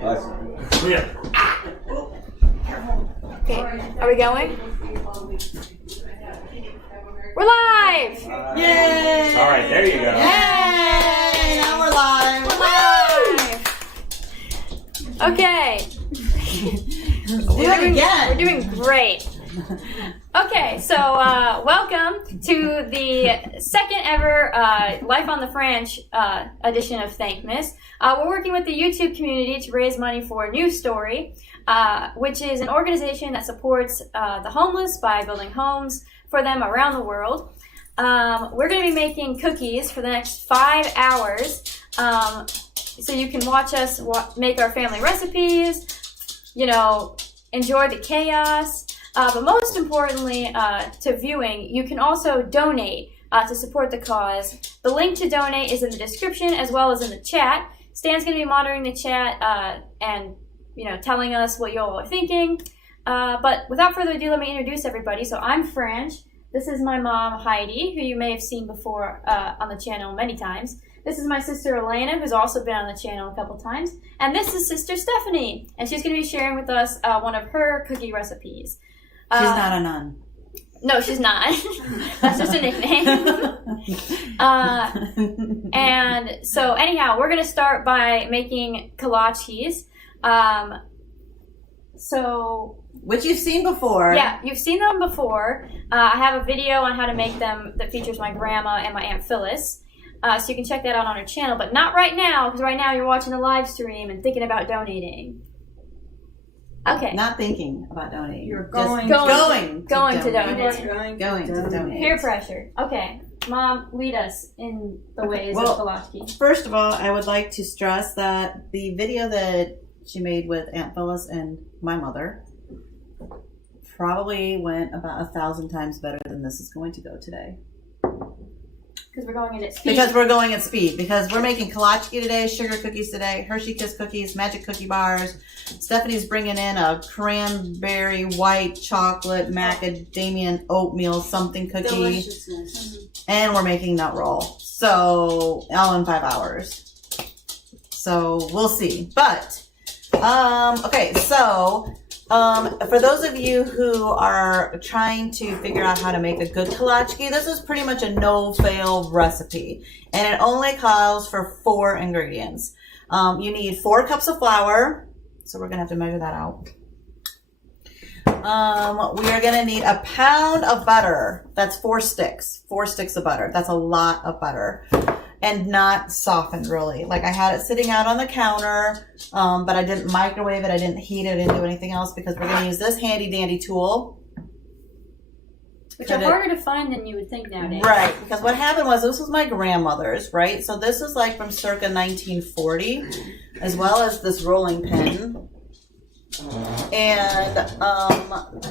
Yeah. Okay, are we going? We're live! Yay! All right, there you go. Yay! Now we're live. We're live! Okay. Do it again. We're doing great. Okay, so welcome to the second ever Life on the Franch edition of Thankmas. We're working with the YouTube community to raise money for New Story, which is an organization that supports the homeless by building homes for them around the world. We're going to be making cookies for the next 5 hours, so you can watch us make our family recipes, you know, enjoy the chaos. But most importantly, to viewing, you can also donate to support the cause. The link to donate is in the description as well as in the chat. Stan's going to be monitoring the chat and, you know, telling us what you all are thinking. But without further ado, let me introduce everybody. So I'm Franch. This is my mom, Heidi, who you may have seen before on the channel many times. This is my sister, Elena, who's also been on the channel a couple times. And this is Sister Stephanie, and she's going to be sharing with us one of her cookie recipes. She's not a nun. No, she's not. That's just a nickname. And so anyhow, we're going to start by making kolaches. Which you've seen before. Yeah, you've seen them before. I have a video on how to make them that features my grandma and my Aunt Phyllis. So you can check that out on her channel, but not right now, because right now you're watching the live stream and thinking about donating. Okay. Not thinking about donating. You're going to donate. Going to donate. Peer pressure. Okay. Mom, lead us in the ways of kolache. First of all, I would like to stress that the video that she made with Aunt Phyllis and my mother probably went about 1,000 times better than this is going to go today. Because we're going at speed. Because we're going at speed. Because we're making kolache today, sugar cookies today, Hershey Kiss cookies, magic cookie bars. Stephanie's bringing in a cranberry white chocolate macadamia oatmeal something cookie. Deliciousness. And we're making nut roll. So, all in 5 hours. So, we'll see. But, okay, so... for those of you who are trying to figure out how to make a good kolache, this is pretty much a no-fail recipe. And it only calls for 4 ingredients. You need 4 cups of flour. So we're going to have to measure that out. We are going to need a pound of butter. That's 4 sticks. 4 sticks of butter. That's a lot of butter. And not softened, really. Like, I had it sitting out on the counter, but I didn't microwave it, I didn't heat it, I didn't do anything else, because we're going to use this handy-dandy tool. Which are harder to find than you would think nowadays. Right, because what happened was, this was my grandmother's, right? So this is like from circa 1940, as well as this rolling pin. And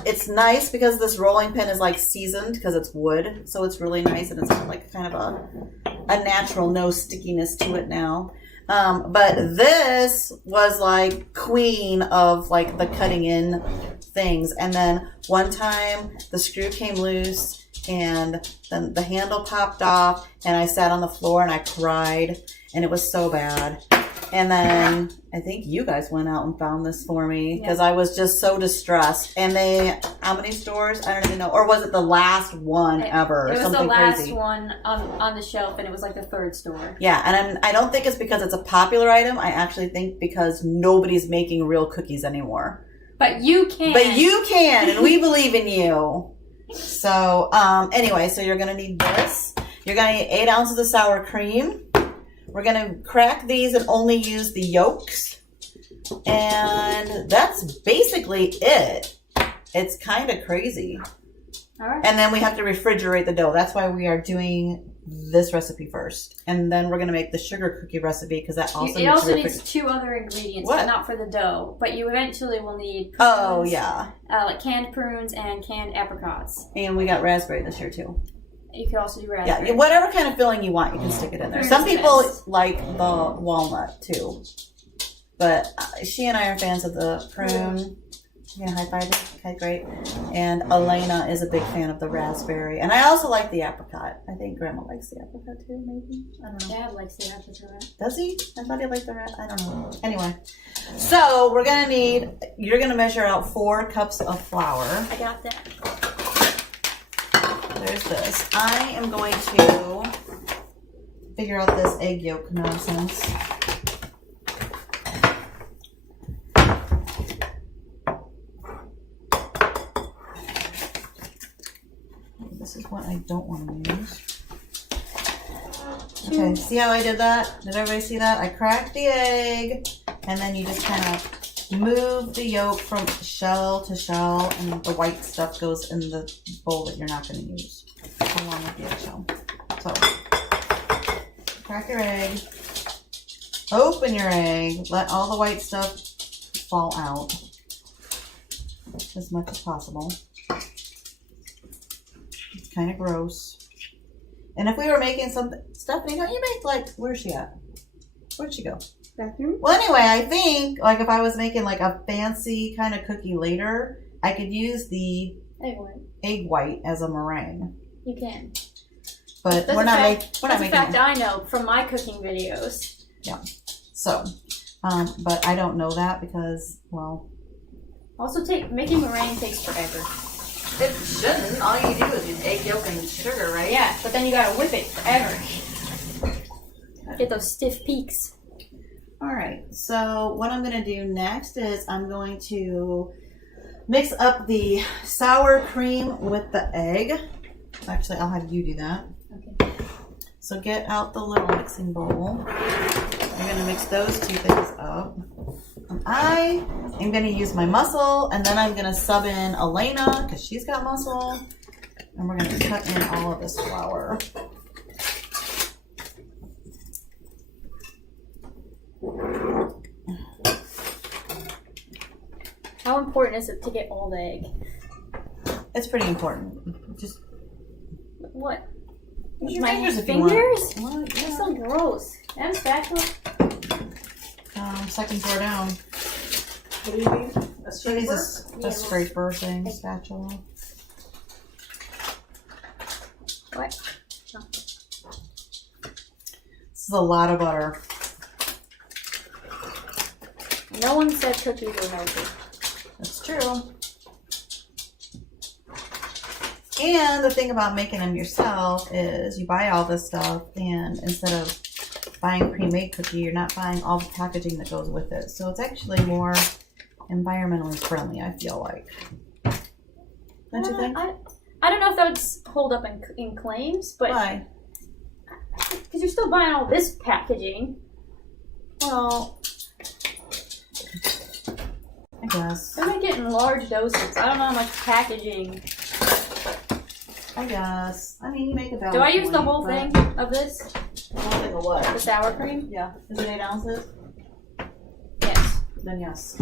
it's nice because this rolling pin is like seasoned because it's wood, so it's really nice, and it's like kind of a natural, no stickiness to it now. But this was like queen of like the cutting in things, and then one time the screw came loose and then the handle popped off, and I sat on the floor and I cried, and it was so bad. And then I think you guys went out and found this for me because I was just so distressed. And they, how many stores? I don't even know. Or was it the last one ever? It was something the last crazy. one on the shelf, and it was like the 3rd store. Yeah, and I don't think it's because it's a popular item. I actually think because nobody's making real cookies anymore. But you can. But you can, and we believe in you. So, anyway, so you're going to need this. You're going to need 8 ounces of sour cream. We're going to crack these and only use the yolks. And that's basically it. It's kind of crazy. All right. And then we have to refrigerate the dough. That's why we are doing this recipe first. And then we're going to make the sugar cookie recipe because that also needs 2 other ingredients, what? But not for the dough. But you eventually will need prunes, oh, yeah. Like canned prunes and canned apricots. And we got raspberry this year, too. You could also do raspberry. Yeah, whatever kind of filling you want, you can stick it in there. Some people like the walnut, too. But she and I are fans of the prune. Yeah, high five. Okay, great. And Elena is a big fan of the raspberry. And I also like the apricot. I think Grandma likes the apricot too, maybe. I don't know. Dad likes the apricot. Does he? I thought he liked the rat. I don't know. Anyway, so we're going to need, you're going to measure out 4 cups of flour. I got that. There's this. I am going to figure out this egg yolk nonsense. This is what I don't want to use. Okay, see how I did that? Did everybody see that? I cracked the egg, and then you just kind of move the yolk from shell to shell, and the white stuff goes in the bowl that you're not going to use, along with the eggshell. So, crack your egg, open your egg, let all the white stuff fall out as much as possible. It's kind of gross. And if we were making something, Stephanie, don't you make like, where's she at? Where'd she go? Bathroom? Well, anyway, I think like if I was making like a fancy kind of cookie later, I could use the egg white as a meringue. You can. But That's we're not making That's a fact I know from my cooking videos. Yeah. So, but I don't know that because, well. Also, making meringue takes forever. It shouldn't. All you do is use egg yolk and sugar, right? Yeah, but then you gotta whip it forever. Get those stiff peaks. All right. So what I'm going to do next is I'm going to mix up the sour cream with the egg. Actually, I'll have you do that. Okay. So get out the little mixing bowl. We're going to mix those 2 things up. And I am going to use my muscle, and then I'm going to sub in Elena because she's got muscle. And we're going to cut in all of this flour. How important is it to get all the egg? It's pretty important. Just what? use your My fingers if fingers? you want. Well, That's yeah. so gross. And spatula. Second floor down. What do you need? A She needs scraper? a scraper thing, spatula. What? This is a lot of butter. No one said cookies were no good. That's true. And the thing about making them yourself is you buy all this stuff, and instead of buying pre-made cookie, you're not buying all the packaging that goes with it. So it's actually more environmentally friendly, I feel like. Don't you think? I don't know if that would hold up in claims, but Why? because you're still buying all this packaging. Well, I guess. They're making it in large doses. I don't know how much packaging. I guess. I mean, you make a valid Do I use the point, whole but- thing of this? The whole thing of what? The sour cream? Yeah. Is it 8 ounces? Yes. Then yes.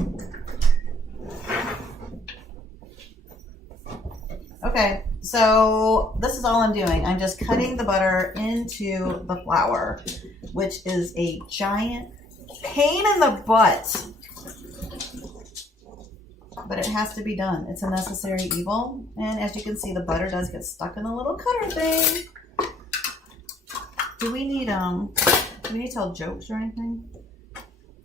Okay, so this is all I'm doing. I'm just cutting the butter into the flour, which is a giant pain in the butt. But it has to be done. It's a necessary evil. And as you can see, the butter does get stuck in the little cutter thing. Do we need to tell jokes or anything?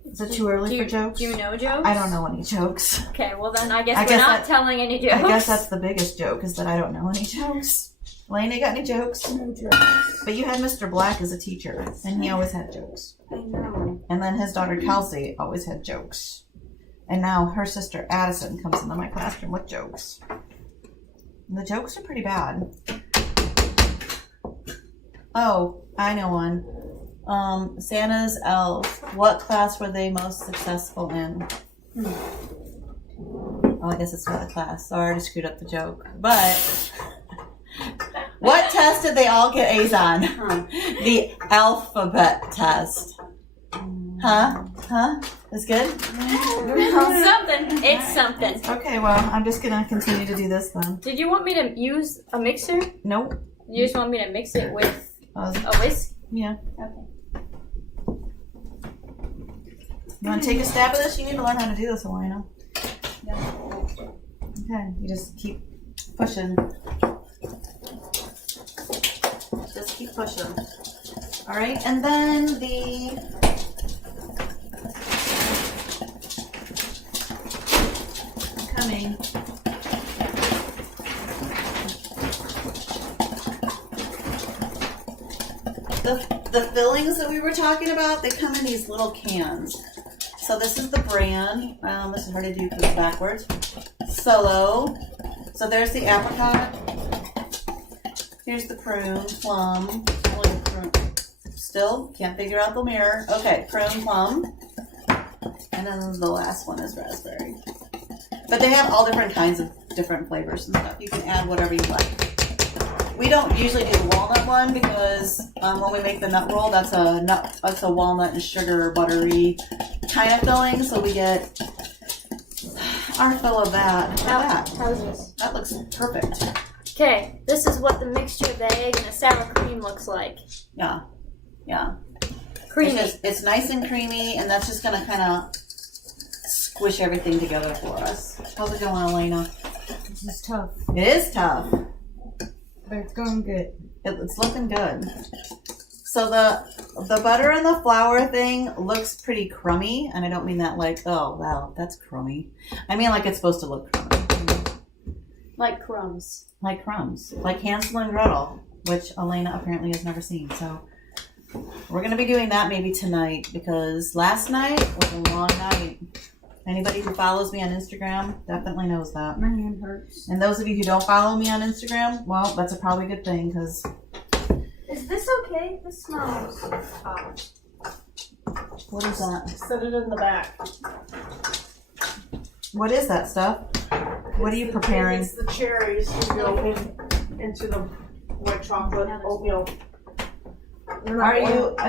Is it too early for jokes? Do you know jokes? I don't know any jokes. Okay, well then I guess we're not telling any jokes. I guess that's the biggest joke, is that I don't know any jokes. Elena, you got any jokes? No jokes. But you had Mr. Black as a teacher, and he always had jokes. I know. And then his daughter Kelsey always had jokes. And now her sister Addison comes into my classroom with jokes. And the jokes are pretty bad. Oh, I know one. Santa's elves. What class were they most successful in? Oh, I guess it's not a class. So I already screwed up the joke. But what test did they all get A's on? The alphabet test. Huh? It's good? Something. It's something. Okay, well, I'm just going to continue to do this then. Did you want me to use a mixer? Nope. You just want me to mix it with a whisk? Yeah. Okay. You want to take a stab at this? You need to learn how to do this, Elena. Okay, you just keep pushing. Just keep pushing. All right, and then coming. The fillings that we were talking about, they come in these little cans. So this is the brand. This is hard to do because it's backwards. Solo. So there's the apricot. Here's the prune, plum. Still can't figure out the mirror. Okay, prune, plum. And then the last one is raspberry. But they have all different kinds of different flavors and stuff. You can add whatever you like. We don't usually do the walnut one because when we make the nut roll, that's a walnut and sugar buttery kind of filling. So we get our fill of that. How's this? That looks perfect. Okay, this is what the mixture of the egg and the sour cream looks like. Yeah. Creamy. It's nice and creamy, and that's just gonna kind of squish everything together for us. How's it going, Elena? This is tough, It is tough. but it's going good. It's looking good. So the butter and the flour thing looks pretty crummy, and I don't mean that like, oh wow, that's crummy. I mean like it's supposed to look crummy. Like crumbs. Like crumbs. Like Hansel and Gretel, which Elena apparently has never seen. So we're going to be doing that maybe tonight because last night was a long night. Anybody who follows me on Instagram definitely knows that. My hand hurts. And those of you who don't follow me on Instagram, well, that's a probably good thing because... Is this okay? This smells hot. What is that? Set it in the back. What is that stuff? What are you preparing? It's the cherries to go into the white chocolate oatmeal. They're not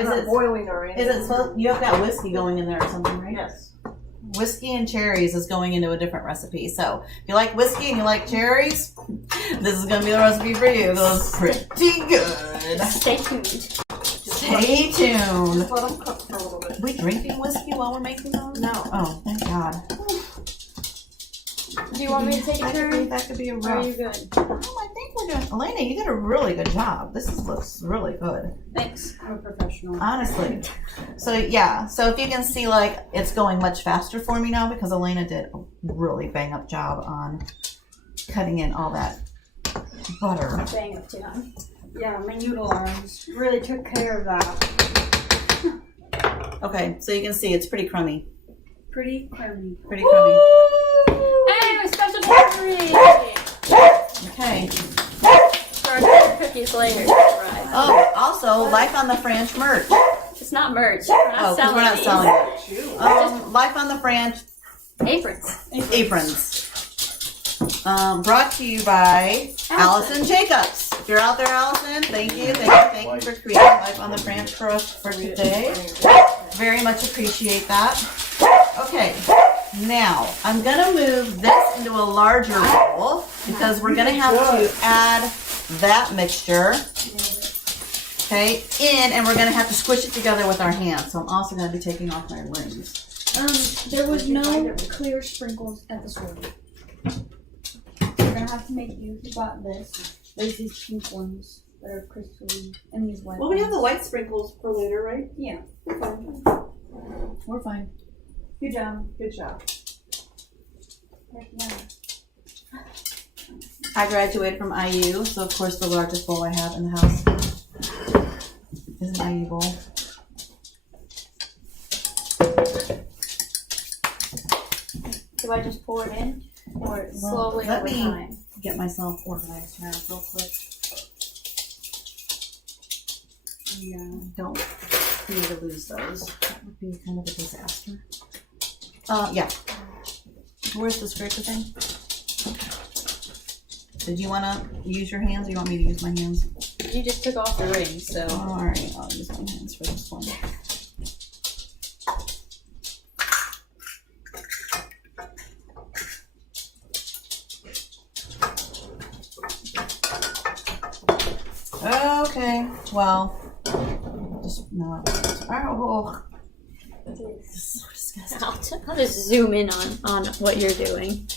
Is it boiling or anything? Is it supposed? You have got whiskey going in there or something, right? Yes. Whiskey and cherries is going into a different recipe. So if you like whiskey and you like cherries, this is going to be the recipe for you. It goes pretty good. Stay tuned. Stay tuned. Just let them cook for a little bit. Are we drinking whiskey while we're making those? No. Oh, thank God. Do you want me to take a turn? That could be a Or rough. are you good? Oh, I think we're doing. Elena, you did a really good job. Looks really good. Thanks. I'm a professional. Honestly. So yeah, so if you can see like it's going much faster for me now because Elena did a really bang up job on cutting in all that butter. Bang up down. Yeah, my noodle arms really took care of that. Okay, so you can see it's pretty crummy. Pretty crummy. Pretty crummy. Hey, special delivery! Okay. For our cookies later. Right. Oh, also Life on the Franch merch. It's not merch. We're not Oh, because selling we're not these. selling it. Life on the Franch Aprons. aprons. Brought to you by Allison Jacobs. If you're out there, Allison, thank you for creating Life on the Franch for us for today. Very much appreciate that. Okay, now I'm gonna move this into a larger bowl because we're gonna have to add that mixture, okay, and we're gonna have to squish it together with our hands. So I'm also gonna be taking off my rings. There was no clear sprinkles at the store. We're gonna have to make do. We got this. There's these pink ones that are crystalline, and these white Well, we have the ones. white sprinkles for later, right? Yeah, We're fine. we're fine. Good job. Good job. Heck yeah. I graduated from IU, so of course the largest bowl I have in the house is an IU bowl. Do I just pour it in? Or slowly let over me- time? Get myself organized here real quick. Don't need to lose those. That would be kind of a disaster. Yeah. Where's the scraper thing? Did you want to use your hands or you want me to use my hands? You just took off the ring, so. Alright, I'll use my hands for this one. Okay, well, just no. Oh, this is so disgusting. I'll just zoom in on what you're doing.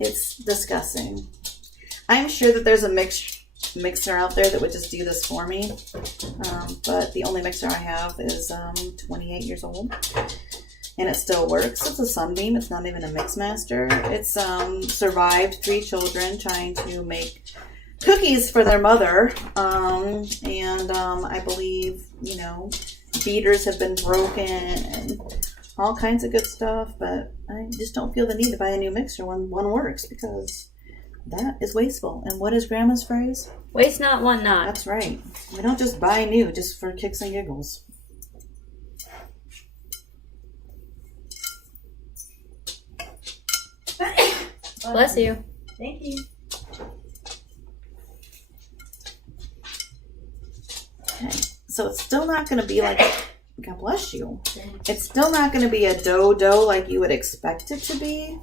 It's disgusting. I'm sure that there's a mixer out there that would just do this for me. But the only mixer I have is 28 years old. And it still works. It's a Sunbeam. It's not even a Mixmaster. It's survived 3 children trying to make cookies for their mother. I believe, beaters have been broken and all kinds of good stuff. But I just don't feel the need to buy a new mixer when one works, because that is wasteful. And what is Grandma's phrase? Waste not, want not. That's right. We don't just buy new just for kicks and giggles. Bless you. Thank you. Okay, so it's still not going to be like, God bless you. It's still not going to be a dough like you would expect it to be.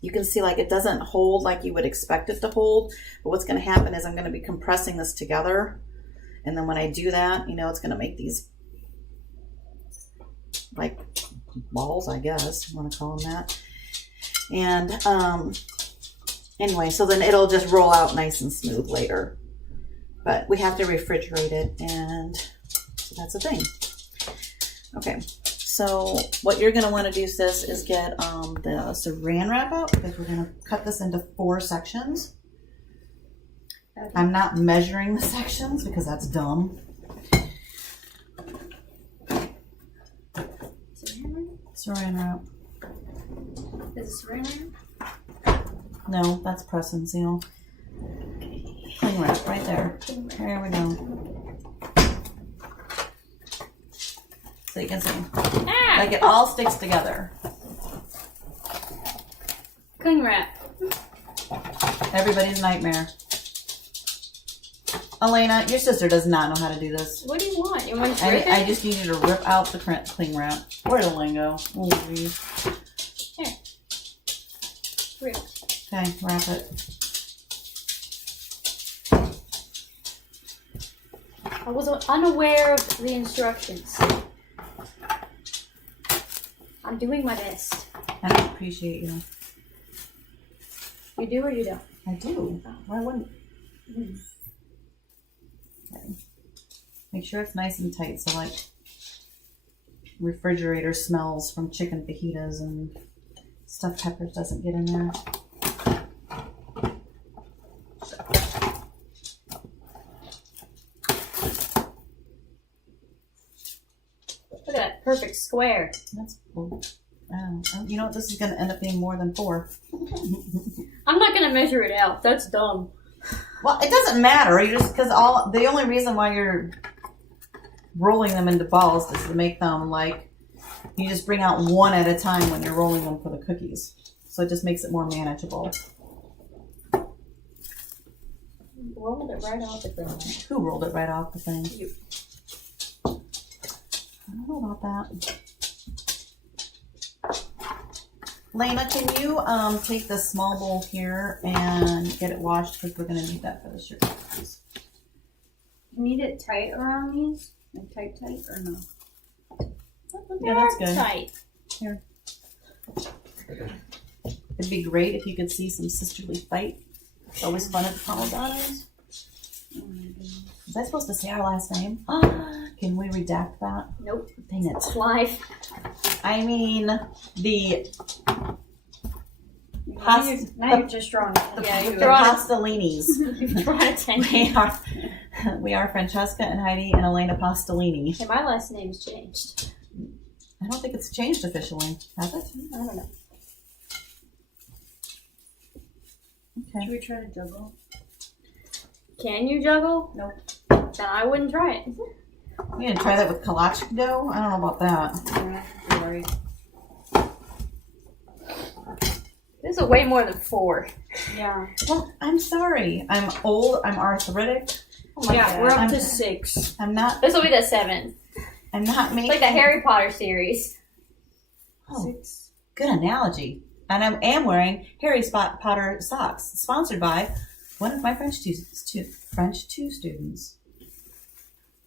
You can see like it doesn't hold like you would expect it to hold. But what's going to happen is I'm going to be compressing this together. And then when I do that, it's going to make these like balls, I guess you want to call them that. And anyway, so then it'll just roll out nice and smooth later. But we have to refrigerate it, and so that's the thing. Okay, so what you're going to want to do, sis, is get the saran wrap out, because we're going to cut this into 4 sections. I'm not measuring the sections because that's dumb. Saran wrap. Is it saran No, that's press and seal. Cling wrap right there. There we go. So you can see, Ah! like it all sticks together. Cling wrap. Everybody's nightmare. Elena, your sister does not know how to do this. What do you want? You want to rip it? I just need you to rip out the cling wrap. Where'd Elaine go? Oh, geez. Here. Rip. Okay, wrap it. I was unaware of the instructions. I'm doing my best. I don't appreciate you. You do or you don't? I do. Why wouldn't? Okay. Make sure it's nice and tight, so like refrigerator smells from chicken fajitas and stuffed peppers doesn't get in there. Look at that perfect square. That's cool. You know what? This is going to end up being more than 4. I'm not gonna measure it out. That's dumb. Well, it doesn't matter. You just because the only reason why you're rolling them into balls is to make them like you just bring out one at a time when you're rolling them for the cookies. So it just makes it more manageable. Rolled it right off the thing. Who rolled it right off the thing? You. I don't know about that. Lena, can you take the small bowl here and get it washed, because we're going to need that for the sugar cookies. Need it tight around these? Like tight or no? Yeah, that's good. Tight. Here. It'd be great if you could see some sisterly fight. It's always fun at the Pamazanos. Was I supposed to say our last name? Can we redact that? Nope. Dang it. It's live. I mean, the Now you're just drawing. Yeah, you're the drawing. Pastellinis. You've drawn attention. we are Francesca and Heidi and Elena Pastellini. Hey, my last name's changed. I don't think it's changed officially, has it? I don't know. Okay. Should we try to juggle? Can you juggle? Nope. Then I wouldn't try it. We gonna try that with kolache dough? I don't know about that. Yeah, sorry. This is way more than 4. Yeah. Well, I'm sorry. I'm old. I'm arthritic. Oh my Yeah, God. we're up I'm- to 6. I'm not. This will be the 7th. I'm not It's making. like the Harry Potter series. Oh, 6. good analogy. And I am wearing Harry Potter socks, sponsored by one of my French 2 students.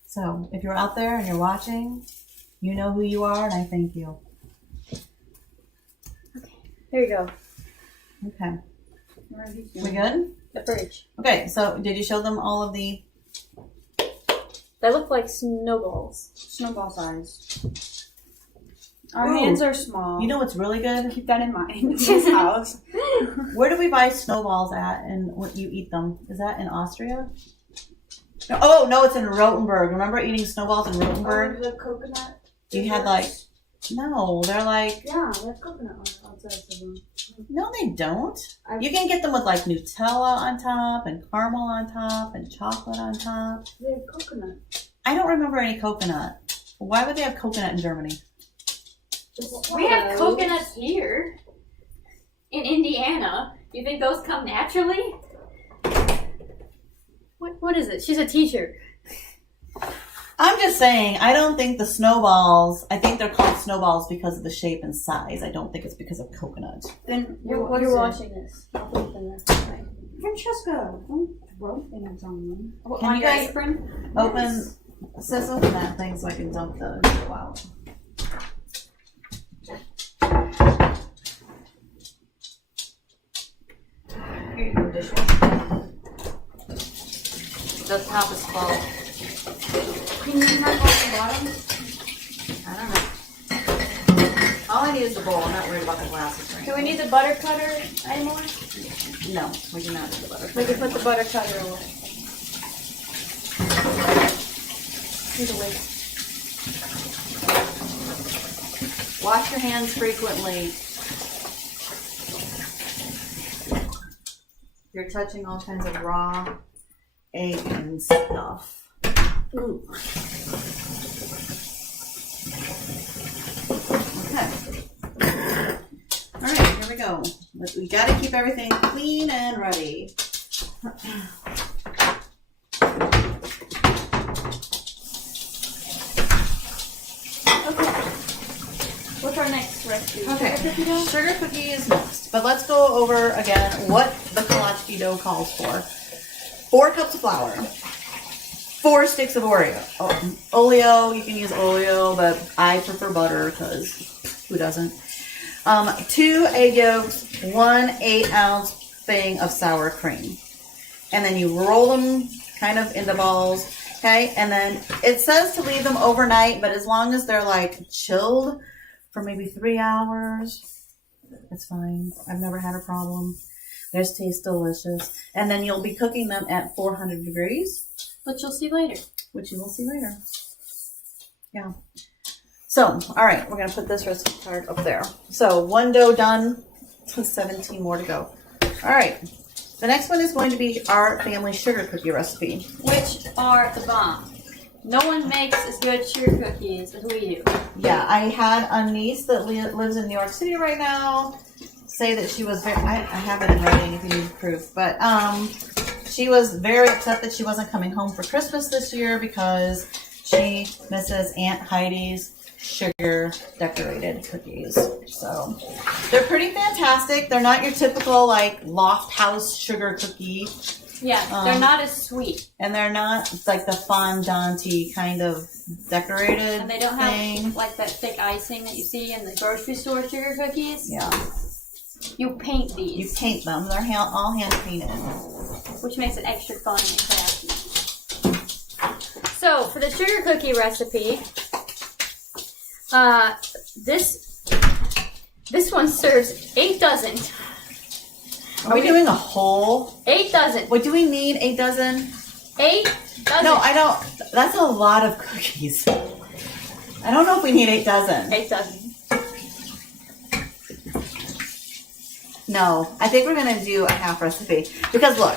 So if you're out there and you're watching, you know who you are, and I thank you. Here you go. Okay. Where are these We going? good? The fridge. Okay, so did you show them all of the... They look like snowballs. Snowball size. Our Ooh. hands are small. You know what's really good? Keep that in mind. This house. Where do we buy snowballs at and what you eat them? Is that in Austria? No, oh, no, it's in Rothenburg. Remember eating snowballs in Rothenburg? The coconut. You had like... No, they're like... Yeah, they have coconut on outside of them. No, they don't. You can get them with like Nutella on top and caramel on top and chocolate on top. They have coconut. I don't remember any coconut. Why would they have coconut in Germany? We have coconuts here in Indiana. You think those come naturally? What is it? She's a teacher. I'm just saying, I don't think the snowballs, I think they're called snowballs because of the shape and size. I don't think it's because of coconut. Then You're washing this. I'll put it in this. Okay. Francesca, don't throw things on me. Can On you your guys apron? Open, sis, open that thing so I can dump the dough out. Here you go, dishwasher. The top is full. Can you mark off the bottom? I don't know. All I need is the bowl. I'm not worried about the glasses right Do we need the butter cutter anymore? now. No, we do not need the butter. We can put the butter cutter away. Need a wig. Wash your hands frequently. You're touching all kinds of raw egg and stuff. Ooh. Okay. All right, here we go. We got to keep everything clean and ready. What's our next recipe? Okay, Sugar cookie dough? sugar cookie is next. But let's go over again what the kolache dough calls for. 4 cups of flour. 4 sticks of Oleo. You can use Oleo, but I prefer butter because who doesn't? 2 egg yolks, 1 8-ounce thing of sour cream. And then you roll them kind of into balls. Okay, and then it says to leave them overnight, but as long as they're like chilled for maybe 3 hours, it's fine. I've never had a problem. They taste delicious. And then you'll be cooking them at 400 degrees. Which you'll see later. Which you will see later. Yeah. So, all right, we're going to put this recipe card up there. So, 1 dough done, 17 more to go. All right. The next one is going to be our family sugar cookie recipe. Which are the bomb. No one makes as good sugar cookies as we do. Yeah, I had a niece that lives in New York City right now say that she was very, I have it in writing if you need proof, but she was very upset that she wasn't coming home for Christmas this year because she misses Aunt Heidi's sugar decorated cookies. So they're pretty fantastic. They're not your typical like loft house sugar cookie. Yeah, they're not as sweet. And they're not like the fondant-y kind of decorated And they don't thing. have like that thick icing that you see in the grocery store sugar cookies. Yeah. You paint these. You paint them. They're all hand painted. Which makes it extra fun and crafty. So, for the sugar cookie recipe, this one serves 8 dozen. Are we doing a whole? 8 dozen. What do we need? 8 dozen? 8 dozen. No, I don't. That's a lot of cookies. I don't know if we need 8 dozen. 8 dozen. No, I think we're gonna do a half recipe because look,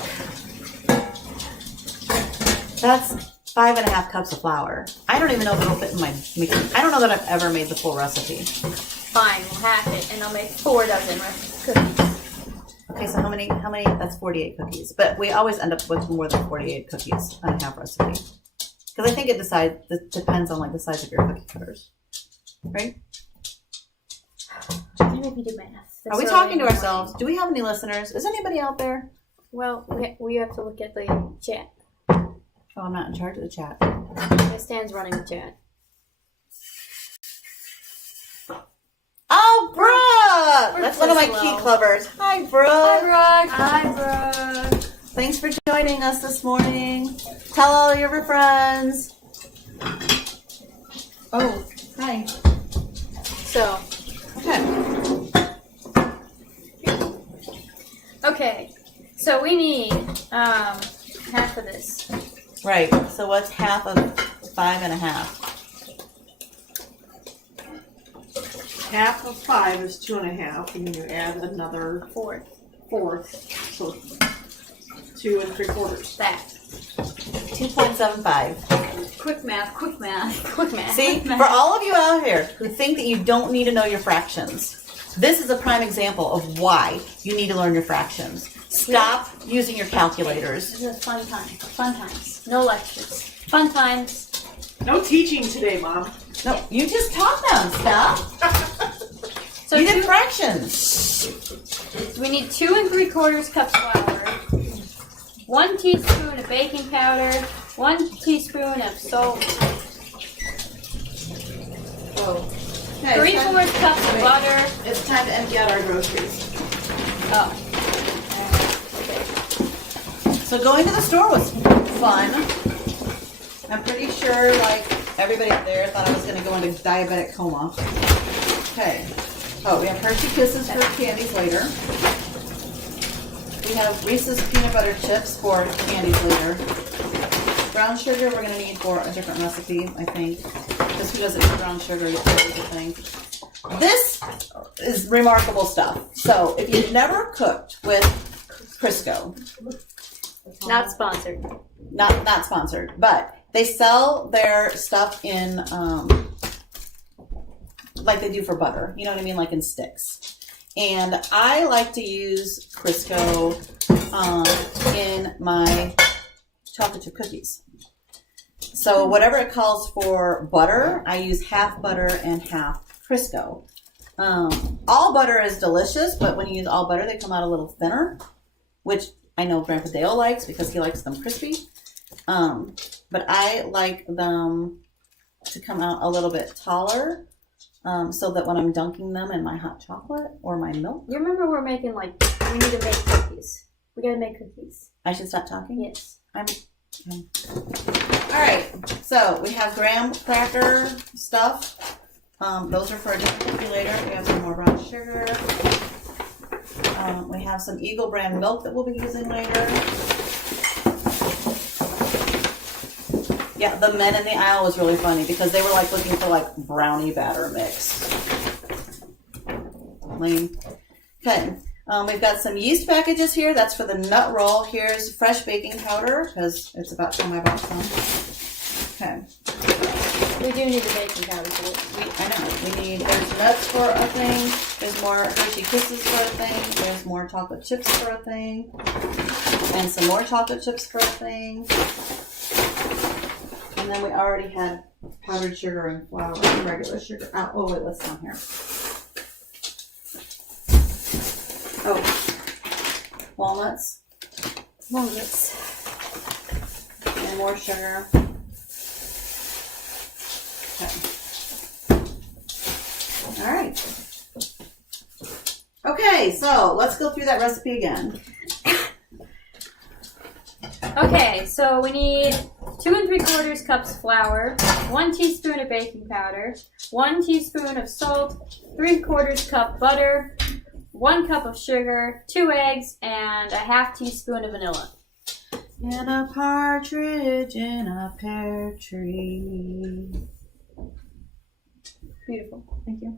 that's 5.5 cups of flour. I don't even know if it'll fit in my mixing. I don't know that I've ever made the full recipe. Fine, we'll half it, and I'll make 4 dozen cookies. Okay, so how many? That's 48 cookies. But we always end up with more than 48 cookies on a half recipe because I think it depends on like the size of your cookie cutters, right? I make me do math. Are we talking to ourselves? Do we have any listeners? Is anybody out there? Well, we have to look at the chat. Oh, I'm not in charge of the chat. Stan's running the chat. Oh, bruh! We're Let's one of my says key hello. clubbers. Hi, Brooke. Hi, Brooke. Thanks for joining us this morning. Tell all your friends. Oh, hi. So, okay. So we need half of this. Right. So what's half of 5.5? Half of 5 is 2.5, and then you add another Fourth. so 2 3/4. That. 2.75. Quick math. See, for all of you out here who think that you don't need to know your fractions, this is a prime example of why you need to learn your fractions. Stop using your calculators. This is a fun time. Fun times. No lectures. Fun times. No teaching today, Mom. No, you just taught them stuff. So You did fractions. we need 2 3/4 cups flour, 1 teaspoon of baking powder, 1 teaspoon of salt, Oh. 3/4 cups of butter. It's time to empty out our groceries. Oh. So going to the store was fun. I'm pretty sure, like, everybody there thought I was going to go into diabetic coma. Okay. Oh, we have Hershey Kisses for candies later. We have Reese's Peanut Butter Chips for candies later. Brown sugar we're going to need for a different recipe, I think. Because who doesn't eat brown sugar? It's always a thing. This is remarkable stuff. So if you've never cooked with Crisco, Not sponsored. not sponsored, but they sell their stuff in like they do for butter. You know what I mean? Like in sticks. And I like to use Crisco in my chocolate chip cookies. So whatever it calls for butter, I use half butter and half Crisco. All butter is delicious, but when you use all butter, they come out a little thinner, which I know Grandpa Dale likes because he likes them crispy. But I like them to come out a little bit taller, so that when I'm dunking them in my hot chocolate or my milk. You remember we're making we need to make cookies. We gotta make cookies. I should stop talking? Yes. Alright, so we have graham cracker stuff. Those are for a different cookie later. We have some more brown sugar. We have some Eagle brand milk that we'll be using later. Yeah, the men in the aisle was really funny because they were looking for brownie batter mix. Lame. Okay. We've got some yeast packages here. That's for the nut roll. Here's fresh baking powder because it's about time I bought some. Okay. We do need the baking powder for it. I know. There's nuts for a thing. There's more Hershey Kisses for a thing. There's more chocolate chips for a thing. And some more chocolate chips for a thing. And then we already had powdered sugar and flour and regular sugar. Oh, wait, what's down here? Oh, walnuts. Walnuts. And more sugar. Okay. All right. Okay, so let's go through that recipe again. Okay, so we need 2 3/4 cups flour, 1 teaspoon of baking powder, 1 teaspoon of salt, 3/4 cup butter, 1 cup of sugar, 2 eggs, and a half teaspoon of vanilla. And a partridge in a pear tree. Beautiful. Thank you.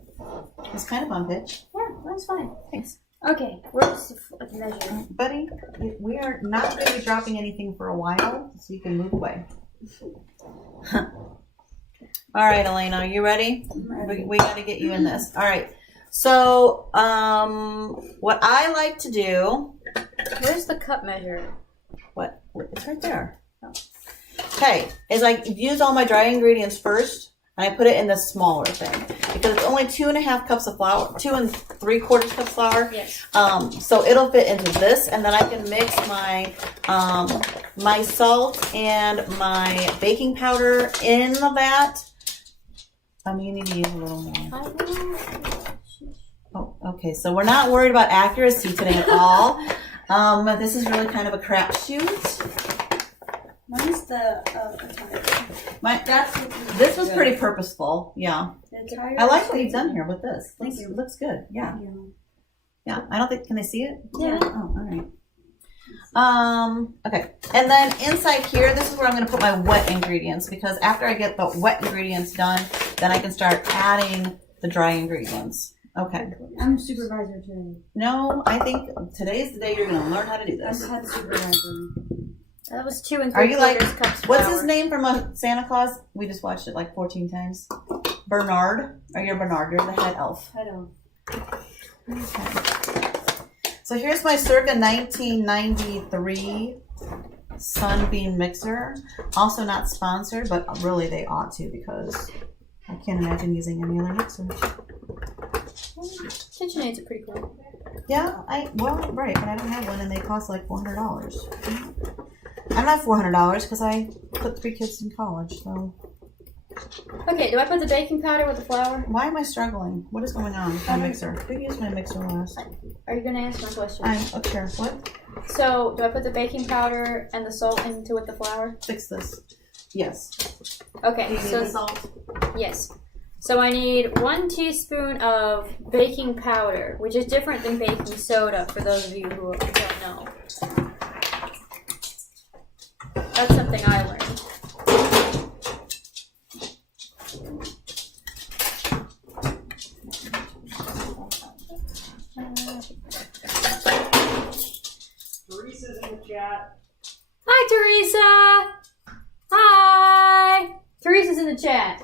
It's kind of on pitch. Yeah, that's fine. Thanks. Okay, where's the measure? Buddy, we are not going to be dropping anything for a while, so you can move away. All right, Elena, are you ready? We got to get you in this. All right. So, what I like to do... Where's the cup measure? What? It's right there. Okay, is I use all my dry ingredients first, and I put it in the smaller thing because it's only 2.5 cups of flour, 2 3/4 cups flour. Yes. So it'll fit into this, and then I can mix my my salt and my baking powder in the vat. You need to use a little more. Oh, okay. Okay, so we're not worried about accuracy today at all. This is really kind of a crapshoot. Mine's the attire. This was pretty purposeful. Yeah. The attire. I like what you've done here with this. Thank Looks, you. looks good. Yeah. Yeah. Yeah. I don't think, can they see it? Yeah. Oh, all right. Okay. And then inside here, this is where I'm going to put my wet ingredients, because after I get the wet ingredients done, then I can start adding the dry ingredients. Okay. I'm supervisor today. No, I think today's the day you're going to learn how to do I'm this. head supervisor. That was 2 and Are you 3/4 like- cups What's flour. his name from Santa Claus? We just watched it like 14 times. Bernard. Or you're Bernard. You're the head elf. Head elf. Okay. So here's my circa 1993 Sunbeam mixer. Also not sponsored, but really they ought to, because I can't imagine using any other mixer. KitchenAid's are pretty cool. Yeah, well, right, but I don't have one, and they cost like $400. I'm not $400 because I put 3 kids in college, so. Okay, do I put the baking powder with the flour? Why am I struggling? What is going on with my mixer? Who used my mixer last? Are you going to answer my question? Sure. What? So, do I put the baking powder and the salt into with the flour? Fix this. Yes. Okay, Do you need so the salt? yes. So I need 1 teaspoon of baking powder, which is different than baking soda for those of you who don't know. That's something I learned. Teresa's in the chat. Hi, Teresa! Hi! Teresa's in the chat.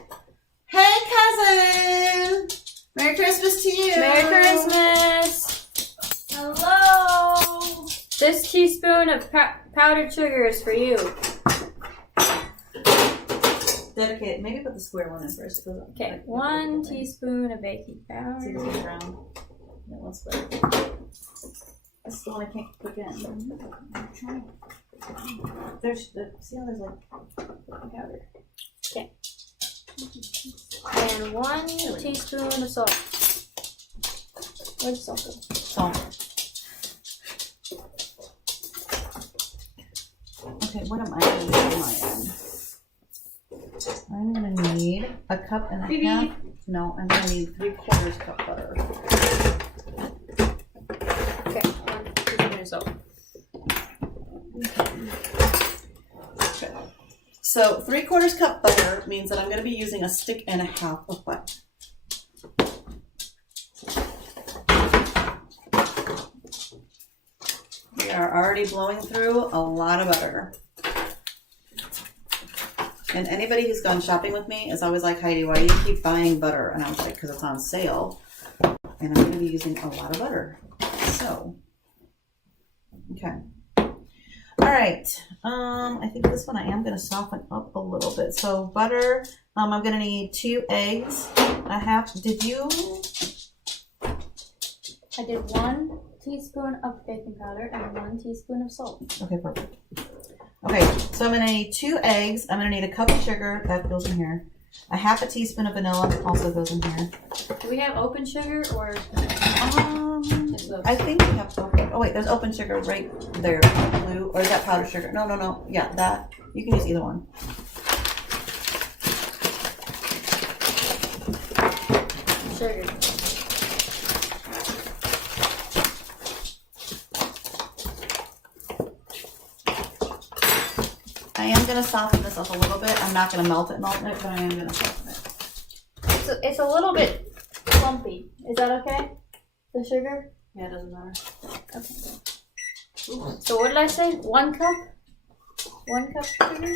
Hey, cousin! Merry Christmas to you! Merry Christmas! Hello. This teaspoon of powdered sugar is for you. Dedicate. Maybe put the square one in first. Okay, 1 teaspoon of baking See powder. this is round. Yeah, one square. That's the one I can't put in. I'm trying. See how there's like Powder. Okay. And 1 teaspoon of salt. Where's the salt go? salt. Okay, what am I going to need on my end? I'm going to need a cup and a half. No, I'm going to need 3/4 cup butter. Okay, 1 teaspoon of salt. Okay. So 3/4 cup butter means that I'm going to be using a stick and a half of butter. We are already blowing through a lot of butter. And anybody who's gone shopping with me is always like, Heidi, why do you keep buying butter? And I was like, because it's on sale. And I'm going to be using a lot of butter. So, okay. All right. I think this one I am going to soften up a little bit. So butter, I'm going to need 2 eggs. Did you? I did 1 teaspoon of baking powder and 1 teaspoon of salt. Okay, perfect. Okay, so I'm going to need 2 eggs. I'm going to need a cup of sugar. That goes in here. A half a teaspoon of vanilla also goes in here. Do we have open sugar or just those? I think we have open. Oh wait, there's open sugar right there. Blue, or is that powdered sugar? No. Yeah, that. You can use either one. Sugar. I am going to soften this up a little bit. I'm not going to melt it, but I am going to soften it. It's a little bit clumpy. Is that okay? The sugar? Yeah, it doesn't matter. Okay. So what did I say? 1 cup? 1 cup sugar?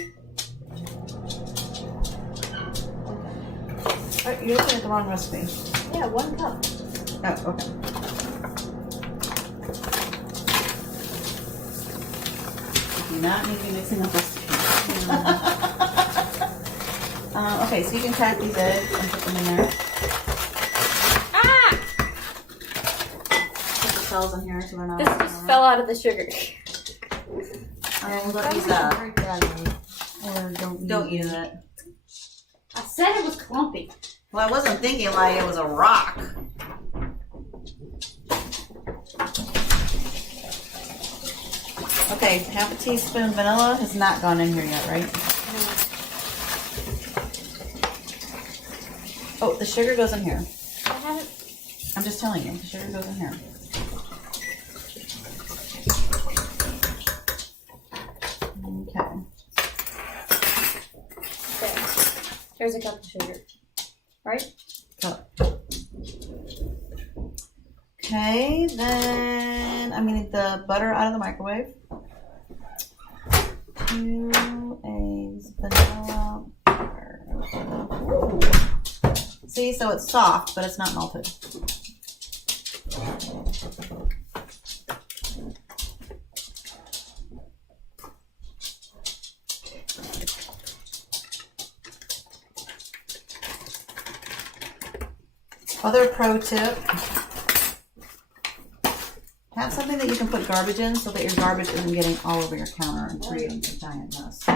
Oh, you're looking at the wrong recipe. Yeah, 1 cup. Oh, okay. You do not need to be mixing up recipes. Okay, so you can crack these eggs and put them in there. Ah! Put the shells in here so they're not. This just fell out of the sugar. Don't use that. Or Don't use it. I said it was clumpy. Well, I wasn't thinking like it was a rock. Okay, half a teaspoon vanilla has not gone in here yet, right? Oh, the sugar goes in here. I haven't. I'm just telling you, the sugar goes in here. Okay. Okay. Here's a cup of sugar. Right? Okay, then I'm gonna get the butter out of the microwave. 2 eggs, vanilla, butter. Ooh. See, so it's soft, but it's not melted. Other pro tip, have something that you can put garbage in so that your garbage isn't getting all over your counter and creating a giant mess.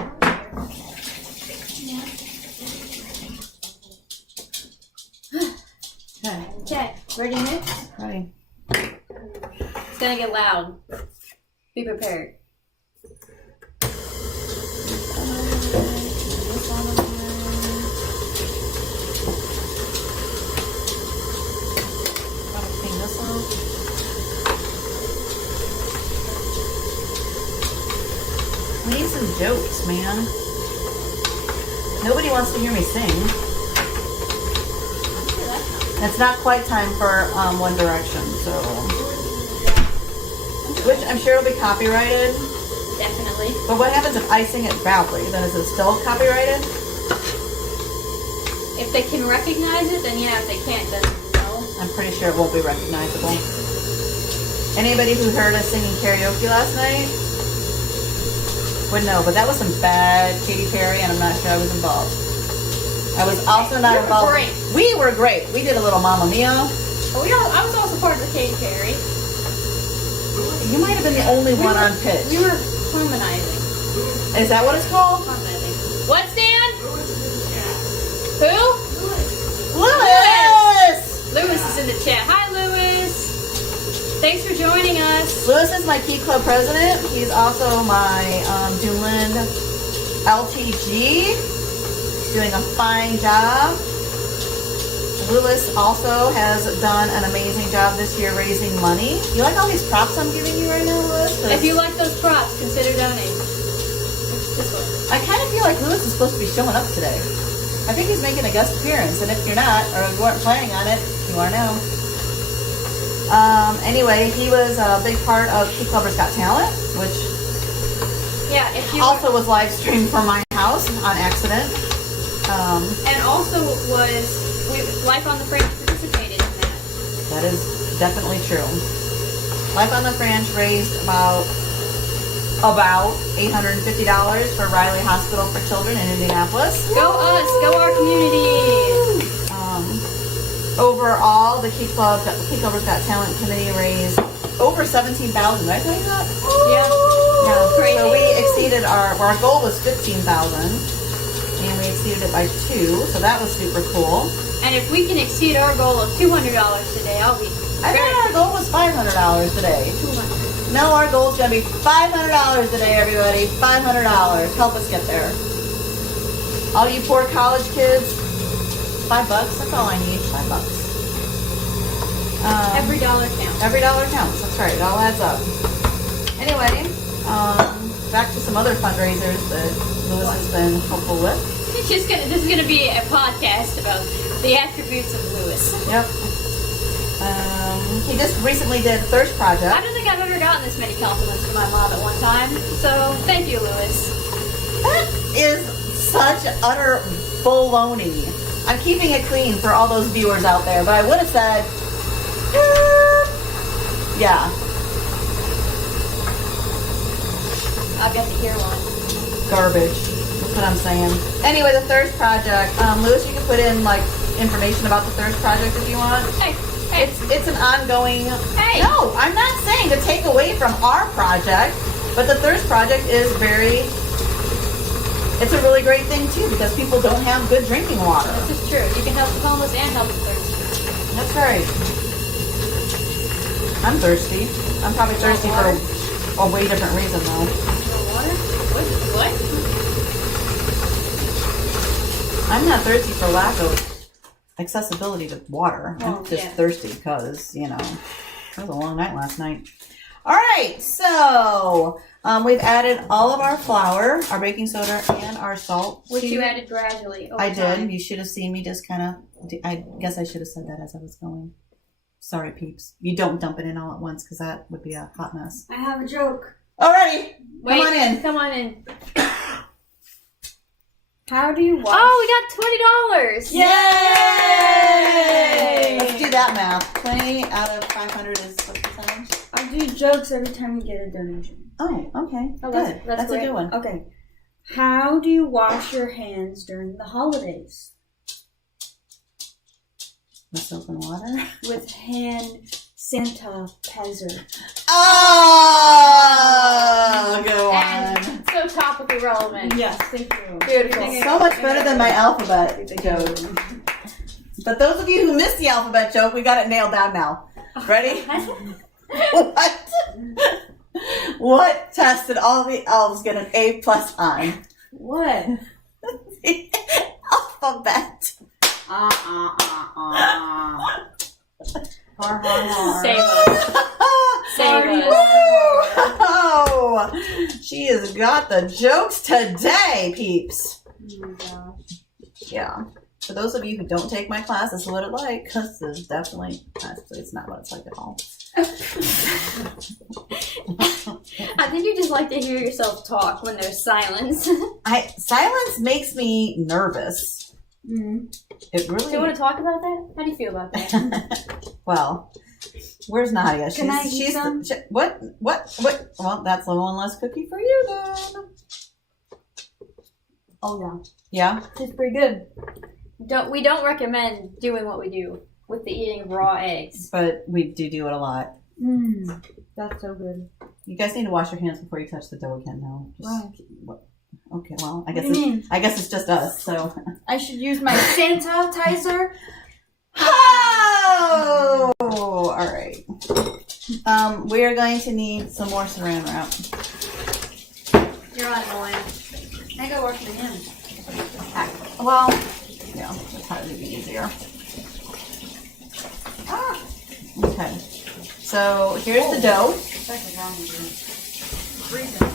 Okay. Okay. Ready to mix? Ready. It's gonna get loud. Be prepared. Gotta clean this off. We need some jokes, man. Nobody wants to hear me sing. It's not quite time for One Direction, so. Which I'm sure will be copyrighted. Definitely. But what happens if I sing it badly? Then is it still copyrighted? If they can recognize it, then yeah. If they can't, then no. I'm pretty sure it won't be recognizable. Anybody who heard us singing karaoke last night would know, but that was some bad Katy Perry, and I'm not sure I was involved. I was also not involved. Great. We were great. We did a little Mamma Mia. I was also part of the Katy Perry. You might have been the only one on pitch. We were harmonizing. Is that what it's called? Harmonizing. What, Stan? Who? Lewis! Lewis is in the chat. Hi, Lewis. Thanks for joining us. Lewis is my Key Club president. He's also my Doomland LTG. He's doing a fine job. Lewis also has done an amazing job this year raising money. You like all these props I'm giving you right now, Lewis? If you like those props, consider donating. This one. I kind of feel like Lewis is supposed to be showing up today. I think he's making a guest appearance, and if you're not, or if you weren't planning on it, you are now. Anyway, he was a big part of Key Clubbers Got Talent, which if you also was live streamed from my house on accident. And also Life on the Fringe participated in that. That is definitely true. Life on the Fringe raised about $850 for Riley Hospital for Children in Indianapolis. Go us! Go our community! Overall, the Key Clubbers Got Talent committee raised over $17,000. Did I tell you that? Yeah. Crazy. So we exceeded our goal was $15,000, and we exceeded it by 2. So that was super cool. And if we can exceed our goal of $200 today, I'll be I thought our goal was $500 today. 200. No, our goal is going to be $500 today, everybody. $500. Help us get there. All you poor college kids, $5. That's all I need. $5. Every dollar counts. Every dollar counts. That's right. It all adds up. Anyway, back to some other fundraisers that Lewis has been helpful with. This is gonna be a podcast about the attributes of Lewis. Yep. He just recently did Thirst Project. I don't think I've ever gotten this many compliments from my mom at one time. So thank you, Lewis. That is such utter baloney. I'm keeping it clean for all those viewers out there, but I would have said, yeah. I've got to hear one. Garbage. That's what I'm saying. Anyway, the Thirst Project. Lewis, you can put in like information about the Thirst Project if you want. Hey. It's an ongoing. Hey. No, I'm not saying to take away from our project, but the Thirst Project is it's a really great thing too because people don't have good drinking water. This is true. You can help the homeless and help the thirsty. That's right. I'm thirsty. I'm probably thirsty for a way different reason though. Water? What? I'm not thirsty for lack of accessibility to water. Oh, I'm just yeah. thirsty because, you know, it was a long night last night. All right, so we've added all of our flour, our baking soda, and our salt. Which you added gradually over I time. did. You should have seen me just kind of, I guess I should have said that as I was going. Sorry, peeps. You don't dump it in all at once because that would be a hot mess. I have a joke. Alrighty, Wait, come on in. Come on in. How do you wash? Oh, we got $20. Yay! Let's do that math. 20 out of 500 is what percentage? I do jokes every time we get a donation. Oh, okay. Oh, Good. that's That's a great. good one. Okay. How do you wash your hands during the holidays? With soap and water. With hand sanitizer. Oh, good one. And so topically relevant. Yes, thank you. Beautiful. So much better than my alphabet joke. But those of you who missed the alphabet joke, we got it nailed down now. Ready? What? What test did all the elves get an A+ on? What? The alphabet. Har, har, har. Save us. Save us. Woo! She has got the jokes today, peeps. Oh my gosh. Yeah. For those of you who don't take my class, this is what it's like, because it's definitely, actually, it's not what it's like at all. I think you just like to hear yourself talk when there's silence. Silence makes me nervous. Mm. It Do really. you want to talk about that? How do you feel about that? Well, where's Nadia? Can I eat some? What? Well, that's one less cookie for you then. Oh yeah. Yeah. It's pretty good. We don't recommend doing what we do with the eating of raw eggs. But we do it a lot. Mmm. That's so good. You guys need to wash your hands before you touch the dough again, though. Why? Okay, well, I What guess do you mean? I guess it's just us. So. I should use my sanitizer. Oh! All right. We are going to need some more saran wrap. You're on, Elena. I go wash my hands. Well, yeah, that's probably be easier. Okay. So here's the dough. Freezing.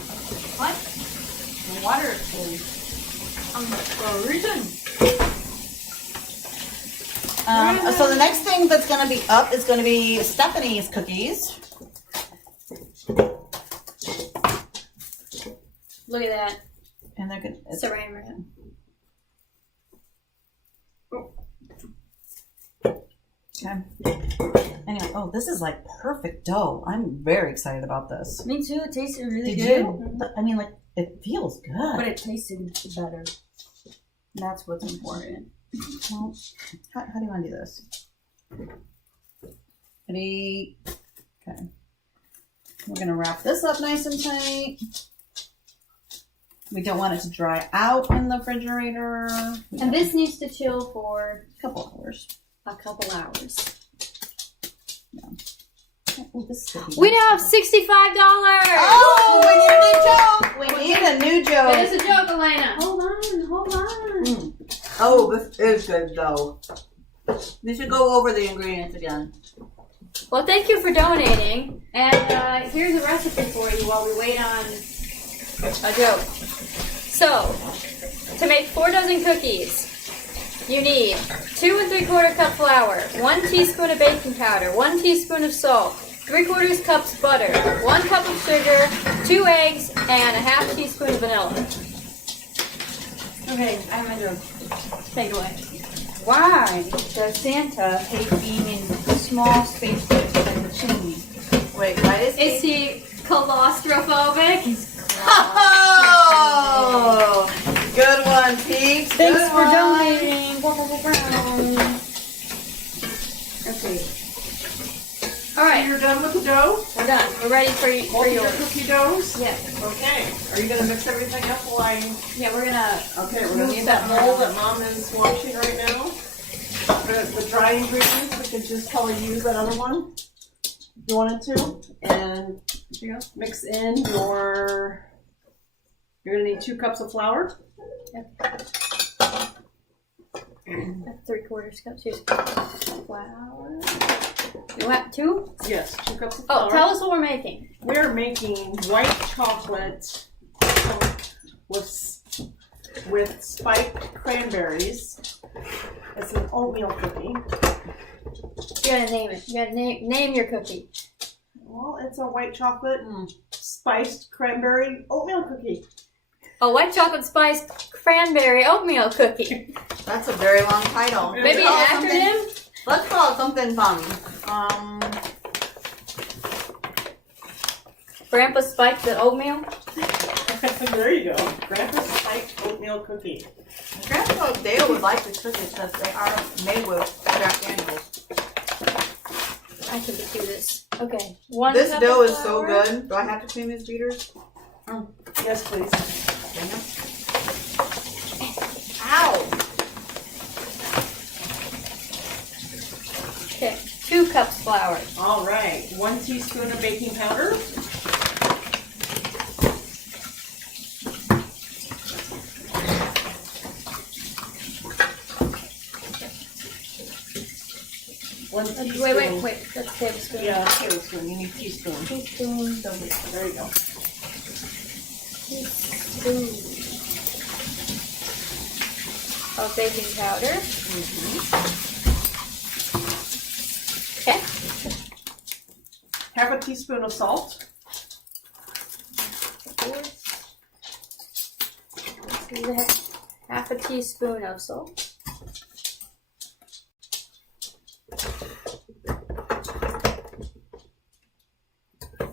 What? The water is cold. Freezing. So the next thing that's going to be up is going to be Stephanie's cookies. Look at that. And they're good. Saran wrap. Okay. Anyway, oh, this is like perfect dough. I'm very excited about this. Me too. It tasted really Did good. you? I mean, like, it feels good. But it tasted better. That's what's important. Well, how do you want to do this? Ready? Okay. We're going to wrap this up nice and tight. We don't want it to dry out in the refrigerator. And this needs to chill for A couple hours. a couple hours. Oh, this is good. We now have $65. Oh, we need a new joke. It is a joke, Elena. Hold on. Oh, this is good though. We should go over the ingredients again. Well, thank you for donating. And here's a recipe for you while we wait on a joke. So, to make 4 dozen cookies, you need 2 3/4 cup flour, 1 teaspoon of baking powder, 1 teaspoon of salt, 3/4 cups butter, 1 cup of sugar, 2 eggs, and a half teaspoon of vanilla. Okay, I have my joke. Take it away. Why does Santa hate being in small spaces like a chimney? Wait, why is Is he claustrophobic? Oh, good one, Pete. Thanks Good for one. donating. Okay. All right, You're done with the dough? we're done. We're ready for Both of your yours. cookie doughs? Yeah, Okay. Are you gonna mix everything up while I? yeah, we're gonna. Okay, we're gonna use that mold that Mom is washing right now. The dry ingredients, we could just probably use that other one if you wanted to. And There you go. Mix in your. You're gonna need 2 cups of flour. That's 3/4 cups. Here's flour. You want 2? Yes, 2 cups of flour. Oh, tell us what we're making. We're making white chocolate with spiked cranberries. It's an oatmeal cookie. You gotta name it. You gotta name your cookie. Well, it's a white chocolate spiced cranberry oatmeal cookie. A white chocolate spiced cranberry oatmeal cookie. That's a very long title. Maybe an acronym? Let's call it something fun. Grandpa spiked the oatmeal. There you go. Grandpa's spiked oatmeal cookie. Grandpa Dale would like the cookies because they are made with Jack Daniels. I can do this. Okay. 1 This cup dough of is so flour. good. Do I have to clean these beaters? Yes, please. Ow! Okay. 2 cups flour. All right. 1 teaspoon of baking powder. Wait. That's a tablespoon. Yeah, tablespoon. You need teaspoon. Teaspoon. There you go. Teaspoon of baking powder. Okay. Half a teaspoon of salt. Half a teaspoon of salt.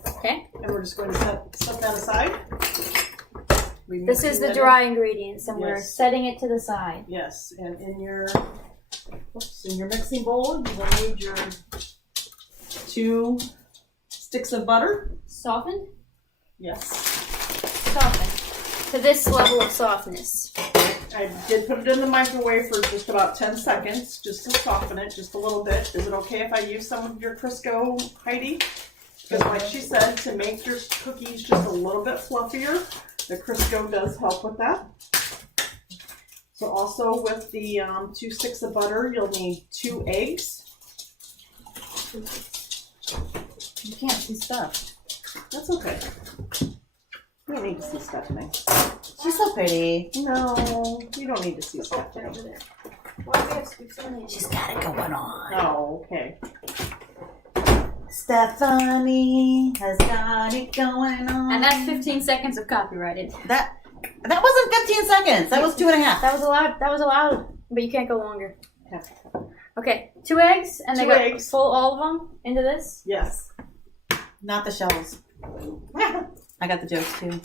Okay. And we're just going to set that aside. This is the dry ingredients, and we're Yes. setting it to the side. Yes, and in your mixing bowl, you will need your 2 sticks of butter. Soften? Yes. Soften. To this level of softness. I did put it in the microwave for just about 10 seconds, just to soften it just a little bit. Is it okay if I use some of your Crisco, Heidi? Because like she said, to make your cookies just a little bit fluffier, the Crisco does help with that. So also with the 2 sticks of butter, you'll need 2 eggs. You can't see stuff. That's okay. You don't need to see Stephanie. She's so pretty. No, you don't need to see Stephanie. Over there. Why do we have scoops on the She's got it going on. Oh, okay. Stephanie has got it going on. And that's 15 seconds of copyrighted. That wasn't 15 seconds. That was 2.5. That was allowed, but you can't go longer. Half a cup. Okay, 2 eggs, and they 2 go eggs. full all of them into this. Yes. Not the shells. I got the jokes too.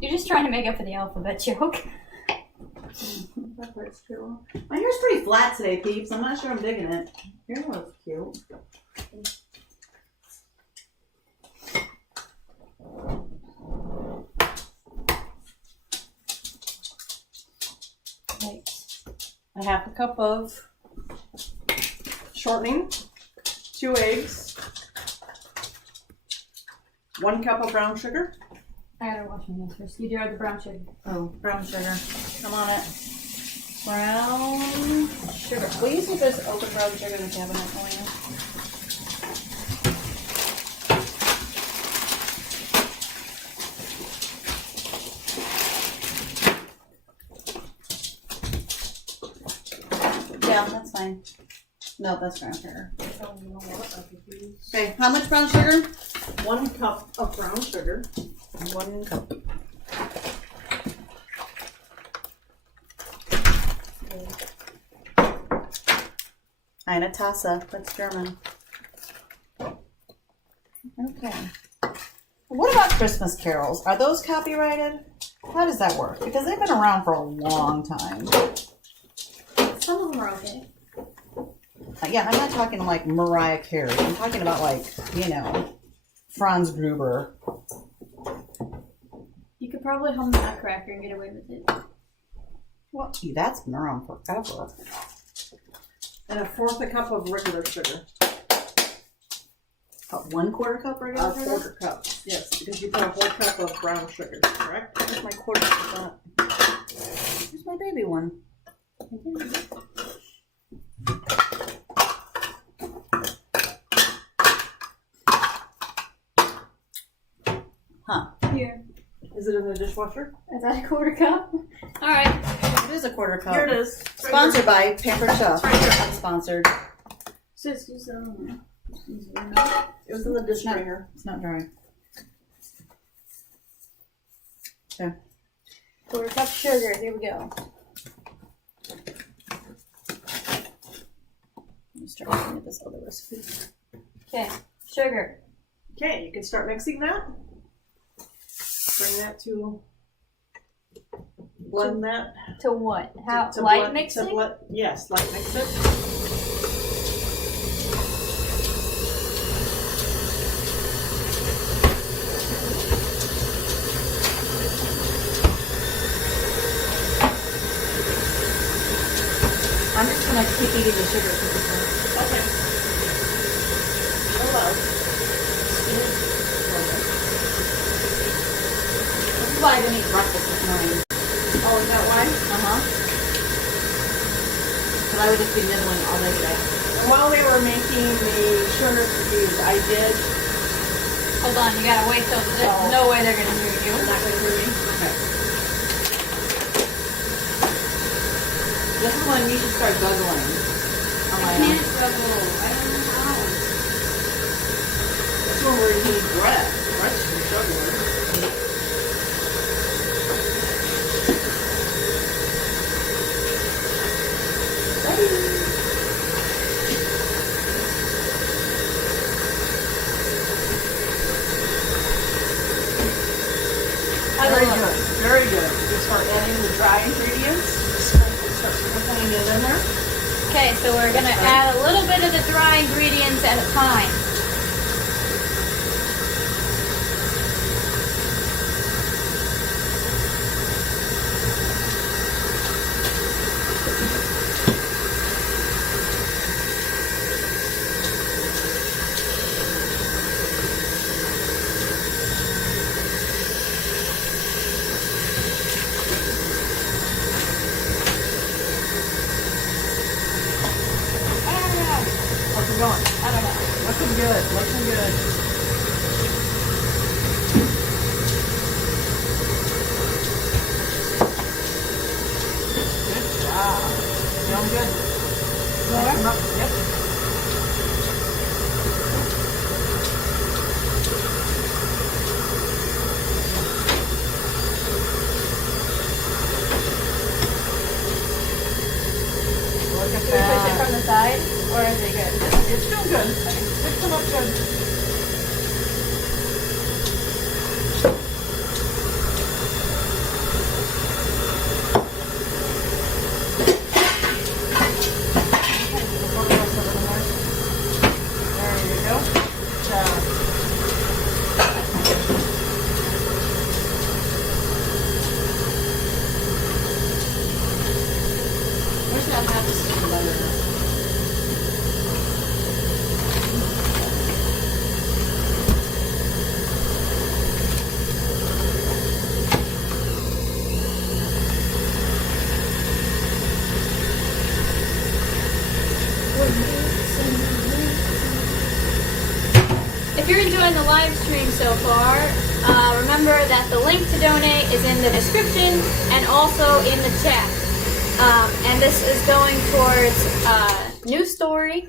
You're just trying to make up for the alphabet joke. That part's too. My hair's pretty flat today, peeps. I'm not sure I'm digging it. Your hair looks cute. Right. A half a cup of shortening, 2 eggs, 1 cup of brown sugar. I gotta wash my hands first. You do the brown sugar. Oh, brown sugar. Come on it. Brown sugar. We usually just open brown sugar in the cabinet, Elena. Yeah, that's fine. No, that's brown sugar. Okay, how much brown sugar? 1 cup of brown sugar. 1 cup. Eine Tasse. That's German. Okay. What about Christmas carols? Are those copyrighted? How does that work? Because they've been around for a long time. Some of them are okay. Yeah, I'm not talking like Mariah Carey. I'm talking about like, Franz Gruber. You could probably hum the Nutcracker and get away with it. Well, gee, that's been around forever. And 1/4 cup of regular sugar. 1/4 cup A regular sugar? 1/4 cup. Yes, because you put a whole cup of brown sugar, correct? Where's my quarter cup? Where's my baby one? Huh. Here. Is it in the dishwasher? Is that a 1/4 cup? All right. It is a 1/4 cup. Here it is. It's right Sponsored by Pampered Chef. It's right here. Unsponsored. So it's just It was in the dish drainer. It's not dry. 1/4 cup sugar. Here we go. Let me start looking at this other recipe. Okay. Sugar. Okay, you can start mixing that. Bring that to blend that. To what? How to light blend- mixing? Yes, light mix it. I'm just gonna keep eating the sugar cookies. Okay. Hello. This is why I didn't eat breakfast this morning. Oh, is that why? But I would just be nibbling all day today. And while we were making the sugar cookies, I did. Hold on. You gotta wait till. There's no way they're gonna hear you. They're not going to hear me. Okay. This is when you should start juggling. On my own. Can't juggle. I don't know how. That's when we need bread. Bread's for juggling. Very good. Very good. Just start adding the dry ingredients. Start sprinkling it in there. Okay, so we're gonna add a little bit of the dry ingredients at a time. How's it going? I don't know. Looking good. Looking good. Good job. Feeling good. Yep. Look at Should we push it that. from the side, or is it good? It's still good. It's come up good. There you go. Good job. Where's that half butter? If you're enjoying the live stream so far, remember that the link to donate is in the description and also in the chat. And this is going towards a new story,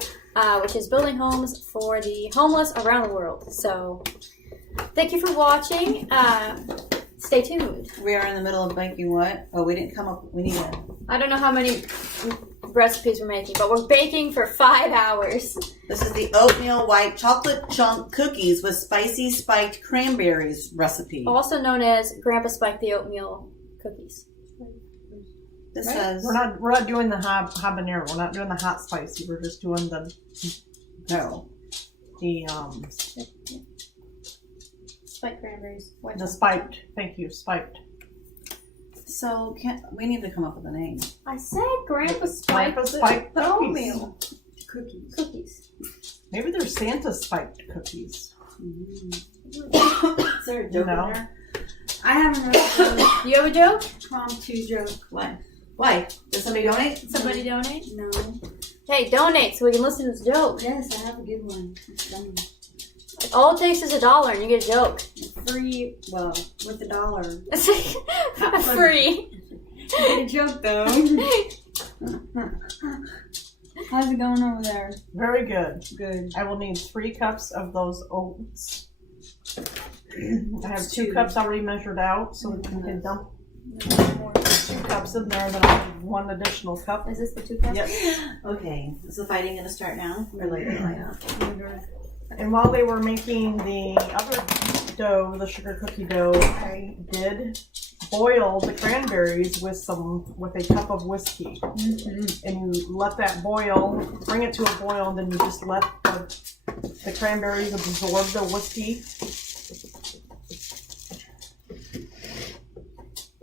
which is building homes for the homeless around the world. So, thank you for watching. Stay tuned. We are in the middle of baking what? Oh, we didn't come up. We need a. I don't know how many recipes we're making, but we're baking for 5 hours. This is the oatmeal white chocolate chunk cookies with spicy spiked cranberries recipe. Also known as Grandpa Spike the Oatmeal Cookies. This Right? says We're not doing the habanero. We're not doing the hot spicy. We're just doing the Spiked cranberries. White the chocolate. spiked. Thank you, spiked. so. We need to come up with a name. I said Grandpa Spike Grandpa the Spike cookies. oatmeal Cookies. cookies. Maybe they're Santa spiked cookies. Is there a joke in there? I have another joke. You have a joke? Two joke. What? Why? Did somebody donate? Somebody donate? No. Hey, donate so we can listen to this joke. Yes, I have a good one. It's funny. All it takes is $1 and you get a joke. Free, well, with $1. Free. You get a joke though. How's it going over there? Very good. Good. I will need 3 cups of those oats. I have 2 cups already measured out, so we can dump 2 cups in there, then I'll have 1 additional cup. Is this the 2 cups? Yep. Okay, is the fighting going to start now or later? And while they were making the other dough, the sugar cookie dough, I did boil the cranberries with a cup of whiskey. Mm-hmm. And you let that boil, bring it to a boil, and then you just let the cranberries absorb the whiskey.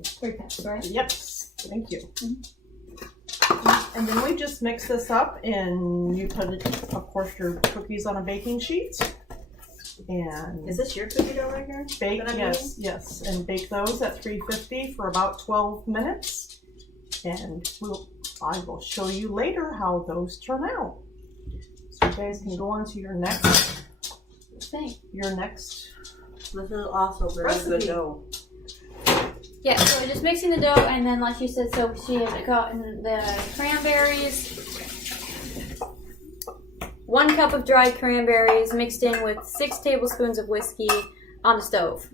3 cups, right? Yep, thank you. And then we just mix this up, and you put, of course, your cookies on a baking sheet. And Is this your cookie dough right here? bake, that I'm yes, and bake those at 350 for about 12 minutes. And I will show you later how those turn out. So you guys can go on to your next Thing. This is also very good dough. Yeah, so we're just mixing the dough, and then, like she said, so she had gotten the cranberries. 1 cup of dried cranberries mixed in with 6 tablespoons of whiskey on the stove.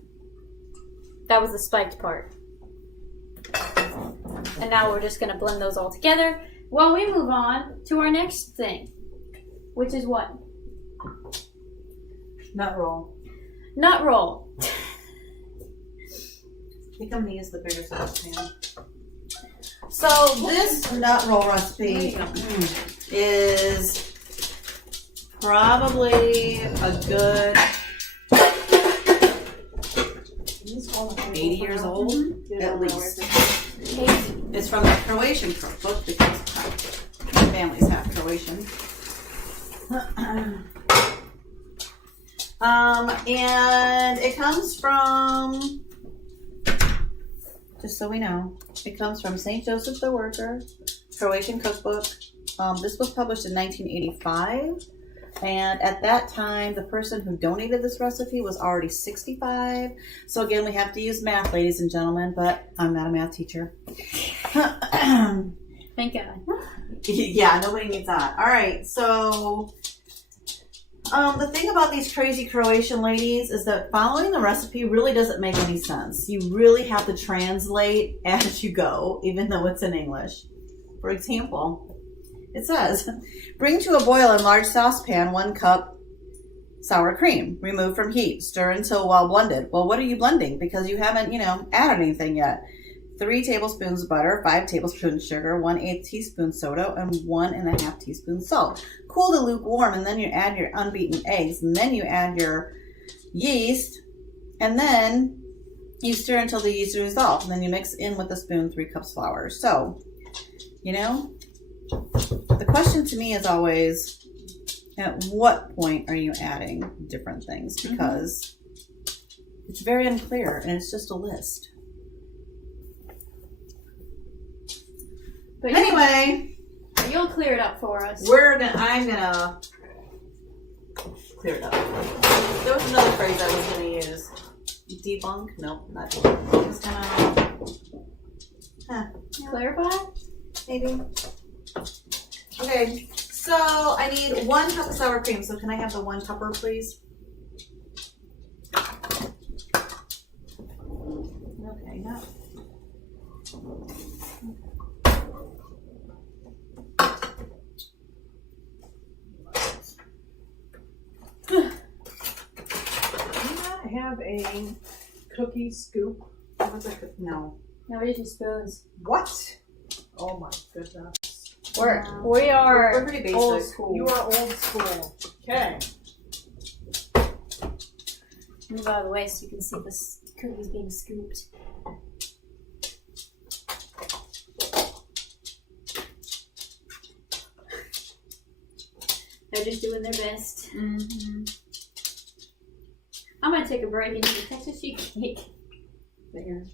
That was the spiked part. And now we're just going to blend those all together while we move on to our next thing, which is what? Nut roll. Nut roll. I think I'm going to use the bigger saucepan. So this nut roll recipe is probably a good 80 years old, at least. It's from the Croatian cookbook because my family's half Croatian. And it comes from, just so we know, it comes from St. Joseph the Worker, Croatian cookbook. This was published in 1985. And at that time, the person who donated this recipe was already 65. So again, we have to use math, ladies and gentlemen, but I'm not a math teacher. Thank God. Yeah, nobody needs that. All right, so the thing about these crazy Croatian ladies is that following the recipe really doesn't make any sense. You really have to translate as you go, even though it's in English. For example, it says, bring to a boil in large saucepan 1 cup sour cream. Remove from heat. Stir until well blended. Well, what are you blending? Because you haven't, added anything yet. 3 tablespoons butter, 5 tablespoons sugar, 1/8 teaspoon soda, and 1.5 teaspoons salt. Cool to lukewarm, and then you add your unbeaten eggs, and then you add your yeast, and then you stir until the yeast is dissolved, and then you mix in with a spoon 3 cups flour. So, the question to me is always, at what point are you adding different things? Because it's very unclear, and it's just a list. But Anyway, you'll clear it up for us. I'm gonna clear it up. There was another phrase I was gonna use. Debunk? Nope, not debunk. I was gonna Clarify? maybe. Okay, so I need 1 cup of sour cream. So can I have the 1 cupper, please? Okay, no. I have a cookie scoop. What's a no? No, we just use spoons. What? Oh my goodness. We We're are pretty basic. old school. You are old school. Okay. Move out of the way so you can see the cookies being scooped. They're just doing their best. Mm-hmm. I'm gonna take a break and eat a Texas sheet cake. There.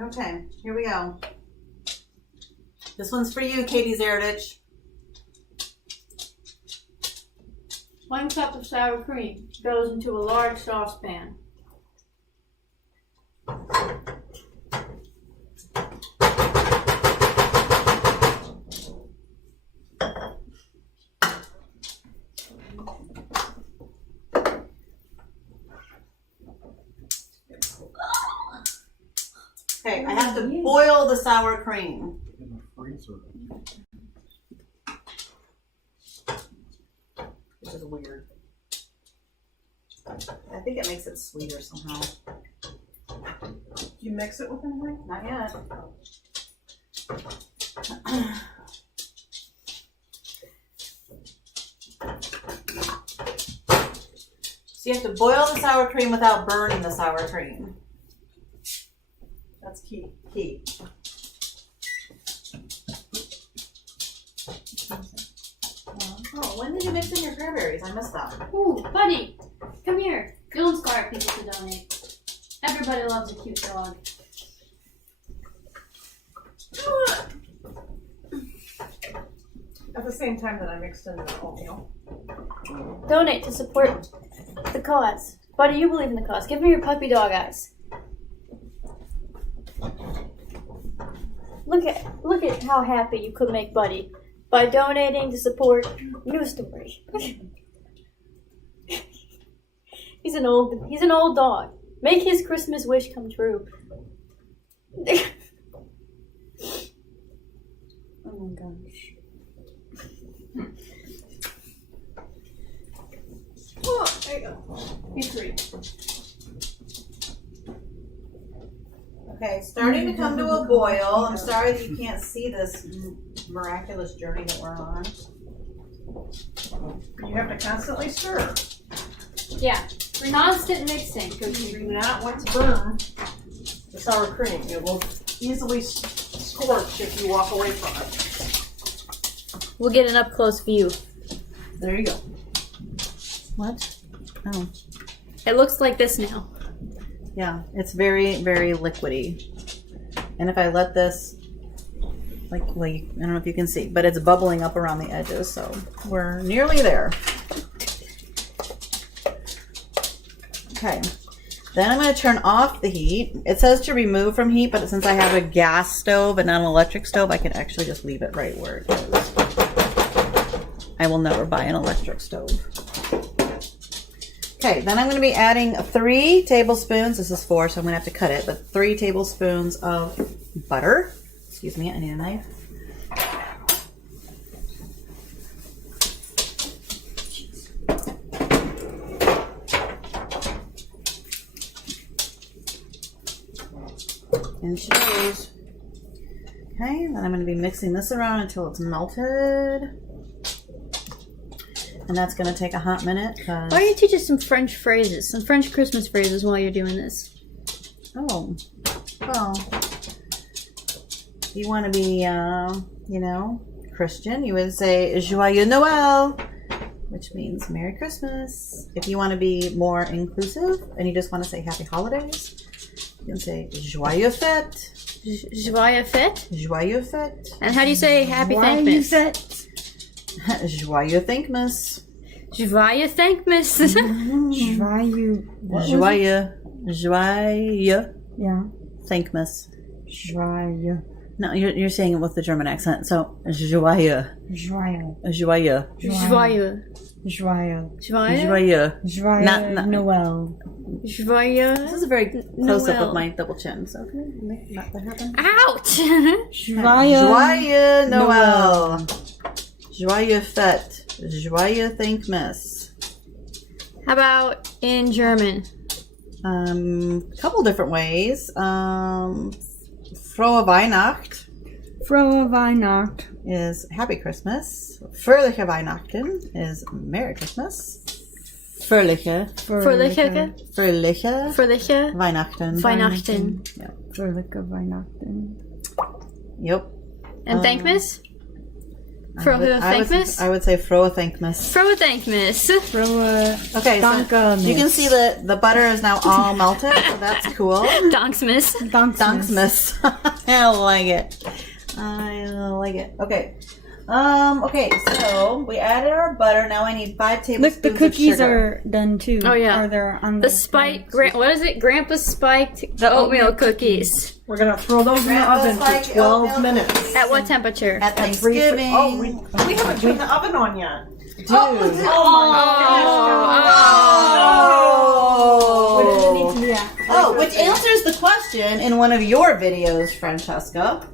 Okay, here we go. This one's for you, Katie Zerdich. 1 cup of sour cream goes into a large saucepan. Okay, I have to boil the sour cream. In the freezer. Which is weird. I think it makes it sweeter somehow. You mix it with anything? Not yet. So you have to boil the sour cream without burning the sour cream. That's key. Oh, when did you mix in your cranberries? I missed that. Ooh, buddy, come here. You'll inspire people to donate. Everybody loves a cute dog. At the same time that I mixed in the oatmeal. Donate to support the cause. Buddy, you believe in the cause. Give me your puppy dog eyes. Look at how happy you could make Buddy by donating to support News Story. He's an old dog. Make his Christmas wish come true. Oh my gosh. Oh, there you go. He's free. Okay, starting to come to a boil. I'm sorry that you can't see this miraculous journey that we're on. You have to constantly stir. Yeah, constant mixing. You do not want to burn the sour cream. It will easily scorch if you walk away from it. We'll get an up close view. There you go. What? Oh. It looks like this now. Yeah, it's very, very liquidy. And if I let this, I don't know if you can see, but it's bubbling up around the edges, so we're nearly there. Okay, then I'm going to turn off the heat. It says to remove from heat, but since I have a gas stove and not an electric stove, I can actually just leave it right where it is. I will never buy an electric stove. Okay, then I'm going to be adding 3 tablespoons. This is 4, so I'm going to have to cut it, but 3 tablespoons of butter. Excuse me, I need a knife. And she goes. Okay, then I'm going to be mixing this around until it's melted. And that's going to take a hot minute. Why don't you teach us some French phrases, some French Christmas phrases while you're doing this? Oh, well, you want to be, Christian, you would say Joyeux Noël, which means Merry Christmas. If you want to be more inclusive and you just want to say Happy Holidays, you can say Joyeux Fête. Joyeux Fête? Joyeux Fête. And how do you say Happy Thankmas? Joyeux Thankmas. Joyeux Thankmas. Joyeux Yeah. Thankmas. Joyeux. No, you're saying it with the German accent. So joyeux. Joyeux. Joyeux. Joyeux. Joyeux. Joyeux. Joyeux. Joyeux Not- Noël. This Joyeux. is a very close up Noël. of my double chin. So can I make that happen? Ouch! Joyeux. Joyeux Noël. Joyeux Fête. Joyeux Thankmas. How about in German? A couple different ways. Frohe Weihnacht Frohe Weihnacht. is Happy Christmas. Fröhliche Weihnachten is Merry Christmas. Fröhliche Fröhliche Weihnachten. Weihnachten. Ja. Fröhliche Weihnachten. Yep. And Thankmas? Frohe Thankmas? I would say frohe Thankmas. Frohe Thankmas. Frohe Okay, so Danke. you can see that the butter is now all melted, so that's cool. Danksmas. Thankmas. I like it. I like it. Okay. Okay, so we added our butter. Now I need 5 tablespoons Look, the cookies of sugar. are done too. Oh, yeah. Or they're on The spiked, what is it? Grandpa's spiked The oatmeal oatmeal cookies. We're gonna throw those in the oven Grandpa's for 12 oatmeal minutes. cookies. At what temperature? At Thanksgiving. Oh, we haven't turned the oven on yet. Dude. Oh, which answers the question in one of your videos, Francesca.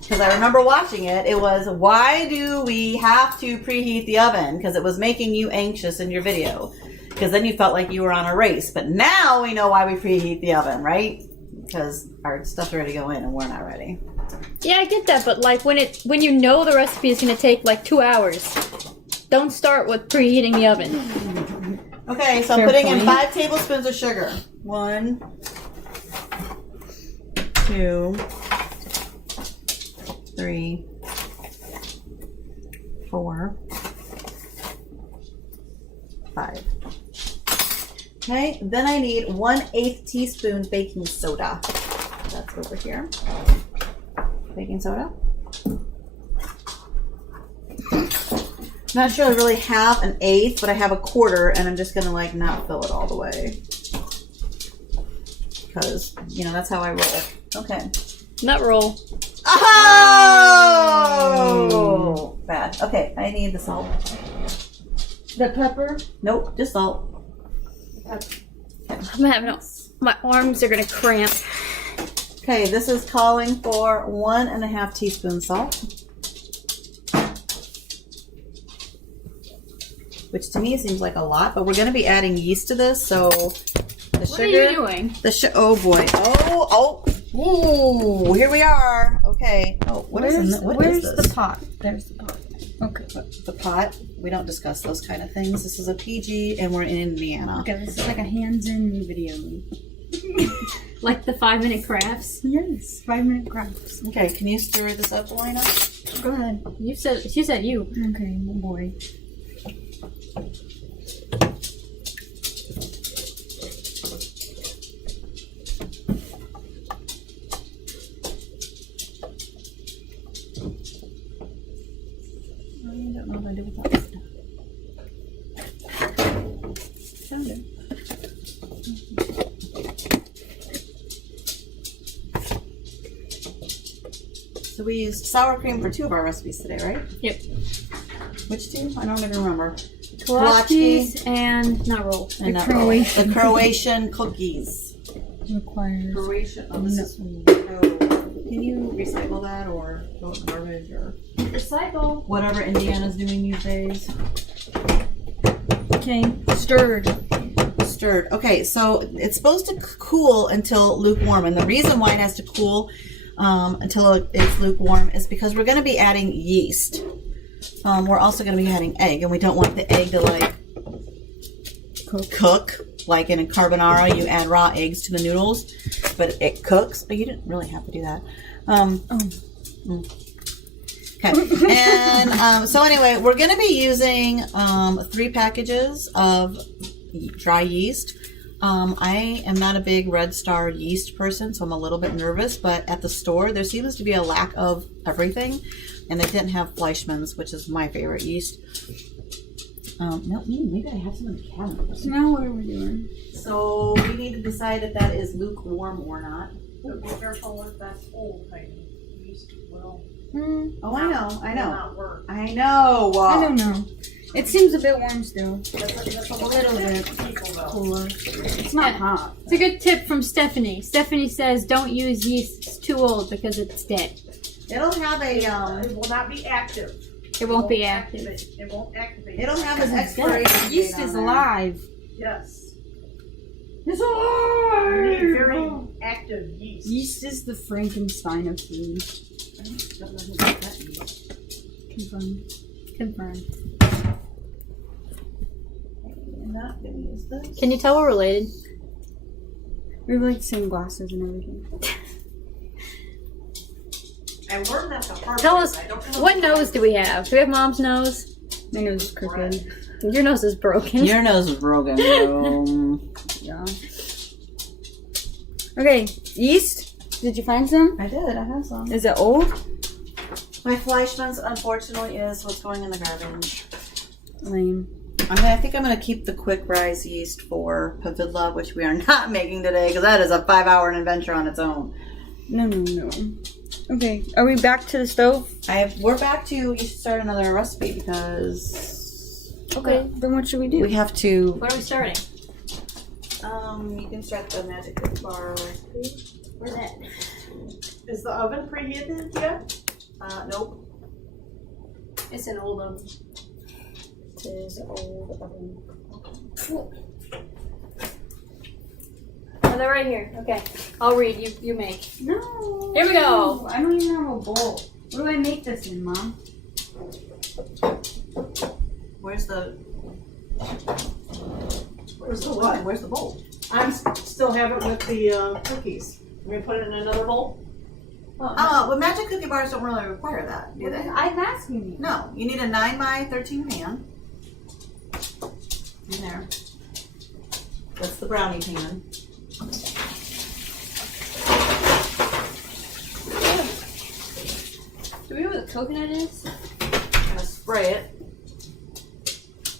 Because I remember watching it. It was, why do we have to preheat the oven? Because it was making you anxious in your video. Because then you felt like you were on a race. But now we know why we preheat the oven, right? Because our stuff's ready to go in and we're not ready. Yeah, I get that, but like when you know the recipe is gonna take like 2 hours, don't start with preheating the oven. Okay, so I'm Fair putting in point. 5 tablespoons of sugar. 1, 2, 3, 4, 5. Okay, then I need 1/8 teaspoon baking soda. That's over here. Baking soda. Not sure I really have an 1/8, but I have a 1/4, and I'm just gonna like not fill it all the way. Because, you know, that's how I roll. Okay. Nut roll. Oh! Bad. Okay, I need the salt. The pepper. Nope, just salt. I'm having my arms are gonna cramp. Okay, this is calling for 1.5 teaspoons salt. Which to me seems like a lot, but we're going to be adding yeast to this, so the What sugar. are you doing? Oh boy! Ooh! Here we are. Okay. Oh, what is Where's this? the pot? There's the pot. Okay. The pot. We don't discuss those kind of things. This is a PG, and we're in Indiana. Okay, this is like a hands-in video. Like the 5-minute crafts? Yes, 5-minute crafts. Okay, can you stir this up, Elena? Go ahead. She said you. Okay, oh boy. I don't know if I do with that. Found it. So we used sour cream for 2 of our recipes today, right? Yep. Which 2? I don't even remember. Kolaches and nut roll. And The the Croatian Croatian cookies. requires. Croatian. Oh, this is. Can you recycle that or throw it in garbage or Recycle. whatever Indiana's doing these days? Okay, stirred. Stirred. Okay, so it's supposed to cool until lukewarm, and the reason why it has to cool until it's lukewarm is because we're going to be adding yeast. We're also going to be adding egg, and we don't want the egg to like cook. Like in a carbonara, you add raw eggs to the noodles, but it cooks. But you didn't really have to do that. Okay. And so anyway, we're going to be using 3 packages of dry yeast. I am not a big Red Star yeast person, so I'm a little bit nervous. But at the store, there seems to be a lack of everything. And they didn't have Fleischmann's, which is my favorite yeast. No, maybe I have some in the cabinet. So now what are we doing? So we need to decide if that is lukewarm or not. But be careful with that old thing. Yeast will Oh, I know. not work. I know. I don't know. It seems a bit warm still. That's A little bit people though. cooler. It's not hot. It's a good tip from Stephanie. Stephanie says don't use yeast. It's too old because it's dead. It'll have a It will not be active. It won't be active. It won't activate. it'll have an expiration Yeast date on is there. alive. Yes. It's You alive. need very active yeast. Yeast is the Frankenstein of food. Don't know who got that yeast. Confirmed. Confirmed. And not gonna use this. Can you tell we're related? We have like the same glasses and everything. I learned that the hard Tell way. us, I don't know what nose do we have? Do we have mom's nose? My nose is crooked. Your nose is broken. Your nose is broken. Yeah. Okay, yeast. Did you find some? I did. I have some. Is it old? My Fleischmann's unfortunately is what's going in the garbage. Lame. I think I'm going to keep the quick rise yeast for Pavidla, which we are not making today because that is a 5-hour adventure on its own. No. Okay, are we back to the stove? We're back to, you should start another recipe because Okay, then what should we do? we have to, What are we starting? you can start the magic cookie bar recipe. Where's that? Is the oven preheated yet? Nope. It's an old oven. It is old oven. Oh, they're right here. Okay. I'll read. You make. No. Here we go. I don't even have a bowl. What do I make this in, Mom? Where's the what? Where's the bowl? I'm still have it with the cookies. I'm gonna put it in another bowl. Well, magic cookie bars don't really require that, do they? I'm asking you. No, you need a 9x13 pan. In there. That's the brownie pan. Do we know what the coconut is? I'm gonna spray it.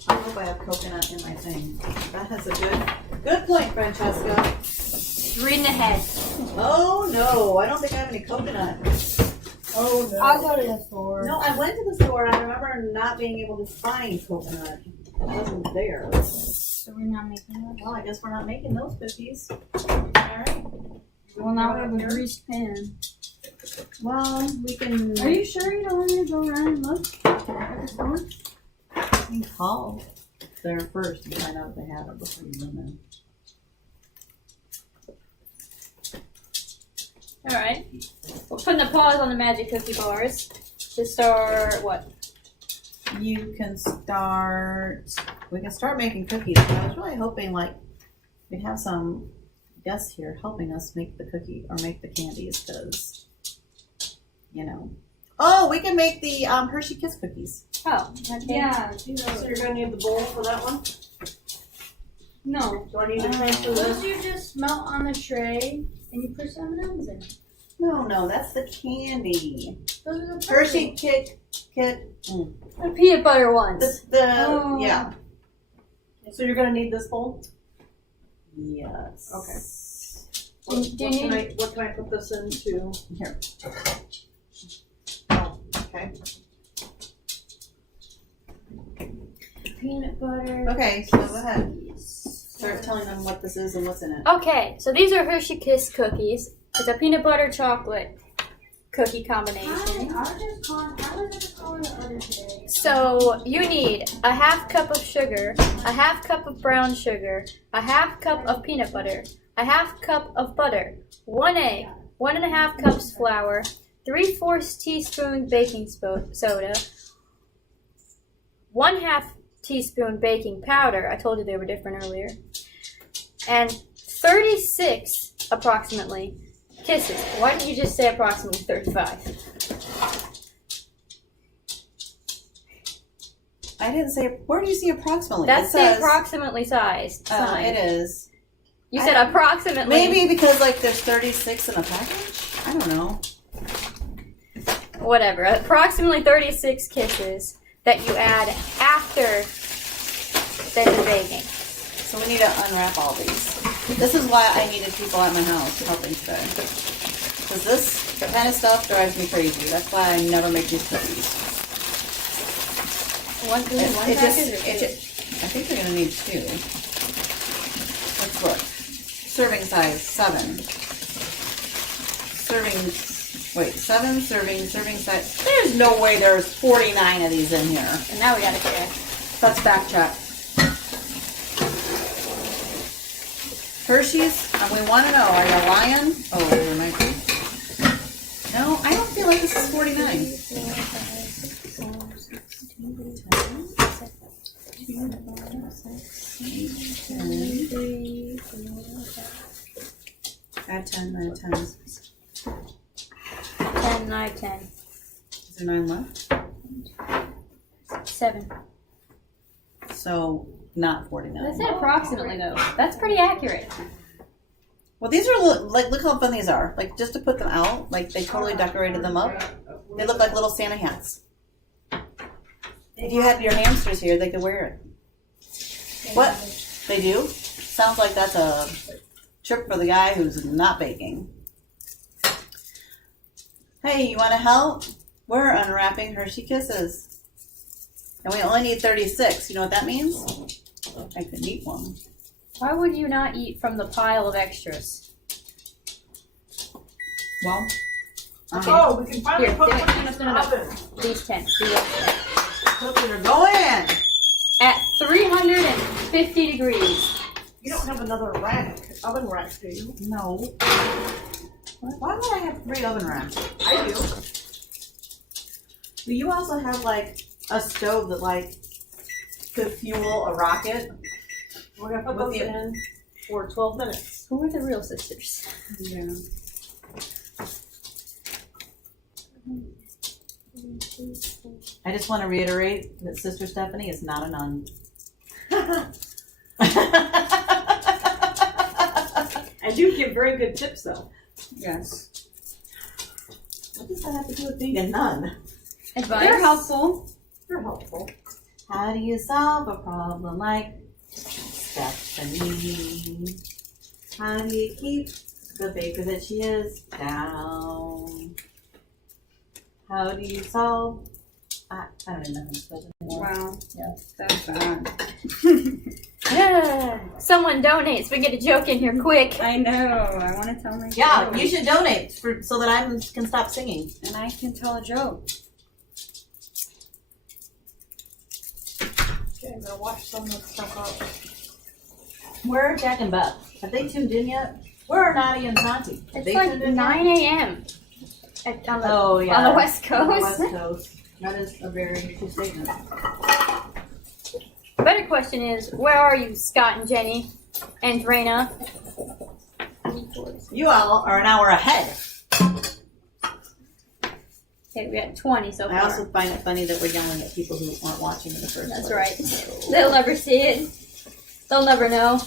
I hope I have coconut in my thing. That has a good point, Francesca. Just reading ahead. Oh no, I don't think I have any coconut. Oh no. I'll go to the store. No, I went to the store and I remember not being able to find coconut. It wasn't there. So we're not making that? Well, I guess we're not making those cookies. Alright. Well, now we have a greased pan. Well, we can. Are you sure you don't want me to go around and look at the store? We can call there first and find out if they have it before you run in. Alright. We're putting a pause on the magic cookie bars to start what? You can start. We can start making cookies. But I was really hoping we'd have some guests here helping us make the cookie or make the candies because, Oh, we can make the Hershey Kiss cookies. Oh, okay. Yeah. So you're gonna need the bowl for that one? No. Do I need to transfer Those this? you just melt on the tray and you put M&Ms in. No, that's the candy. Those are the Hershey Kit. The peanut butter ones. Oh. Yeah. So you're gonna need this bowl? Yes. Okay. Do you need? What can I put this into? Here. Oh, okay. Peanut butter. Okay, so go ahead. Start telling them what this is and what's in it. Okay, so these are Hershey Kiss cookies. It's a peanut butter chocolate cookie combination. I was just calling the other day. So you need a half cup of sugar, a half cup of brown sugar, a half cup of peanut butter, a half cup of butter, 1 egg, 1.5 cups flour, 3/4 teaspoon baking soda, 1/2 teaspoon baking powder. I told you they were different earlier. And 36 approximately kisses. Why didn't you just say approximately 35? I didn't say. Where do you see approximately? That's it says, the approximately sized sign. It is. You said approximately. Maybe because there's 36 in a package. I don't know. Whatever. Approximately 36 kisses that you add after the baking. So we need to unwrap all these. This is why I needed people at my house helping today. Because this kind of stuff drives me crazy. That's why I never make these cookies. One package or two? I think you're going to need 2. Let's look. Serving size, 7. Serving size. There's no way there's 49 of these in here. And now we gotta check. Let's back check. Hershey's, we want to know, are you lying? Oh, there might be. No, I don't feel like this is 49. 8, have 10. I have 10. 10, and I have 10. Is there 9 left? 7. So, not 49. That's it approximately, though. That's pretty accurate. Well, these are, like, look how fun these are. Like, just to put them out, like, they totally decorated them up. They look like little Santa hats. If you had your hamsters here, they could wear it. What? They do? Sounds like that's a trip for the guy who's not baking. Hey, you want to help? We're unwrapping Hershey Kisses. And we only need 36. You know what that means? I could eat one. Why would you not eat from the pile of extras? Well, Oh, we can finally Here, put do it. cookies in the oven. These 10. Do those 10. cookies are going. At 350 degrees. You don't have another oven rack, do you? No. Why would I have 3 oven racks? I do. But you also have like a stove that like could fuel a rocket. We're gonna put those in for 12 minutes. Who are the real sisters? Yeah. I just want to reiterate that Sister Stephanie is not a nun. I do give very good tips, though. Yes. What does that have to do with being a nun? Advice? They're helpful. They're helpful. How do you solve a problem like Stephanie? How do you keep the baker that she is down? How do you solve? I don't even know how to spell it anymore. Wow. Yeah. That's bad. Someone donates. We get a joke in here quick. I know. I want to tell my Yeah, joke. you should donate so that I can stop singing. And I can tell a joke. Okay, I'm gonna watch some of the stuff up. Where are Jack and Beth? Have they tuned in yet? Where are Nadia and Santi? Have It's they like tuned in 9 yet? a.m. On the, Oh, yeah. on the West Coast. On the West Coast. That is a very true statement. Better question is, where are you, Scott and Jenny and Raina? You all are an hour ahead. Okay, we got 20 so I far. also find it funny that we're yelling at people who aren't watching in the first That's place. right. They'll never see it. They'll never know.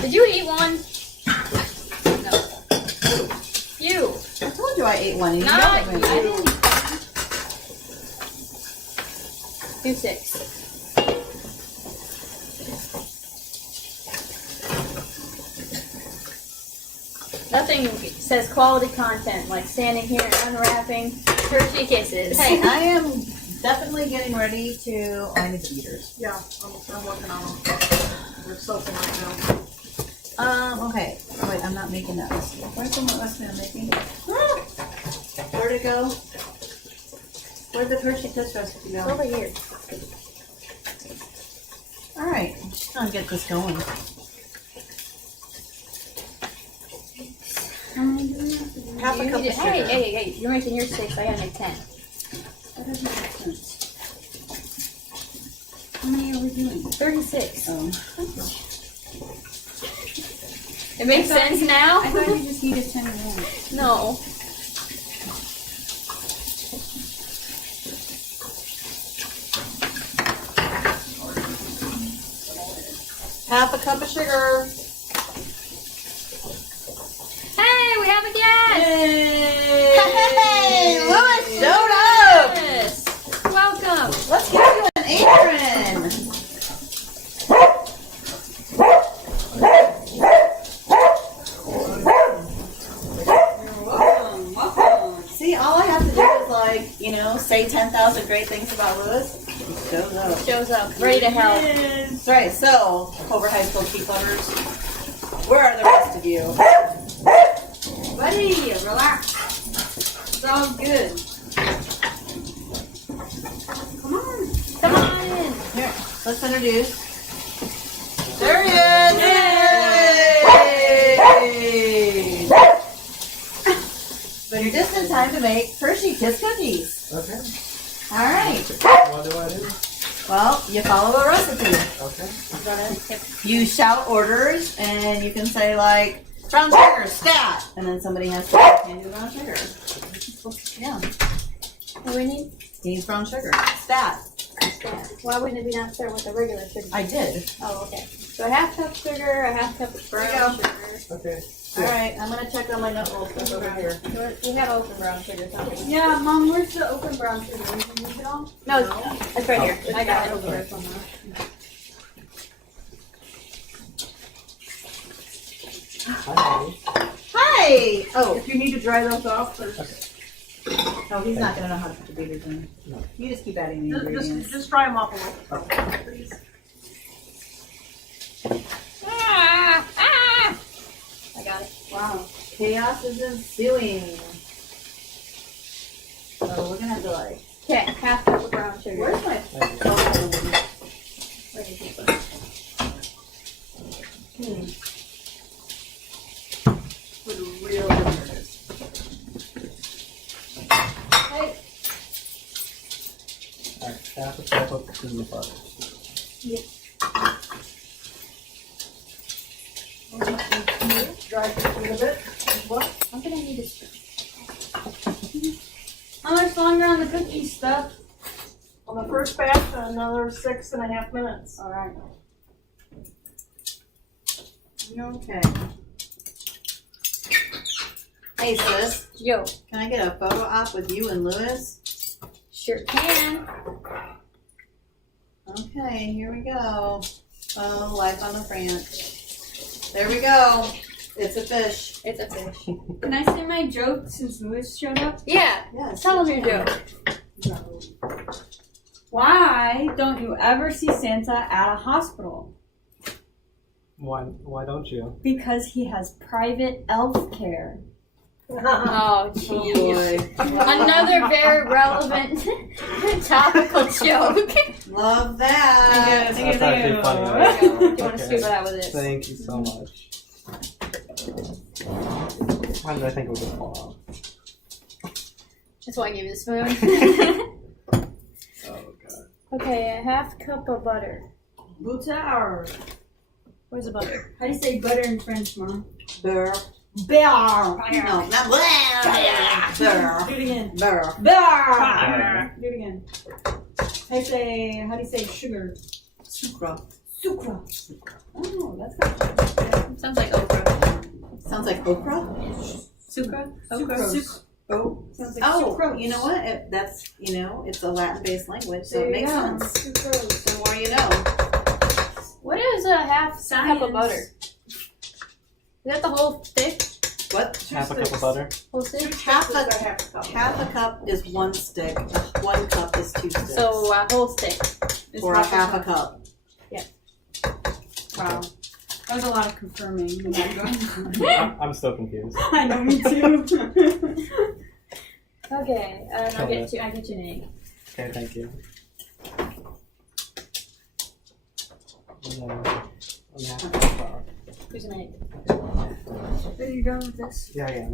Did you eat one? No. You. I told you I ate one. And you Not yelled at me. you. Do 6. Nothing says quality content like standing here and unwrapping Hershey Kisses. Hey, I am definitely getting ready to. Oh, I need the beaters. Yeah, I'm working on them. They're soaking right now. Okay. Oh, wait, I'm not making that recipe. Where's the recipe I'm making? Where'd it go? Where'd the Hershey Kiss recipe It's go? over here. Alright, I'm just gonna get this going. Half a cup of sugar. Hey, you're making your 6, I gotta make 10. That doesn't make sense. How many are we doing? 36. Oh. It makes sense now? I thought you just needed 10 more. No. Half a cup of sugar. Hey, we have a guest! Hey, Louis showed up. Yes. Welcome. Let's give you an apron. Welcome. See, all I have to do is say 10,000 great things about Louis. He shows up. Shows up, ready to help. That's right. So, Cobra High School Keep Lovers, where are the rest of you? Buddy, relax. It's all good. Come on. Come on in. Here, let's introduce. There he is! Yay! So you're just in time to make Hershey Kiss cookies. Okay. All right. What do I do? Well, you follow a recipe. Okay. You shout orders, and you can say like brown sugar, stat, and then somebody has to hand you brown sugar. Yeah, What do we need? needs brown sugar, stat. Why wouldn't it be not start with the regular sugar? I did. Oh, okay. So a half cup sugar, a half cup of There you brown go. sugar. Okay. All right, I'm gonna check on my nut roll stuff over here. We have open brown sugar. Yeah, Mom, where's the open brown sugar? We can use it all? No, it's right here. I got it. over there somewhere. Hi. Hi. Oh, If you need to dry those off, there's oh, he's not gonna know how to put the beaters in. No. You just keep adding the ingredients. just dry them off a little. Please. I got it. Wow, chaos is ensuing. So we're gonna have to like. Okay, half cup of brown sugar. Where's my? Thank Oh, Where did you put it? for the real bitters. Hey. Alright, half a cup of peanut butter. Dry it a little bit. What? I'm gonna need a How much longer on the cookie stuff? On the first batch, another 6.5 minutes. Alright. Okay. Hey sis, Yo, can I get a photo op with you and Lewis? sure can. Okay, here we go. Oh, life on the ranch. There we go. It's a fish. It's a fish. Can I say my joke since Lewis showed up? Yeah, Yes. tell them your joke. Why don't you ever see Santa at a hospital? Why don't you? Because he has private elf care. Oh, Oh jeez. boy. Another very relevant topical joke. Love that. That's actually funny. Do you want to Okay. scoop it out with this? Thank you so much. Why did I think it would just fall That's why I gave you the spoon. out? Oh god. Okay, a half cup of butter. Butter. Where's the butter? How do you say butter in French, Mom? Burr. Bear. No, not blah. Burr. Do it again. Burr. Bear. Do it again. How do you say sugar? Sucra. Sucra. Oh, that's good. Sounds like okra. Sounds like okra. Sucra? Sucrose. Oh. Sounds like Oh, sucrose. you know what? That's, it's a Latin-based language, so There it you makes go. sense. Sucrose. The more you know. What is a half cup Science. of butter? Is that the whole stick? What? Half a cup of butter. Whole stick? Half Is that a half a cup? half a cup is 1 stick. 1 cup is 2 sticks. So a whole stick. It's or a half a cup. Wow. That was a lot of confirming. I'm still confused. I know, me too. Okay, and I get you an egg. Okay, thank you. Let me have a flour. Here's an egg. Are you done with this? Yeah, yeah.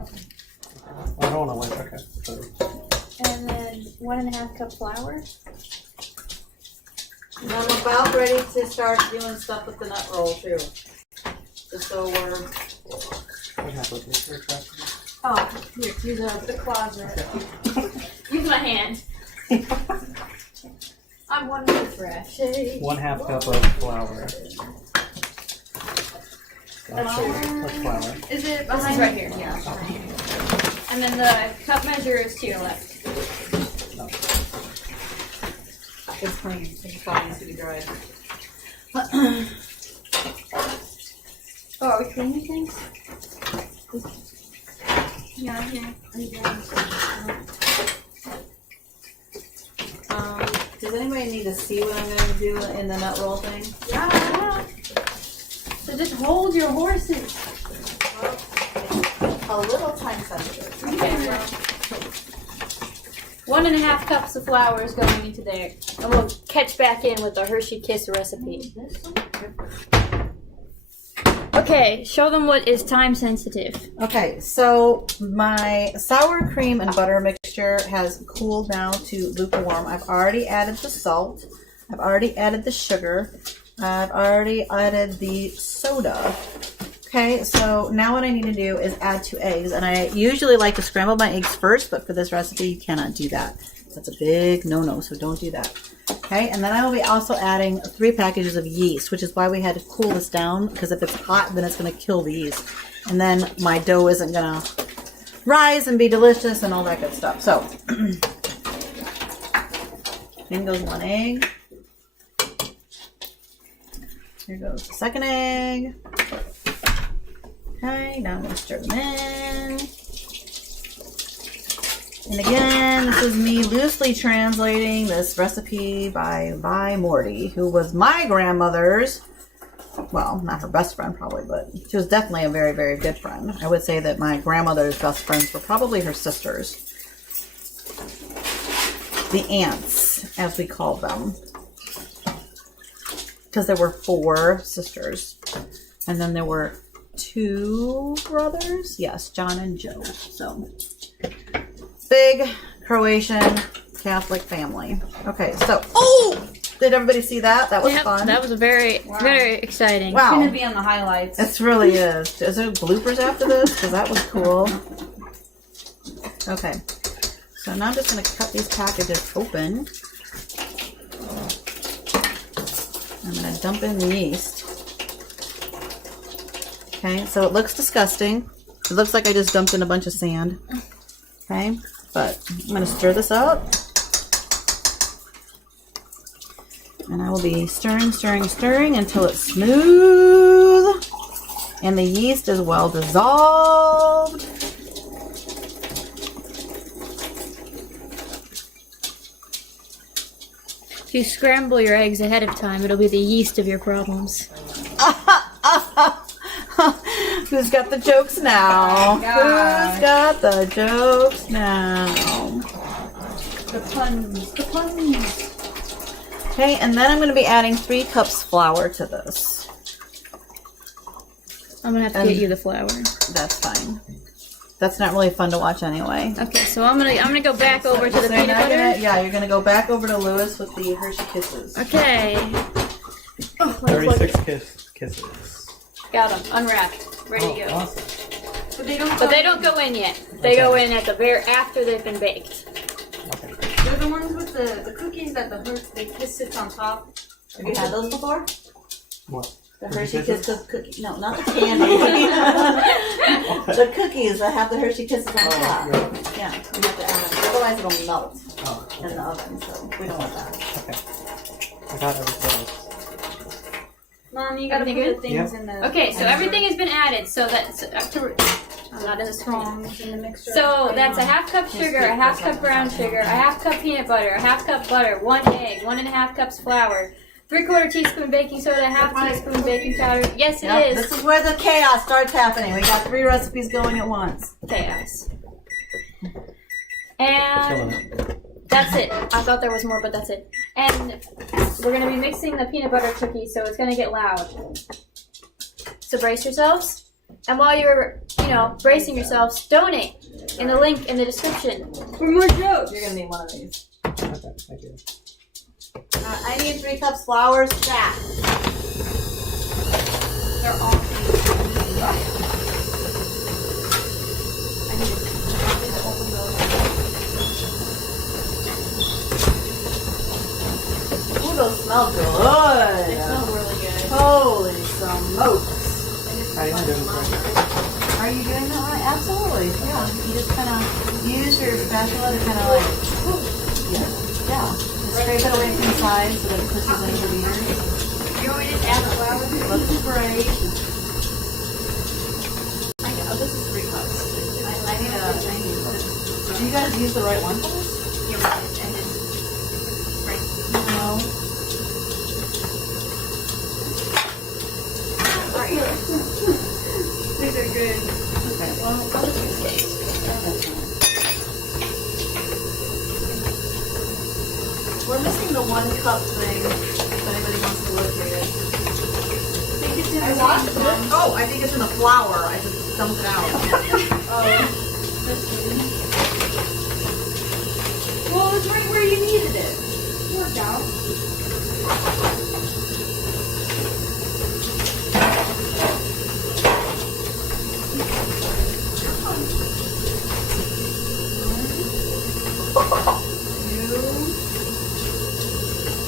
I don't want to wait. Okay. So, And then 1.5 cup flour. And I'm about ready to start doing stuff with the nut roll too. Just so we're. what happened with this? Oh, here, use the closet. Use my hand. I'm one with fresh. 1/2 cup of flour. What's flour? Is it behind? This right here. Yeah. Right here. And then the cup measure is to your left. It's clean. It's probably needs to be dried. Oh, are we cleaning things? Yeah, here. Are you done? Does anybody need to see what I'm going to do in the nut roll thing? Yeah. So just hold your horses. A little time sensitive. Okay. 1.5 cups of flour is going into there. And we'll catch back in with the Hershey Kiss recipe. Okay, show them what is time sensitive. Okay, so my sour cream and butter mixture has cooled now to lukewarm. I've already added the salt. I've already added the sugar. I've already added the soda. Okay, so now what I need to do is add 2 eggs. And I usually like to scramble my eggs first, but for this recipe, you cannot do that. That's a big no-no, so don't do that. Okay, and then I will be also adding 3 packages of yeast, which is why we had to cool this down, because if it's hot, then it's going to kill the yeast. And then my dough isn't going to rise and be delicious and all that good stuff. So, in goes 1 egg. Here goes the 2nd egg. Okay, now I'm going to stir them in. And again, this is me loosely translating this recipe by Morty, who was my grandmother's, well, not her best friend probably, but she was definitely a very, very good friend. I would say that my grandmother's best friends were probably her sisters. The aunts, as we called them. Because there were 4 sisters. And then there were 2 brothers. Yes, John and Joe. So, big Croatian Catholic family. Okay, so, oh! Did everybody see that? That was fun. That was very exciting. Wow. It's going to be on the highlights. It really is. Is there bloopers after this? Because that was cool. Okay. So now I'm just going to cut these packages open. I'm going to dump in the yeast. Okay, so it looks disgusting. It looks like I just dumped in a bunch of sand. Okay, but I'm going to stir this up. And I will be stirring, stirring, stirring until it's smooth. And the yeast is well dissolved. If you scramble your eggs ahead of time, it'll be the yeast of your problems. Who's got the jokes now? Oh my gosh. Who's got the jokes now? The puns. The puns. Okay, and then I'm going to be adding 3 cups flour to this. I'm gonna have to get you the flour. That's fine. That's not really fun to watch anyway. Okay, so I'm gonna go back over to the So peanut now butter. you're going to go back over to Lewis with the Hershey Kisses. Okay. 36 kisses. Got them unwrapped, ready to go. Awesome. But they don't go in yet. They go in at the very after they've been baked. Okay. They're the ones with the cookies that the kiss sits on top. Have you had those before? What? The Hershey Hershey Kisses? Kisses cookies. No, not the candy. The cookies that have the Hershey Kisses on top. Oh, Yeah, you have to add them. Otherwise it'll melt oh, in the oven, so we don't want that. okay. I got everything else. Mom, you gotta put Everything the things in the. Okay, so everything has been added. So that's I'm not as strong. Prongs in the mixture. So that's a half cup sugar, a half cup brown sugar, a half cup peanut butter, a half cup butter, 1 egg, 1.5 cups flour, 3/4 teaspoon baking soda, a half teaspoon baking powder. Yes, it Yep, is. this is where the chaos starts happening. We got 3 recipes going at once. Chaos. Killing And it. that's it. I thought there was more, but that's it. And we're going to be mixing the peanut butter cookie, so it's going to get loud. So brace yourselves. And while you're, bracing yourselves, donate in the link in the description. For more jokes. You're going to need one of these. Okay, thank you. I need 3 cups flour stat. They're all. Ooh, those smell good. They smell really good. Holy smokes. How you doing, Frank? Are you doing that right? Absolutely. Yeah. You just kind of use your spatula to kind of like, yeah. Scrape it away from the side so that it pushes into the beater. You want me to add the flour? Looks great. This is 3 cups. I need a. Do you guys use the right one for this? Yeah, and then spray. No. These are good. Okay. Well, I'll just use these. We're missing the 1 cup thing. If anybody wants to locate it. I think it's in I the lost it. Oh, I think it's in the flour. I just dumped it out. Well, it's right where you needed it. Worked out.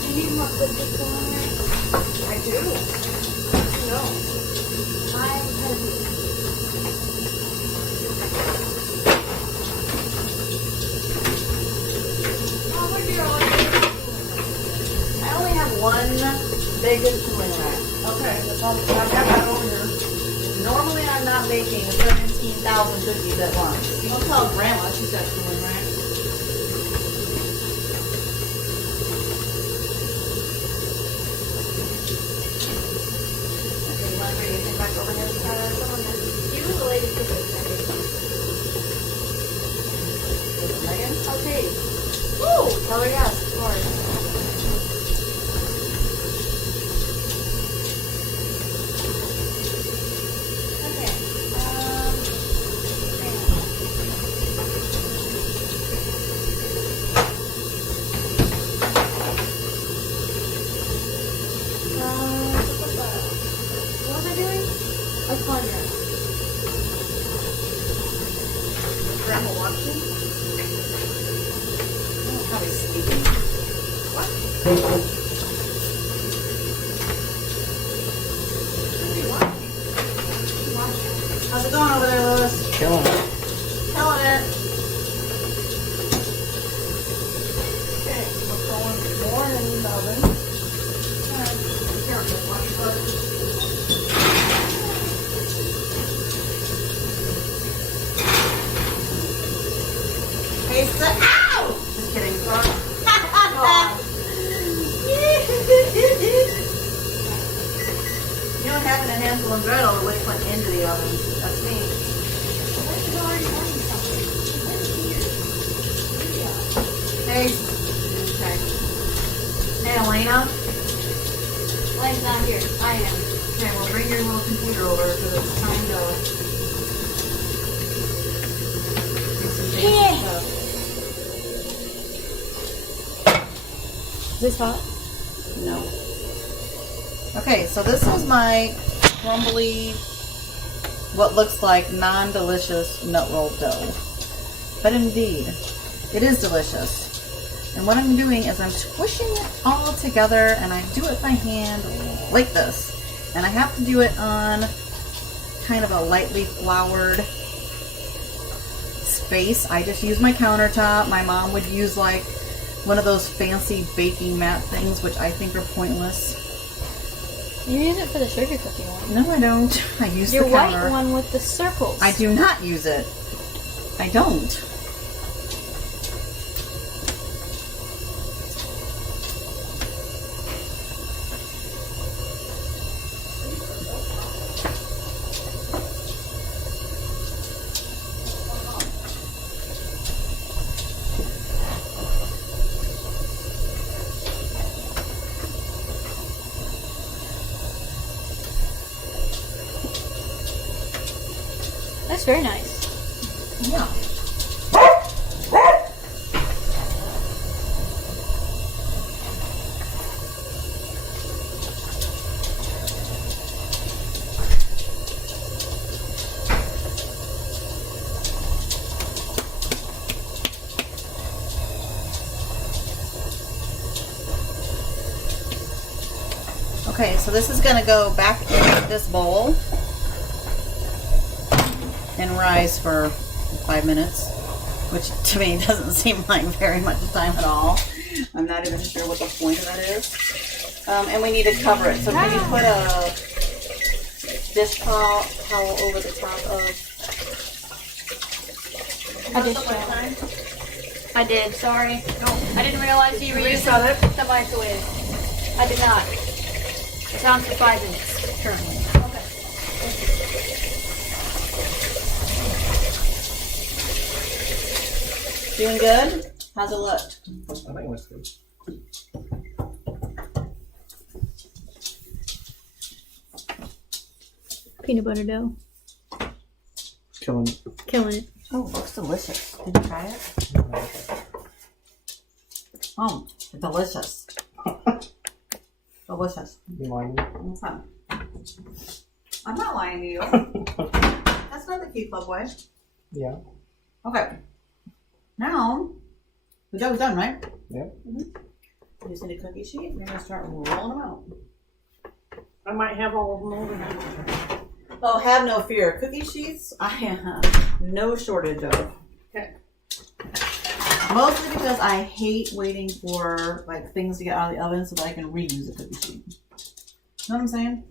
You need more cookies on there? I do. No. I'm heavy. I only have one big cooling rack. Okay, that's all. I've got that over here. Normally I'm not baking 17,000 cookies at once. Don't tell Grandma she's got cooling rack. Okay, you want to bring anything back over here? Someone that you related to this, I think. Megan? Okay. Woo! Tell her yes, of course. Okay. What was I doing? I was calling her. Grandma watching. Probably sleeping. How's it going over there, Lois? Killing it. Killing it. Okay, we're throwing more in the oven. Careful, watch your butter. Hey, ow! Just kidding. You know, having a handful of bread over which went into the oven. That's me. Hey. Okay. Hey, Elena. Elaine's not here. I am. Okay, well, bring your little computer over because it's time to do some fancy stuff. Is this hot? No. Okay, so this is my crumbly, what looks like non-delicious nut roll dough. But indeed, it is delicious. And what I'm doing is I'm squishing it all together, and I do it by hand like this. And I have to do it on kind of a lightly floured space. I just use my countertop. My mom would use like one of those fancy baking mat things, which I think are pointless. You use it for the sugar cookie one. No, I don't. I use Your the counter. white one with the circles. I do not use it. I don't. That's very nice. Yeah. Okay, so this is going to go back into this bowl and rise for 5 minutes, which to me doesn't seem like very much time at all. I'm not even sure what the point of that is. And we need to cover it. So can you put a dish towel over the top of... I did. I did. Sorry. No, I didn't realize you were using the microwave. I did not. It's on for 5 minutes currently. Doing good? How's it look? I think it looks good. Peanut butter dough. Killing it. Killing it. Oh, it looks delicious. Did you try it? Oh, it's delicious. Oh, what's this? You lying? What's that? I'm not lying to you. That's not the Key Club way. Yeah. Okay. Now, the dough's done, right? Yep. You just need a cookie sheet. We're gonna start rolling them out. I might have all of them over. Oh, have no fear. Cookie sheets, I have no shortage of. Okay. Mostly because I hate waiting for like things to get out of the oven so that I can reuse a cookie sheet. You know what I'm saying?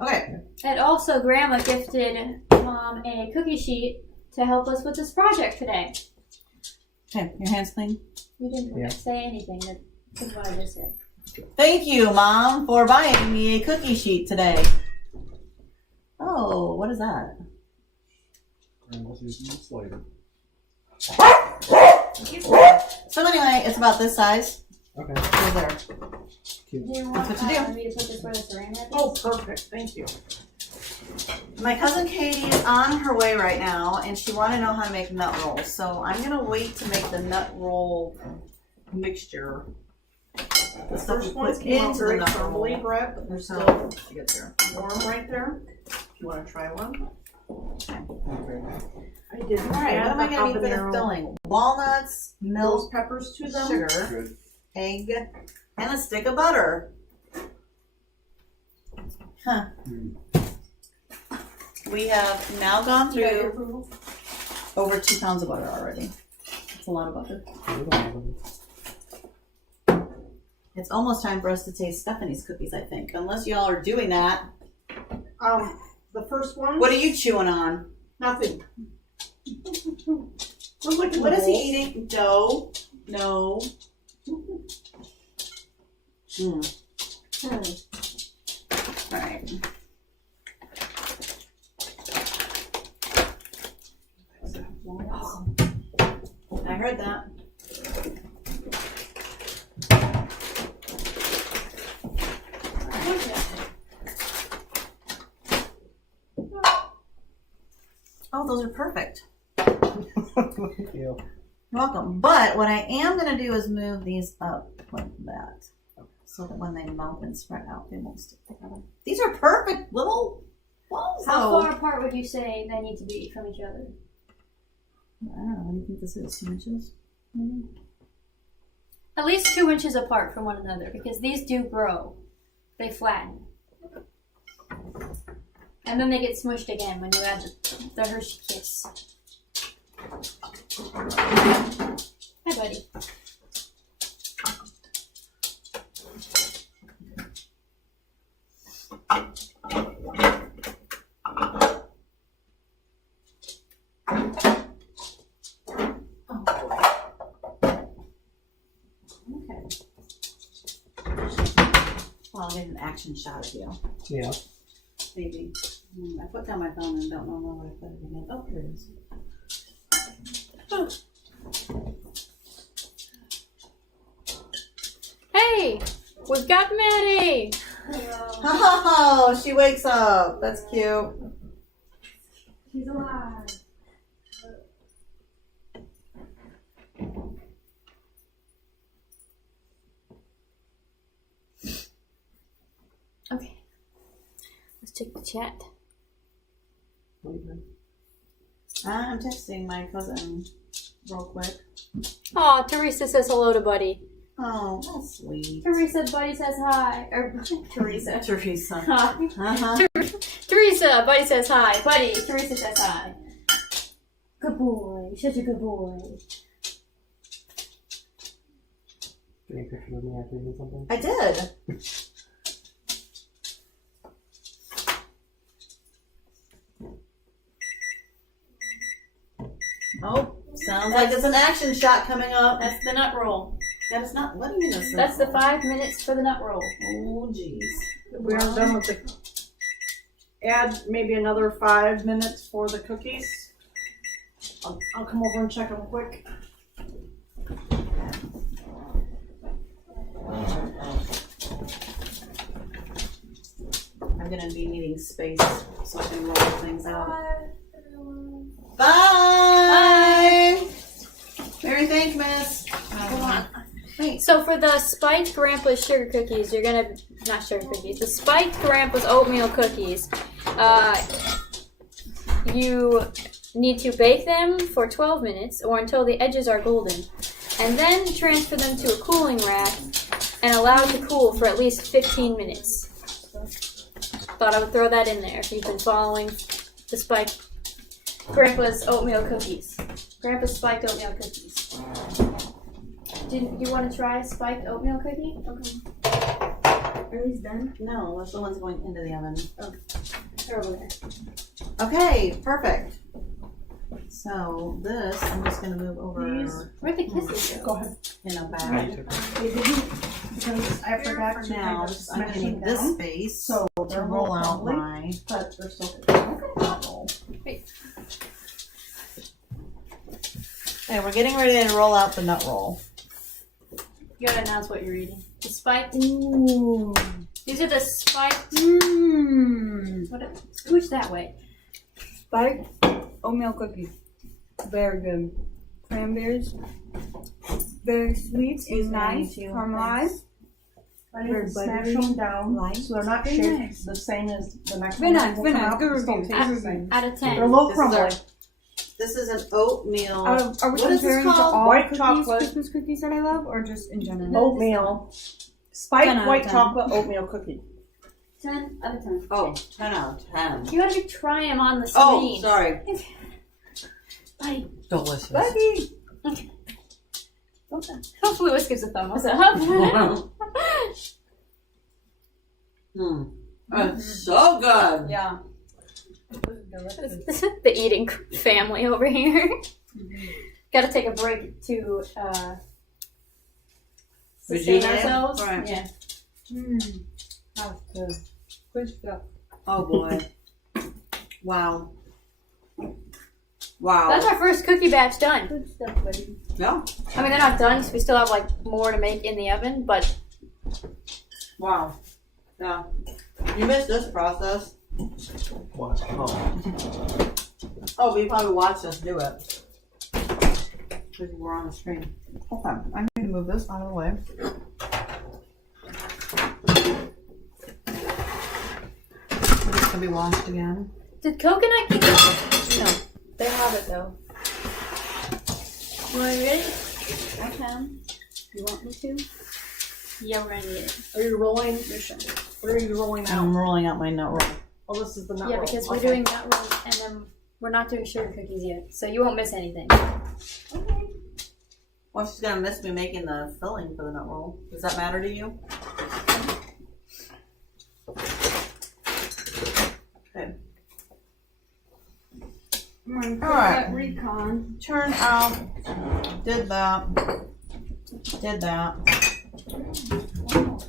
Okay. And also, Grandma gifted Mom a cookie sheet to help us with this project today. Okay, your hands clean. You didn't Yeah. say anything. That's what I just said. Thank you, Mom, for buying me a cookie sheet today. Oh, what is that? And we'll use this later. So anyway, it's about this size. Okay. Over there. Do you want That's what you do. me to put this where the saran wrap is? Oh, perfect. Thank you. My cousin Katie is on her way right now, and she wanted to know how to make nut rolls. So I'm gonna wait to make the nut roll mixture. The stuff we First ones put came out into the very nut crumbly, roll. Brett, but they're So still she gets there. warm right there. If you want to try one. Okay. I did. All right, what am I gonna need for the filling? Walnuts, Those milk, peppers to them. sugar, Good. egg, and a stick of butter. Huh. We have now gone You got your through approval? over 2 pounds of butter already. It's a lot of butter. It's almost time for us to taste Stephanie's cookies, I think. Unless y'all are doing that. The first one. What are you chewing on? Nothing. We're looking. What is he eating? Dough? No. Alright. I heard that. Oh, those are perfect. Thank you. You're welcome. But what I am going to do is move these up like that. So that when they melt and spread out, they won't stick together. These are perfect little balls. How though. far apart would you say they need to be from each other? I don't know. What do you think this is? 2 inches? Maybe? At least 2 inches apart from one another, because these do grow. They flatten. And then they get smushed again when you add the Hershey Kiss. Hi, buddy. Okay. Well, I'll get an action shot of you. Yeah. Maybe. I put down my phone and don't know where I put it again. Oh, here it is. Hey! We've got Maddie! Oh, she wakes up. That's cute. She's alive. Okay. Let's check the chat. I'm texting my cousin real quick. Aw, Teresa says hello to Buddy. Oh, that's sweet. Teresa, Buddy says hi. Or, Teresa. Teresa. Hi. Uh-huh. Teresa, Buddy says hi. Buddy, Teresa says hi. Good boy. You're such a good boy. Getting a picture of me after you did something? I did. Oh, sounds like it's an action shot coming up. That's the nut roll. That is not. What do you mean that's That's the 5 minutes for the nut roll. Oh, jeez. We are done with the. Add maybe another 5 minutes for the cookies. I'll come over and check them quick. I'm gonna be needing space so I can roll things out. Bye. Merry Thankmas. Come on. Wait. I So for the spiked grandpa's sugar cookies, you're gonna not sugar cookies. The spiked grandpa's oatmeal cookies. You need to bake them for 12 minutes or until the edges are golden, and then transfer them to a cooling rack and allow it to cool for at least 15 minutes. Thought I would throw that in there if you've been following the spiked grandpa's oatmeal cookies. Grandpa's spiked oatmeal cookies. Did you want to try a spiked oatmeal cookie? Okay. Are these done? no, that's the one's going into the oven. They're over there. Okay, perfect. So this, I'm just gonna move over These- Where'd the kisses go? Go ahead. in a Yeah, bag. you took it. Because I forgot to Now, kind of just, I'm smash getting them this down. space So to they're roll more out crumbly, my. but they're still good. Roll. Okay, we're getting ready to roll out the nut roll. You gotta announce what you're eating. The spiked. Ooh. These are the spiked. Mmm. What? Scooch that way. Spiked oatmeal cookies. Very good. Cranberries. Very sweet Excuse and me, I need nice. to- Caramelized. I need Very to smash buttery, them down light. so they're not Very shaped nice. the same as the next Very one. nice, Will very come nice. out, Good it's gonna review, taste good the same. Out of 10. They're a little This is our- crumbly. This is an oatmeal. Are we What is this comparing to called? all White cookies, chocolate. Christmas cookies that I love, or just in general? Oatmeal. Spiked 10 out of white 10. chocolate oatmeal cookie. 10 out of 10. Oh, 10 out of 10. You gotta be trying them on the Oh, screen. sorry. Bye. Delicious. Buddy! Hopefully, Lewis gives a thumbs up. It's so good. Yeah. The eating family over here. Gotta take a break to sustain Rejuvenate? ourselves. Right. Yeah. Mmm. That's good. Good stuff. Oh boy. Wow. Wow. That's our first cookie batch done. Good stuff, buddy. Yeah. I mean, they're not done because we still have like more to make in the oven, but Wow. Yeah. You missed this process. What? Oh. Oh, but you probably watched us do it. Because you were on the screen. Okay. I need to move this out of the way. This can be washed again. did coconut cookies? No, they have it though. Are you ready? I can. You want me to? Yeah, we're gonna need it. Are you rolling? What are you rolling out? I'm rolling out my nut roll. Oh, this is the nut Yeah, roll. because we're Okay. doing nut rolls and then we're not doing sugar cookies yet, so you won't miss anything. Okay. Well, she's gonna miss me making the filling for the nut roll. Does that matter to you? Okay. I'm gonna put Alright. that recon. Turn out. Did that. Did that.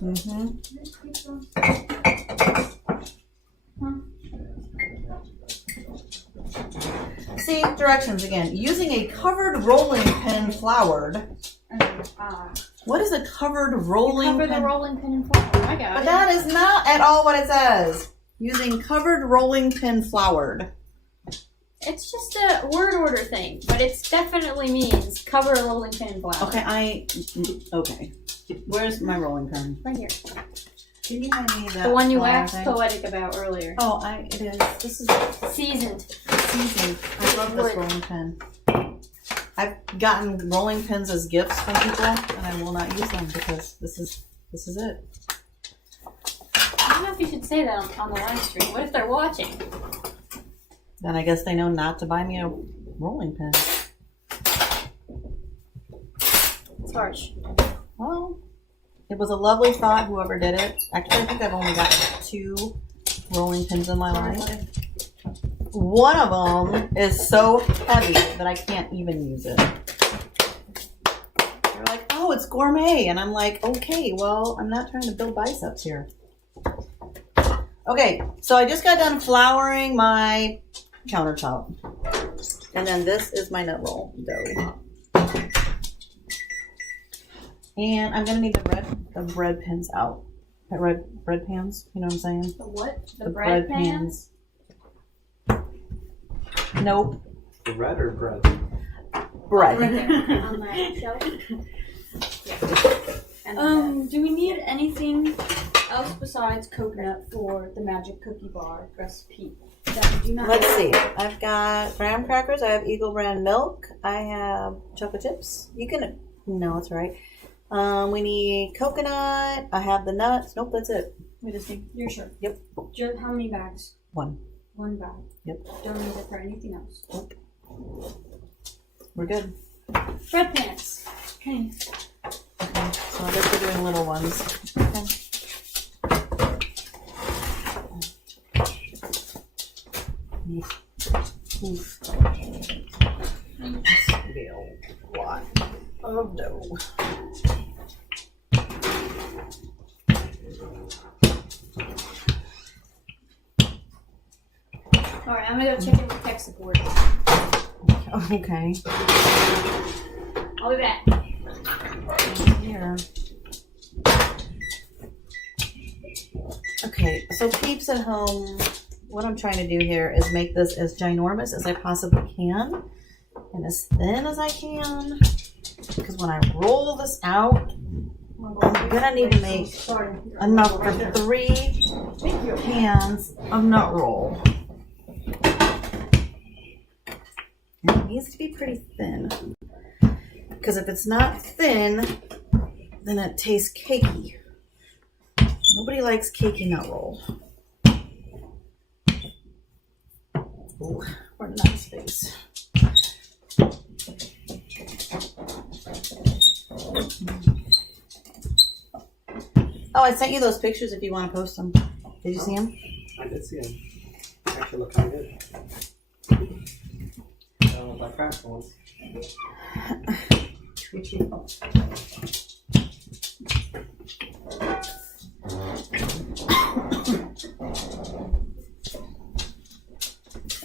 Mm-hmm. See, directions again. Using a covered rolling pin floured. What is a covered rolling Cover pin? the rolling pin and flour. I got But it. that is not at all what it says. Using covered rolling pin floured. It's just a word order thing, but it definitely means cover a rolling pin and flour. Okay, okay. Where's my rolling pin? Right here. Can you hand me that? The one you flour waxed thing? poetic about earlier. Oh, it is. This is Seasoned. seasoned. I love this Wood. rolling pin. I've gotten rolling pins as gifts from people, and I will not use them because this is it. I don't know if you should say that on the live stream. What if they're watching? Then I guess they know not to buy me a rolling pin. It's harsh. Well, it was a lovely thought, whoever did it. Actually, I think I've only got 2 rolling pins in my life. One of them is so heavy that I can't even use it. They're like, oh, it's gourmet. And I'm like, okay, well, I'm not trying to build biceps here. Okay, so I just got done flouring my countertop. And then this is my nut roll dough. And I'm gonna need the bread pins out. The bread pans, you know what I'm saying? The what? The bread pans? Nope. Bread or bread? Bread. Right there on that shelf. Yeah. And Do we need anything else besides coconut for the magic cookie bar recipe? That we do not Let's have? see. I've got graham crackers. I have Eagle brand milk. I have chocolate chips. You can. No, that's right. We need coconut. I have the nuts. Nope, that's it. We just need You're sure? Yep. Just how many bags? one. One bag. Yep. Don't need it for anything else. We're good. bread pants. Okay. Okay. So I guess we're doing little ones. Okay. Oof. This will be a lot of dough. Alright, I'm gonna go check in with tech support. Okay. I'll be back. Here. Okay, so peeps at home, what I'm trying to do here is make this as ginormous as I possibly can and as thin as I can, because when I roll this out, I'm gonna need to make enough for 3 pans of nut roll. And it needs to be pretty thin, because if it's not thin, then it tastes cakey. Nobody likes cakey nut roll. Ooh, we're in that space. Oh, I sent you those pictures if you want to post them. Did you see them? I did see him. Actually look kind of good. I don't know if I cracked ones.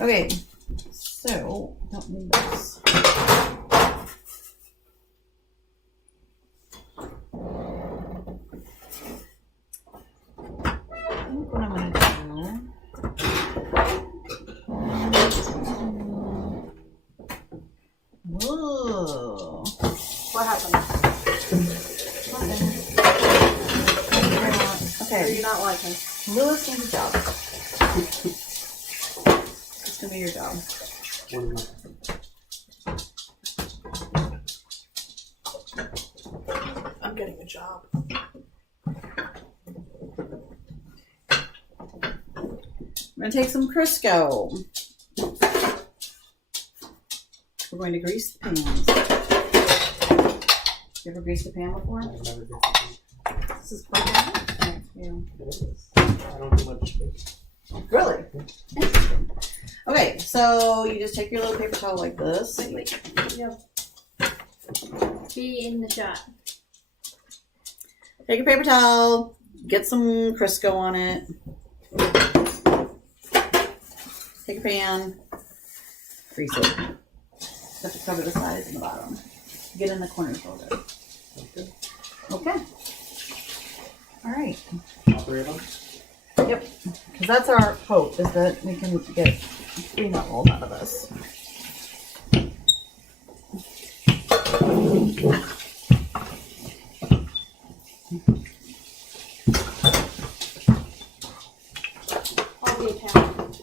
Okay, so don't need this. I think what I'm gonna do. Whoa. What happened? What are Okay, you not liking? Lewis needs a job. It's gonna be your job. One more. I'm getting a job. We're gonna take some Crisco. We're going to grease the pans. You ever greased a pan before? I've never did This is quite good. Thank you. it. It is. I don't do much. Really? Okay, so you just take your little paper towel like this. Wait. Yep. Be in the shot. Take your paper towel, get some Crisco on it. Take a pan, grease it. You have to cover the sides and the bottom. Get in the corners a little bit. Okay. All right. All 3 of them? Yep. Because that's our hope, is that we can get 3 nut rolls out of this. I'll be a pound.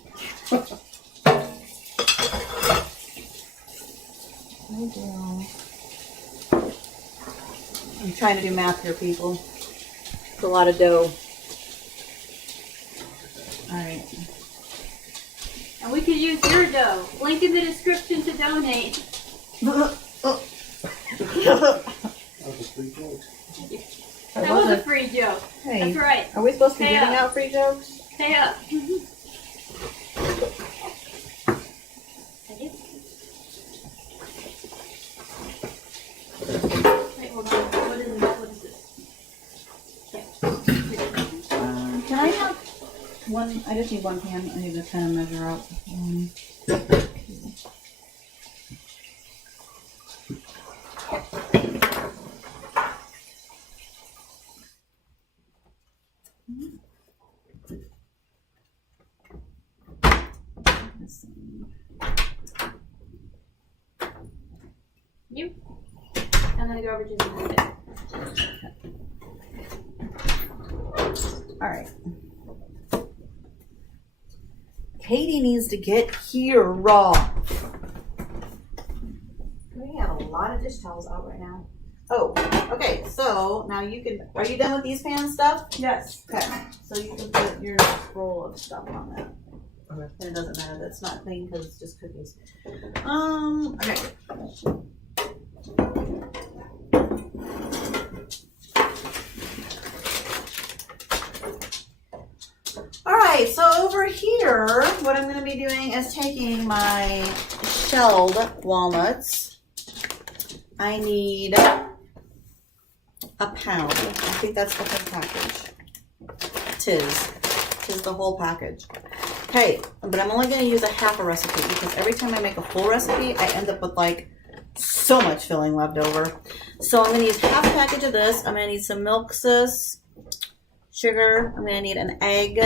I'm trying to do math here, people. It's a lot of dough. Alright. And we could use your dough. Link in the description to donate. That was a free joke. That was a free joke. Hey, That's right. are we supposed to be Pay giving up. out free jokes? Pay up. Wait, hold on. What is this? Can I have one? I just need one pan. I need to kind of measure out. You? And then the garbage is in the bin. All right. Katie needs to get here raw. We have a lot of dish towels out right now. Oh, okay. So now you can. Are you done with these pan stuff? Yes. Okay. So you can put your next roll of stuff on that. Okay. And it doesn't matter that it's not clean because it's just cookies. Okay. All right, so over here, what I'm going to be doing is taking my shelled walnuts. I need a pound. I think that's the whole package. Tis the whole package. Okay, but I'm only going to use a half a recipe because every time I make a full recipe, I end up with like so much filling left over. So I'm going to use half a package of this. I'm going to need some milk, sis, sugar. I'm going to need an egg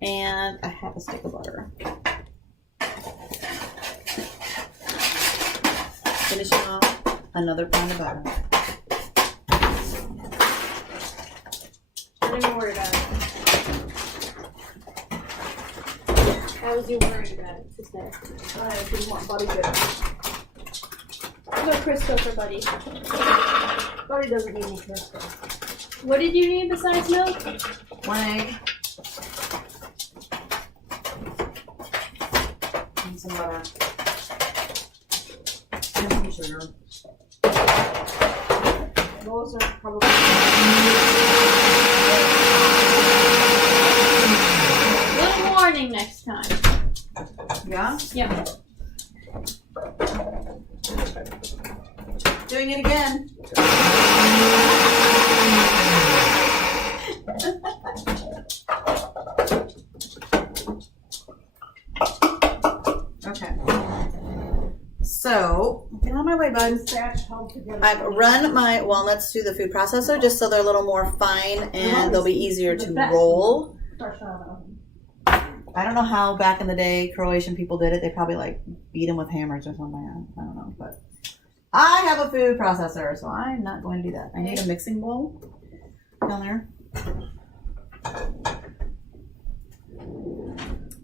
and a half a stick of butter. Finishing off another pound of butter. Don't even worry about it. How was you worried about it today? I didn't want Buddy good. No Crisco for Buddy. Buddy doesn't need any Crisco. What did you need besides milk? One egg. And some butter. And some sugar. Those are probably. Little warning next time. Yeah? Yep. Doing it again. Okay. So, get out of my way, bud. I've run my walnuts through the food processor just so they're a little more fine and they'll be easier to roll. I don't know how back in the day Croatian people did it. They probably like beat them with hammers or something. I don't know, but I have a food processor, so I'm not going to do that. I need a mixing bowl down there.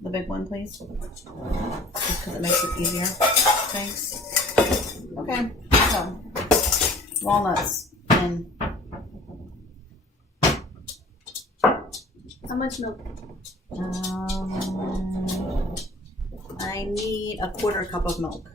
The big one, please. Just because it makes it easier. Thanks. Okay, so walnuts in. How much milk? I need a 1/4 cup of milk.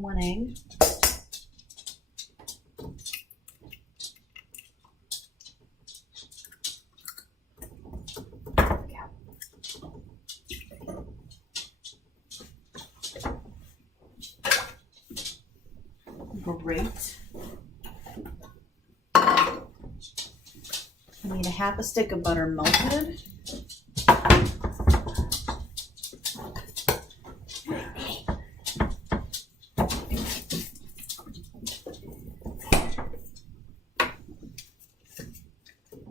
One egg. Great. I need a half a stick of butter melted.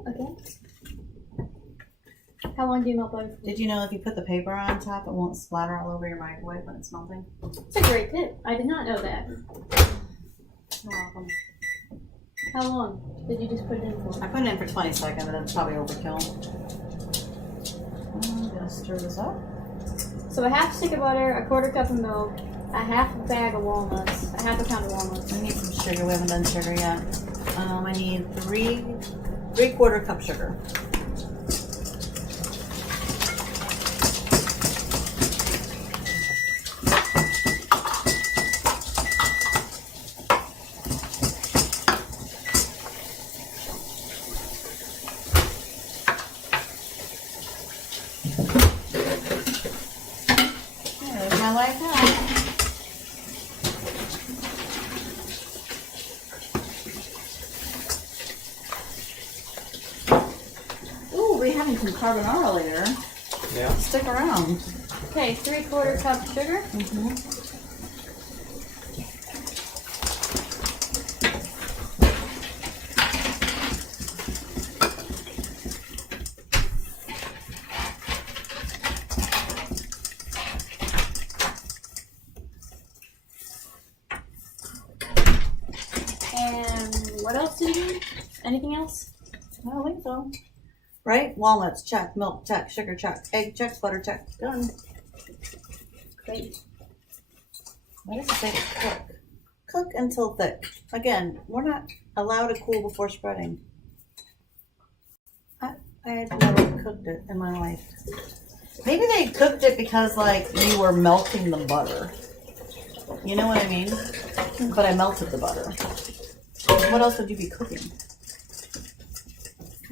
Okay. How long do you melt butter? Did you know if you put the paper on top, it won't splatter all over your microwave when it's melting? It's a great tip. I did not know that. You're welcome. How long did you just put it in for? I put it in for 20 seconds, and it's probably overkill. I'm gonna stir this up. So a half stick of butter, a 1/4 cup of milk, a half bag of walnuts, a half a pound of walnuts. I need some sugar. We haven't done sugar yet. I need 3/4 cup sugar. There's my life hack. Ooh, we're having some carbonara later. Yeah. Stick around. Okay, 3/4 cup sugar. what else did you do? Anything else? I don't think so. Right? Walnuts, check. Milk, check. Sugar, check. Egg, check. Butter, check. Done. Great. Why does it say to cook? Cook until thick. Again, we're not allowed to cool before spreading. I've never cooked it in my life. Maybe they cooked it because, like, you were melting the butter. You know what I mean? But I melted the butter. What else would you be cooking?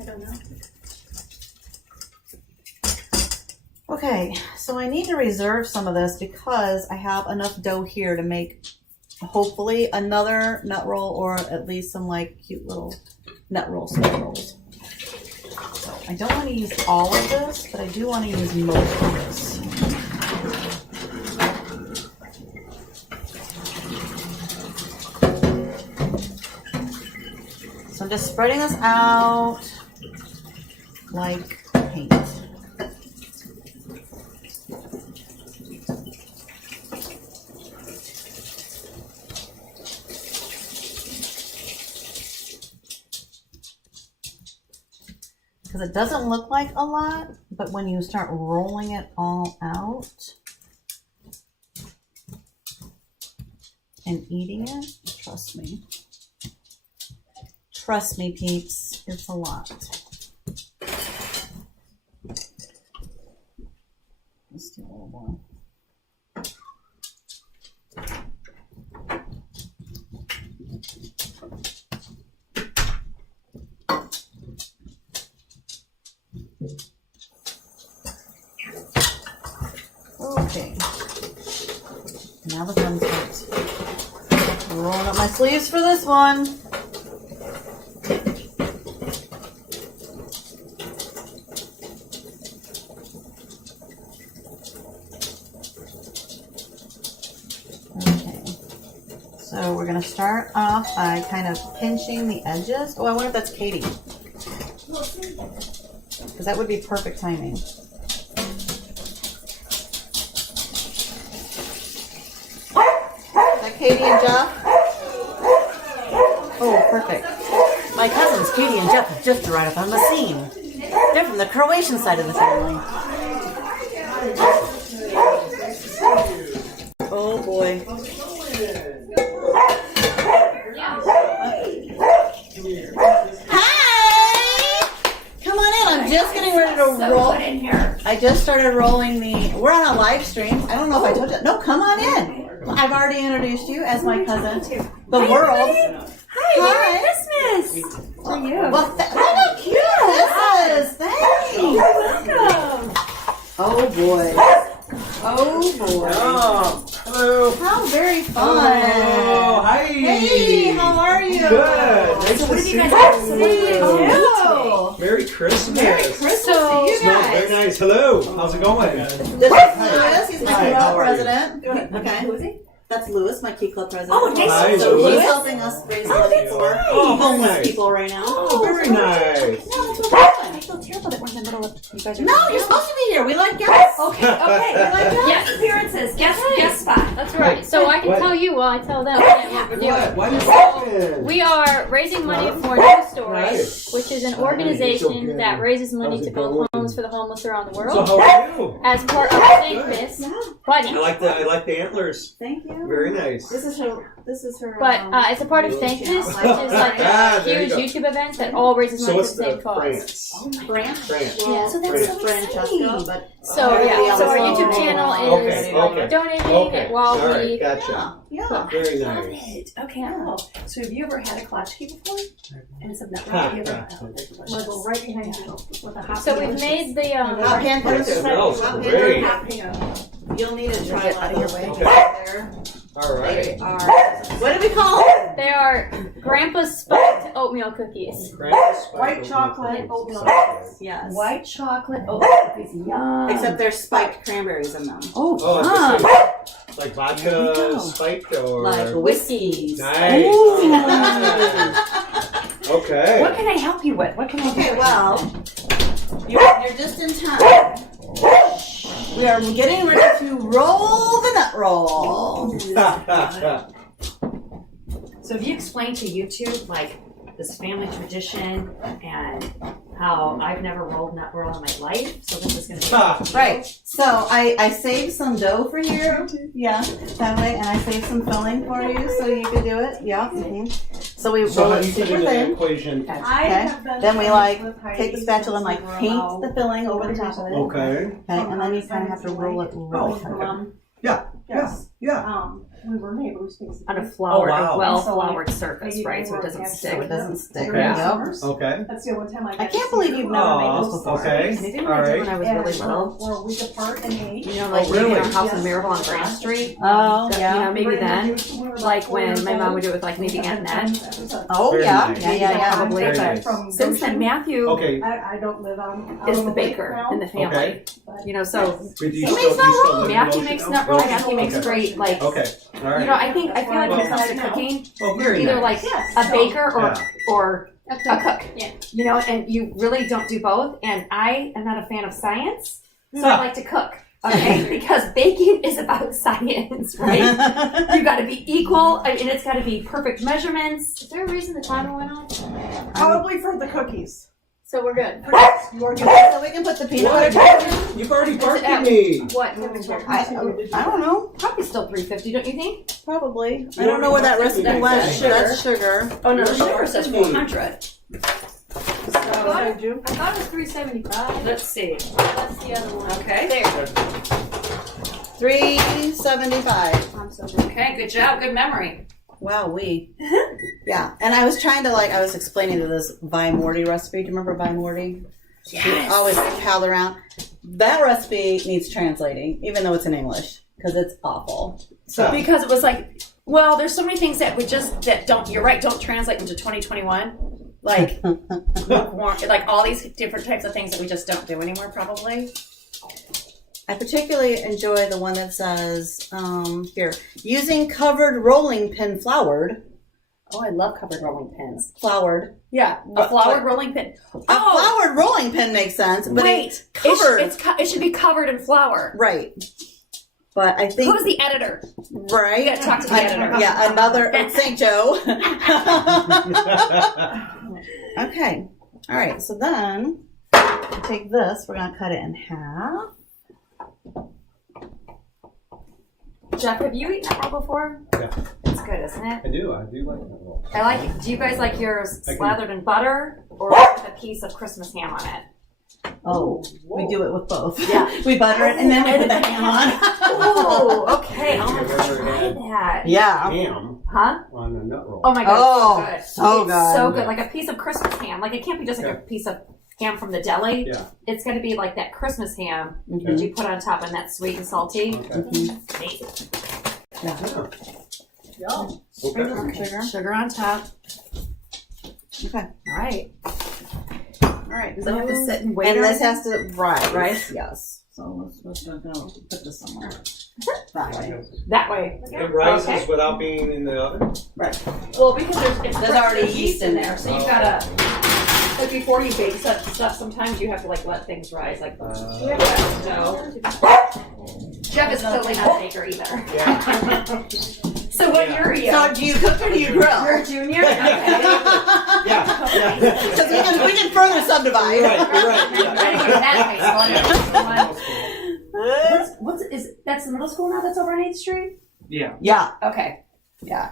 I don't know. Okay, so I need to reserve some of this because I have enough dough here to make, hopefully, another nut roll or at least some, like, cute little nut roll spring rolls. So I don't want to use all of this, but I do want to use most of this. So I'm just spreading this out like paint. Because it doesn't look like a lot, but when you start rolling it all out and eating it, trust me. Trust me, peeps, it's a lot. Let's do a little more. Okay. Now the fun part. Rolling up my sleeves for this one. Okay. So we're going to start off by kind of pinching the edges. Oh, I wonder if that's Katie. Because that would be perfect timing. Katie and Jeff? Oh, perfect. My cousins, Katie and Jeff, have just arrived on the scene. They're from the Croatian side of the family. Oh, boy. Hi! Come on in. I'm just getting ready to roll. I just started rolling the... We're on a live stream. I don't know if I told you. No, come on in. I've already introduced you as my cousin, the world. Hi, Merry Christmas to you. Well, look how cute this is. Thanks. Welcome. Oh boy. Oh boy. Oh, hello. How very fun. Oh, hi. Hey, how are you? Good. Nice to see you. Oh, Merry Christmas. Merry Christmas So- to you Smells very guys. nice. Hello. How's it going? This is Lewis. He's my Hi, Key how Club are you? president. Okay. Who is he? That's Lewis, my Key Club president. Oh, nice. Hi, So Lewis. he's helping us raise money for Oh, homeless nice. people right now. Oh, very nice. I feel terrible that we're in the middle of you guys are. No, you're supposed to be here. We like guests. Okay, okay. We're like guest appearances, guest spot. That's right. So I can What? tell you while I tell them what we're doing. What? What is happening? We are raising money for News Story, Nice. which is an organization that raises money to build homes for the homeless around the So world. how are you? As part of Thankmas, but I like the antlers. Thank you. Very nice. This is her. it's a part of Thankmas, which is like Ah, a there you huge go. YouTube event that all raises So money for what's the same the cause. France? Branch. France. Yeah. So that's so Francesca, exciting. but So everybody yeah, else so our is YouTube donating. channel is Okay, okay. donating Okay. while All we. right. Gotcha. Yeah. Very Love nice. it. Okay. Oh. So have you ever had a klatchkey before? And it's a network. Have you ever? We'll go right behind you with a hot. So we've made the Hot pan It toast. smells Hot great. pan. You'll need to try one of those things Okay. right there. All right. They are. What do we call them? they are Grandpa's spiked oatmeal cookies. White chocolate oatmeal Yes. White chocolate oatmeal cookies. Yum. Except there's spiked cranberries in them. Oh, Oh, yum. it's just like There vodka we go. spiked or Like whiskeys. nice. Ooh. Okay. What can I help you with? What can I do? Okay, well, you're just in time. We are getting ready to roll the nut roll. So if you explain to YouTube, like, this family tradition and how I've never rolled nut roll in my life. So this is going to be Right. So I saved some dough for you. Yeah, that way, and I saved some filling for you, so you could do it. Yeah. So we So roll how it do you put it super in the thin. equation? I Okay. have been Then we friends with Heidi take the spatula and since like we paint were about the filling over the top of it. Okay. Okay. And then you kind of have to roll it really thin. Yeah. We were neighbors basically. on a floured, Oh, wow. a well-floured surface, maybe right? they So it were doesn't half stick. So it doesn't stick. Okay. There you go. Okay. That's the only time I I can't believe you've never made this before. Okay. Maybe when All I did right. when I was And really little. we're a week apart in age. You know, like Oh, maybe in really? our house in Yes. Maryville on Grand Street. Oh, You yeah. know, maybe then. We were Like 4 when years my mom old. would do it with like maybe Aunt Ned. Oh, Very yeah. nice. Yeah. Probably, Very but nice. From since then Goshen. Matthew Okay. I don't live on. is the baker in the family. Okay. You know, so Do you He still, makes do you still live in Matthew Goshen makes now? nut roll. Goshen? Matthew makes Okay. great like. Okay. All right. You know, I feel like when it comes to cooking, Oh, you're very either nice. like a baker or A a cook. Yeah. You know, and you really don't do both. And I am not a fan of science, so I like to cook. Okay, because baking is about science, right? You got to be equal, and it's got to be perfect measurements. Is there a reason the timer went off? Probably for the cookies. So we're good. You are good. So we can put the peanut What? butter. You've already barked at at me. What temperature? I don't know. Probably still 350, don't you think? Probably. I don't know where that recipe That's went. sugar. That's sugar. Oh no, You're sugar says barking. 400. I thought it was 375. Let's see. That's the other one. Okay. There. 375. I'm so good. Okay, good job, good memory. Wow, yeah. And I was trying to I was explaining to this Vi Morty recipe. Do you remember Vi Morty? Yes. She always palled around. That recipe needs translating, even though it's in English, because it's awful. So because it was like, well, there's so many things that you're right, don't translate into 2021. Like, like all these different types of things that we just don't do anymore, probably. I particularly enjoy the one that says, here, using covered rolling pin floured. Oh, I love covered rolling pins. Floured. Yeah, a floured rolling pin. A floured rolling pin makes sense, but wait, it's covered. it should be covered in flour. Right. But I think... Who's the editor? Right. You gotta talk to the editor. Yeah, another St. Joe. Okay. All right. So then, we take this. We're gonna cut it in half. Jeff, have you eaten that roll before? Yeah. It's good, isn't it? I do like that roll. I like it. Do you guys like yours I can- slathered in butter or with a piece of Christmas ham on it? Oh, we do it with both. Yeah. We butter it and then we put the ham on. Oh, okay. I'm Have you gonna ever try had that. Yeah. Ham Huh? on a nut roll. Oh my god, Oh, it's so good. so It's so good. good. Like a piece of Christmas ham. Like it can't be just like a piece of ham from the deli. Yeah. It's gonna be like that Christmas ham Mhm. that you put on top and that's sweet and salty. Okay. Amazing. Yeah. Yeah. Sprinkle Okay. some sugar. Sugar on top. Okay. All right. All right. Does it have to sit and wait? And or this anything? has to rise. Yes. So let's go put this somewhere. That way. That way. It rises Okay. without being in the oven? Well, because there's already yeast in there. so you gotta like before you bake stuff. Sometimes you have to like let things rise. Like no. Jeff is totally not a baker either. Yeah. So what year are you? So do you cook or do you grill? You're a junior. Okay. Yeah. Because we can further subdivide. You're right. Anyway, Yeah. that high school. What's is that's the middle school now? That's over on 8th Street. Yeah. Yeah. Okay. Yeah.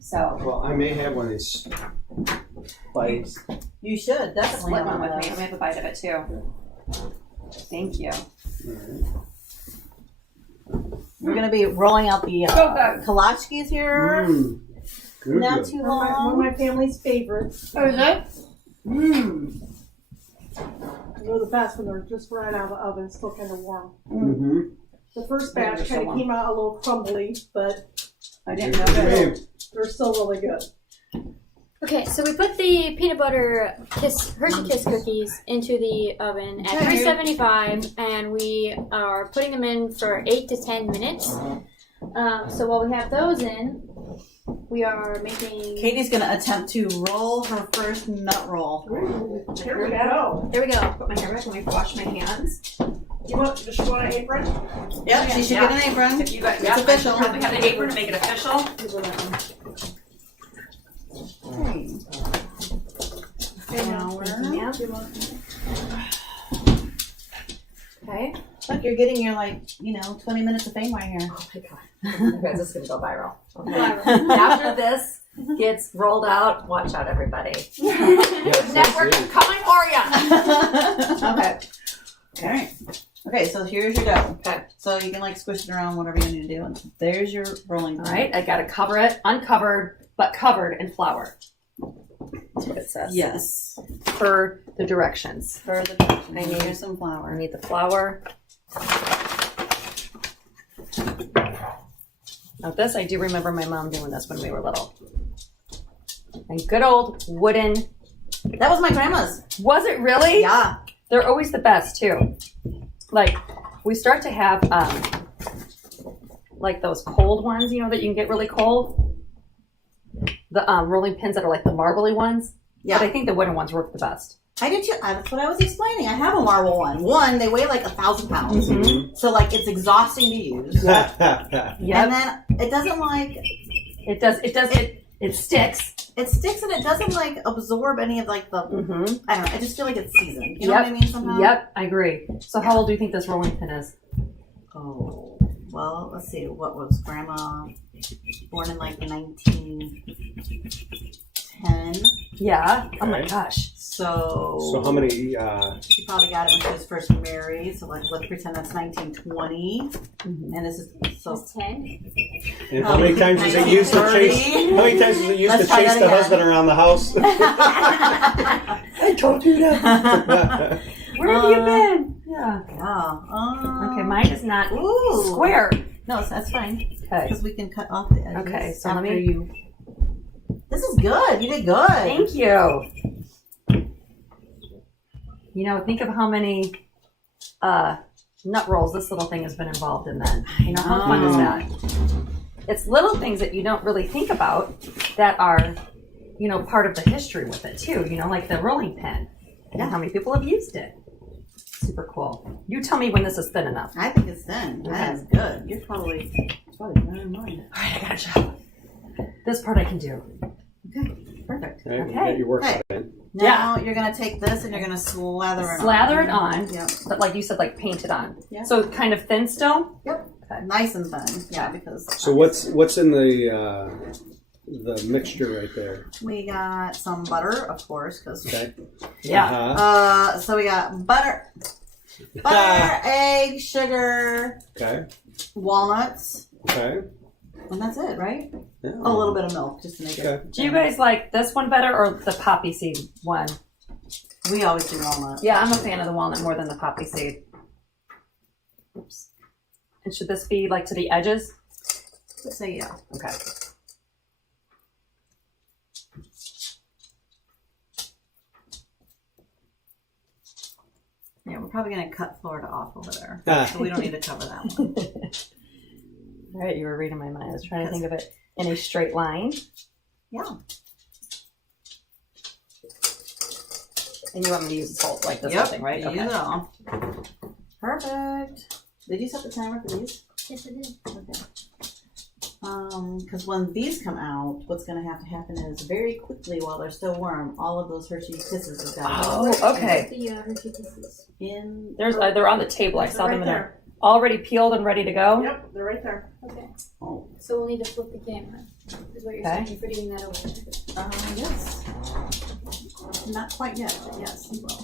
So Well, I may have one of these bites. You should definitely split have one one with of me. those. Let me have a bite of it too. Thank you. We're gonna be rolling out the So good. kolachkis here. Good. Not too One long. of my family's favorites. Oh, is it? Mmm. They're the best when they're just right out of the oven, still kind of warm. Mm-hmm. The first Yeah, batch they're so kind of warm. came out a little crumbly, but I didn't know that. they're still really good. Okay, so we put the peanut butter Hershey Kiss cookies into the oven at Okay. 375, and we are putting them in for 8 to 10 minutes. So while we have those in, we are making. Katie's gonna attempt to roll her first nut roll. Here we go. There we go. Put my hair back. Let me wash my hands. Does she want an apron? Yep, she should Yeah. get an apron. If you guys, It's official. We have the apron to make it official. There you You're welcome. Okay. Look, you're getting your 20 minutes of fame right here. Oh my god. You guys, this is gonna go viral. Okay. Viral. After this gets rolled out, watch out, everybody. Yes, Network that's it. coming for you. Okay. All right. Okay, so here's your dough. Okay. So you can squish it around, whatever you need to do. And there's your rolling All pin. right. I gotta cover it, uncovered, but covered in flour. That's what it says. Yes. Per the directions. For the directions. I need- Here's some I flour. need the flour. Now this, I do remember my mom doing this when we were little. And good old wooden. That was my grandma's. Was it really? Yeah. They're always the best too. Like we start to have like those cold ones, you know, that you can get really cold. The rolling pins that are like the marbly ones. Yeah. But I think the wooden ones work the best. I did too. That's what I was explaining. I have a marble one. One, they weigh like 1,000 pounds. Mhm. So it's exhausting to use. Yep. And then it doesn't It sticks. it sticks and it doesn't absorb any of the, Mm-hmm. I don't know. I just feel like it's seasoned. You know what I mean somehow? Yep, I agree. So how old do you think this rolling pin is? Oh, well, let's see. What was Grandma born in 1910? Yeah. Oh my Okay. gosh. So how many? She probably got it when she was first married. So let's pretend that's 1920. Mhm. And this is so. It's 10. And how many times is it used to chase? How many times is it used Let's to try chase that the again. husband around the house? I told you that. Where have you been? Yeah. Yeah. Okay, mine is not Ooh. square. No, that's fine. Okay. Because we can cut off the edges. Okay, so let after me- you. This is good. You did good. Thank you. You know, think of how many nut rolls this little thing has been involved in then. You know, how fun is that? It's little things that you don't really think about that are, part of the history with it too. Like the rolling pin. And how many people have used it. Super cool. You tell me when this is thin enough. I think it's thin. Okay. That is good. You're probably better than mine. All right, I got a job. This part I can do. Okay, perfect. Okay, you Okay. got your work Okay. in. Now you're gonna take this and you're gonna slather it on. Slather it on. Yep. But like you said, like paint it on. Yeah. So kind of thin still? Nice and thin. Yeah, because. So what's in the mixture right there? We got some butter, of course, because. Okay. Yeah. Uh-huh. So we got butter, egg, sugar, Okay. walnuts, Okay. and that's it, right? Yeah. A little bit of milk just to make it. Okay. Do you guys like this one better or the poppy seed one? We always do walnut. Yeah, I'm a fan of the walnut more than the poppy seed. Oops. And should this be like to the edges? Let's say yeah. Okay. Yeah, we're probably gonna cut Florida off over there, Ah. so we don't need to cover that one. All right, you were reading my mind. I was trying to think of it in a straight line. Yeah. And you want me to use this whole, like this Yep. whole thing, right? Use it all. Perfect. Did you set the timer for these? Yes, it is. Okay. Because when these come out, what's going to have to happen is very quickly while they're still warm, all of those Hershey Kisses have got to go Oh, okay. The Hershey Kisses. in. They're on the table. I saw Right them in there. there. Already peeled and ready to go. Yep, they're right there. Okay. Oh. So we'll need to flip the camera. Is what you're Okay. saying for doing that over. Yes. Not quite yet, but yes, you will.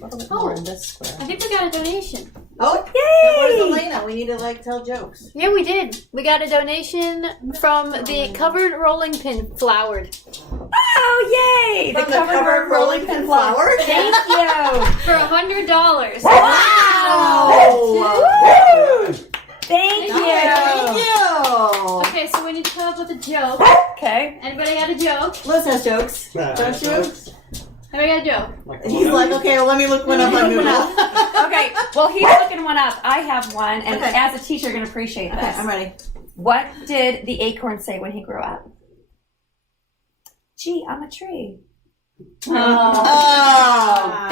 A little bit more in this square. I think we got a donation. Oh, Yay! where's Elena? We need to tell jokes. Yeah, we did. We got a donation from the covered rolling pin floured. Oh, yay! From the covered rolling pin flour. Thank you. For $100. Wow! Thank Thank you. you. Okay, so we need to come up with a joke. Okay. Anybody got a joke? Liz has jokes. Ah, Don't you? Anybody got a joke? He's like, okay, well, let me look one up on Google. Okay. Well, he's looking one up. I have one, and Okay. as a teacher, you're going to appreciate Okay, this. I'm ready. What did the acorn say when he grew up? Gee, I'm a tree. Oh,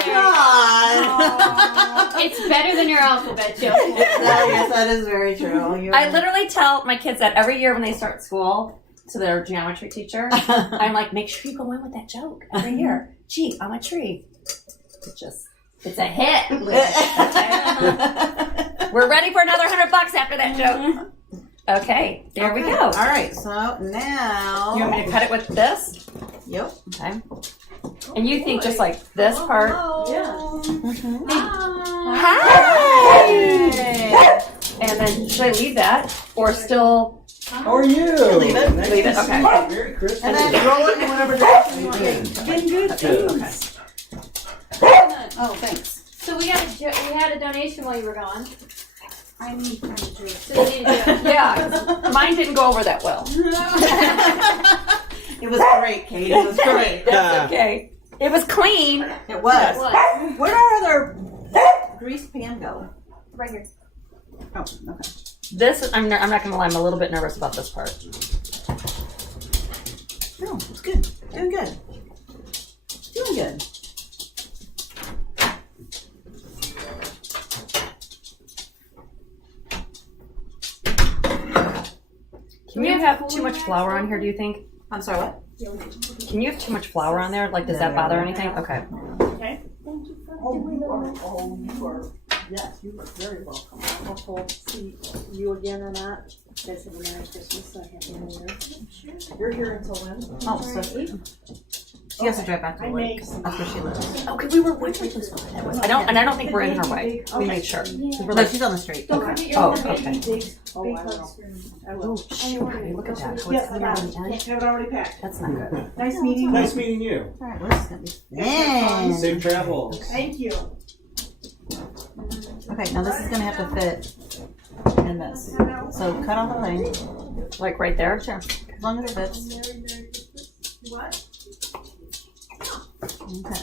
God. It It's better than your alphabet joke. Yes, that is very true. I literally tell my kids that every year when they start school to their geometry teacher. I'm like, make sure you go in with that joke every year. Gee, I'm a tree. It's a hit. We're ready for another $100 after that joke. Okay, there we go. All right, so now You want me to cut it with this? Yep. Okay. And you think just like this part? Yeah. Hi! And then should I leave that or still? How are you? Leave it. Nice Leave it, to see okay. you. Merry Christmas. And then roll it in whatever direction you want. Getting good things. Oh, thanks. So we had a donation while you were gone. I need time to do it. So you need to do it. Yeah, mine didn't go over that well. It was great, Kate. It was great. That's okay. It was clean. It was. What? Where'd our other grease pan go? Right here. Oh, okay. This, I'm not gonna lie, I'm a little bit nervous about this part. No, it's good. Doing good. Doing good. Can you have too much flour on here, do you think? I'm sorry, what? Can you have too much flour on there? Like, does that bother anything? Okay. Yes, you are very welcome. I'll hope to see you again or not. You guys have a Merry Christmas and a Happy New Year. You're here until when? Oh, so she has to drive back to I work. made some. That's where she lives. Okay, we were wondering this one. I don't think we're in her way. We made sure. We were No, like, she's on the street. oh, okay. Oh, I will. I Oh, will. shoot, honey, look at that. So Yes, it's I got on it. the end. Have it already packed. That's not good. Nice meeting you. Nice meeting you. Alright, where's this gonna be? Man. Safe travels. Thank you. Okay, now this is gonna have to fit in this. So cut off the thing, Like right there? as long as it fits. What? Okay.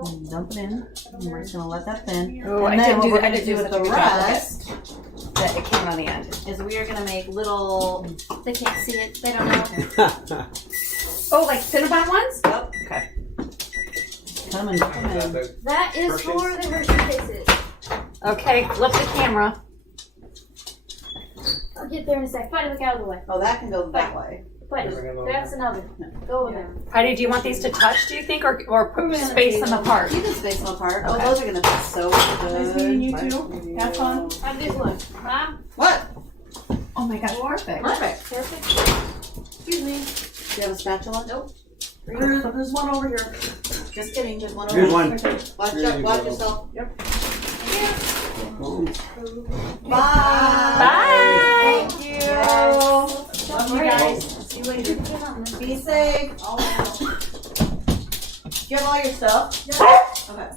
And dump it in. And we're just gonna let that thin. Oh, I And then didn't what do we're that. I gonna didn't do do with such a the good job. rest That it came on the end. is we are gonna make little. They can't see it. They don't know. Oh, like Cinnabon ones? Yep. Okay. Come in. Come in. That is for the Hershey Kisses. Okay, flip the camera. I'll get there in a sec. Buddy, look out of the way. Oh, that can go that way. Buddy, that's another. Go over there. Heidi, do you want these to touch, do you think, or put space them apart? You can space them apart. Okay. Oh, those are gonna be so good. Nice meeting you too. Have fun. How does this look? Huh? What? Oh my gosh, perfect. Perfect. Perfect. Excuse me. Do you have a spatula? Nope. There's one over here. Just kidding. There's one over Here's here. one. Watch, Here you watch go. yourself. Well, Bye. Bye. Thank you. Love you guys. See you later. Be safe. Do you have all your stuff? Okay.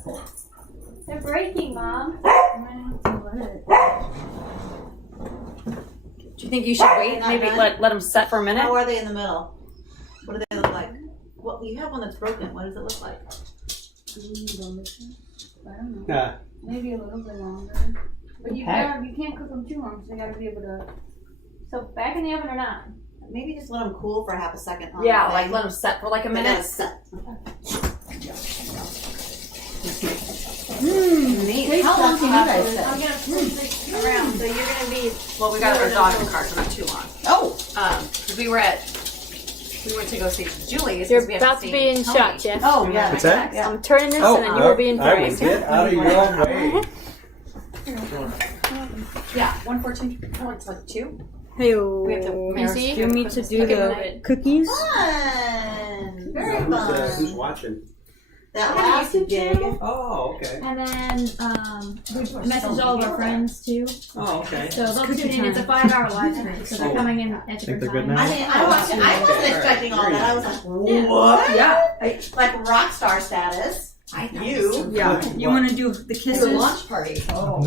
They're breaking, Mom. Do you think you should wait? Maybe let them set for a minute? How are they in the middle? What do they look like? Well, you have one that's broken. What does it look like? I don't know. yeah. Maybe a little bit longer. But you can't cook them too long, so they gotta be able to. So back in the oven or not? Maybe just let them cool for half a second. On Yeah, the like thing. let them set for like a They gotta minute. set. Neat. How long can you guys I'm set? gonna flip this around, so you're gonna be. Well, we got our dog in the car, so not too long. Oh, Because we went to go see Julie's. You're 'cause we haven't about to seen be in Tony. shot, Jeff. oh yeah. What's that? Yeah. I'm turning this, Oh, and then you will be in I will frame. get out of your way. Yeah, 114. Oh, it's like 2. Hey, We have to see? do me to do cookies. Fun. Very Who's fun. watching? That I have a last YouTube gig. channel. Oh, okay. And then we message all of our friends too. Oh, okay. So they'll tune in. It's a 5-hour live stream, so they're coming in at different times. I mean, I wasn't expecting all that. I was like, Yeah. what? Yeah. Like rock star status. You. Yeah. You want to do the It's a launch party. Oh.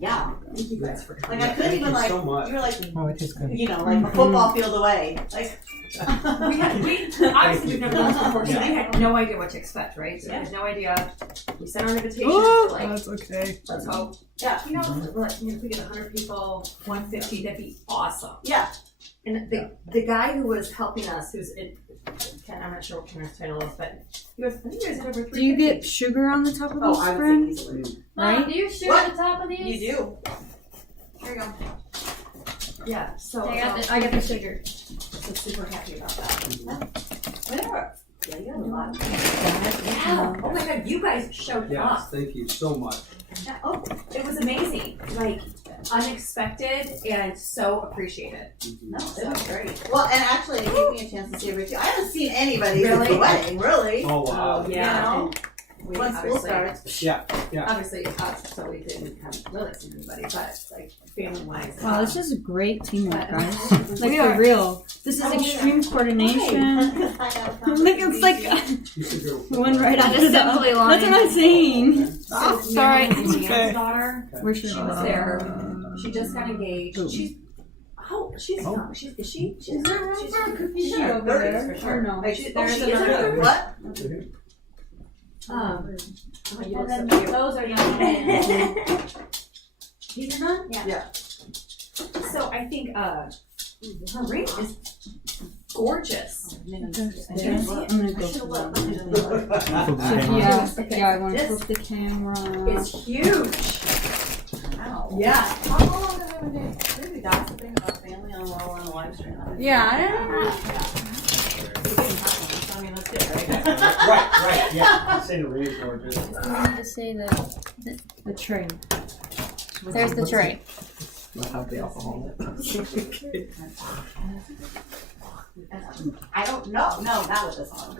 Yeah. Thank you guys for Like I couldn't even like. so much. You were like, Oh, it tastes good. you know, like a football field away. Like. we obviously we've never done this before, so we had no idea what to expect, right? So we had no idea. We sent our invitations. we're like, That's okay. let's hope. Yeah. You know, like, if we get 100 people, 150, that'd be awesome. Yeah. And the guy who was helping us, who's I'm not sure what Tanner's title is, but he goes, I think there's over 350. Do you get sugar on the top of Oh, these, I would friend? say easily. Right? Do you shoot What? at the top of these? You do. Here you go. Yeah, so I got the sugar. I'm super happy about that. Whatever. Yeah, you have a lot. Yeah. Oh my god, you guys showed Yes, up. thank you so much. Oh, it was amazing. Like, unexpected and so appreciated. No, it was great. Well, and actually, it gave me a chance to see everybody. I haven't seen anybody since Really? the wedding, really. Oh wow. Yeah. You know? We Once school obviously- starts. Yeah. Obviously, us, so we didn't have really seen anybody, but it's like family wise. Wow, this is a great teamwork, guys. Like, Like, for real. This is extreme coordination. Look, it's like You should go. one right after the Assembly other. line. That's what I'm saying. oh, sorry. Dan's daughter, We're she sure. was there. She just got engaged. Ooh. She's she's Oh. not. She's is she? She's Is she sure. over there? For sure. Or no? Like, she, There's she is another- over. What? Oh, you look And then so cute. those are young. These are done? Yeah. So I think her ring is gorgeous. I'm gonna go for that. Yeah. Yeah, I want to This flip the camera. It's huge. Wow. Yeah. How long have I been doing? Should we be gossiping about family on the live stream? Yeah, I don't know. I mean, that's good, right? Right. Yeah. Say the ring is gorgeous. We need to say The tray. there's the tray. Not have the alcohol. I don't know. No, not with this on.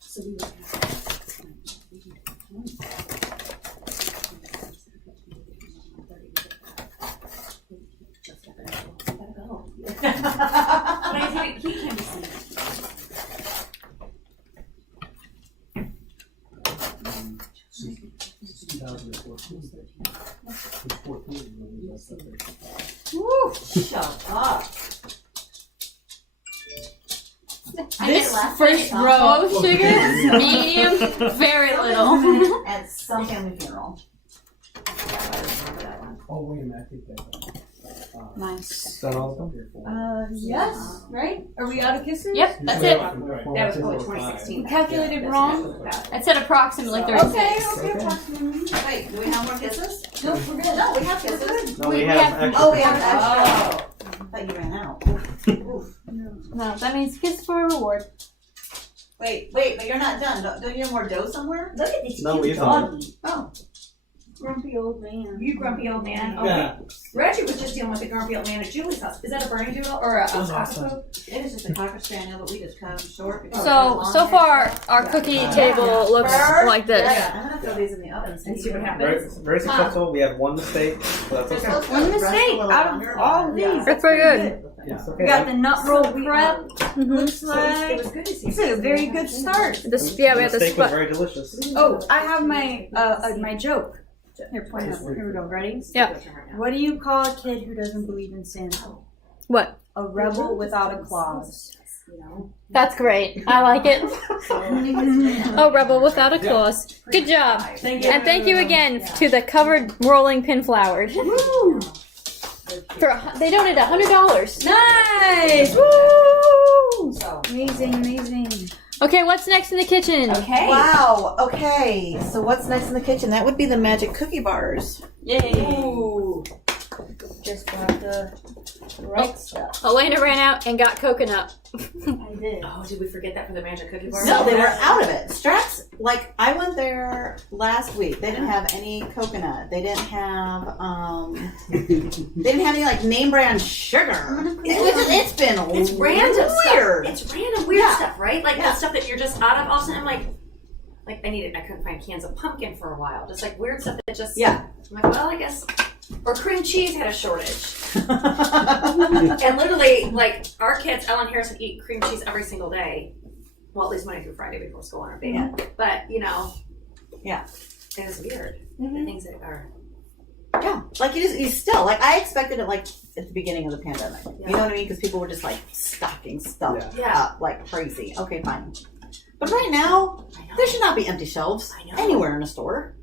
So we would have. But I think he can be seen. Woo! Shut up. This first row of sugar, medium, very little. At some family funeral. Oh wait a minute, I think that. Nice. Is that all of them? Yes, right? Are we out of kisses? Yep, that's it. That was probably 2016. We calculated wrong. I said approximately 36. Okay. Wait, do we have more kisses? No, we're good. No, we have kisses. No, We we have- have extra. Oh, we have extra. I thought you ran out. Oof. No, that means kiss for a reward. Wait, but you're not done. Don't you have more dough somewhere? Look at this No, cute we've doggy. Oh. Grumpy old man. You grumpy old man. Oh, Yeah. Reggie was just dealing with a grumpy old man at Julie's house. Is that a Bernie Doodle or a was cockapoo? It is just a cocker spaniel, but we just cut them short. because So it's so long far, hair. our cookie table looks Bird? like this. Yeah, I'm gonna throw these in the oven And see what you happens. Very successful. We had one mistake, but that's okay. One mistake out of all of these. That's pretty good. Yeah, it's We okay. got the nut roll prep. Mhm. Looks It like was good to see. it's a very good start. This, yeah, we The have the steak was spot. very delicious. Oh, I have my my joke. Here, point out. Here we go. Ready? Yeah. What do you call a kid who doesn't believe in Santa? What? A rebel without a clause. That's great. I like it. Oh, rebel without a clause. Good job. Thank you. And thank you again to the covered rolling pin flowers. Woo! They donated $100. Nice! Woo! Amazing. Okay, what's next in the kitchen? Okay. Wow. Okay. So what's next in the kitchen? That would be the magic cookie bars. Yay! Ooh. Just got the right stuff. Elena ran out and got coconut. I did. Oh, did we forget that for the magic cookie bar? No, they were out of it. Strax, like I went there last week. They didn't have any coconut. They didn't have they didn't have any like name brand sugar. It's been It's random weird. stuff. It's random weird Yeah. stuff, right? Like Yeah. the stuff that you're just out of. All of a sudden, I'm like I couldn't find cans of pumpkin for a while. Just like weird stuff that just. Yeah. I'm like, well, I guess. Or cream cheese had a shortage. And literally, like, our kids, Ellen Harrison, eat cream cheese every single day. Well, at least Monday through Friday before school and everything. Yeah. But, you know. Yeah. It was weird. The things that are. Yeah, like you still like I expected it like at the beginning of the pandemic. Yeah. You know what I mean? Because people were just like stocking stuff Yeah. up like crazy. Okay, fine. But right now, I know. there should not be empty shelves I know. anywhere in a store.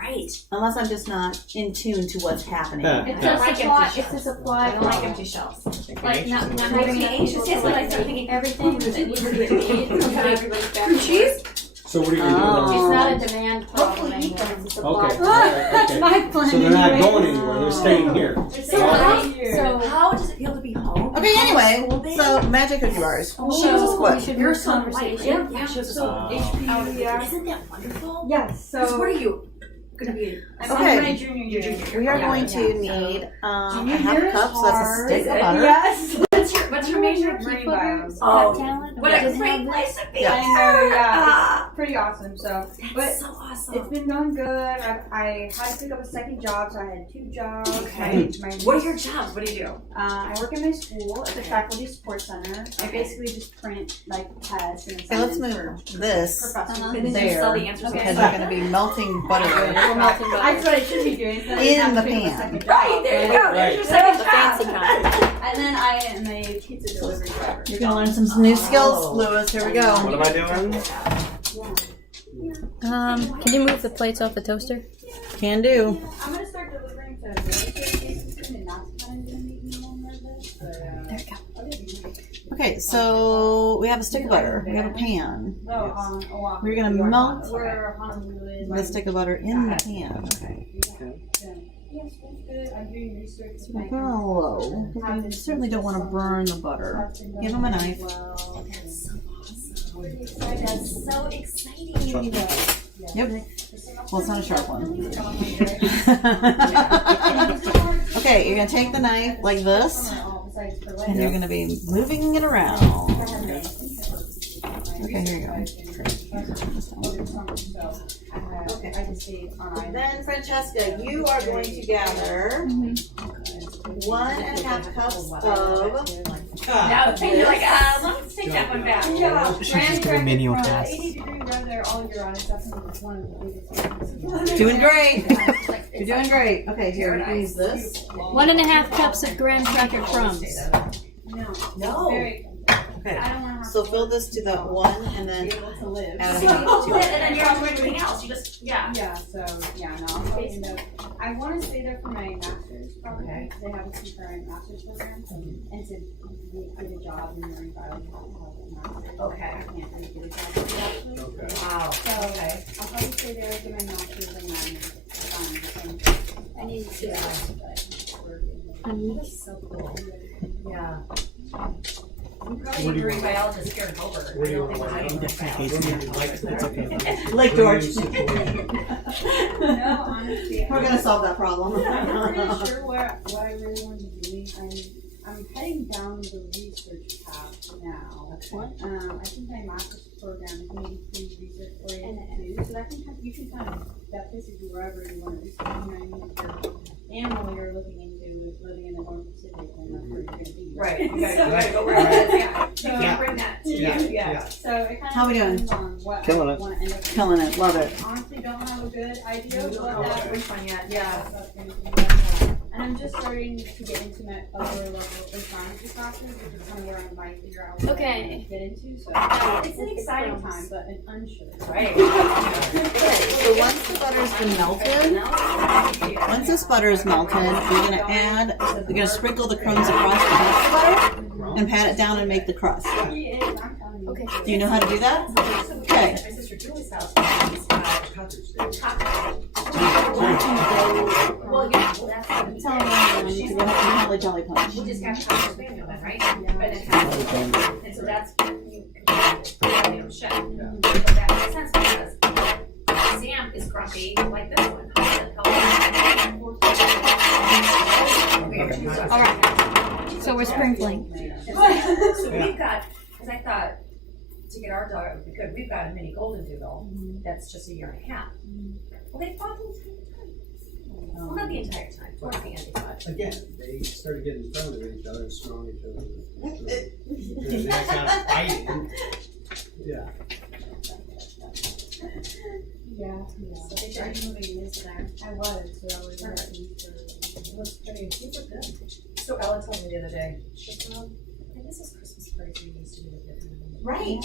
Right. Unless I'm just not in tune to what's happening. Yeah. It's I a don't like supply. empty It's a shelves. supply. I don't like empty shelves. Like not Makes having me enough anxious. people Yes, to when I like start make thinking everything that you would need. Everybody's back. Cream cheese? So what are you gonna do? Oh. It's not a demand problem Hopefully, anymore. It's a supply Okay. problem. That's my plan. So they're not anyway. going anywhere. They're staying here. So How does it feel to be home? Okay, School anyway, day? so magic cookie bars. So what? we should You're move so light. conversation. Yeah, she was So HP. yeah. Isn't that wonderful? yes. Because So what are you gonna be? I'm Okay. in my junior year. We are Yeah. going to need a half a cup, so that's a hard. stick of butter. Yes. What's your major? Marine bios. Oh, talent. what a great place to be. Yeah. I know, yeah. Ah, It's pretty awesome. So, but that's so awesome. it's been going good. I had to pick up a second job, so I had 2 jobs. Okay. My What are your jobs? What do you do? I work in my school at the faculty support center. I basically just print like tests and Okay, let's assignments for move this professors. And then you there sell the answers. Okay. because we're going to be melting butter We're melting That's butter. what I should be doing. So I In have the to pick up a pan. second job. Right, there you go. Right. There's your second The job. fancy kind. And then I am a pizza delivery driver. You're going to learn some new skills, Lewis. Here we go. What am I doing? Can you move the plates off the toaster? Can do. I'm gonna start delivering to real estate agents, and that's kind of gonna make me more nervous. But, Okay, so we have a stick of butter. We have a pan. We're going to melt Where Honolulu is. the stick of butter in the pan. Yes, that's good. I'm doing research. So we're going low because we certainly don't want to burn the butter. Give them a knife. That's so exciting. Yep. Well, it's not a sharp one. Okay, you're going to take the knife like this, and you're going to be moving it around. Okay, here you go. Then, Francesca, you are going to gather 1.5 cups of Now you're like, let's take that one back. Just give a manual task. 80-degree weather, all year round, is definitely one of the biggest. doing great. You're doing great. Okay, here, you can use this. 1.5 cups of graham cracker crumbs. No. Very Okay, I don't want to so fill this to that one, and then to live. add So a you half go to with it. it, and then you're on to everything else. You just, yeah. Yeah, so yeah, no, I'll probably end up. I want to stay there for my master's probably. Okay. They have a concurrent master's program, and to get a job in marine biology, you have to have a master's. Okay. I can't really get a job with a bachelor's. Okay. Wow. So Okay. I'll probably stay there, get my master's, and then I need to. That's so cool. Yeah. I'm probably a marine biologist here in Over. Where do you I don't want think to I'm It's okay. Lake George. No, honestly, We're gonna solve that problem. I'm not really sure what I really want to be doing. I'm heading down the research path now. I think my master's program is maybe pretty research oriented too, so that can you can kind of that basically wherever you want to research. You know what I mean? If your animal you're looking into is living in the North Pacific, then that's where you're going to be. Right. You So- gotta go where it is. Yeah. You So- can't bring that to you. Yeah. So it kind How of we doing? depends on what Killing I it. want to end up Killing it, love it. honestly don't have a good idea of You don't what know that which one yet. Yeah. that's going to be. And I'm just starting to get into my upper level environmental classes, which is kind of where I might figure out what I Okay. want to get into. So it's an exciting time, but an unsure. Right. Okay, so once the butter's been melted, once this butter is melted, we're gonna sprinkle the crumbs across the top of the butter and pat it down and make the crust. He is, I'm telling you. Okay. Do you know how to do that? Okay. My sister Julie's house. Well, yeah, well, that's Tell them to go have some Holly Jolly Punch. we just got Copper Spaniel then, right? But it has, and so that's you chef. But that makes sense because Sam is grumpy like this one. All right. So we're sprinkling. So we've got, because I thought to get our dog it would be good. We've got a mini golden doodle that's just 1.5 years. Well, they fought the entire time. Well, not the entire time. Towards the end, they fought. Again, they started getting in front of each other and throwing each other. And they kind of fighting. Yeah. Yeah. So they started moving into there. I was, so I was working for. It was pretty super good. So Ella told me the other day, she goes, "Hey, this is Christmas party we used to do with your family." Right.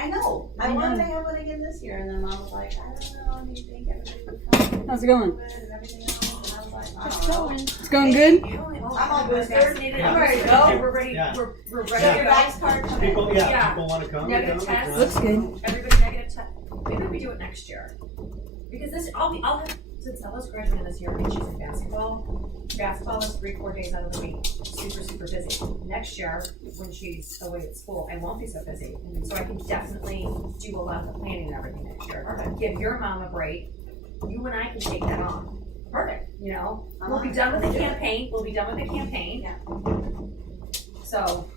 I know. I wanted to have one again this year, and then Mom was like, I don't know. Do you think everybody would come? How's it going? And everything else. And I was like, I It's don't know. going. It's going good? I'm all boosted. Yeah. I'm ready to go. We're ready. Yeah. We're Show ready. your bags card. Come in. People, Yeah. people want to come. Negative come, test. come. Looks good. Everybody negative test. Maybe we do it next year. Because this, I'll have, since Ella's graduating this year and she's in basketball is 3-4 days out of the week. Super busy. Next year, when she's away at school, I won't be so busy. And so I can definitely do a lot of the planning and everything next year. Give your mom a break. You and I can take that on. Perfect. You know, we'll be done with the campaign. Yeah. So,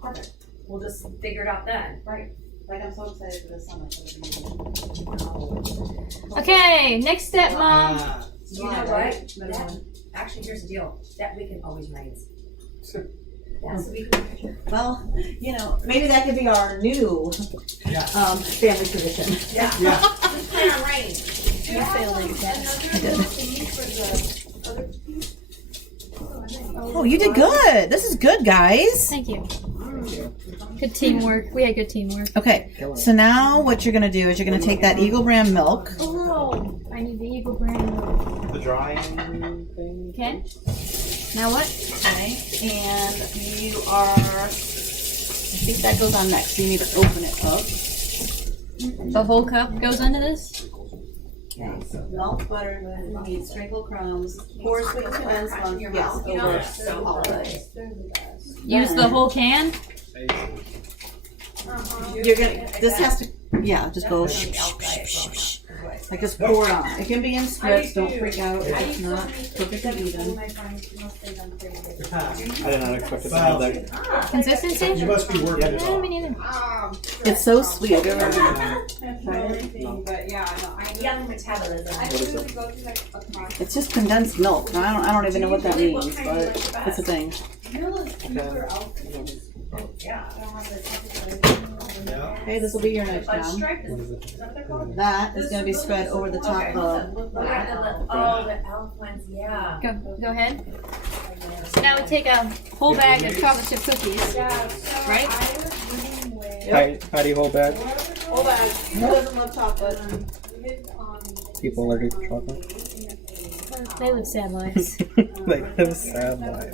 perfect. We'll just figure it out then. Right. Like, I'm so excited for this summer. Okay, next step, Mom. Ah, You know what? Actually, here's the deal. That weekend always rains. That's the weekend. Well, maybe that could be our new yeah. family tradition. Yeah. Yeah. Just plan on rain. You failed your test. Oh, you did good. This is good, guys. Thank you. Good teamwork. We had good teamwork. Okay, so now what you're going to do is you're going to take that Eagle brand milk. Oh, I need the Eagle brand. The drying thing. Okay. Now what? Okay, and you are, I think that goes on next. So you need to open it up. The whole cup goes into this? Okay, so milk, butter, you need sprinkle crumbs, pour sweet condensed milk, yes, over all of it. Use the whole can? You're gonna, this has to, just go like just pour it on. It can be in strips, don't freak out if it's not perfectly even. I did not expect it to have that. Consistency? You must be working it No, off. me neither. It's so sweet. Have you ever But yeah, no, I Young metabolism. I literally go through like a process. It's just condensed milk. And I don't even know what that means, but it's a thing. Yeah. Okay, this will be your next job. Stripe is that what they're called? That is going to be spread over the top of Oh, the elf ones, yeah. Go ahead. So now we take a whole bag of chocolate chip cookies. Right? How do you hold back? Hold on. Who doesn't love chocolate? People allergic to chocolate? They live sad lives. They live sad lives.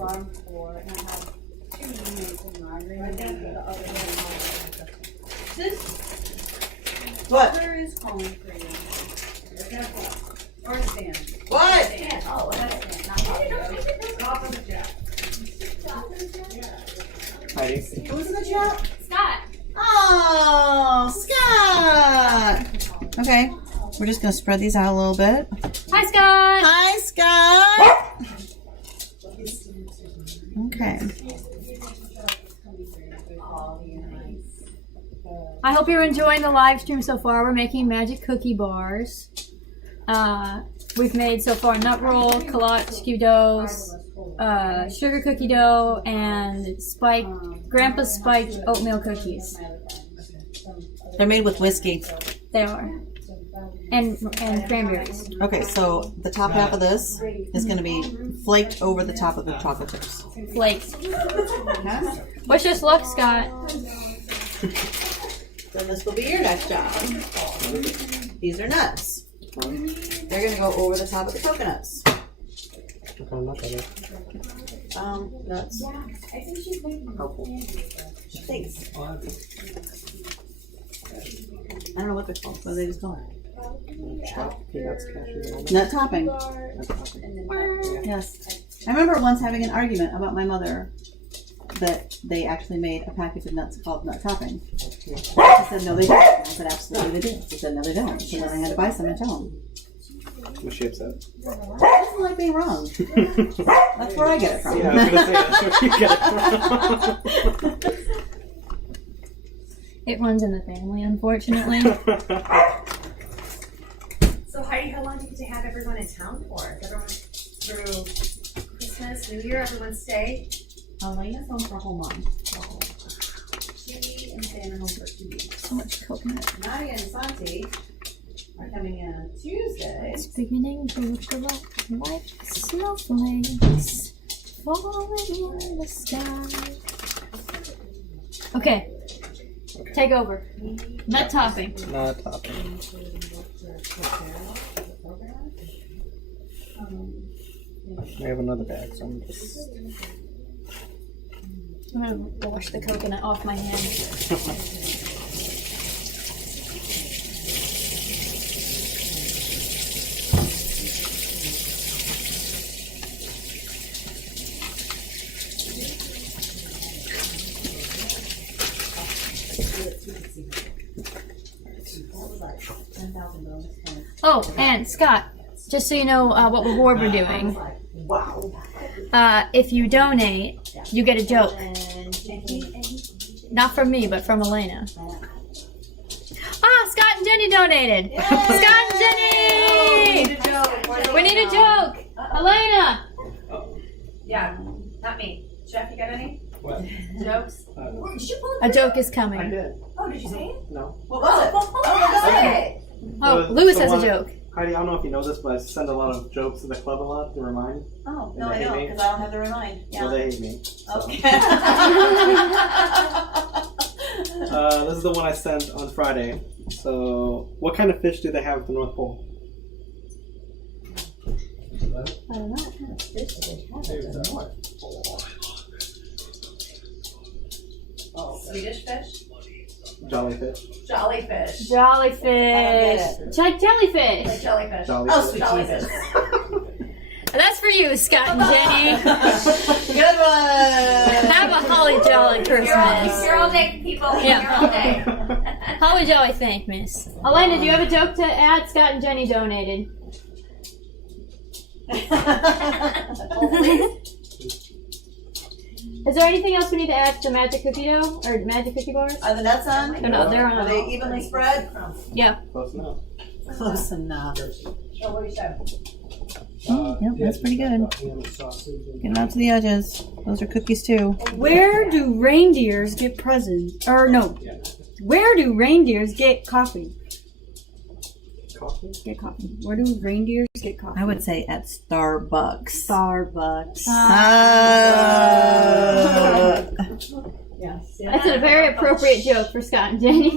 What? Where is calling for you? Or Stan? What? Oh, that's Heidi? Who's in the chat? Scott! Oh, Scott! Okay, we're just going to spread these out a little bit. Hi, Scott! Hi, Scott! Okay. I hope you're enjoying the live stream so far. We're making magic cookie bars. We've made so far nut roll, kolachki doughs, sugar cookie dough, and Grandpa's spiked oatmeal cookies. They're made with whiskey. They are. And cranberries. Okay, so the top half of this is going to be flaked over the top of the chocolate chips. Flakes. Okay? Wish us luck, Scott. Then this will be your next job. These are nuts. They're going to go over the top of the coconuts. Nuts. Thanks. I don't know what they're called. What are they just called? Peanuts, cashews, almonds. Nut topping. Yes. I remember once having an argument about my mother that they actually made a package of nuts called nut topping. She said, no, they don't. And I said, absolutely they do. She said, no, they don't. So then I had to buy some and tell them. Was she upset? I doesn't like being wrong. That's where I get it from. Yeah, I was gonna say, that's where you get it It runs in the family, unfortunately. So Heidi, how long do you get to have everyone in town for? Is everyone through Christmas, New Year, everyone stay? Elena's home for a whole month. She and Stan are home for 2 weeks. So much coconut. Nadia and Santi are coming in on Tuesday. It's beginning to look a lot like snowflakes falling in the sky. Okay. take over. Nut topping. Not topping. I have another bag, so I'm just. I'm gonna wash the coconut off my hand. Oh, and Scott, just so you know what reward we're doing. If you donate, you get a joke. Not from me, but from Elena. Ah, Scott and Jenny donated. Scott and Jenny! We need a joke. Elena! Yeah, not me. Jeff, you got any What? jokes? A joke is I coming. did. Oh, did you say it? No. What was it? Oh, The- Lewis the has a one- joke. Heidi, I don't know if you know this, but I send a lot of jokes to the club a lot to remind. Oh, no, no, I I don't, don't, because because I don't have the remind. Well, they hate me. So. Okay. This is the one I sent on Friday. So, what kind of fish do they have at the North Pole? I don't know. Swedish fish? Jellyfish. Jellyfish. Jellyfish. Like jellyfish. Like jellyfish. Jellyfish. Oh, sweet Jellyfish. Jesus. That's for you, Scott and Jenny. Good one. Have a holly jolly Christmas. You're all day, people. Yeah. You're all day. Holly jolly Thankmas. Elena, do you have a joke to add? Scott and Jenny donated. Is there anything else we need to add to the magic cookie dough or magic cookie bars? Are the nuts on? No, they're Are on. they evenly spread? Yeah. Close enough. Close enough. Oh, what you said? Yep, that's pretty good. Get them out to the edges. Those are cookies too. Where do reindeers get presents? Or no, where do reindeers get coffee? Coffee? Get coffee. Where do reindeers get coffee? I would say at Starbucks. Starbucks. That's a very appropriate joke for Scott and Jenny.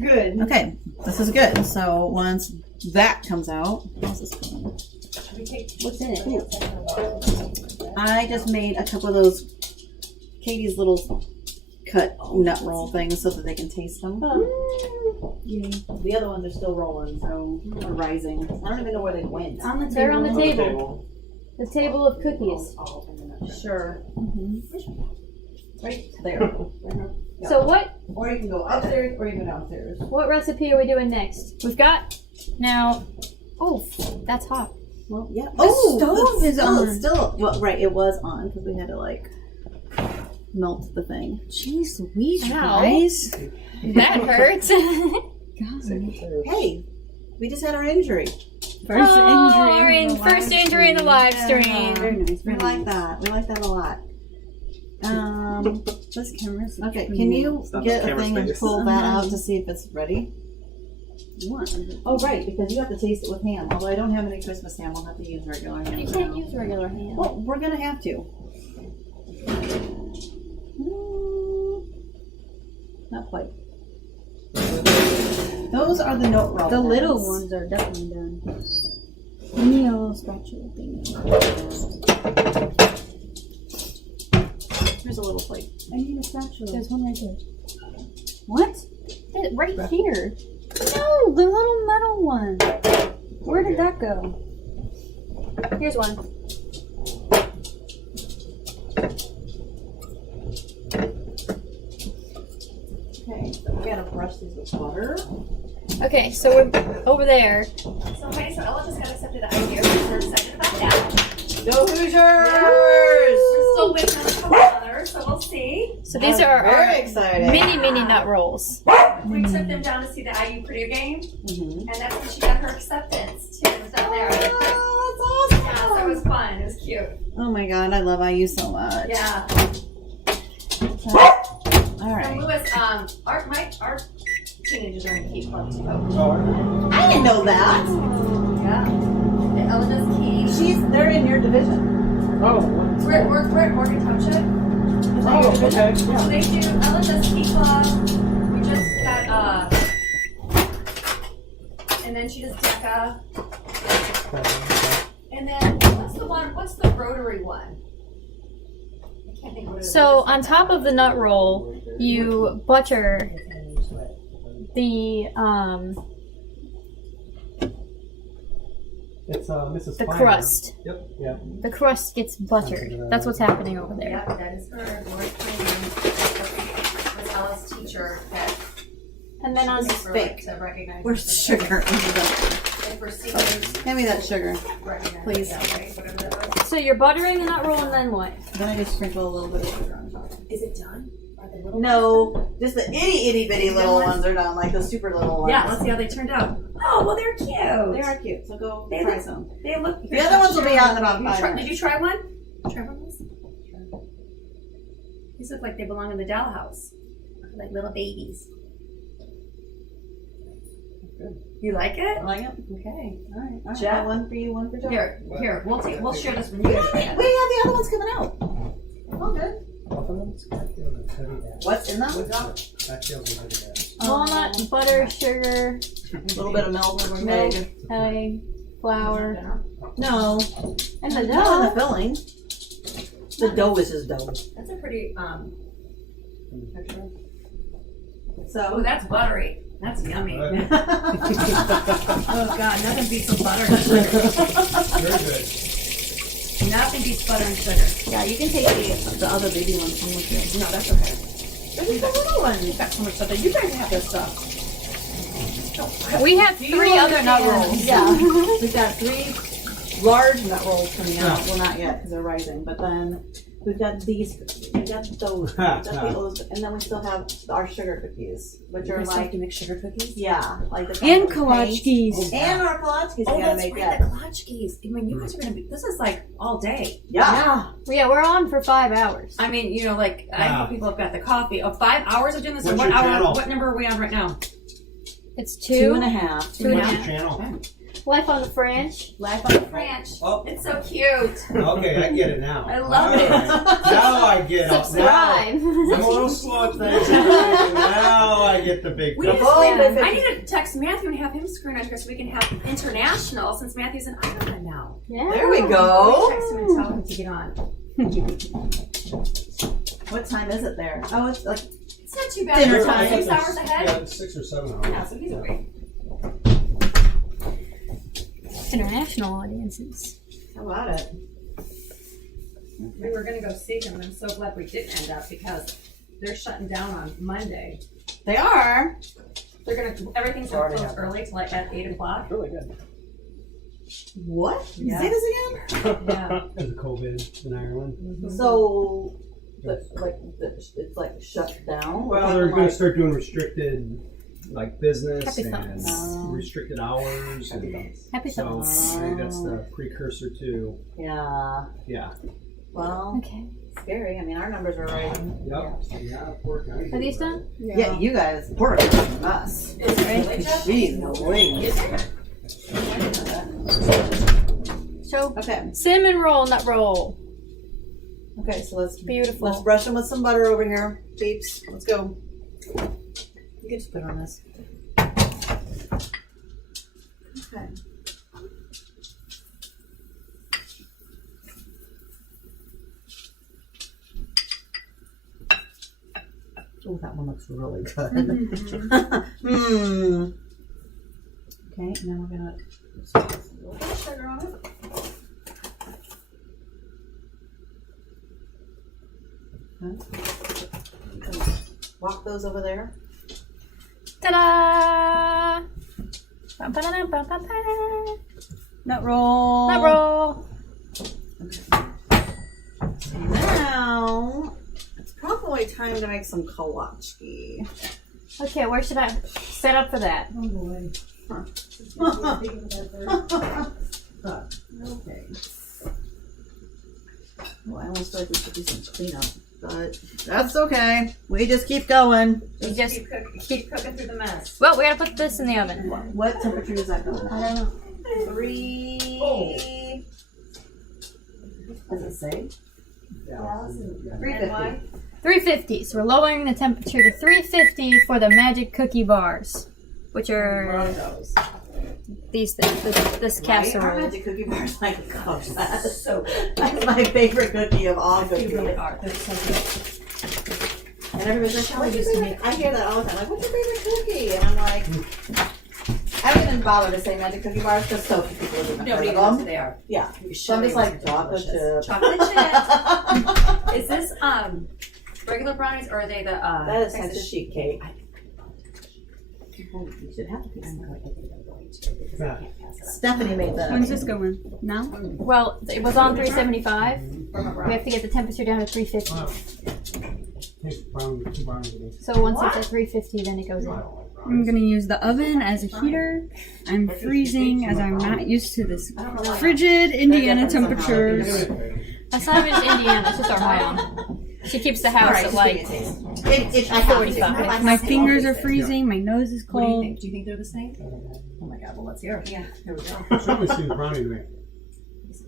Good. Okay, this is good. So once that comes out, how's this going? What's in it? I just made a couple of those Katie's little cut nut roll things so that they can taste them. The other ones are still rolling, so or rising. I don't even know where they went. On the They're on the On the table. The table of cookies. Sure. Right there. So what Or you can go upstairs or you can go downstairs. what recipe are we doing next? We've got now. Oh, that's hot. Well, yeah. The stove is on. It's still, well, right, it was on because we had to like melt the thing. Jeez Louise, you Ow. guys. That hurts. Hey, we just had our injury. First First injury in the live stream. Very nice. We Very like nice. that. We like that a lot. This camera's Okay, can you It's not get on a camera thing and space. pull that out to see if it's ready? What? Oh, right, because you have to taste it with ham. Although I don't have any Christmas ham, I'll have to use regular ham. You can't use regular ham. Well, we're gonna have to. Not quite. Those are the note roll. The little pens. ones are definitely done. Give me a little spatula thing. Here's a little plate. I need a spatula. There's one right there. What? Right here. No, the little metal one. Where did that go? Here's one. Okay, so we gotta brush these with butter. Okay, so we're over there. So Heidi, so Ella just got accepted the idea. We're excited about that. Go Hoosiers! We're still waiting on a couple others, so we'll see. So these are very our excited. mini nut rolls. We took them down to see the IU Purdue game, Mhm. and that's when she got her acceptance too. It was down there. Oh, that's awesome. Yeah, so it was fun. It was cute. Oh my god, I love IU so much. Yeah. All And right. Lewis, our teenagers are in Key Club too. Oh, I didn't know that. Yeah. And Elena's Key. They're in your division. oh, We're at Morgan Township. Oh, okay. So they do LSSP Club. We just got and then she does DECA. And then what's the rotary one? I can't think of what it is. So on top of the nut roll, you butter the It's Mrs. the Finer. crust. Yep. Yeah. The crust gets buttered. That's what's happening over there. Yep, that is her. Lori Clinton was Ella's teacher that And then on she the was for, fake. like, to recognize Where's the sugar? And for seniors, Hand me that sugar. recognize Please. that, right? Whatever that was. So you're buttering the nut roll and then what? Then I just sprinkle a little bit of sugar on top. Is it done? Are they little No, just the itty bitty little ones are done, like the super little ones. Yeah, let's see how they turned out. Oh, well, they're cute. They are cute, so go They try look- some. They look. The other ones will be out in about Did you 5 try- minutes. Did you try one? Try one of these? These look like they belong in the dollhouse. Like little babies. You like it? I like it. Okay. All right. All right. Jeff? One for you, one for Joe. Here, we'll share this one. You We guys have try it. the other ones coming out. Oh, good. What's What's in them? That feels like that. Walnut, butter, sugar, A little bit of milk, milk, egg. egg, flour, No, and the not in the dough. filling. The dough is just dough. That's a pretty texture. Oh, So that's buttery. That's yummy. Very Oh god, nothing beats some butter and sugar. good. Nothing beats butter and sugar. yeah, you can take the other baby ones from with you. No, that's okay. This is the little one. You've got so much stuff. You guys have this stuff. We have 3 other nut rolls. Yeah, we've got 3 large nut rolls coming out. Well, not yet because they're rising, but then we've got these. We've got those. We've got those, and then we still have our sugar cookies, which are like you make sugar cookies. yeah, like the And kind of kolachkis. and our kolachkis. Oh, we gotta that's make right, that. the kolachkis. I mean, you guys are gonna be. This is like all day. Yeah. Yeah, we're on for 5 hours. I mean, you know, like I Yeah. hope people have got the coffee. Oh, 5 hours of doing this. What's What your hour? channel? What number are we on right now? It's 2.5. 2 and a What's your half. channel? Life on the French. Life on the Ranch. Oh. It's so cute. Okay, I get it now. I love it. Now I get it. Subscribe. I'm a little slow at things. Now I get the big We need to picture. screen- I need to text Matthew and have him screen on here so we can have international since Matthew's in Ireland now. Yeah. There we I'll go. text him and tell him to get on. What time is it there? Oh, it's like It's not too bad. Dinner It's time. 6 hours ahead. Yeah, it's 6 or 7 hours. Yeah, so he's awake. International audiences. how about it? We were gonna go see him. I'm so glad we didn't end up because they're shutting down on Monday. They are. They're gonna everything's gonna close early till like at 8 o'clock. Really good. What? Yeah. Say this again. Yeah. Because of COVID in Ireland. So, it's like shut down. Well, they're going to start doing restricted, like business Happy and thoughts. restricted hours. And Happy so thoughts. maybe that's the precursor to, Yeah. yeah. Well, Okay. scary. I mean, our numbers are rising. Yep. Yeah, poor county. Are these done? Yeah, you guys, poor us. Is it really, Jeff? Jeez, no way. So, Okay. cinnamon roll, nut roll. Okay, so let's Beautiful. brush them with some butter over here, peeps. Let's go. You can just put it on this. Okay. Oh, that one looks really good. Hmm. Okay, and then we're gonna put a little bit of sugar on it. Okay. Walk those over there. Ta-da! Ba-ba-da-da-ba-ba-ba. Nut roll. Nut roll. Now, it's probably time to make some kolachki. Okay, where should I set up for that? Oh boy. Okay. Well, I almost feel like we should do some cleanup, but that's okay. We just keep going. You just Keep cooking through the mess. well, we gotta put this in the oven. What temperature does that go? I don't know. 3. Oh. Does it say? $3.50. 350. So we're lowering the temperature to 350 for the magic cookie bars, which are these things. This Right? Our casserole. magic cookie bars, my gosh, that's that's my favorite cookie of all cookies. They really are. They're so good. And everybody's like, what's your favorite? I hear that all the time. Like, what's your favorite cookie? And I'm like, I don't even bother to say magic cookie bars because so few people even Nobody heard knows of what them. they are. Yeah. You So I'm should just like chocolate chip. Chocolate chip. Is this regular brownies or are they the That is Texas Texas sheet cake. You should have a piece. Yeah. Stephanie made that. When's this going? Now? Well, it was on 375. We have to get the temperature down to 350. Take brown, 2 brownies with me. So once it's at 350, then it goes in. I'm gonna use the oven as a heater. I'm freezing as I'm not used to this frigid Indiana temperatures. That's not even Indiana, it's just Ohio. She keeps the house at like 45. My fingers are freezing. My nose is What do you cold. think? Do you think they're the same? Oh my god, well let's hear it. Yeah, here we go. It certainly seems brownie to me.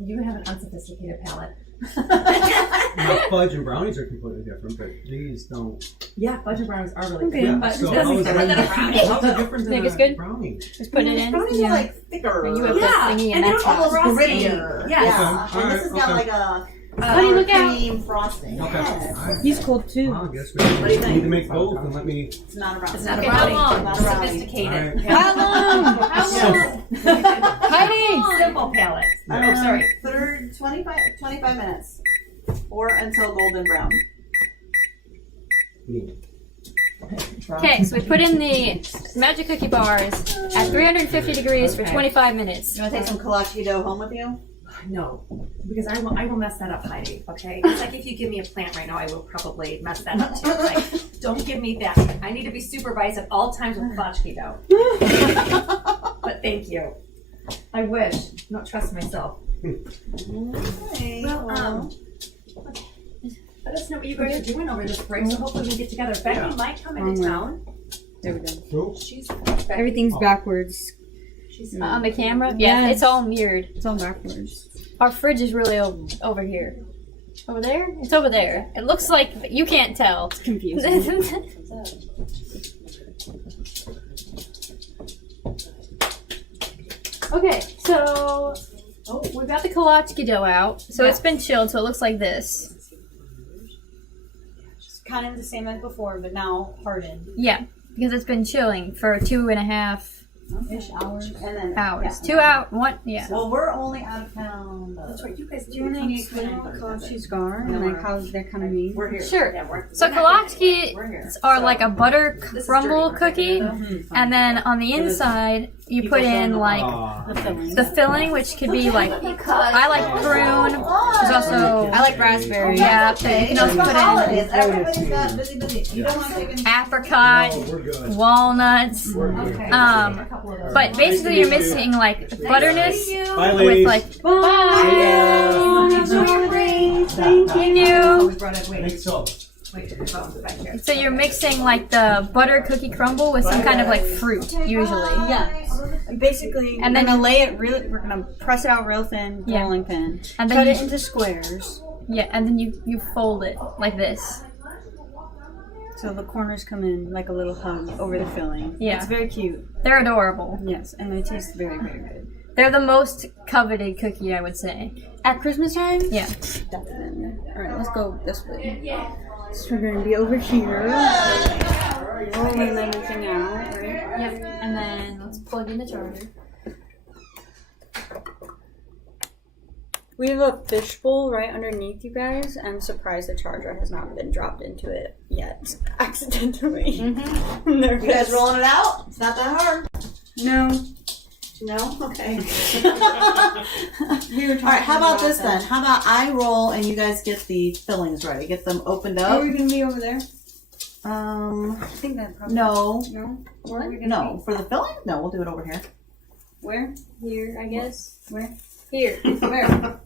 You have an unsophisticated palate. Now, fudge and brownies are completely different, but these don't. Yeah, fudge and brownies are really Okay. good. Yeah, But so this how is is different than a brownie. How's it different than Think it's a good? brownie? Just put it in. Brownies are like thicker. And you have Yeah, the thingy and and they're that's all hot. frosty. Grittier. Yes. Yeah. Okay. And this has got Alright, like a Honey, look out. cream frosting. Okay. Yes. Alright. He's cold too. Well, I guess What do you we think? need to make both and let me. It's not a brownie. It's not a Okay, brownie. how long? Not a brownie. Sophisticated. How long? Heidi! Simple palate. Oh, sorry. 25 minutes. Or until golden brown. Okay, so we put in the magic cookie bars at 350 degrees for Okay. 25 minutes. You want to take some kolache dough home with you? No, because I will mess that up, Heidi. Okay, it's like if you give me a plant right now, I will probably mess that up too. Like, don't give me that. I need to be supervised at all times with kolache dough. But thank you. I wish. Not trust myself. Okay. Well, let us know what you guys are doing over this break. So hopefully we can get together. Becky might come into town. There we go. Cool. She's Everything's backwards. She's On the camera? Yeah, Yes. it's all mirrored. It's all backwards. Our fridge is really over here. Over there? It's over there. It looks like you can't tell. It's confusing. Okay, so we got the kolache dough out. So it's been chilled, so it looks like this. Just kind of the same as before, but now hardened. Yeah, because it's been chilling for 2.5 Ish hours. And then hours. yeah. 2 hours. What? Yeah. Well, we're only out of town. That's right. You guys Do you want to explain what kolaches are and like how they're kind of made? We're here. Sure. Yeah, we're So kolache We're here. are like a butter This is crumble dirty. cookie, and then on the inside you put in like the filling, which could be like I like prune. There's also I like raspberry. yeah. So you can also put in Holidays. Everybody's got busy. You don't want to take any. apricot, Oh, we're good. walnuts. We're good. But basically you're missing like butterness Bye, with ladies. like Bye. Enjoy your day. Thank thank you. you. we brought it. Wait, Make so. wait. The phone's back here. So you're mixing like the butter cookie crumble with some kind of like fruit usually. Yeah. Basically, And and then then we're gonna lay it really. We're gonna press it out real thin, Yeah. rolling pin. And Cut then it into squares, yeah, and then you fold it like this. so the corners come in like a little hug over the filling. Yeah. It's very cute. They're adorable. Yes, and they taste very, very good. They're the most coveted cookie, I would say. At Christmas time? Yeah. Definitely. All right, let's go this way. So we're gonna be over here, rolling everything out, right? Yep. And then let's plug in the charger. We have a fishbowl right underneath you guys. I'm surprised the charger has not been dropped into it yet, accidentally. I'm You nervous. guys rolling it out? It's not that hard. No. No? Okay. We were talking All right, how about this that. then? How about I roll and you guys get the fillings ready? Get them opened Are up. we gonna be over there? Um, I think that probably. no. No. Where are we gonna No. For the filling? No, we'll do it over here. be? Where? Here, I guess. Where? Here. Where?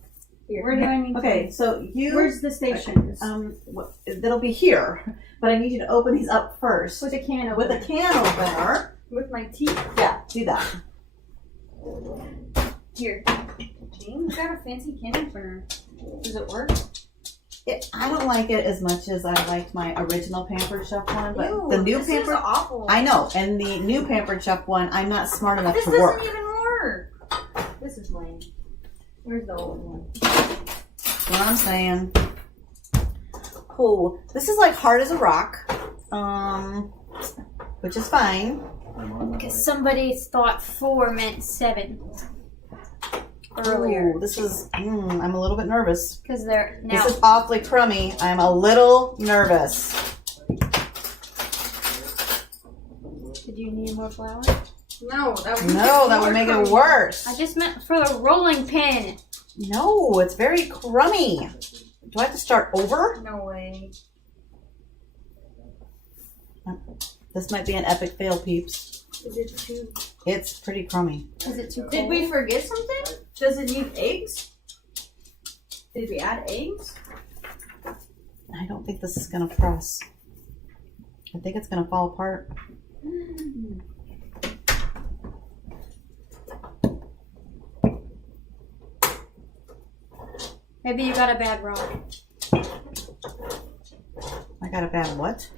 Here. Where do I need? Okay, To... so you. Where's the station? That'll be here, but I need you to open these up first With a can with opener. a can opener. With my teeth. Yeah, do that. Here. Dang, you got a fancy can opener. Does it work? I don't like it as much as I liked my original Pampered Chef one, but Ew, the new this Pampered, is awful. I know, and the new Pampered Chef one, I'm not smart enough This to doesn't work. even work. This is lame. Where's the old one? That's what I'm saying. Oh, this is like hard as a rock, which is fine. Because somebody thought 4 meant 7 earlier. Ooh, this is, I'm a little bit nervous. Because they're now. This is awfully crummy. I'm a little nervous. Did you need more flour? No, No, that would make it worse. I just meant for the rolling pin. No, it's very crummy. Do I have to start over? No way. This might be an epic fail, peeps. Is it too? It's pretty crummy. Is it too cold? Did we forget something? Does it need eggs? Did we add eggs? I don't think this is gonna press. I think it's gonna fall apart. Maybe you got a bad rock. I got a bad what?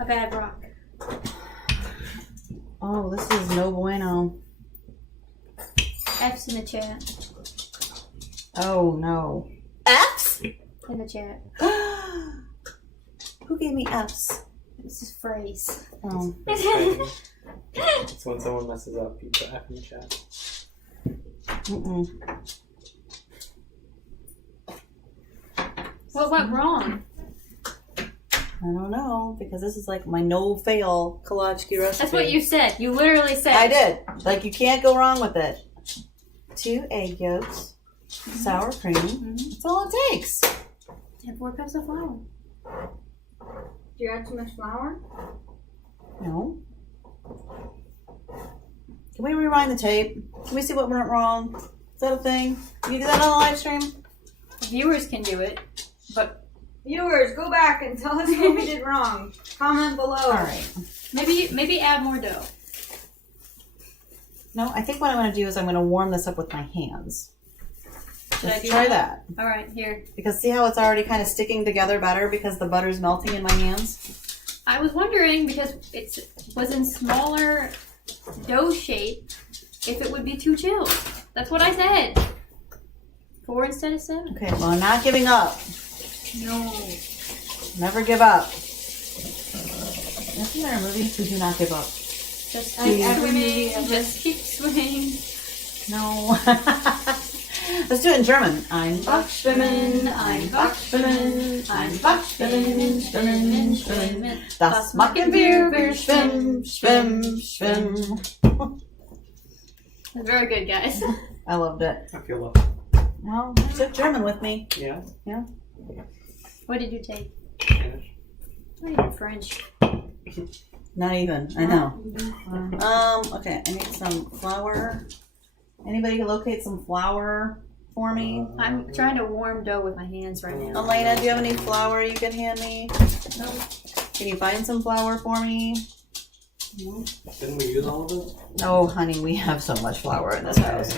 A bad rock. Oh, this is no bueno. F's in the chat. Oh no. F's? In the chat. Who gave me F's? This is phrase. Oh. It's when someone messes up, you put F in the chat. Mm-mm. What went wrong? I don't know, because this is like my no-fail Kolachki recipe. That's what you said. You literally said. I did. Like, you can't go wrong with it. 2 egg yolks, sour cream. That's all it takes. And 4 cups of flour. Do you add too much flour? No. Can we rewind the tape? Can we see what went wrong? Is that a thing? Can you do that on the live stream? Viewers can do it, but Viewers, go back and tell us what we did wrong. Comment below. All right. maybe add more dough. No, I think what I'm going to do is I'm going to warm this up with my hands. Should I Just do try that. All right, here. Because see how it's already kind of sticking together better because the butter's melting in my hands? I was wondering because it was in smaller dough shape if it would be too chilled. That's what I said. 4 instead of 7. Okay, well, I'm not giving up. No. Never give up. Isn't there a movie? We do not give up. Just Like keep every swimming. Just keep swimming. No. Let's do it in German. Ein Bachschwimmen, ein Bachschwimmen, ein Bachschwimmen, schwimmen, schwimmen. Das machen wir schwimmen, schwimmen, schwimmen. That's very good, guys. I loved it. I feel love. Well, you took German with me. Yeah. What did you take? Spanish. Not even French. Not even. I know. Okay, I need some flour. Anybody locate some flour for me? I'm trying to warm dough with my hands right now. Elena, do you have any flour you can hand me? No. Can you find some flour for me? No. Didn't we use all of it? Oh, honey, we have so much flour in this house.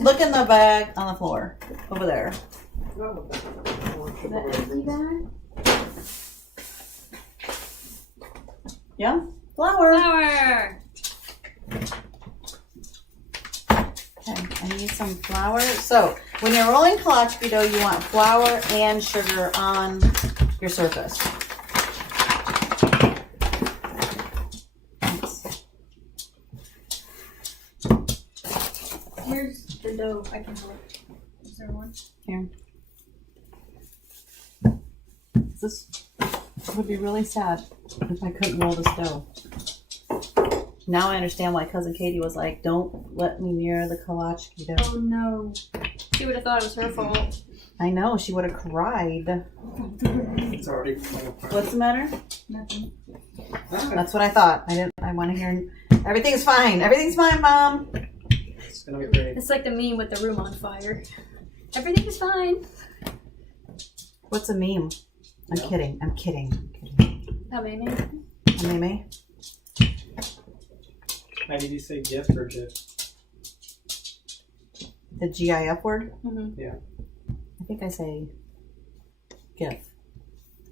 Look in the bag on the floor. Over there. The empty bag? Yeah? Flour. Flour! Okay, I need some flour. So, when you're rolling kolache dough, you want flour and sugar on your surface. Thanks. Here's the dough. I can hold. Is there one? Here. This would be really sad if I couldn't roll this dough. Now I understand why Cousin Katie was like, don't let me near the kolache dough. Oh no. She would have thought it was her fault. I know, she would have cried. It's already falling apart. What's the matter? Nothing. That's what I thought. I want to hear, everything's fine. Everything's fine, Mom. It's gonna be great. It's like the meme with the room on fire. Everything is fine. What's a meme? I'm No. kidding. I'm kidding. Oh, maybe. A meme? Now, did you say gift or GIF? The GIF word? Mm-hmm. Yeah. I think I say GIF.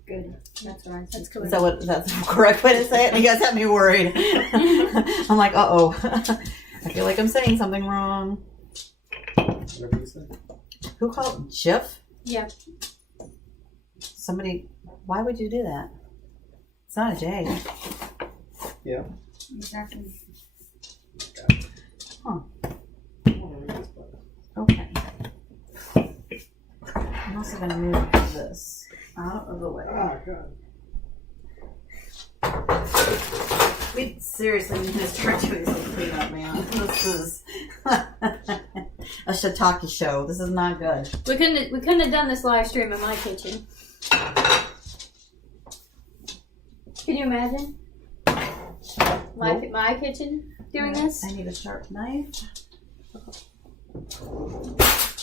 Good. That's what I said. That's Is that what that's the correct way to say it? You guys have me worried. I'm like, uh-oh. I feel like I'm saying something wrong. Whatever you say. Who called it GIF? Yeah. Somebody, why would you do that? It's not a J. Yeah. Exactly. Okay. I'm also going to move this out of the way. Oh, God. We seriously need to start doing some cleanup, man. This is a shiitake show. This is not good. We couldn't have done this live stream in my kitchen. Can you imagine? My kitchen doing this? I need a sharp knife.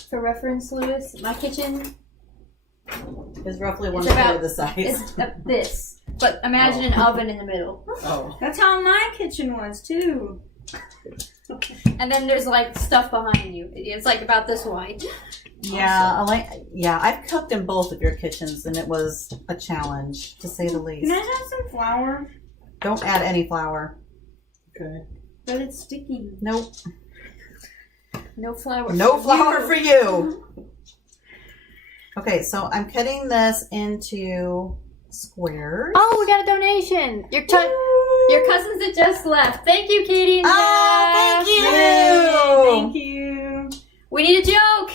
For reference, Lewis, my kitchen It's roughly It's 1/3 about- of the size. is this. But imagine an oven in the middle. Oh. That's how my kitchen was too. And then there's like stuff behind you. It's like about this wide. Yeah, I've cooked in both of your kitchens, and it was a challenge, to say the least. Can I have some flour? Don't add any flour. Okay. But it's sticky. Nope. No flour. No flour for you. Okay, so I'm cutting this into squares. Oh, we got a donation. Your cousins that just left. Thank you, Katie. And Oh, Jeff. thank you. Thank you. We need a joke.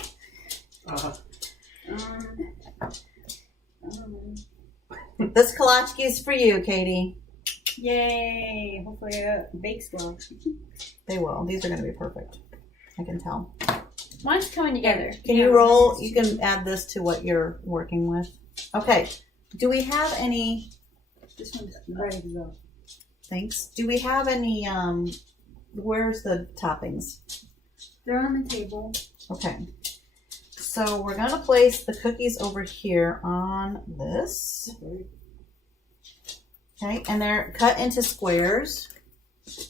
This kolache is for you, Katie. Yay! Hopefully it bakes well. They will. These are going to be perfect. I can tell. Mine's coming together. Can you roll? You can add this to what you're working with. Okay. Do we have any? This one's ready to go. Thanks. Do we have any? Where's the toppings? They're on the table. Okay. So we're gonna place the cookies over here on this. Okay, and they're cut into squares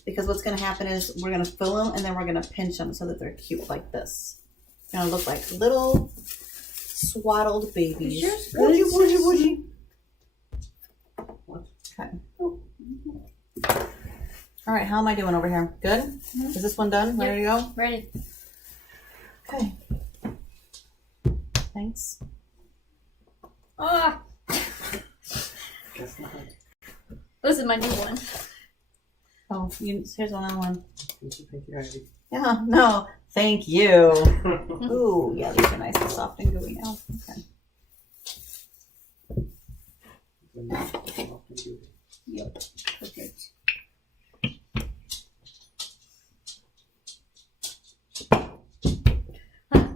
because what's gonna happen is we're gonna fill them and then we're gonna pinch them so that they're cute like this. Gonna look like little swaddled babies. Is yours good? Woody. Okay. All right, how am I doing over here? Good? Mm-hmm. Is this one done? Ready to go? Ready. Okay. Thanks. Ah, Guess not. this is my new one. Oh, here's another one. Thank you, Heidi. Yeah, no, thank you. Ooh, yeah, these are nice and soft and gooey now. Okay. Yep. Perfect.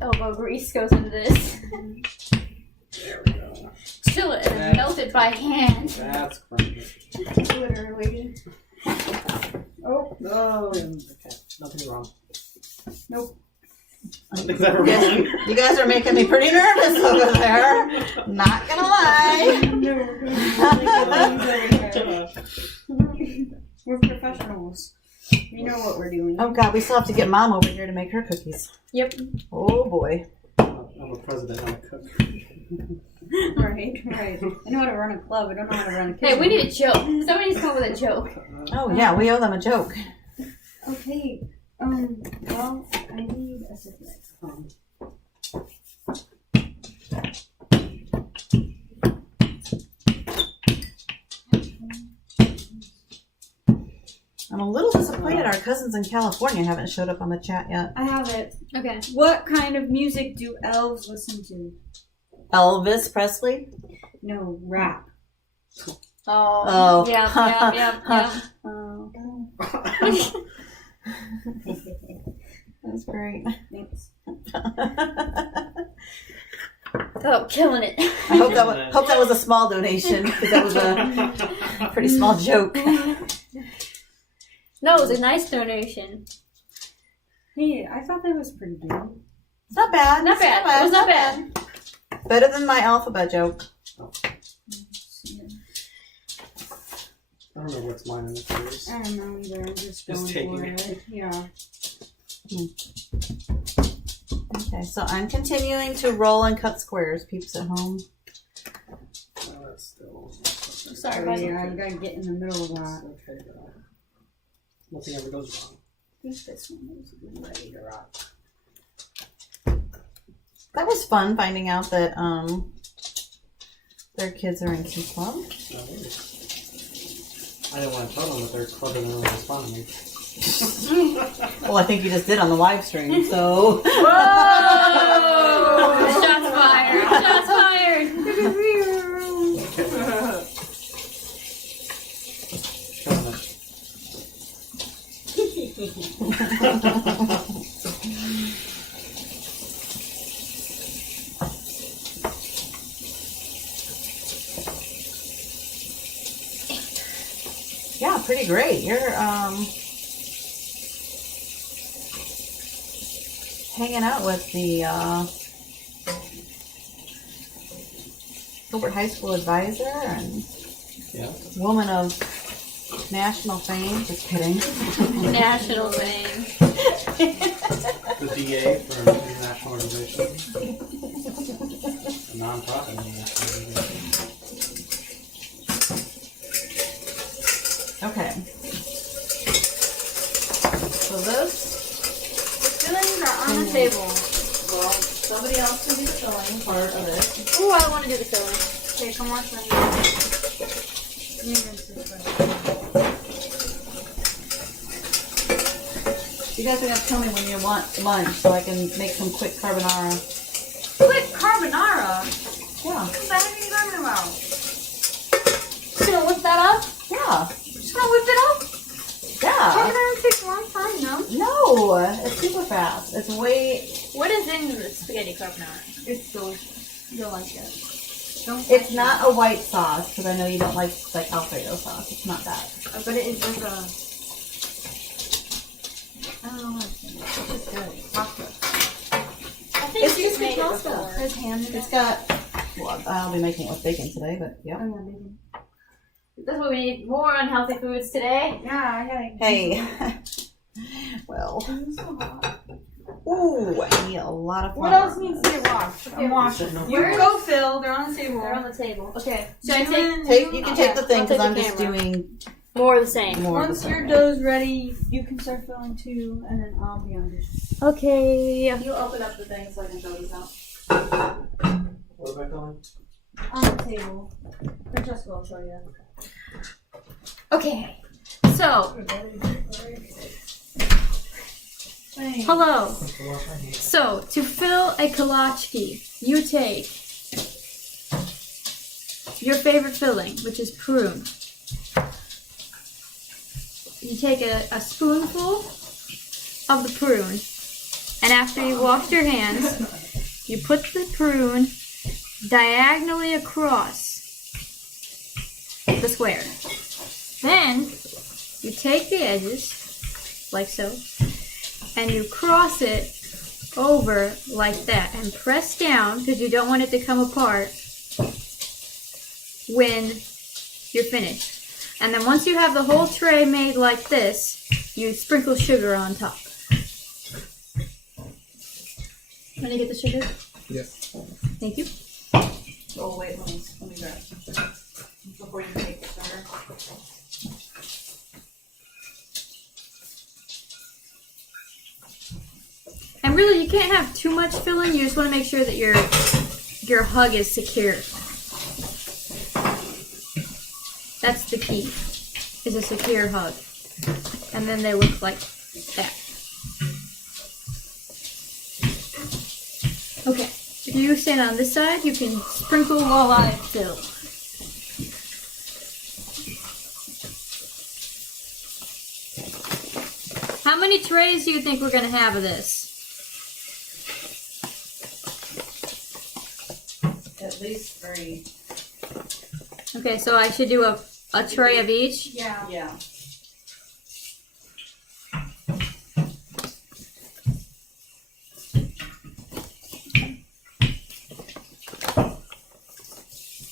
Elbow grease goes into this. There we go. Chill it and melt it by hand. That's great. Literally. Oh, No. Okay. Nothing wrong. nope. Nothing's ever wrong. You guys are making me pretty nervous over there. Not gonna lie. No, we're doing really good things over here. We're professionals. We know what we're doing. Oh God, we still have to get Mom over here to make her cookies. Yep. Oh boy. I'm a president, not a cook. Right. I know how to run a club. I don't know how to run a kitchen. Hey, we need a joke. Somebody needs to come up with a joke. Oh yeah, we owe them a joke. Okay. Well, I need a second. I'm a little disappointed our cousins in California haven't showed up on the chat yet. I have it. Okay. What kind of music do elves listen to? Elvis Presley? No, rap. Oh. Yeah. Oh. That's great. Thanks. Oh, killing it. I hope that was a small donation because that was a pretty small joke. No, it was a nice donation. Hey, I thought that was pretty good. It's not bad. Not bad. It was not bad. Better than my alphabet joke. I don't know what's mine in this series. I don't know either. I'm just going taking for it. it. Yeah. Okay, so I'm continuing to roll and cut squares, peeps at home. that's still. Sorry, I gotta get in the middle of that. Okay, girl. Nothing ever goes wrong. I think this one is ready to rock. That was fun finding out that their kids are in Key Club. I didn't want to tell them that they're clubbing and responding. Well, I think you just did on the live stream, so. Whoa! Shots fired! Shots fired! Yeah, pretty great. You're hanging out with the Gilbert High School advisor and Yeah. woman of national fame. Just kidding. National fame. The DA for an international organization. A non-profit international organization. Okay. So this. Fillings are on the table. Well, somebody else can be filling part of it. Ooh, I want to do the filling. Okay, come watch me. You guys are gonna tell me when you want lunch so I can make some quick carbonara. Quick carbonara. Yeah. What's that even talking about? You gonna whip that up? Yeah. Just gonna whip it up? Yeah. Carbonara takes a long time, no? No, it's super fast. It's way. What is in the spaghetti carbonara? It's delicious. You'll like it. It's not a white sauce because I know you don't like Alfredo sauce. It's not that. But it is like a. I don't know what it's just good. Pasta. I think It's you've just made it pasta. before. There's ham in It's it. got. Well, I'll be making it with bacon today, but yeah. Oh, yeah, bacon. That's what we need. More unhealthy foods today. Yeah, I gotta. Hey. Well. Ooh, I need a lot of flour. What else needs to get washed? I'm washing. No You problem. go, Phil. They're on the table. They're on the table. Okay. Should I take You can take the thing I'll take because I'm the just camera. doing more of the same? more. of Once the your dough's ready, you can start filling too, and then I'll be on this. Okay. Can you open up the thing so I can throw this out? What am I calling? On the table. Francesca will show you. Okay. So, hello. So, to fill a kolachki, you take your favorite filling, which is prune. You take a spoonful of the prune, and after you've washed your hands, you put the prune diagonally across the square. Then, you take the edges, like so, and you cross it over like that, and press down, because you don't want it to come apart when you're finished. And then once you have the whole tray made like this, you sprinkle sugar on top. Want to get the sugar? Yes. Thank you. Oh wait, let me grab before you take the sugar. And really, you can't have too much filling. You just want to make sure that your hug is secure. That's the key, is a secure hug. And then they look like that. Okay, if you stand on this side, you can sprinkle while I fill. How many trays do you think we're going to have of this? At least 3. Okay, so I should do a tray of each? Yeah. Yeah.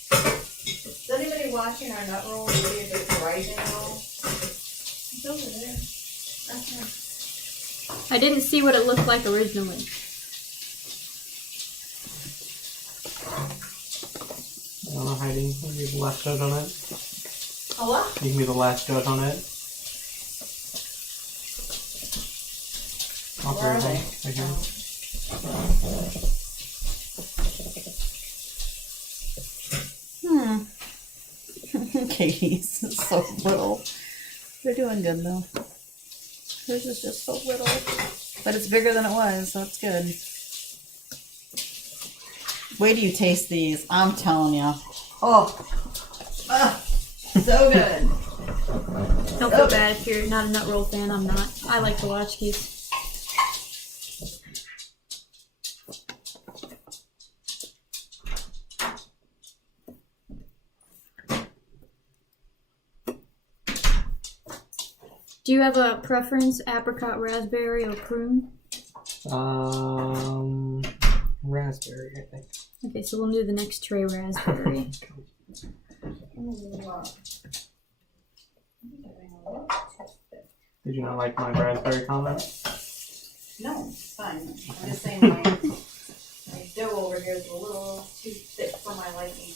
Is anybody watching our nut roll video if it's rising at all? It's over there. That's I didn't see what it looked like originally. I don't know, Heidi. You can be the last judge on it. A what? You can be the last judge on it. All Where three are of them. they? Right here. Katie's is so little. They're doing good though. Hers is just so little. But it's bigger than it was, so it's good. Wait till you taste these. I'm telling you. Oh. So good. Don't feel bad if you're not a nut roll fan. I'm not. I like the latchkeys. Do you have a preference, apricot, raspberry, or prune? Raspberry, I think. Okay, so we'll do the next tray raspberry. Did you not like my raspberry comment? No, it's fine. I'm just saying my dough over here is a little too thick for my liking.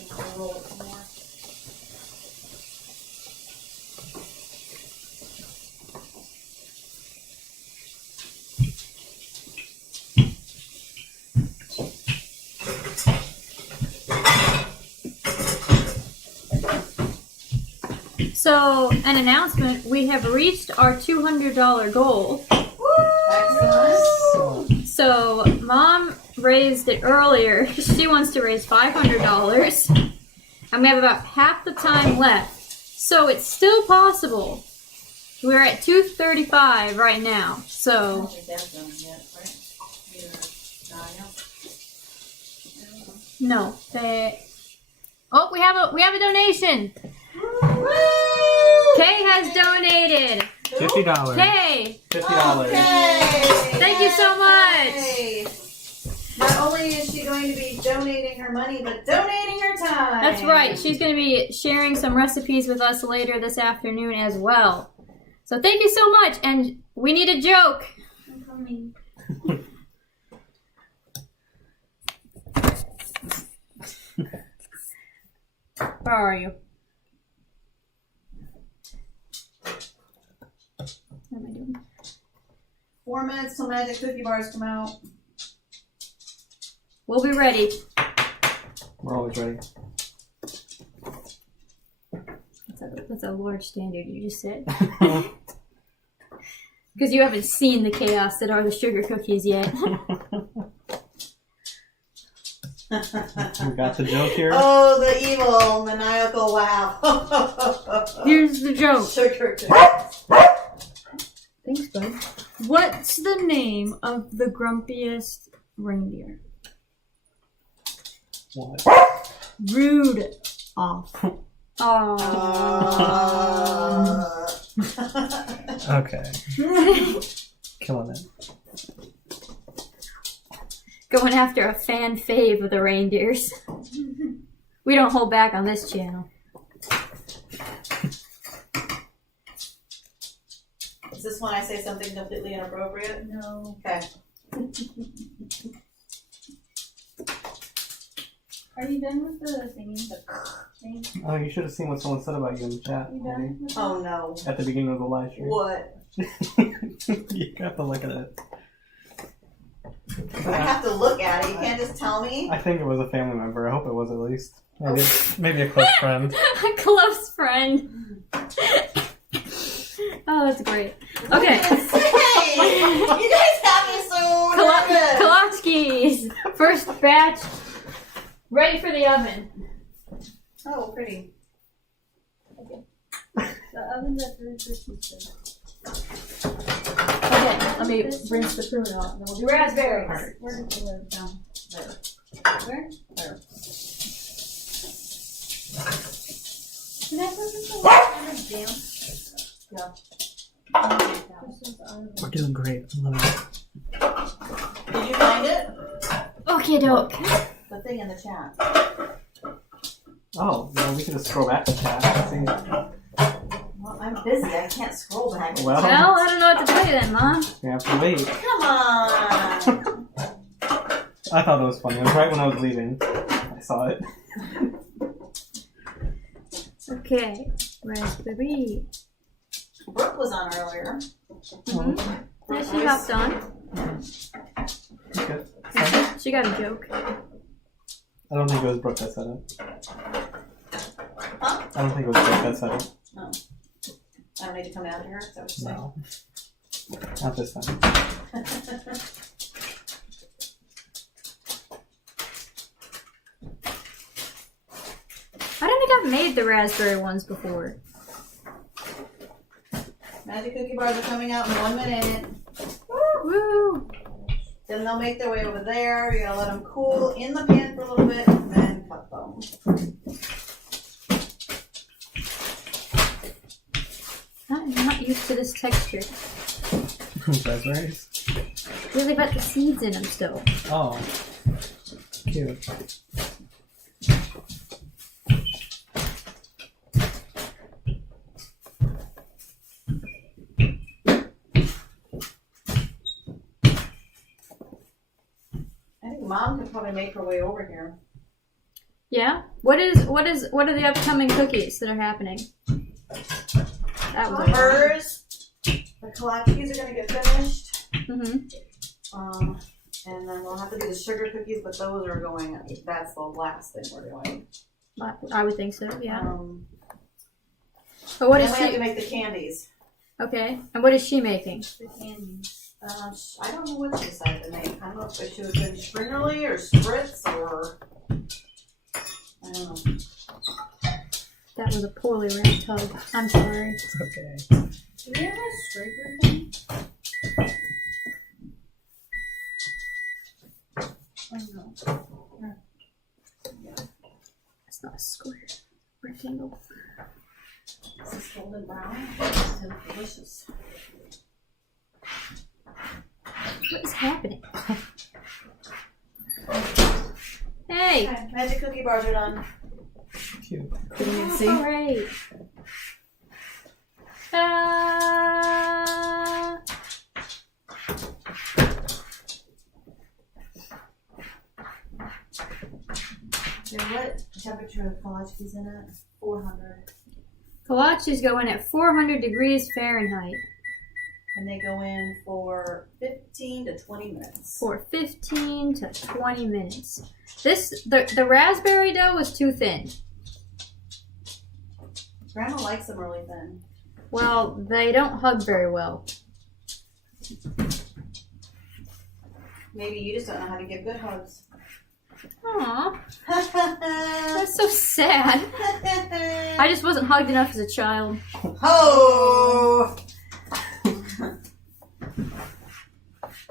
I'm gonna roll it some more. So, an announcement, we have reached our $200 goal. Excellent. So, Mom raised it earlier. She wants to raise $500. And we have about half the time left. So, it's still possible. We're at $235 right now. I So, don't think that's done yet, right? no. Oh, we have a donation. Kay has donated. $50. Kay, $50. thank you so much. Not only is she going to be donating her money, but donating her time. That's right. She's going to be sharing some recipes with us later this afternoon as well. So thank you so much. And we need a joke. I'm coming. Where are you? What am I doing? 4 minutes till magic cookie bars come out. We'll be ready. We're always ready. That's a large standard you just said. Because you haven't seen the chaos that are the sugar cookies yet. We got the joke here. Oh, the evil, maniacal laugh. Here's the joke. Sugar cookies. Thanks, bud. What's the name of the grumpiest reindeer? What? Rude off. Aww. Okay. Killing it. Going after a fan fave of the reindeers. We don't hold back on this channel. Is this when I say something completely inappropriate? No. Okay. Are you done with the thingy? Thing? Oh, you should have seen what someone said about you in the chat. You done with that? Oh no. At the beginning of the live stream. What? You have to look at it. I have to look at it. You can't just tell me. I think it was a family member. I hope it was at least. Maybe a close friend. A close friend. Oh, that's great. Okay. Hey, you guys have me so nervous. Kolotskis. First batch. Ready for the oven. Oh, pretty. The oven's at 350. Okay, let me rinse the prune off, and then we'll do raspberries. Where did the live down? There. Where? There. Can I put this on the jam? Yeah. We're doing great. I love Did you find it? Okay, doke. The thing in the chat. it. Oh, well, we can just scroll back to chat and see. Well, I'm busy. I can't scroll back. Well, Well, I don't know what to tell you then, Mom. we have to wait. Come on. I thought it was funny. It was right when I was leaving. I saw it. Okay, raspberry. Brooke was on earlier. Mm-hmm. Yeah, she hopped on. Okay. She got a joke. I don't think it was Brooke that said it. Huh? I don't think it was Brooke that said it. No. I don't need to come down to her. Is that what you're No. Not this time. I don't think I've made the raspberry ones before. Magic cookie bars are coming out in 1 minute. Woo! Then they'll make their way over there. You gotta let them cool in the pan for a little bit and then cut them. I'm not used to this texture. Raspberries? Really got the seeds in them still. Oh. Cute. I think Mom could probably make her way over here. Yeah? What are the upcoming cookies that are happening? That was Hers, the kolaches are gonna get finished. Mm-hmm. And then we'll have to do the sugar cookies, but those are going, that's the last thing we're doing. I would think so, yeah. But What what then is we have to she? make the candies. Okay, and what is she making? The candies. I don't know what she decided to make. I don't know if she was doing Springerly or Spritz or I don't know. That was a poorly wrapped tub. I'm sorry. It's okay. Do we have a scraper thing? Oh no. That's not a square. Rectangle. This is golden brown. This is delicious. What is happening? Hey! Okay, magic cookie bars are done. Cute. See? Alright. What temperature of kolaches in it? 400. Kolaches go in at 400 degrees Fahrenheit And they go in for 15 to 20 minutes. for 15 to 20 minutes. The raspberry dough was too thin. Grandma likes them really thin. Well, they don't hug very well. Maybe you just don't know how to give good hugs. Aw, that's so sad. I just wasn't hugged enough as a child. Oh!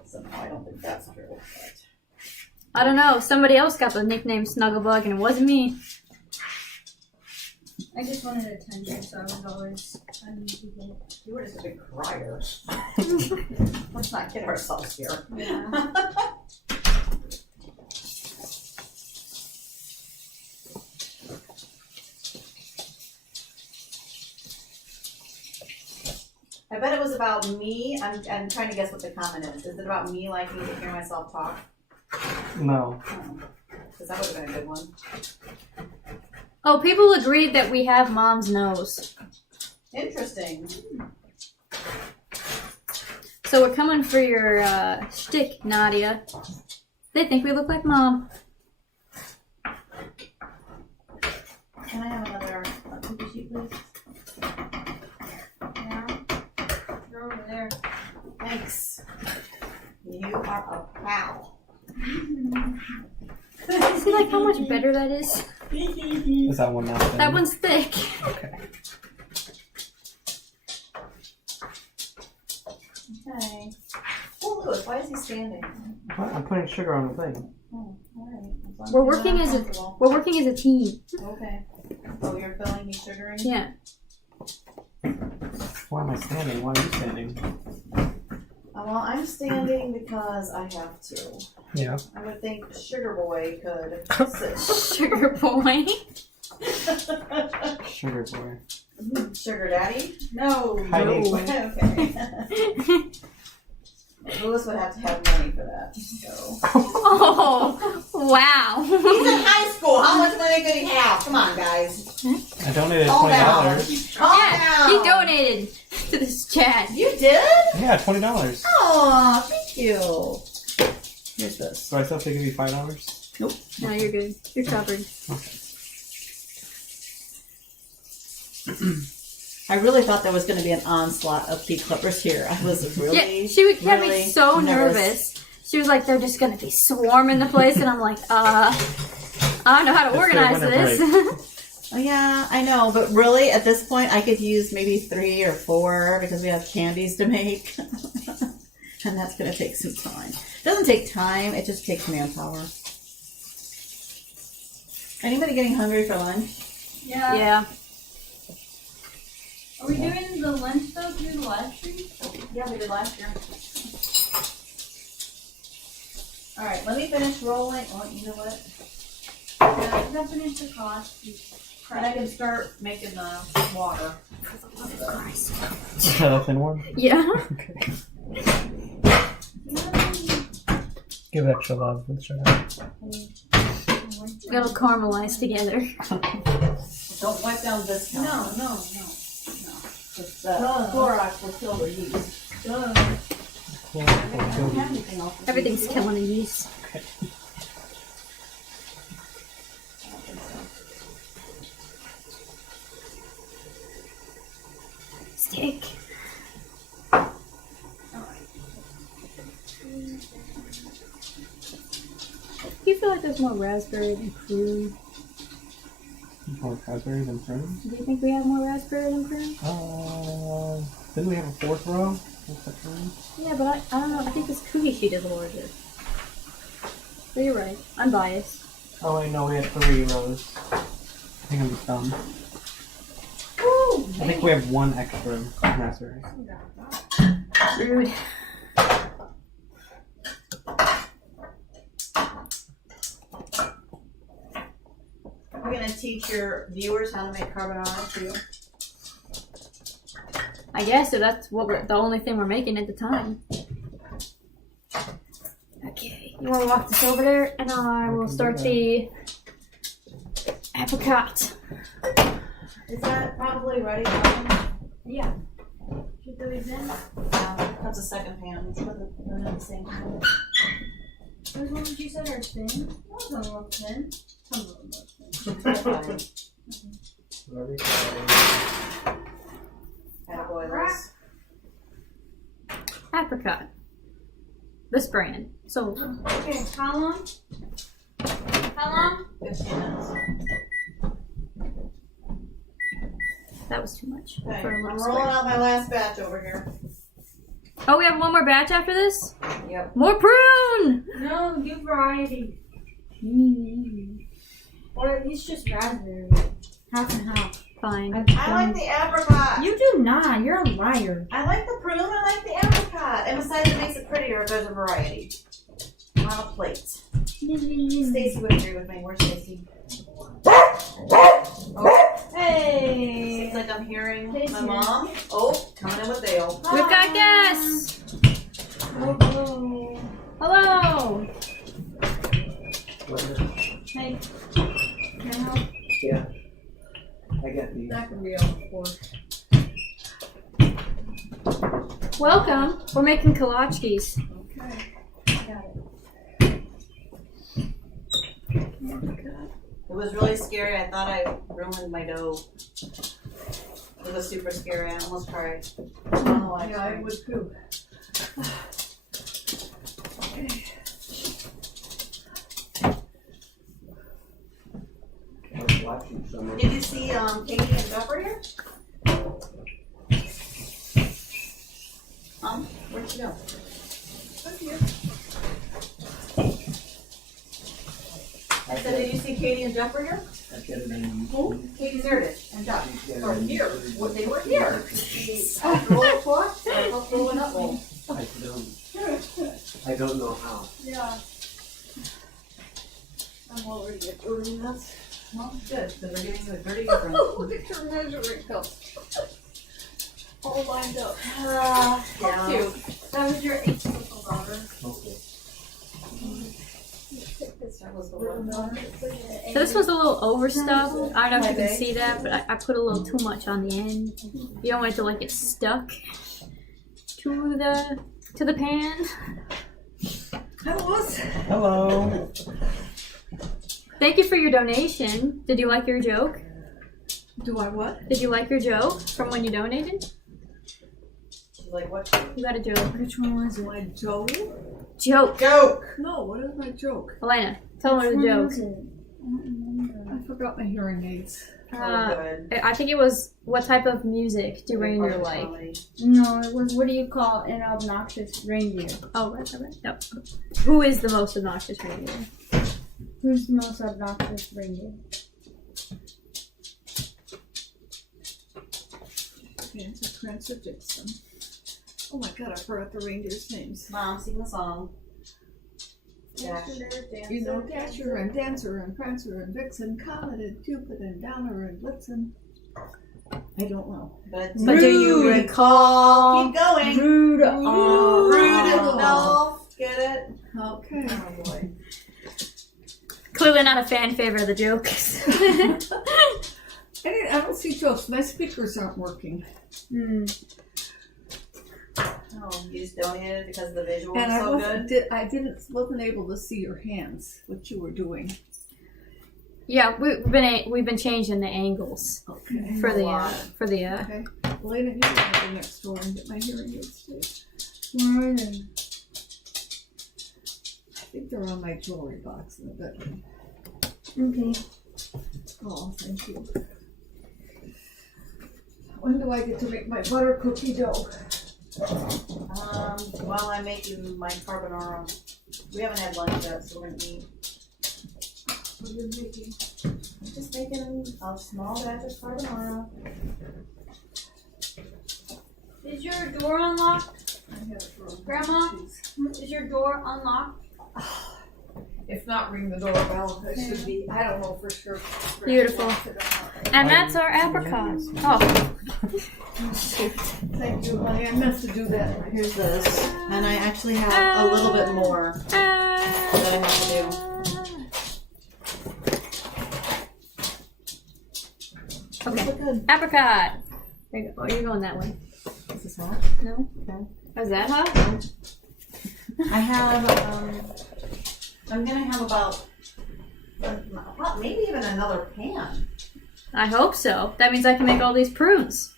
Somehow I don't think that's true. But... I don't know. Somebody else got the nickname Snugglebug, and it wasn't me. I just wanted attention, so I was always on people. You were just a big crier. Let's not kid ourselves here. Yeah. I bet it was about me. I'm trying to guess what the comment is. Is it about me liking to hear myself talk? No. Because that would have been a good one. Oh, people agreed that we have mom's nose. Interesting. So we're coming for your shtick, Nadia. They think we look like mom. Can I have another cookie sheet, please? Yeah. You're over there. Thanks. You are a pal. See, like, how much better that is? Is that one not thin? That one's thick. Okay. Okay. Oh, Lewis, why is he standing? What? I'm putting sugar on the thing. Oh, alright. As long We're as working you're as not a comfortable. we're working as a team. Okay. Oh, you're filling me sugaring? Yeah. Why am I standing? Why are you standing? Well, I'm standing because I have to. Yeah. I would think Sugar Boy could sit. Sugar boy. Sugar boy. Sugar Daddy? No. Heidi. No. Okay. Lewis would have to have money for that. So. Oh, wow. He's in high school. How much money could he have? Come on, guys. I donated Calm $20. Calm Yeah, he down. donated to this chat. You did? Yeah, $20. Oh, thank you. Here's this. So I still have to give you $5? No, you're good. You're covered. I really thought there was going to be an onslaught of key clippers here. I was really, Yeah, she would get really me so nervous. She was like, "They're just gonna be swarming the place," and I'm like, I don't know how to It's organize their winter this." Oh, yeah, I know, but really, at this point, I could use maybe 3 or 4 because we have candies to make, and that's going to take some time. It doesn't take time; it just takes manpower. Anybody getting hungry for lunch? Yeah. Yeah. Are we doing the lunch though through the live stream? Yeah, we did last year. All right, let me finish rolling. Oh, you know what? Yeah, we got finish the cost. And I can start making the water. The thin one? Yeah. Give it extra love with sugar. It'll caramelize together. Don't wipe down this No, counter. no. It's Clorox will kill the yeast. I don't have anything else. Everything's killing the yeast. Stick. Do you feel like there's more raspberry than prune? More raspberry than prune? Do you think we have more raspberry than prune? Didn't we have a 4th row? What's that prune? Yeah, but I don't know. I think this cookie sheet is larger. But you're right. I'm biased. Oh wait, no, we had 3 rows. I think I'm dumb. I think we have 1 extra raspberry. Rude. We're going to teach your viewers how to make carbonara too. I guess if that's what the only thing we're making at the time. Okay, you want to walk this over there, and I will start the apricot. Is that probably ready? Now? Yeah. Should those in? That's a second pan. Let's put them in the same pan. Those ones you said are thin? Those are a little thin. Some of them are thin. Attaboy, Apricot. This brand. So, Okay, how long? How long? 15 minutes. that was too much Okay, for a I'm little rolling square. out my last batch over here. Oh, we have one more batch after this? Yep. More prune! No, do variety. Or at least just raspberry. Half and half. Fine. I like the apricot. You do not. You're a liar. I like the prune. I like the apricot. And besides, it makes it prettier if there's a variety on a plate. Stacy would agree with me. Where's Stacy? Oh, Hey. seems like I'm hearing Stacy. my mom. Oh, coming in with Dale. We've got guests! Hello. Hello! Hey. Can I help? Yeah. I get these. That can be all for. Welcome. We're making kolachkis. Okay. Got it. It was really scary. I thought I ruined my dough. It was super scary. I almost cried. Oh, I would too. Did you see Katie and Pepper here? Where'd she go? Up here. I said, did you see Katie and Jeff were here? Who? Katie's Heritage and Jeff. Or here. What, they were here. After roll o'clock, I was rolling up roll. I don't know how. Yeah. I'm already get dirty nuts. Well, good, because we're getting you a dirty difference. Look at your measuring cup. All lined up. Yeah. Cute. That was your 8-year-old daughter. Okay. That was the one. So This was a little overstuffed. I don't know if you can see that, but I put a little too much on the end. You don't want it to like get stuck to the pan. Hello. Thank you for your donation. Did you like your joke? Do I what? Did you like your joke from when you donated? Like what? You got a joke. Which one was it? My joke? Joke. Joke. No, what is my joke? Elena, tell them the joke. I forgot my hearing aids. I think it was, what type of music do reindeer like? No, it was what do you call an obnoxious reindeer? Oh, right. Yep. Who is the most obnoxious reindeer? Who's the most obnoxious reindeer? It's Prancer Vixen. Oh my god, I forgot the reindeer's names. Mom, sing the song. You know, Dasher and Dancer and Prancer and Vixen, Comet and Cupid and Downer and Blitzen. I don't know. But do you recall? Keep going. Rudolph. Get it? Okay. Oh boy. Clearly not a fan favorite of the jokes. I don't see jokes. My speakers aren't working. Oh, you just donated because the visual And was so good? wasn't able to see your hands, what you were doing. Yeah, we've been changing the angles Okay. for the Okay. Elena, you can go next door and get my hearing aids too. Where are they? I think they're on my jewelry box in the bedroom. Okay. Oh, thank you. When do I get to make my butter cookie dough? While I'm making my carbonara. We haven't had lunch yet, so we're gonna eat. What are you making? I'm just making a small batch of carbonara. Is your door unlocked? I have it for Grandma? Is your door unlocked? If not, ring the doorbell. It should be. I don't know for sure. Beautiful. And that's our apricot. Oh. Thank you, honey. I meant to do that. Here's this. And I actually have a little bit more that I have to do. Okay. Apricot. There you go. Oh, you're going that way. Is this hot? No? Okay. Is that hot? I have, I'm gonna have about maybe even another pan. I hope so. That means I can make all these prunes.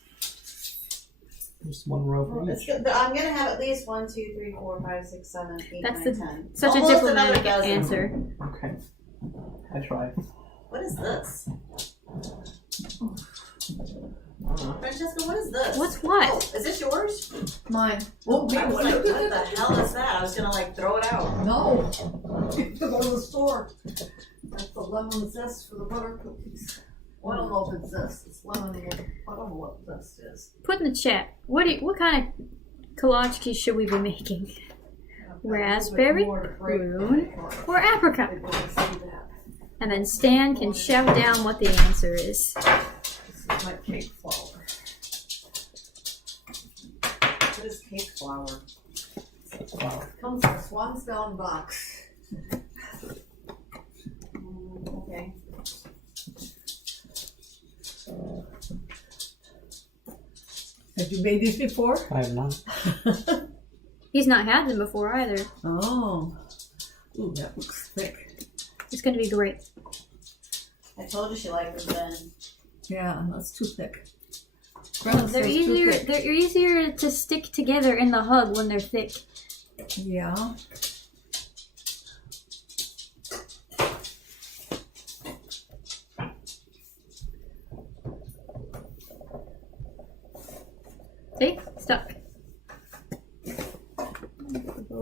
Just one row for It's each. good. I'm gonna have at least 1, 2, 3, 4, 5, 6, 7, 8, That's 9, 10. Such a Almost another diplomatic dozen. answer. Okay. I tried. What is this? Francesca, what is this? What's what? Oh, is this yours? Mine. I was like, what the hell is that? I was gonna like throw it out. No. You have to go to the store. That's the lemon zest for the butter cookies. Well, I don't know if it's zest. It's lemon. I don't know what zest is. Put in the chat. What kind of kolaches should we be making? Raspberry, prune, or apricot? And then Stan can shout down what the answer is. This is my cake flour. What is cake flour? Wow. Comes in a Swan's Down box. Okay. Have you made these before? I have not. He's not had them before either. Oh. Ooh, that looks thick. It's going to be great. I told you she liked them then. Yeah, that's too thick. They're easier. They're easier to stick together in the hug when they're thick. Yeah. See? Stuck.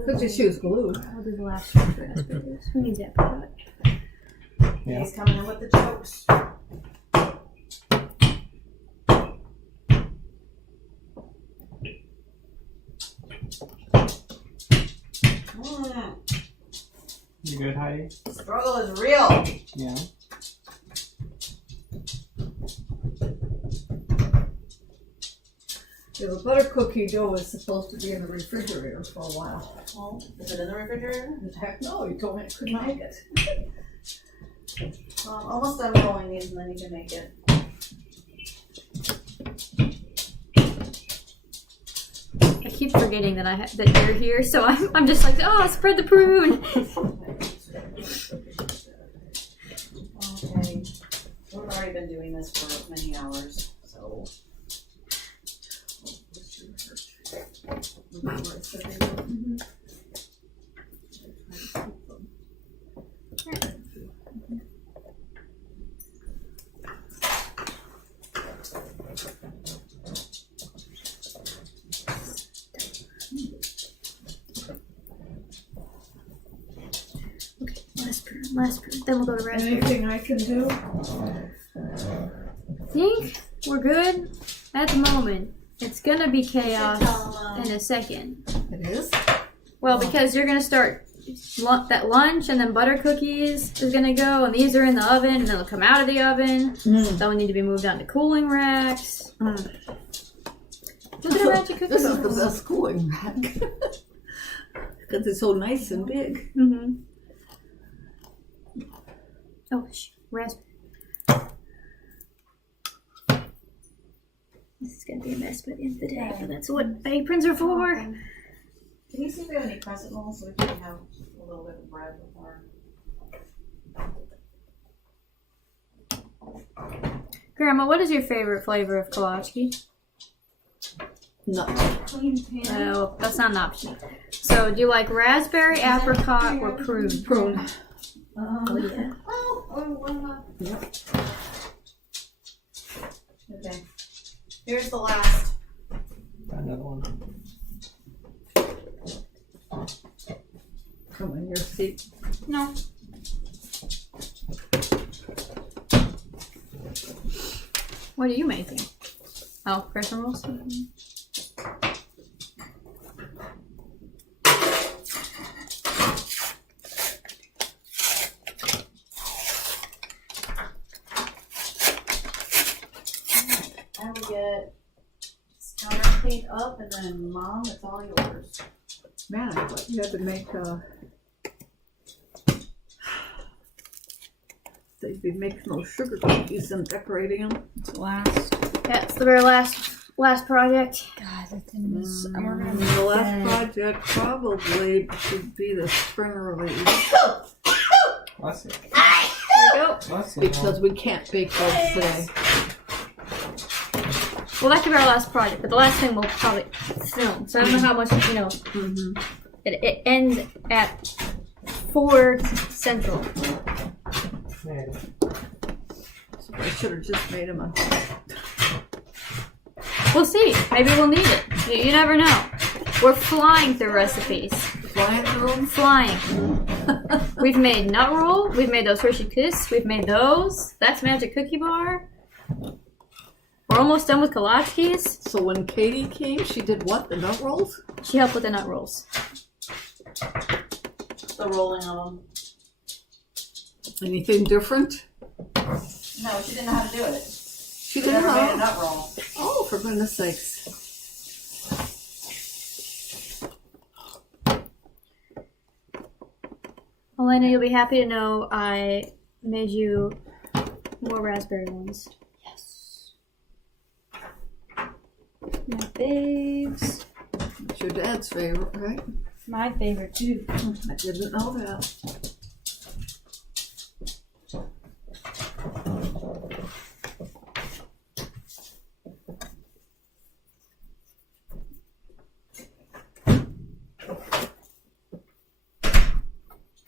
Could just use glue. I'll do the last one for raspberries. Who needs apricot? Yeah. He's coming in with the jokes. You good, Heidi? Struggle is real. Yeah. Yeah, the butter cookie dough is supposed to be in the refrigerator for a while. Well, is it in the refrigerator? Heck no, you told me I couldn't make it. Almost done rolling these, and then you can make it. I keep forgetting that that you're here, so I'm just like, oh, spread the prune. Okay. We've already been doing this for many hours, so. Last prune. Then we'll go to raspberry. Anything I can do? Think we're good at the moment. It's gonna be chaos in a second. It is? Well, because you're gonna start that lunch, and then butter cookies is gonna go, and these are in the oven, and they'll come out of the oven. They'll need to be moved on to cooling racks. Look at our magic cookie This is box. the best cooling rack. Because it's so nice and big. Mm-hmm. Oh, raspberry. This is gonna be a mess by the end of the day, but that's what aprons are for. Can you see if we have any crescent rolls so we can have a little bit of bread before? Grandma, what is your favorite flavor of kolache? Nut. Oh, that's not an option. So, do you like raspberry, apricot, or prune? Prune. Oh, yeah. Yep. Okay. Here's the last. Another one. Come in your seat. No. What are you making? Oh, crescent rolls? I will get this counter cleaned up, and then Mom, it's all yours. Man, I thought you had to make they'd be making those sugar cookies and decorating them. It's the last. Yeah, it's the very last project. God, that thing is. The last project probably should be the spring release Bless you. There we go. Bless you. because we can't bake those today. Well, that could be our last project, but the last thing we'll probably film. So I don't know how much, Mm-hmm. it ends at 4 Central. Man. So I should have just made them a. We'll see. Maybe we'll need it. You never know. We're flying through recipes. Flying through them? Flying. We've made nut roll. We've made those Hershey Kiss. We've made those. That's magic cookie bar. We're almost done with kolaches. So when Katie came, she did what? The nut rolls? She helped with the nut rolls. The rolling of them. Anything different? No, she didn't know how to do it. She She didn't never made a know. nut roll. Oh, for goodness sakes. Elena, you'll be happy to know I made you more raspberry ones. Yes. My faves. It's your dad's favorite, right? My favorite too. I didn't know that.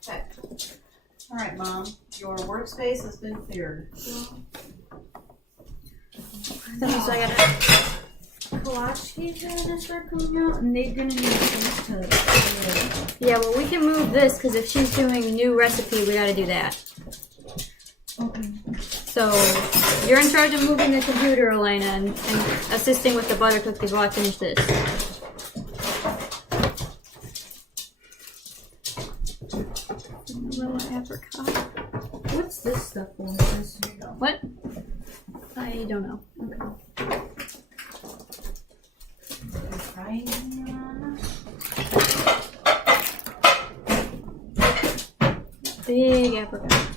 Okay. All right, Mom. Your workspace has been cleared. That means I got kolaches that are gonna start coming out, and they're gonna need things to. Yeah, well, we can move this because if she's doing a new recipe, we gotta do that. Okay. So, you're in charge of moving the computer, Elena, and assisting with the butter cookies while I finish this. Vanilla apricot. What's this stuff for? What? I don't know. Okay. Big apricot.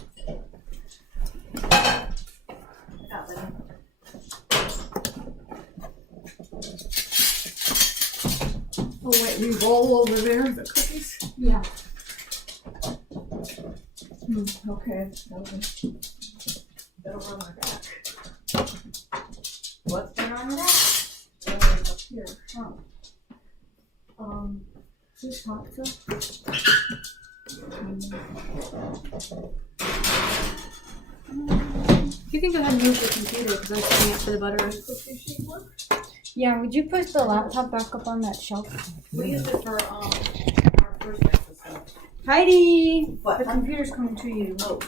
bowl over there, the cookies? Yeah. Okay. That'll run my back. What's going on with that? Up here. This hot stuff. You can go ahead and use your computer because I'm setting up for the butter. Yeah, would you push the laptop back up on that shelf? We used it for our first episode. Heidi! What? The computer's coming to you. Oh,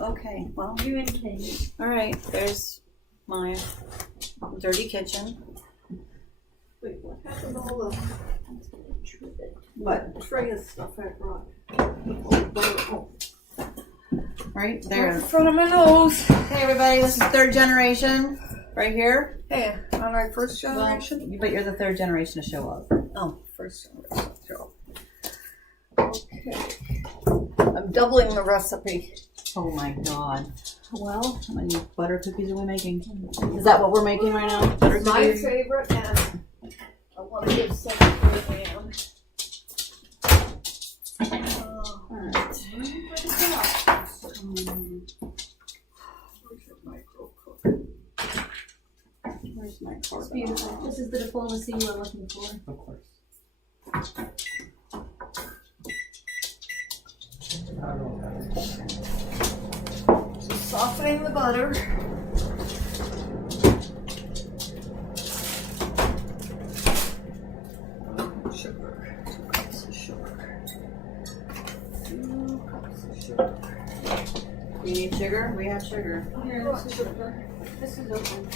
okay. Well, You and Kate. all right. There's my dirty kitchen. Wait, what happened to all the What? tray of stuff I brought? Right there. In front of my nose. Hey, everybody. This is third generation. Right here. Hey, on our first generation? Well, but you're the third generation to show up. Oh, first generation. Sure. Okay. I'm doubling the recipe. Oh my god. Well, How many butter cookies are we making? Is that what we're making right now? Butter It's my cookies? favorite, and I want to give some to Leanne. Alright. Where's your micro cook? Where's my It's carbon? beautiful. This is the diplomacy you are looking for. Of course. So softening the butter. Sugar. 2 cups of sugar. 2 cups of sugar. You need sugar? We have sugar. Here, this is sugar. this is open.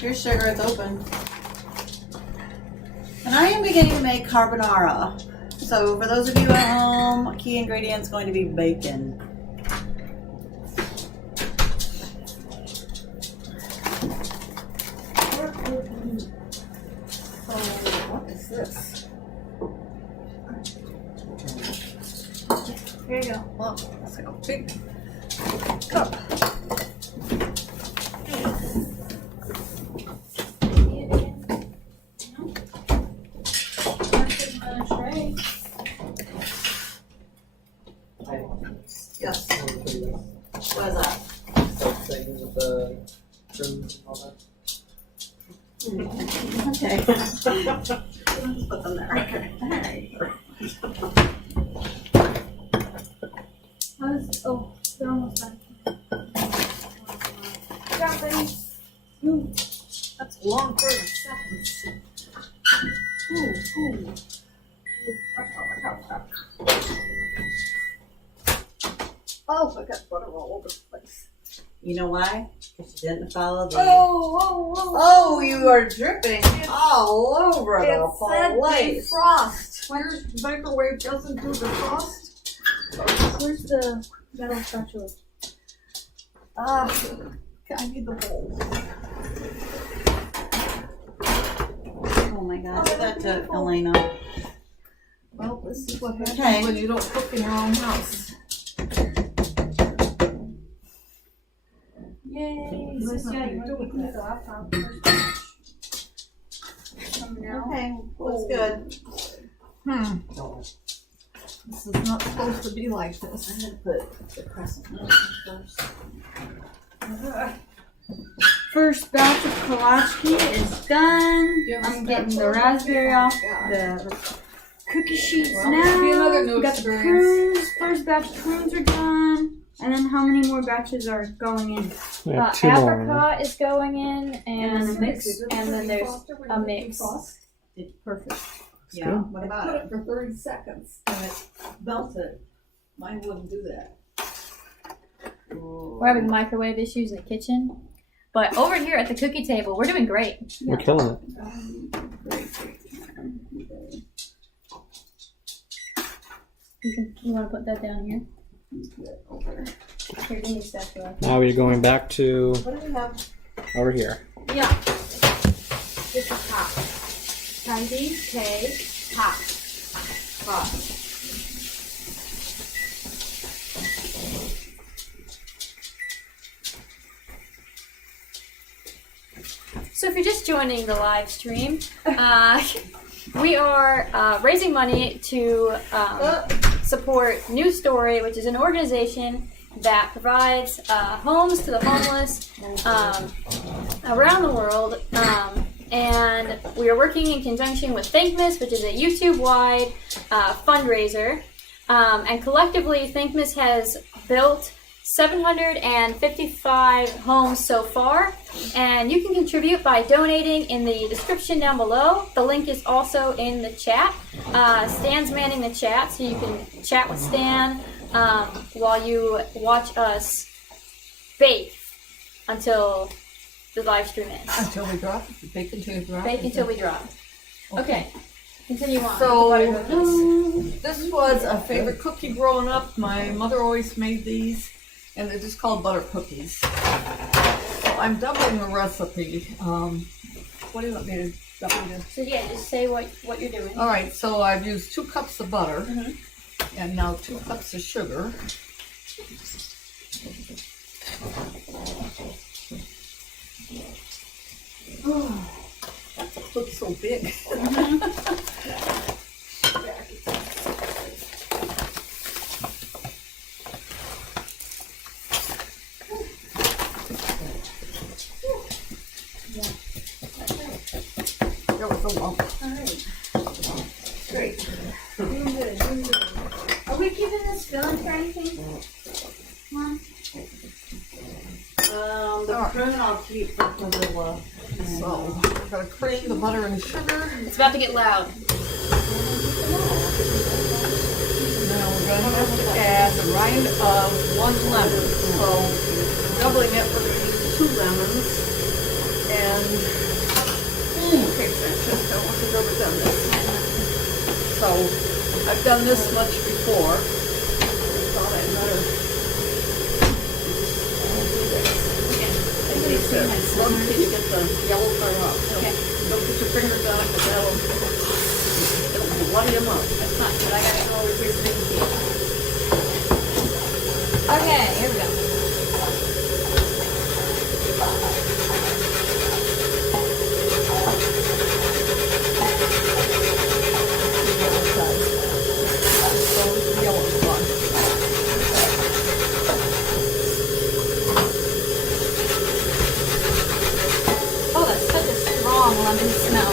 Here's sugar. It's open. And I am beginning to make carbonara. So for those of you at home, key ingredient's going to be bacon. What is this? Here you go. Well, that's like a big cup. Yes. What is that? Things with the trims and all that. Okay. Put them there. Okay. Oh, they're almost done. That's a long 30 seconds. Ooh. Oh, I got butter all over the place. You know why? Because you didn't follow the. Oh, you are dripping all over it the said place. defrost. Your microwave doesn't do defrost. Where's the metal spatula? I need the bowl. Oh my god, give that to Elena. Well, this is what happens Okay. when you don't cook in your own house. Yay! There's nothing to do with that. Okay, looks good. This is not supposed to be like this. I'm gonna put the crescent milk first. First batch of kolache is done. You have a I'm getting spatula? the raspberry off God. the cookie sheets Well, now. it'll be another new We got the experience. prunes. First batch of prunes are done. And then how many more batches are going in? We have two more. Apricot is going in, And then a mix. and then there's a mix. Perfect. Yeah, good. what I about put it? it for 30 seconds and it melted. Mine wouldn't do that. We're having microwave issues in the kitchen. But over here at the cookie table, we're doing great. We're killing it. You want to put that down here? Here, give me a spatula. Now we're going back to What do we have? over here. Yeah. This is hot. Heidi, K, hot. Hot. So if you're just joining the live stream, we are raising money to support New Story, which is an organization that provides homes to the homeless around the world. And we are working in conjunction with Thankmas, which is a YouTube-wide fundraiser. And collectively, Thankmas has built 755 homes so far, and you can contribute by donating in the description down below. The link is also in the chat. Stan's manning the chat, so you can chat with Stan while you watch us bake until the live stream ends. Until we drop it. Bake until you drop Bake it. until we drop. Okay, continue on. So, with the butter cookies. this was a favorite cookie growing up. My mother always made these, and they're just called butter cookies. So I'm doubling the recipe. What do you want me to double this? So yeah, just say what you're doing. All right, so I've used 2 cups of butter, Mhm. and now 2 cups of sugar. Oh, that looks so big. There was a lump. Alright. Great. Doing good, doing good. Are we keeping this filling for anything? Mom? The prune I'll keep for Camilla. So, we're going to cream the butter and sugar. It's about to get loud. Now we're going to have to add the rind of 1 lemon. So, doubling it, we're going to use 2 lemons. And, okay, Francesca, I want you to have done this. So, I've done this much before. I thought I'd better. Rub until you get the yellow part off. Okay. Don't put your fingers on it, because it'll bloody them up. That's fine, but I gotta go over here so they can see it. Okay, here we go. So the yellow is gone. Oh, that's such a strong lemon smell.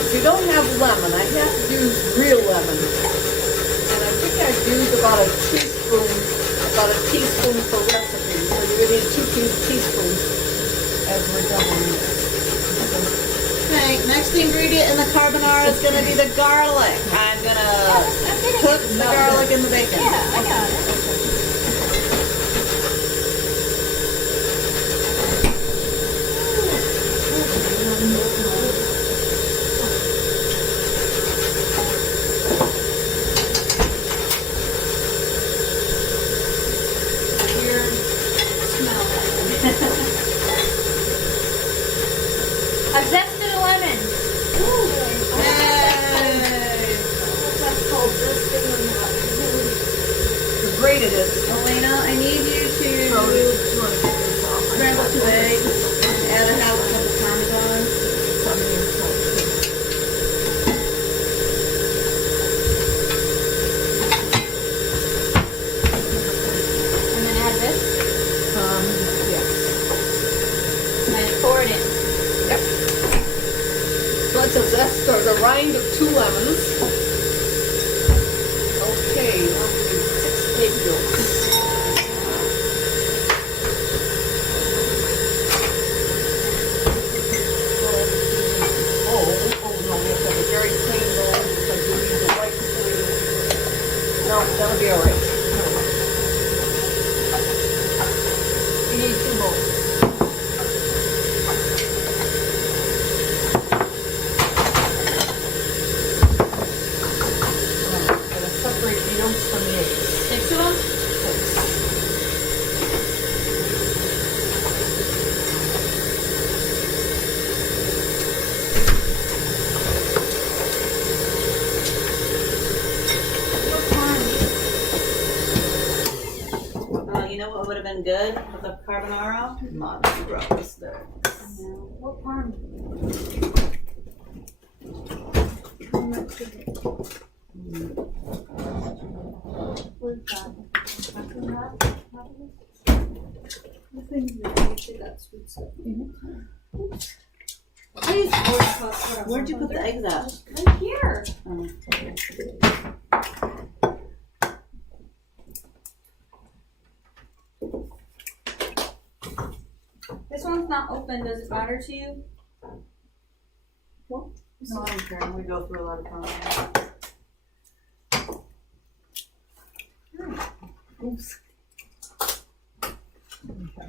If you don't have lemon, I have to use real lemon. And I think I've used about a teaspoon per recipe. So you're going to need 2 teaspoons as we're doubling it. Okay, next ingredient in the carbonara is going to be the garlic. I'm going to cook the garlic in the bacon. Yeah, I got it. Weird smell. I've zested a lemon. The grated it. Elena, I need you So to you want to get this off. scramble 2 eggs, add a half cup of Parmesan. And then add this. Yes. And I just pour it in. So it's a zest or the rind of 2 lemons. Okay, now we need 6 egg yolks. Oh, no, we have to have a very clean bowl because we need the white clean. No, that'll be alright. You need 2 bowls. Gotta separate the yolks from the eggs. 6 of them? you know what would have been good with the carbonara? Monstro sticks. What part? Where's that? The things that got sweet stuff in it. I used to Where'd you put the eggs at? right here. This one's not open. Does it matter to you? No, I don't care. We go through a lot of times. Oops.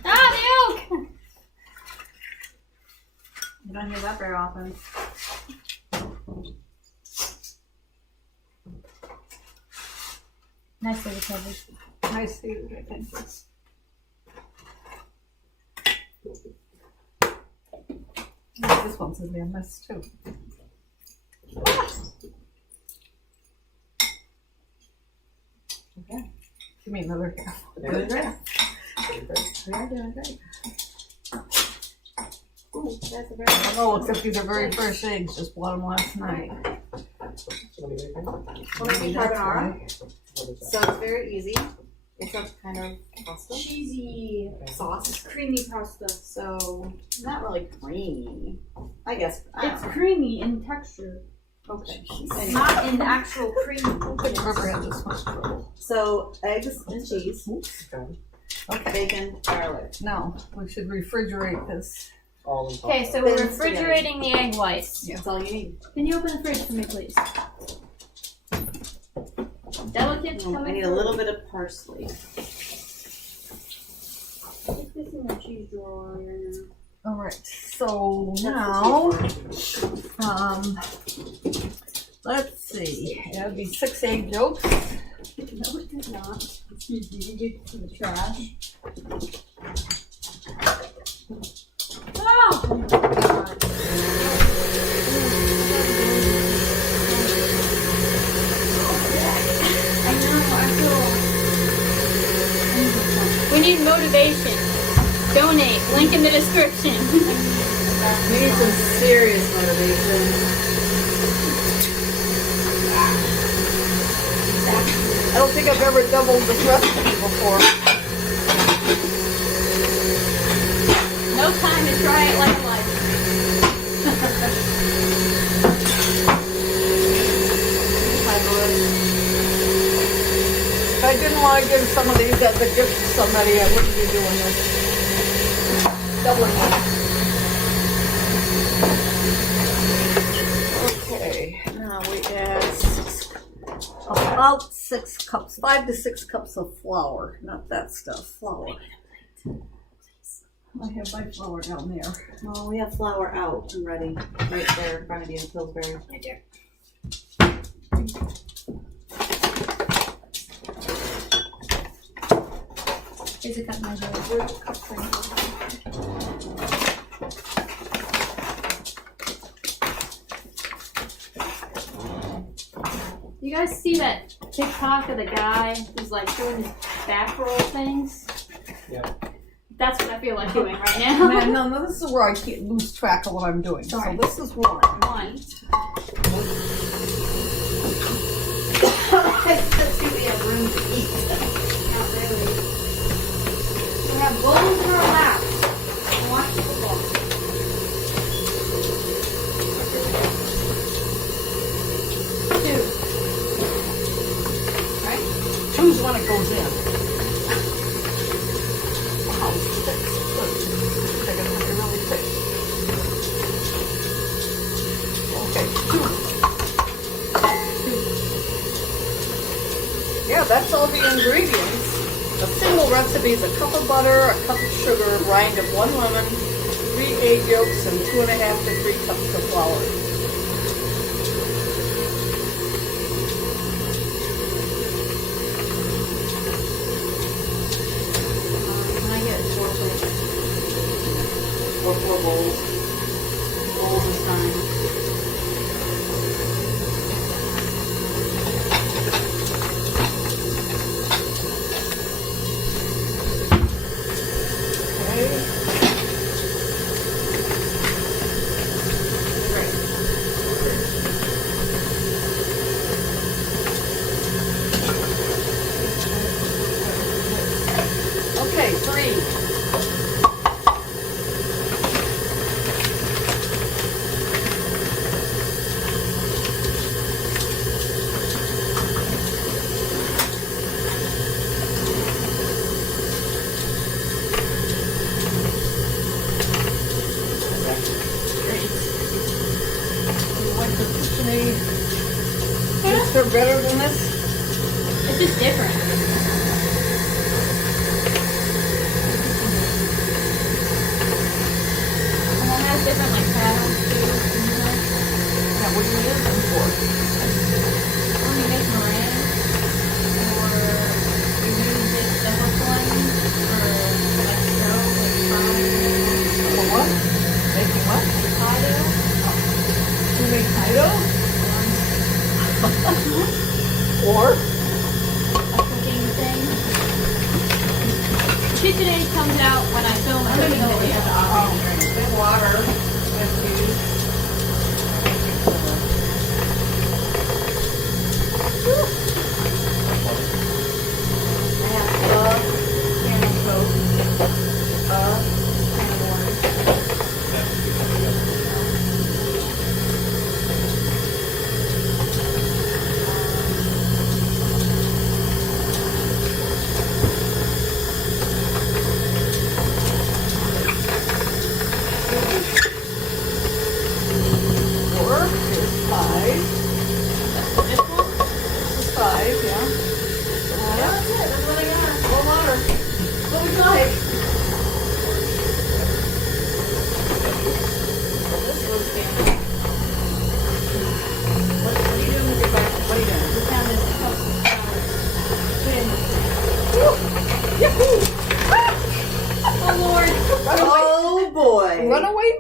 Ah, milk! You don't hear that very often. Nicely recovered. Nice food, I think. This one's gonna be a mess too. Okay. Give me another half. Good. You're doing great. Ooh, that's a very Oh, except these are very fresh eggs, just bought them last night. We're making carbonara. So it's very easy. It's a kind of pasta cheesy, sauce. creamy pasta. So not really creamy. I guess. I It's don't know. creamy in texture. Okay. It's not in actual cream. I've never had this much trouble. So eggs and cheese, Okay, bacon, garlic. now we should refrigerate this. Okay, so we're refrigerating the egg whites. That's all you need. Can you open the fridge for me, please? Delicate I coming need a little bit of parsley. Put this in the cheese drawer here now. All right, so now, let's see, that'd be 6 egg yolks. No, it did not. You get it to the trash. Oh! my God. I know, I feel. We need motivation. Donate. Link in the description. We need some serious motivation. I don't think I've ever doubled this recipe before. No time to try it like life. If I didn't want to give some of these as a gift to somebody, I wouldn't be doing this. Doubling it. Okay, now we add about 6 cups, 5 to 6 cups of flour. Not that stuff, flour. I have my flour down there. Well, we have flour out and ready right there in front of you in Pillsbury. Right there. Here's a cup measure. You guys see that TikTok of the guy who's like doing his back roll things? Yeah. That's what I feel like doing right now. Man, no, this is where I can't lose track of what I'm doing. Sorry. So this is one. One. Let's see if we have room to eat. Not really. We have bowls in our lap. Watch football. Choose when it goes in. Wow, 6. Good. They're gonna be really thick. Okay, 2. Yeah, that's all the ingredients. A single recipe is a cup of butter, a cup of sugar, a rind of 1 lemon, 3 egg yolks, and 2.5 to 3 cups of flour. Or 4 bowls. Bowls is fine. KitchenAid comes out when I film a cooking video. Big water. With I have camel coat, Oh boy! Runaway.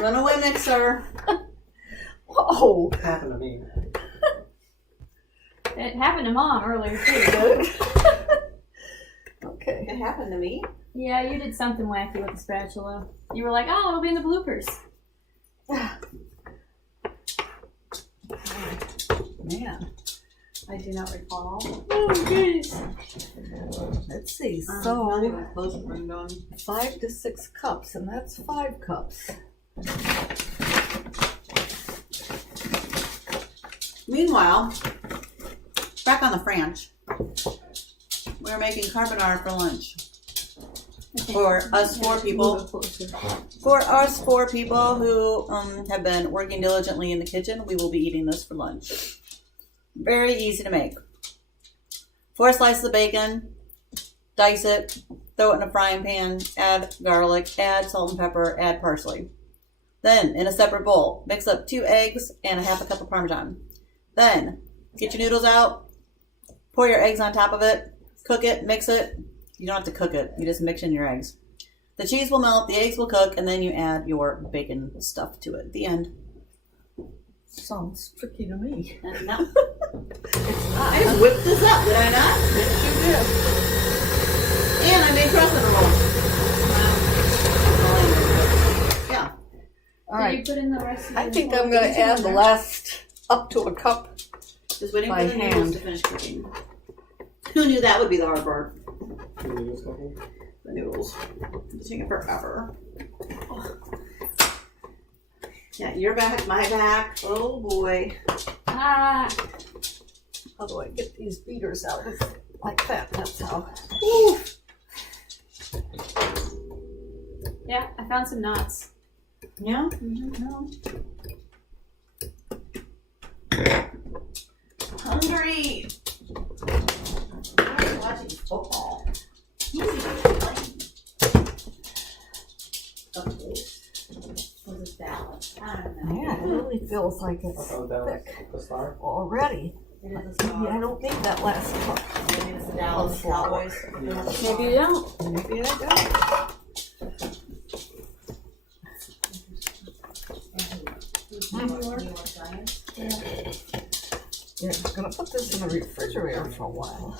Runaway mixer. Oh. It happened to me. It happened to Mom earlier too. Okay. It happened to me. Yeah, you did something wacky with the spatula. You were like, oh, it'll be in the bloopers. Man. I do not recall. Oh, jeez. Let's see. So, Not even close to bring on. 5 to 6 cups, and that's 5 cups. Meanwhile, back on the French, we're making carbonara for lunch. For us 4 people. For us 4 people who have been working diligently in the kitchen, we will be eating this for lunch. Very easy to make. 4 slices of bacon, dice it, throw it in a frying pan, add garlic, add salt and pepper, add parsley. Then, in a separate bowl, mix up 2 eggs and a half a cup of Parmesan. Then, get your noodles out, pour your eggs on top of it, cook it, mix it. You don't have to cook it, you just mix in your eggs. The cheese will melt, the eggs will cook, and then you add your bacon stuff to it at the end. Sounds tricky to me. No. I just whipped this up, did I not? Yes, you did. And I made crust in a roll. Yeah. All right. You put in the rest of I think I'm going to add the last up to a cup. Just waiting By for the noodles hand. to finish cooking. Who knew that would be the hard part? The The noodles. It's taking forever. Yeah, your back, my back. Oh boy. Ah, How do I get these beaters out of like that? That's how. Woo. yeah, I found some knots. Yeah? Hungry. Why are you watching football? Who's even playing? Was it Dallas? I don't know. Yeah, it really feels like it's Oh, that was thick the star. already. It is Maybe I don't need that last cup. Maybe it's the Dallas Cowboys. Maybe you don't. Maybe I don't. Yeah, I'm gonna put this in the refrigerator for a while.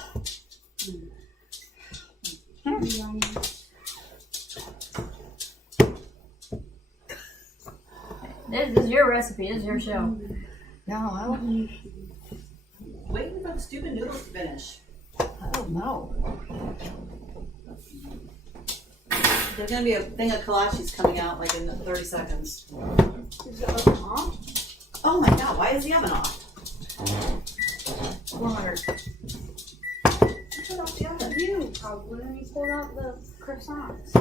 This is your recipe. This is your show. Yeah, well, Waiting for the stupid noodles to finish. I don't know. There's gonna be a thing of kolaches coming out like in 30 seconds. Is the oven off? Oh my god, why is the oven off? 400. Turn off the oven. You probably when you pulled out the croissants.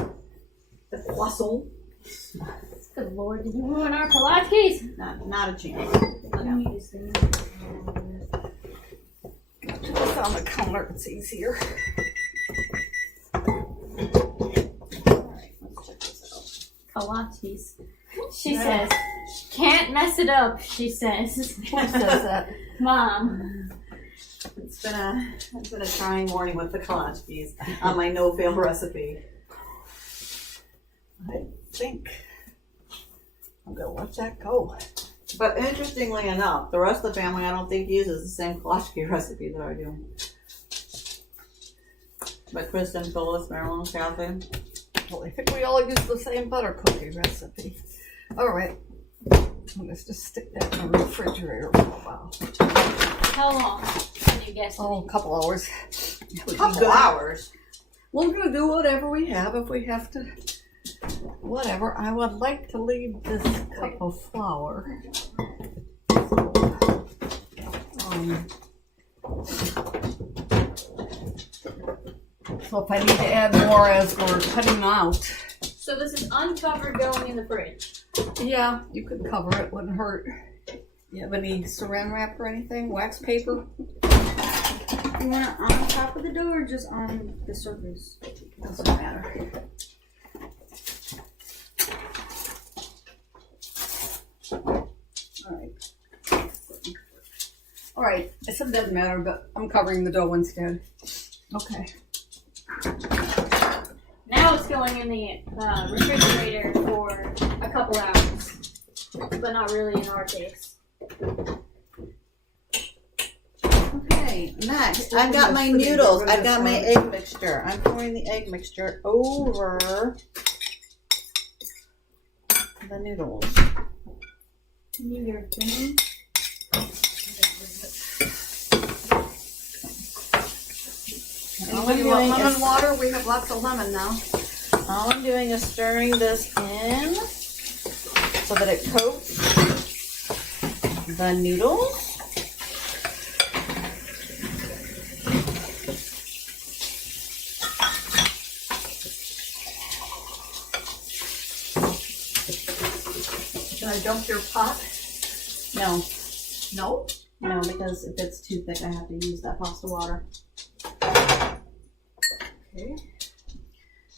The croissant. Good lord, did you ruin our kolaches? Not a chance. Let me use things. Put this on the counter, it's easier. Alright, let's check this Kolaches. She says, can't mess it up, she says. Who says that? Mom. out. It's been a trying morning with the kolaches on my no-fail recipe. I think I'm gonna let that go. But interestingly enough, the rest of the family I don't think uses the same kolache recipe that I do. But Kristen, Phyllis, Marilyn, Kathy. Well, I think we all use the same butter cookie recipe. All right. Let's just stick that in the refrigerator for a while. How long can you guess? Oh, a couple hours. Couple hours. We're gonna do whatever we have if we have to. Whatever. I would like to leave this cup of flour. So if I need to add more as we're cutting out, So this is uncovered going in the fridge. yeah, you could cover it. Wouldn't hurt. You have any saran wrap or anything? Wax paper? You want it on top of the dough or just on the surface? Doesn't matter. All right. I said it doesn't matter, but I'm covering the dough instead. Okay. Now it's going in the refrigerator for a couple hours, but not really in our case. Okay, next. I've got my noodles. I've got my egg mixture. I'm pouring the egg mixture over the noodles. Need your thing. Anybody want lemon water? We have lots of lemon now. All I'm doing is stirring this in so that it coats the noodles. Can I dump your pot? No, No? no, because if it's too thick, I have to use that pasta water. Okay.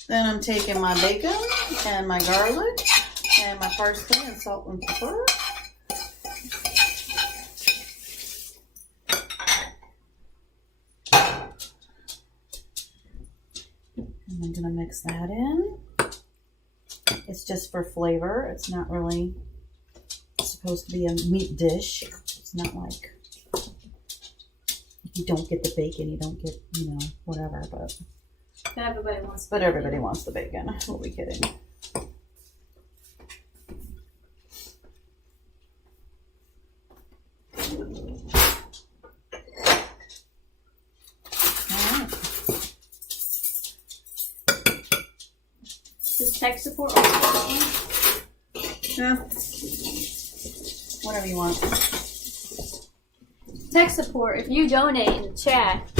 Then I'm taking my bacon and my garlic and my parsley and salt and pepper. And I'm gonna mix that in. It's just for flavor. It's not really supposed to be a meat dish. It's not like if you don't get the bacon, you don't get, you know, whatever, but Everybody wants. but everybody wants the bacon. We'll be kidding. Alright. Does tech support also? Yeah. Whatever you want. Tech support, if you donate in the chat,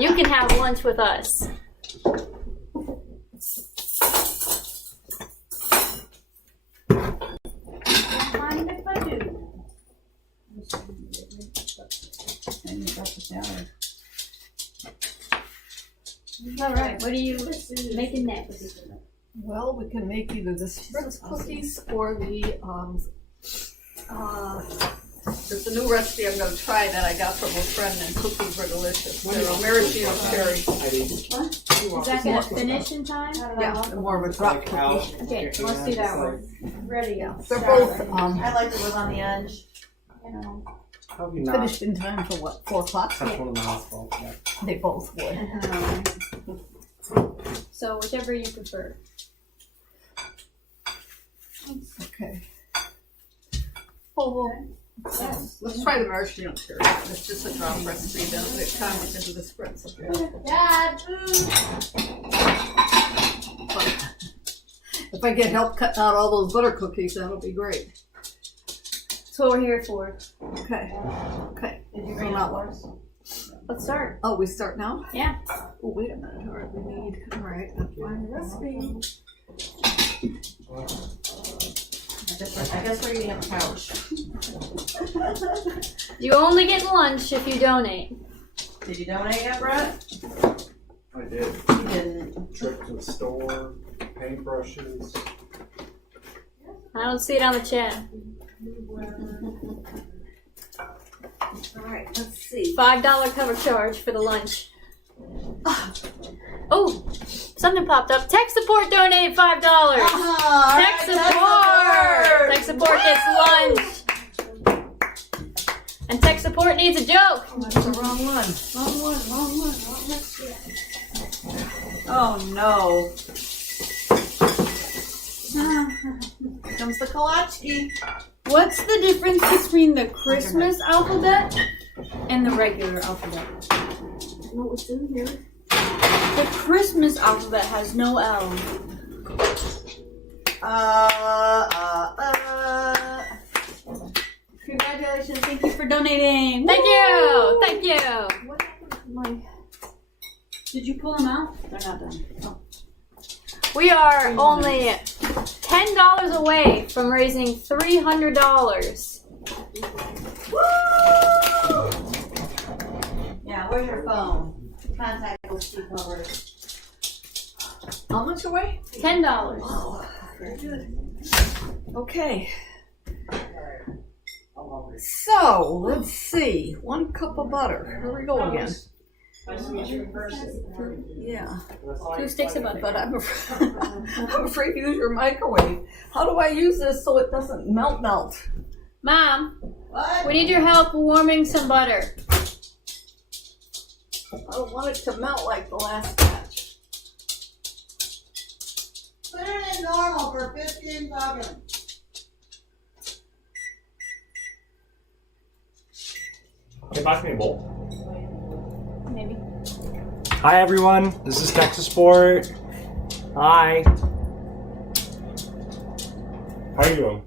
you can have lunch with us. Mind if I do? And you got the salad. All right, what are you making next? Well, we can make either the spritz cookies or the there's a new recipe I'm going to try that I got from a friend, and cookies were delicious. They're a maraschino cherry. Is that gonna finish in time? Yeah, they're more of a drop cookie. Okay, let's do that one. Ready? Yeah, they're both I like it was on the edge. You know. Probably not. finished in time for what, 4 o'clock? That's one of the hospital. Yeah. They both would. So whichever you prefer. Okay. Oh, well, let's try the maraschino cherry. It's just a drop recipe. Then next time we can do the spritz. Okay. Dad, food. If I get help cutting out all those butter cookies, that'll be great. That's what we're here for. Okay. Okay. Did you So bring now out what? yours? Let's start. Oh, we start now? Yeah. Oh, wait a minute. All right, we need. All right, that's my recipe. I guess we're eating on the couch. You only get lunch if you donate. Did you donate yet, Brett? I did. You didn't. Trip to the store, paintbrushes. I don't see it on the chat. All right, let's see. $5 cover charge for the lunch. Oh, something popped up. Tech support donated $5. Tech support. Tech support gets lunch. And tech support needs a joke. That's the wrong one. Wrong one. Oh no. Here comes the Kolachki. What's the difference between the Christmas alphabet and the regular alphabet? Know what's in here? The Christmas alphabet has no L. Congratulations, thank you for donating. Thank you. Thank you. What happened to my... Did you pull them out? They're not done. Oh. We are only $10 away from raising $300. Yeah, where's your phone? Contact those two covers. How much away? $10. Oh, very good. Okay. So, let's see. 1 cup of butter. Here we go again. Yeah. 2 sticks of butter. But I'm afraid to use your microwave. How do I use this so it doesn't melt? Mom, What? we need your help warming some butter. I don't want it to melt like the last batch. Put it in normal for 15 seconds. Can you pass me a bowl? Maybe. Hi everyone, this is Texas Sport. Hi. How are you doing?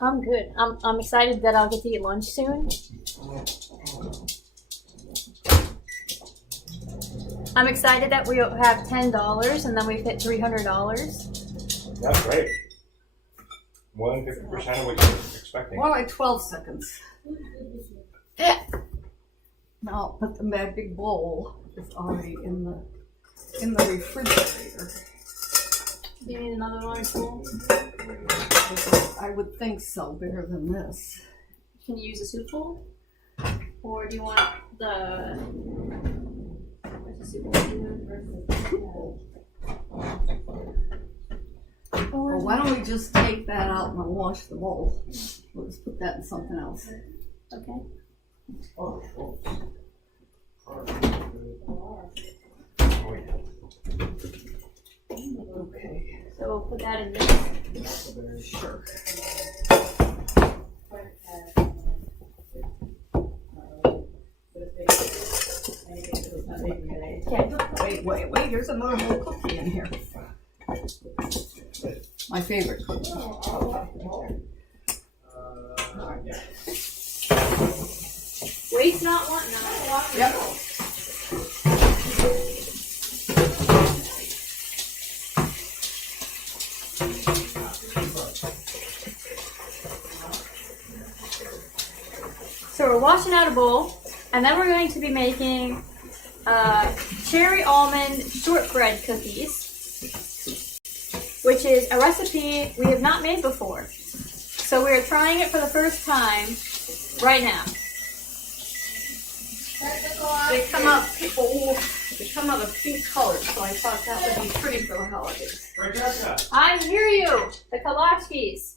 I'm good. I'm excited that I'll get to eat lunch soon. I'm excited that we have $10 and then we've hit $300. That's great. More than 50% of what you were expecting. More like 12 seconds. Yeah. Now, but the big bowl is already in the refrigerator. Do you need another large bowl? I would think so, bigger than this. Can you use a soup bowl? Or do you want the... Where's the soup bowl? Well, why don't we just take that out and I'll wash the bowl? We'll just put that in something else. Okay. Okay, So we'll put that in this. sure. Okay. Wait, here's another whole cookie in here. My favorite cookie. Waste not, want not. Yep. So we're washing out a bowl, and then we're going to be making cherry almond shortbread cookies, which is a recipe we have not made before. So we're trying it for the first time right now. They come out of pink colors, so I thought that would be pretty for the holidays. I hear you, the Kolachkis.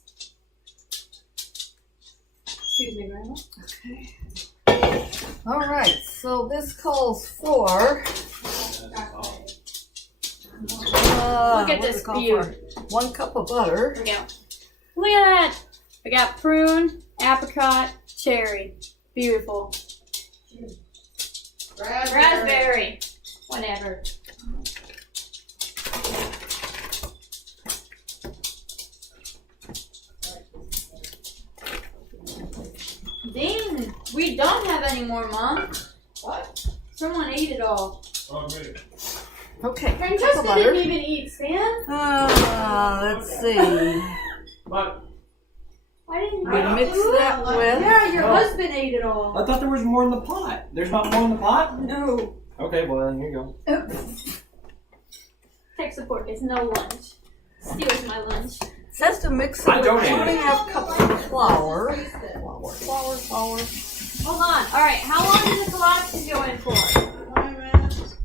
Excuse me, Grandma. Okay. All right, so this calls for. Look at this view. 1 cup of butter. Here we go. Look at that. I got prune, apricot, cherry. Beautiful. Raspberry. Whatever. Dang, we don't have any more, Mom. What? Someone ate it all. Okay. Francesca didn't even eat, Stan. Let's see. But Why didn't you We mix that with. Yeah, your husband ate it all. I thought there was more in the pot. There's not more in the pot? No. okay, well then here you go. Tech support gets no lunch. Steals my lunch. Says to mix it I with donated. 2.5 cups of flour. Flour. Hold on. All right. How long does the Kolachki go in for? 5 minutes.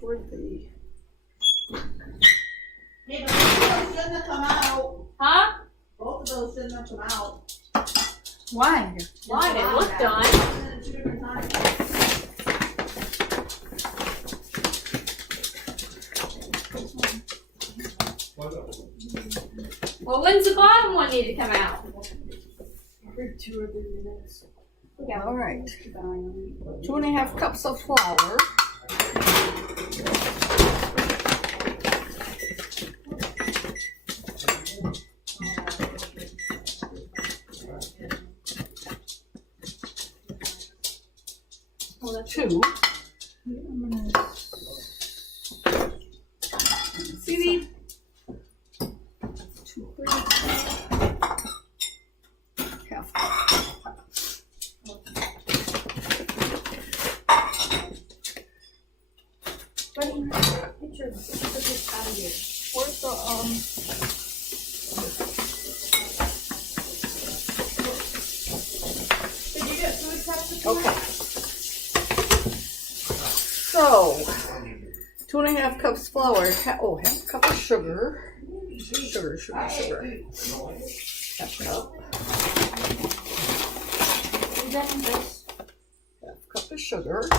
Where'd the- Hey, but both of those shouldn't have come out. Huh? Both of those shouldn't have come out. Why? Why? It looked done. Well, when's the bottom one need to come out? Every 2 or 3 minutes. All right. 2.5 cups of flour. Two. Beep. 2, 3. Half cup. Buddy, get your cookies out of here. Where's the Did you get food prep? Okay. So, 2.5 cups flour. Half a cup of sugar. Sugar. Half cup. Half cup of sugar. I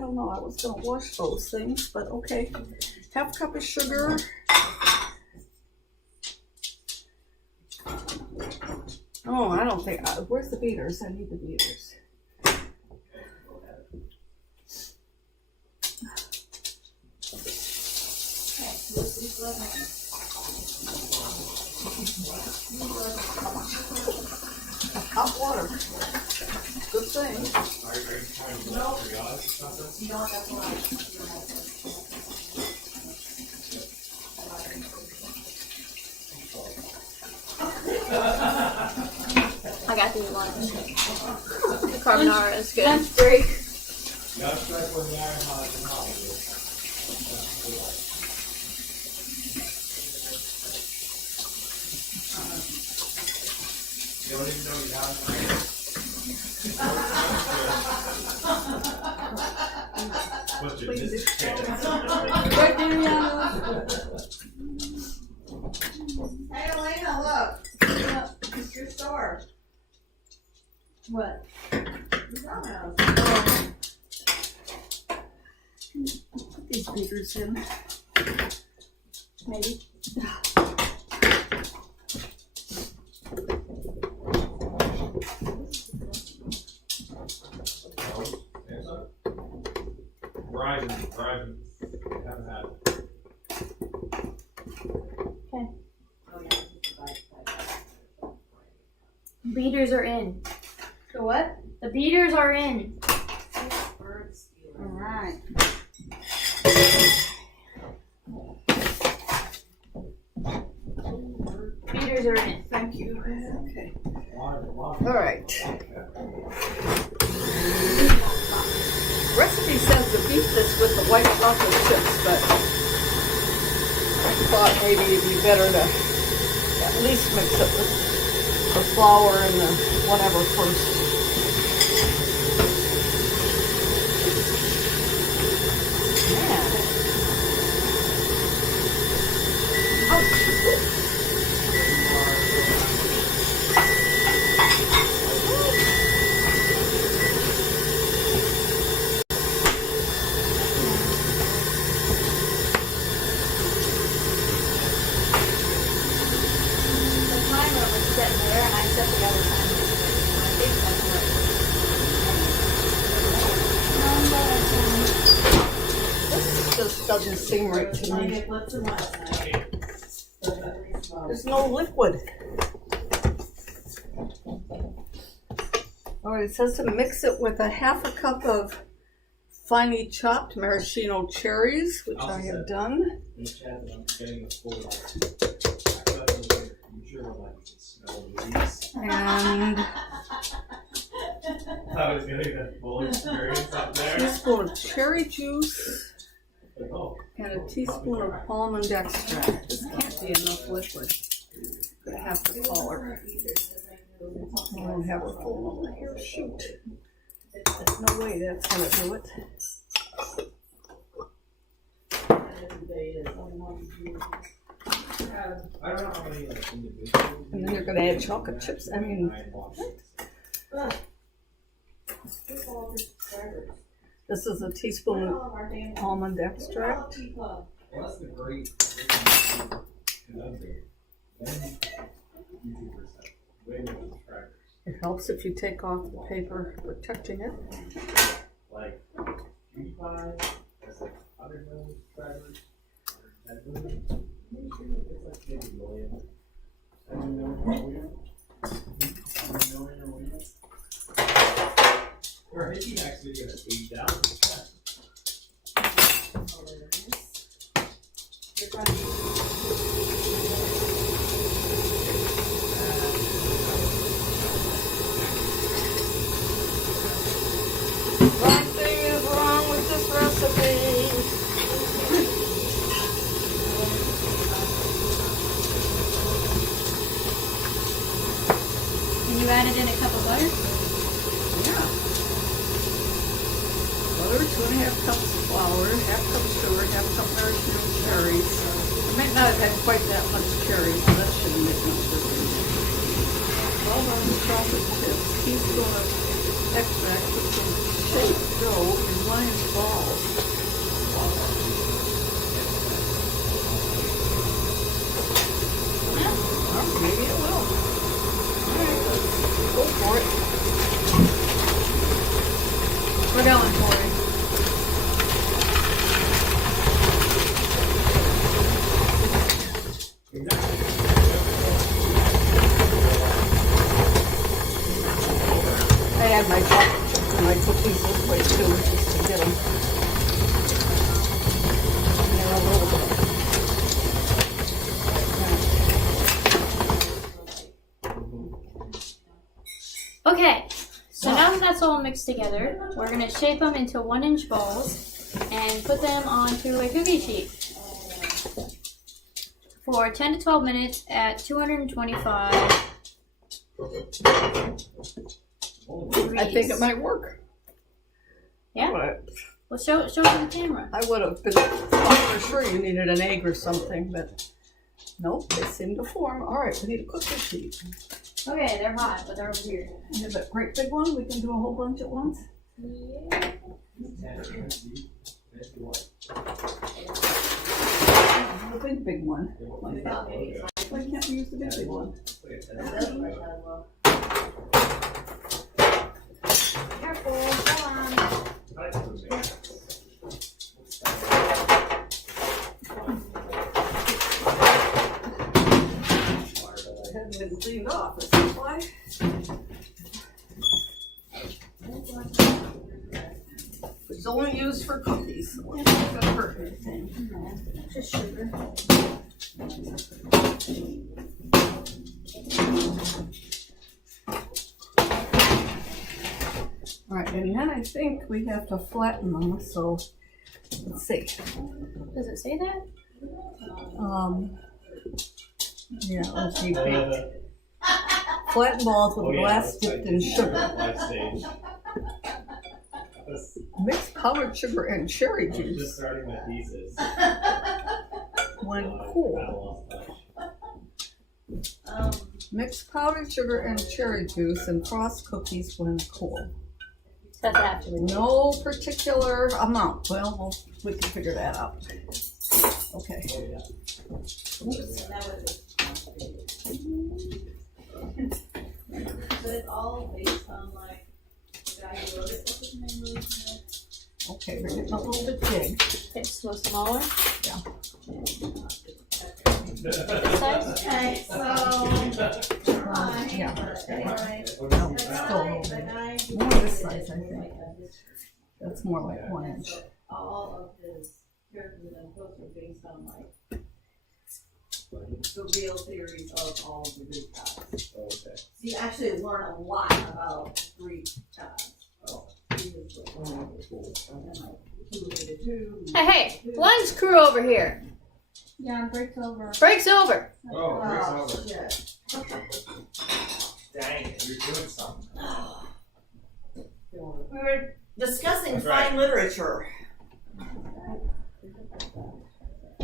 don't know. I was gonna wash those things, but okay. Half cup of sugar. Oh, I don't think. Where's the beaters? I need the beaters. Hot water. Good thing. I got these ones. Carbonara is good. Lunch break. Right there, Yana. Hey, Elena, look. It's your store. What? Put these beaters in. Maybe. Verizon. Haven't had it. Beaters are in. The what? The beaters are in. Alright. Beaters are in. Thank you. Okay. Alright. Recipe says to beat this with the white chocolate chips, but I thought maybe it'd be better to at least mix it with the flour and the whatever first. This doesn't seem right to me. There's no liquid. Alright, it says to mix it with a half a cup of finely chopped maraschino cherries, which I have done. And I was getting that full experience up a there. teaspoon of cherry juice and a teaspoon of almond extract. This can't be enough liquid. Gonna have to call her. I don't have her phone over here. Shoot. There's no way that's gonna do it. I don't know how many like individual. And then you're gonna add chocolate chips. I mean, this is a teaspoon of almond extract. Well, that's the great conundrum. Then YouTubers have way more subscribers. It helps if you take off the paper protecting it. Like PewDiePie has like 100 million subscribers. 10 million. It's like maybe a million. 7 million. 7 million or what? Or he can actually get an 8,000. One thing is wrong with this recipe. And you added in a cup of butter? Yeah. Butter, 2.5 cups of flour, 1/2 cup sugar, 1/2 cup maraschino cherries. I might not have had quite that much cherries, but that shouldn't make much difference. 12 ounce chocolate chips, teaspoon of extract with some shaped dough in lined balls. Well, maybe it will. Alright, let's go for it. We're going for it. I add my chocolate chips and my cookies this way too, just to get them. They're a little bit. Okay, so now that that's all mixed together, we're gonna shape them into 1-inch balls and put them onto a cookie sheet for 10 to 12 minutes at 225 degrees. I think it might work. Yeah? But Well, show it to the camera. I would have been for sure you needed an egg or something, but nope, they seem to form. All right, we need a cookie sheet. Okay, they're hot, but they're over here. You have a great big one. We can do a whole bunch at once. Yeah. The big one. Like that. Why can't we use the big one? Careful, hold on. It hasn't been cleaned off. Is that why? It's only used for cookies. So it's not gonna hurt anything. Just sugar. All right, and then I think we have to flatten them. So let's see. Does it say that? Yeah, let's see. Baked. Flatten balls with a glass dipped in sugar. Mix powdered sugar and cherry Just juice starting my thesis. when cool. Mix powdered sugar and cherry juice and frost cookies when cool. That's actually No particular amount. Well, we can figure that out. Okay. But it's all based on like the guy who wrote it. What's his name? Okay, we're getting a little bit big. it's a little smaller. Yeah. Size? Okay, so Yeah. alright. No, it's still a little big. More this size, I think. That's more like 1 inch. All of his characters and books are based on like the real theories of all the Greek gods. Okay. So you actually learn a lot about Greek gods. Hey, lunch crew over here. Yeah, breaks over. Break's over. Oh, breaks over. Shit. Dang it, you're doing something. We were discussing That's fine literature.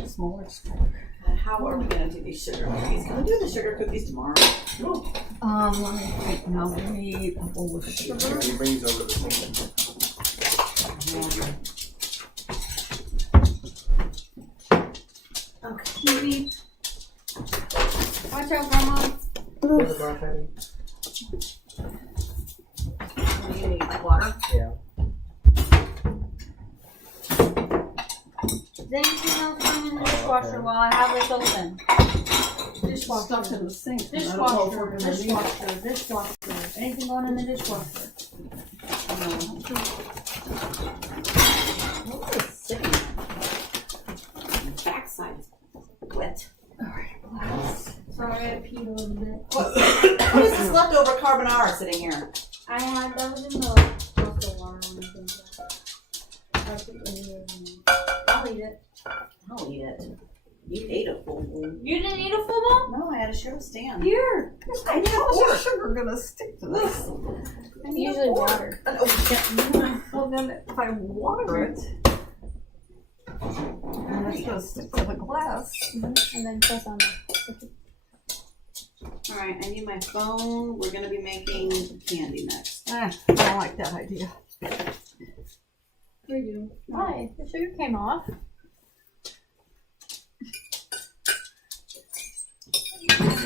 Smaller stroke. And how are we gonna do these sugar cookies? Can we do the sugar cookies tomorrow? Let me think now. We need a bowl of sugar. He brings over the thing. Okay. Watch out, Grandma. Where's the bar patty? You need water. Yeah. Is anything else going in the dishwasher while I have this open? Stuff in the sink. I don't know if Dishwasher, we're gonna need it. dishwasher. Anything going in the dishwasher? What is sitting? Backside's wet. Sorry, I peed a little bit. What is this leftover carbonara sitting here? I had that was in the pasta water when I think that. I'll eat it. I'll eat it. You ate a full bowl. You didn't eat a full bowl? No, I had a share stand. Here. How is the sugar gonna stick to this? Usually water. Well, then if I water it, then it's gonna stick to the glass. And then press on it. Alright, I need my phone. We're gonna be making candy next. I don't like that idea. Here you Why? The sugar came off.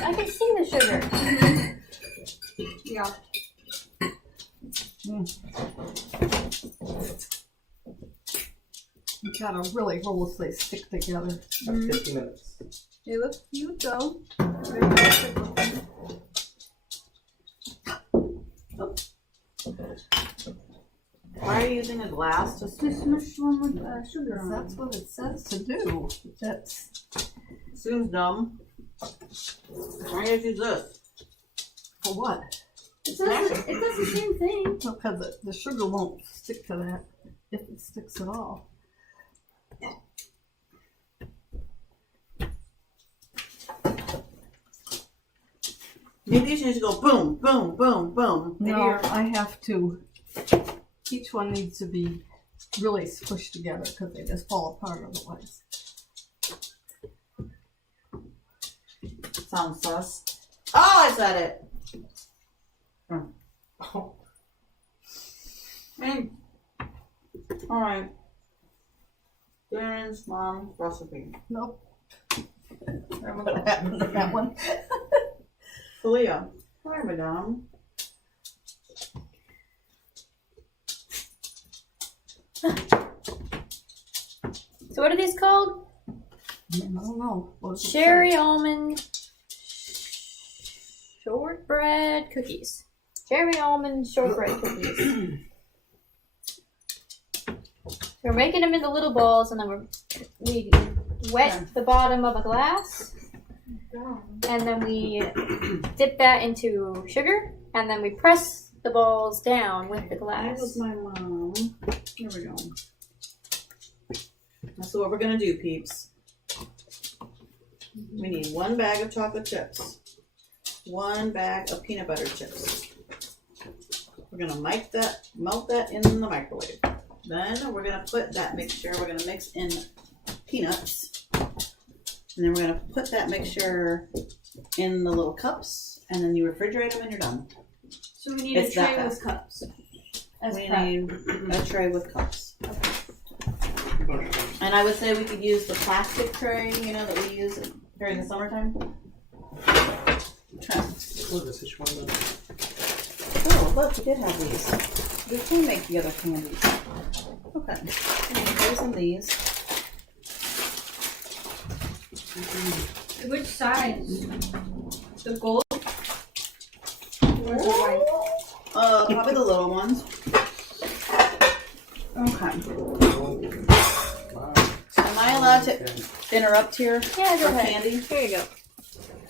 I can see the sugar. Yeah. You gotta really roll so they stick together. That's 50 minutes. They look cute though. Why are you using a glass? Just smush one with sugar on it. That's what it says to do. That's seems dumb. Why don't you use this? for what? It does the same thing. Because the sugar won't stick to that if it sticks at all. Maybe you should just go boom, boom, boom, boom. Maybe No, you're- I have to. Each one needs to be really squished together because they just fall apart otherwise. Sounds sus. Oh, I said it. All right. Darren's mom's recipe. Nope. Never gonna happen to that one. Kalia. Hi, madame. So what are these called? I don't know. What does it Cherry say? almond shortbread cookies. Cherry almond shortbread cookies. We're making them into little balls, and then we wet the bottom of a glass, and then we dip that into sugar, and then we press the balls down with the That glass. was my mom. Here we go. That's what we're gonna do, peeps. We need 1 bag of chocolate chips, 1 bag of peanut butter chips. We're gonna melt that in the microwave. Then we're gonna put that mixture, we're gonna mix in peanuts. And then we're gonna put that mixture in the little cups, and then you refrigerate them and you're done. So we need It's a tray that with cups. As We prep. need a tray with cups. And I would say we could use the plastic tray, that we use during the summertime. What is this one? Oh, look, we did have these. We can make the other candies. Okay. Here's some of these. Which size? The gold? Or the white? Probably the little ones. Okay. Am I allowed to interrupt here? Yeah, go for ahead. candy? Here you go.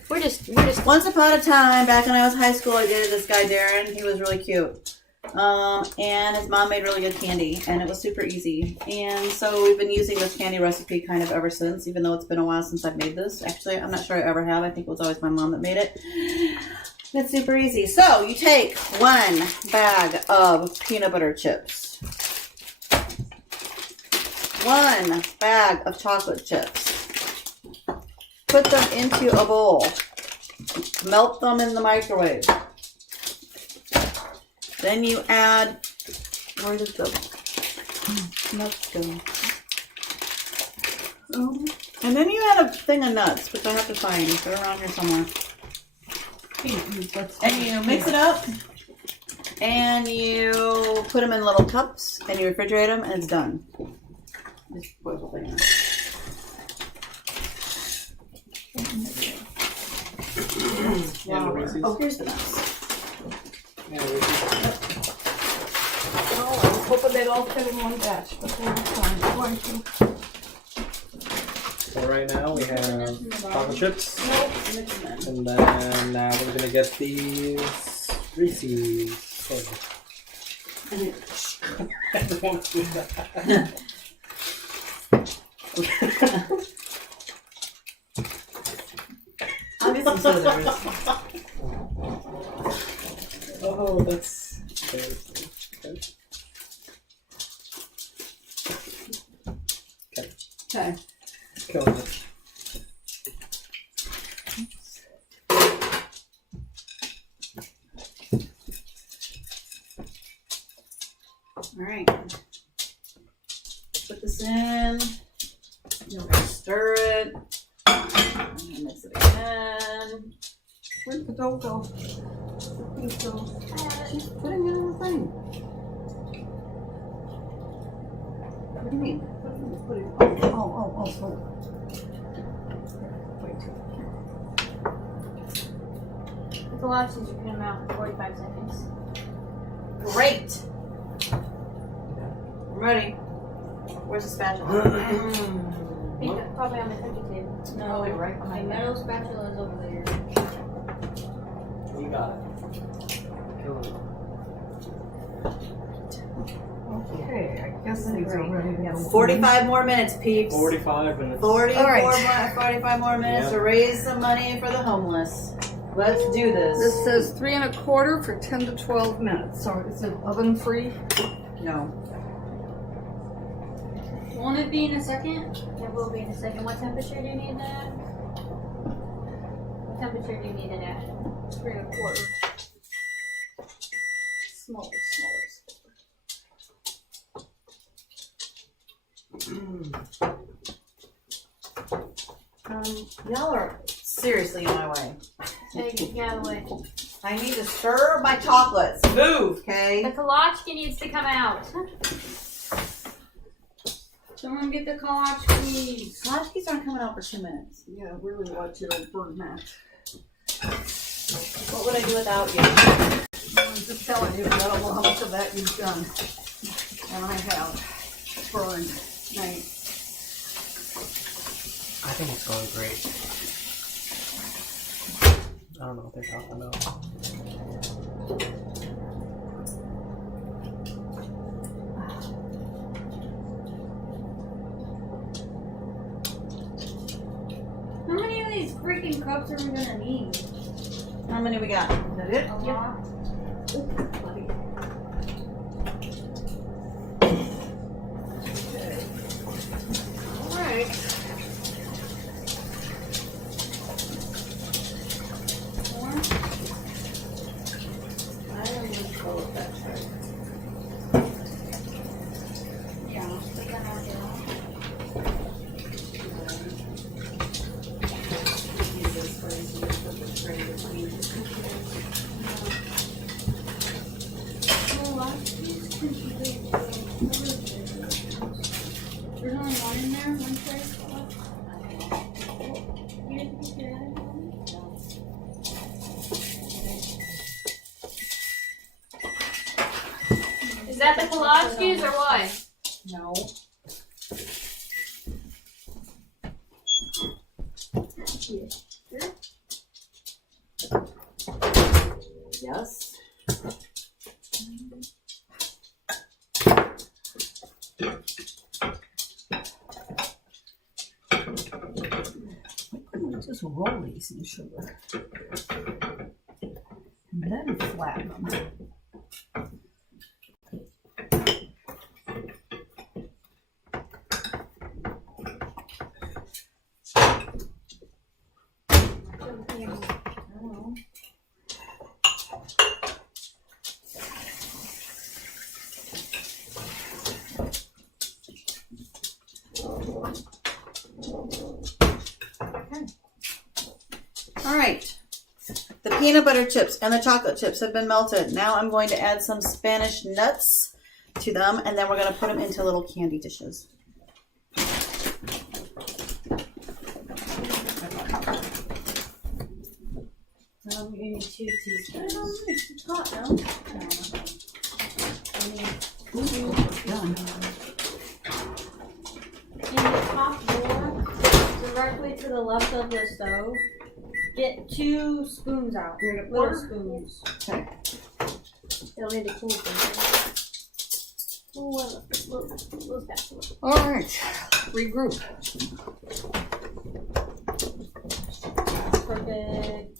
We're just Once upon a time, back when I was in high school, I dated this guy, Darren. He was really cute. And his mom made really good candy, and it was super easy. And so we've been using this candy recipe kind of ever since, even though it's been a while since I've made this. Actually, I'm not sure I ever have. I think it was always my mom that made it. It's super easy. So you take 1 bag of peanut butter chips, 1 bag of chocolate chips, put them into a bowl. Melt them in the microwave. Then you add, where did the nuts go? And then you add a thing of nuts, which I have to find. They're around here somewhere. And you mix it up. And you put them in little cups. And you refrigerate them, and it's done. Just put the thing in. And Reese's. Oh, here's the nuts. And Reese's. Oh, I was hoping they'd all fit in one batch, but they're not going to. So right now we have chocolate chips. And then now we're gonna get these Reese's. I don't want to do that. I'll get some soda. Oh, that's embarrassing. Okay. Okay. Killing it. Alright. Put this in. You're gonna stir it. And mix it again. Where'd the dough go? She's putting it in the thing. What do you mean? Oh. With a lot of cheese, you can them out in 45 seconds. Great. I'm ready. Where's the spatula? Probably on the cookie table. No, Probably right my behind metal spatula is over there. You got it. Killing it. Okay, I guess these are ready to go. 45 more minutes, peeps. 45 minutes. 45 more minutes to raise some money for the homeless. Let's do this. This says 3 1/4 for 10 to 12 minutes. So is it oven free? No. Won't it be in a second? It will be in a second. What temperature do you need that? What temperature do you need it at? 3 1/4. Smaller. Y'all are seriously in my way. Hey, get out of the way. I need to stir my chocolates. Move, okay? The kolachki needs to come out. Someone get the collage, please. Kolachkis aren't coming out for 2 minutes. Yeah, really watch it old burn mat. What would I do without you? I'm just telling you, I don't know how much of that you've done. And I have burned night. I think it's going great. I don't know what they're talking about. How many of these freaking cups are we gonna need? How many we got? Is that it? A lot. Alright. More? I am going to go with that side. Yeah, put that on there. Well, last piece can be there's only one in there, one tray. You didn't pick your other one? Is that the kolachkis or what? No. Yes. Just roll these in sugar. And then flatten them. All right. The peanut butter chips and the chocolate chips have been melted. Now I'm going to add some Spanish nuts to them, and then we're going to put them into little candy dishes. We need 2 teaspoons. It's hot now. Done. In the top drawer, directly to the left of the stove, get 2 spoons out. Little spoons. Okay. They'll need to cool them. Oh, well, little spatula. All right, regroup. Perfect.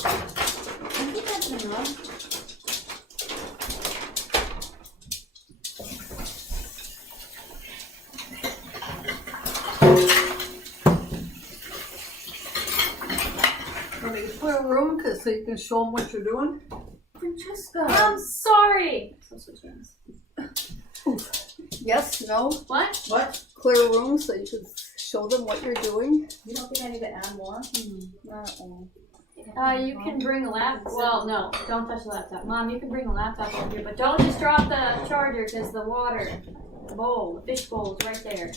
I think that's enough. Let me clear a room so you can show them what you're doing. Francesca. I'm sorry. So switch hands. Yes, no, What? What? clear a room so you can show them what you're doing. You don't think I need to add more? Not all. You can bring a laptop. Well, no, don't touch the laptop. Mom, you can bring a laptop over here, but don't just drop the charger because the water, the bowl, the fish bowl is right there.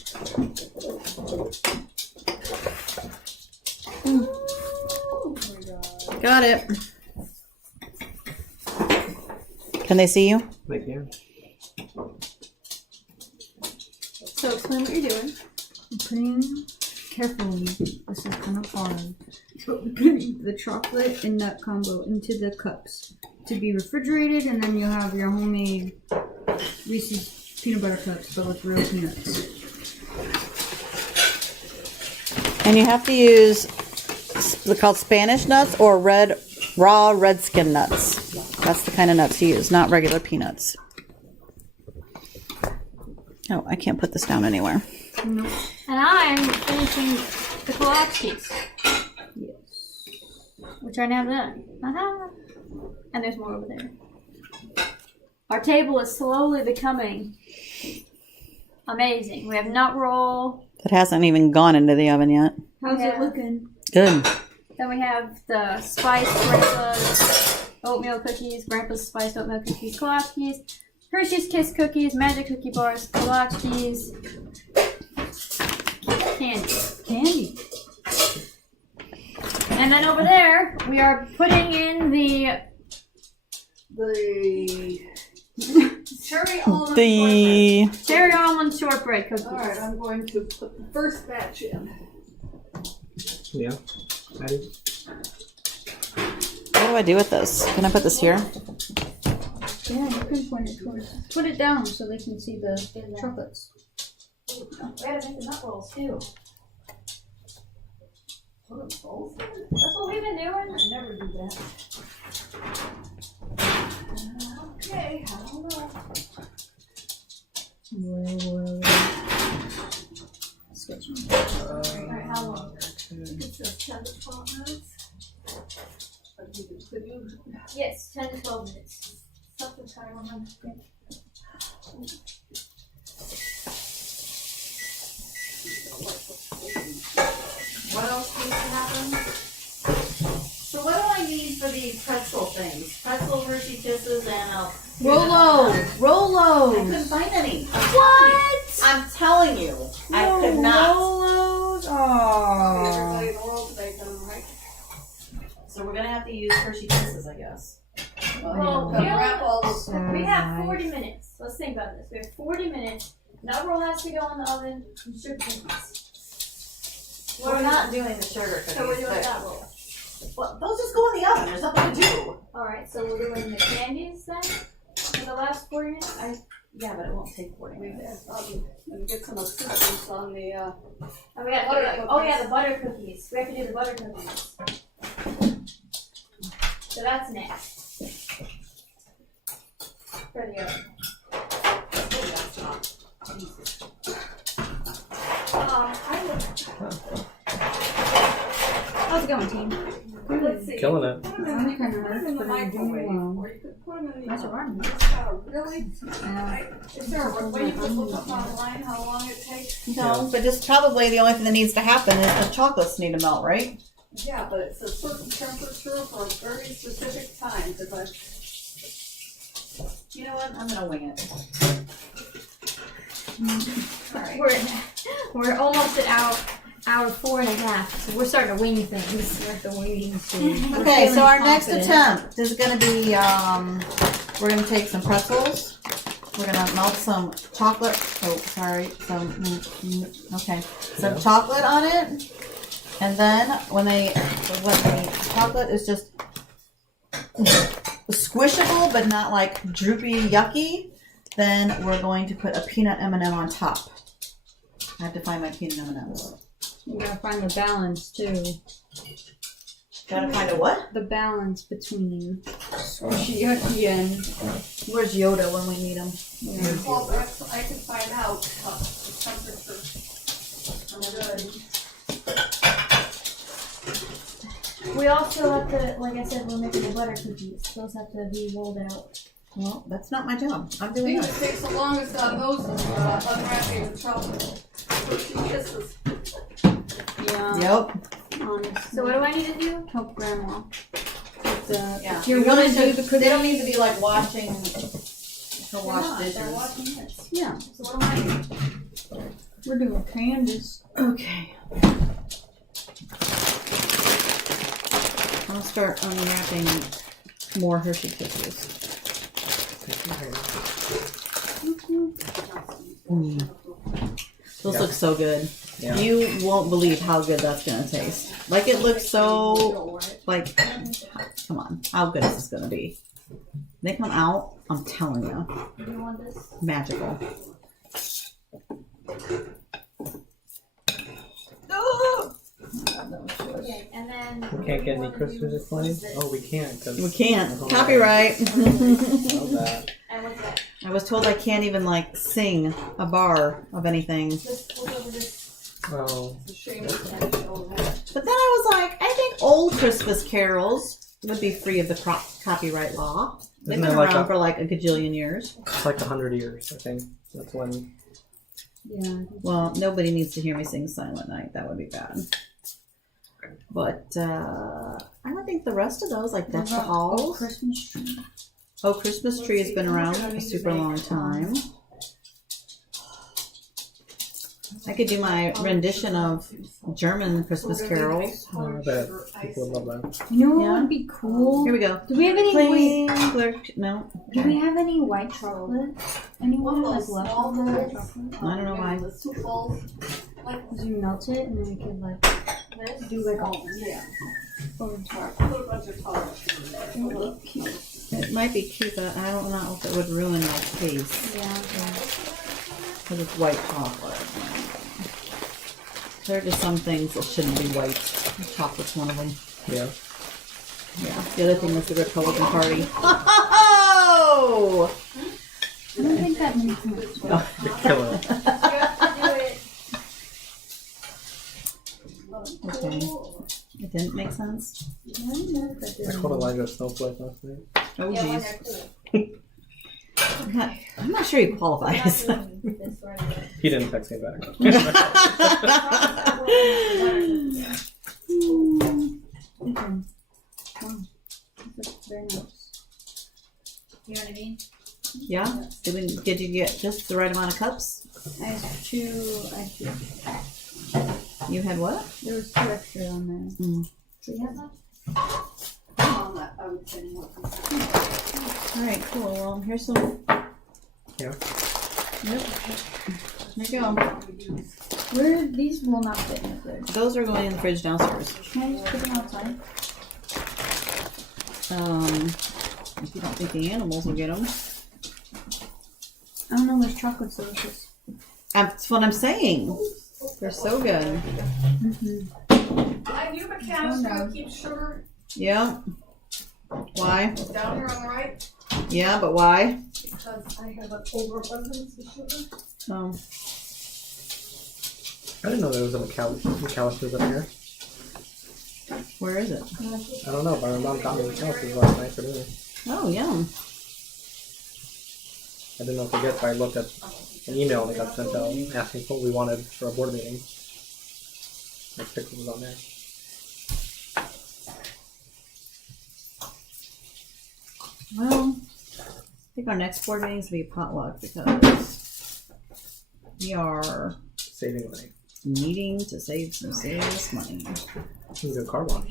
Got it. Can they see you? Thank you. So explain what you're doing. I'm putting carefully. This is kind of hard. But we're putting the chocolate and nut combo into the cups to be refrigerated, and then you'll have your homemade Reese's peanut butter cups, but with real peanuts. And you have to use, they're called Spanish nuts or raw red skin nuts. That's the kind of nuts you use, not regular peanuts. Oh, I can't put this down anywhere. And I'm finishing the kolaches. Yes. Which I now done. And there's more over there. Our table is slowly becoming amazing. We have nut roll. That hasn't even gone into the oven yet. How's Yeah. it looking? Good. Then we have the spiced Grandpa's oatmeal cookies, Grandpa's spiced oatmeal cookies, kolaches, Hershey's Kiss cookies, Magic Cookie bars, kolaches, candy. And then over there, we are putting in the Cherry almond cherry almond shortbread cookies. All right, I'm going to put the first batch in. Yeah. Ready? What do I do with this? Can I put this here? Yeah, you can point it towards. Put it down so they can see the chocolates. We gotta make the nut rolls too. That's what we've been doing. I never do that. Okay, I don't know. Alright, how long? It's just 10 to 12 minutes. Could you Yes, 10 to 12 minutes. Set the timer on the screen. What else needs to happen? So what do I need for these pretzel things? Pretzel Hershey Kisses and Rolos! I couldn't find any. I'm telling you, I could not. Rolos! Aww. everybody in the world to make them, right? So we're gonna have to use Hershey Kisses, I guess. Well, Wrap all this. we have 40 minutes. Let's think about this. We have 40 minutes. Nut roll has to go in the oven. And sugar cookies. We're not doing the sugar cookies. So we're doing but- nut roll. Well, those just go in the oven. There's nothing to do. Alright, so we're doing the candies then? For the last 40 minutes? Yeah, but it won't take 40 minutes. And get some assistance on the, And we gotta Butter do, oh yeah, the butter cookies. We have to do the butter cookies. So that's next. For the oven. How's it going, team? let's see. Killing it. Put them in the microwave, or you could That's a run. Really? Yeah. Is there a way you can look up online how long it takes? No, but just probably the only thing that needs to happen is the chocolates need to melt, right? Yeah, but it's a certain temperature for a very specific time. You know what? I'm gonna wing it. We're almost at hour 4.5, so we're starting to wing things. We're at the waiting stage. Okay, so our next attempt is gonna be we're gonna take some pretzels. We're gonna melt some chocolate. Oh, sorry. Some chocolate on it, and then when the chocolate is just squishable but not like droopy yucky, then we're going to put a peanut M&M on top. I have to find my peanut M&Ms. You gotta find the balance too. Gotta find a what? The balance between squishy yucky and Where's Yoda when we need him? Well, I can find out the temperature. We also have to, like I said, we're making the butter cookies. Those have to be rolled out. Well, that's not my job. I'm I doing think it that. takes the longest on those unwrapping the chocolate. First kisses. yeah. Yep. Honestly, So what do I need to do? help grandma. With the, Yeah. If you want to do the cookies, They don't need to be like washing to wash They're dishes. watching this. yeah, So what do I do? we're doing candies. Okay. I'll start unwrapping more Hershey Kisses. Those look so good. Yeah. You won't believe how good that's gonna taste. Like it looks so like come on, how good is this gonna be? They come out, I'm telling you. Do you want this? Magical. Okay, and then. We can't get any Christmas playing? Oh, we can't. Cause We can't. Oh, Copyright. Love that. And what's that? I was told I can't even like sing a bar of anything. Just look over this. Oh. It's a shame it's not shown that. But then I was like, I think old Christmas carols would be free of the copyright law. They've Isn't been that like around a- for like a gajillion years. It's like 100 years, I think. That's when. Yeah. Well, nobody needs to hear me sing Silent Night. That would be bad. But I don't think the rest of those, like Deck the Halls. Christmas tree. Oh, Christmas Tree has been around a super long time. I could do my rendition of German Christmas carols. Oh, I bet people would love that. You know what Yeah. would be cool? Here we go. Do we have any? Wait, No. do we have any white chocolate? Anyone like leftover white chocolate? I don't know why. It's too full. Could you melt it and then we could like do like a Yeah. over top? Put a bunch of powder sugar in there. It would look cute. It might be cute, but I don't know if it would ruin my taste. Yeah. Because it's white chocolate. There are just some things that shouldn't be white. Chocolate's one of them. Yeah. Yeah. The other thing was the Republican Party. Oh! I don't think that makes sense. Oh, you're killing it. You have to do it. Okay. It didn't make sense. I called Elijah a snowflake last night. Oh, Yeah, when jeez. they're cool. I'm not sure he qualifies. We're not doing this right away. He didn't text me back. Okay. Wow. That's very nice. You know what I mean? Yeah? Did you get just the right amount of cups? I have two extra. You had what? There was two extra on there. Mm. Do you have that? I would say more. Alright, cool. Well, here's some. Yeah. Yep. There you go. Where these will not fit in the fridge. Those are going in the fridge downstairs. Can I just put them outside? If you don't think the animals will get them. I don't know. There's chocolate delicious. That's what I'm saying. They're so good. Mm-hmm. I you have a canister that keeps sugar Yeah. Why? down here on the right Yeah, but why? because I have an overabundance of sugar. Oh. I didn't know there was a McAllister's up here. Where is it? I don't know, but my mom got me McAllister's last night for dinner. Oh, yum. I didn't know if you get, but I looked at an email that got sent out asking what we wanted for a board meeting. My pickle was on there. Well, I think our next board meeting is going to be potluck because we are Saving money. needing to save some serious money. You can go car wash.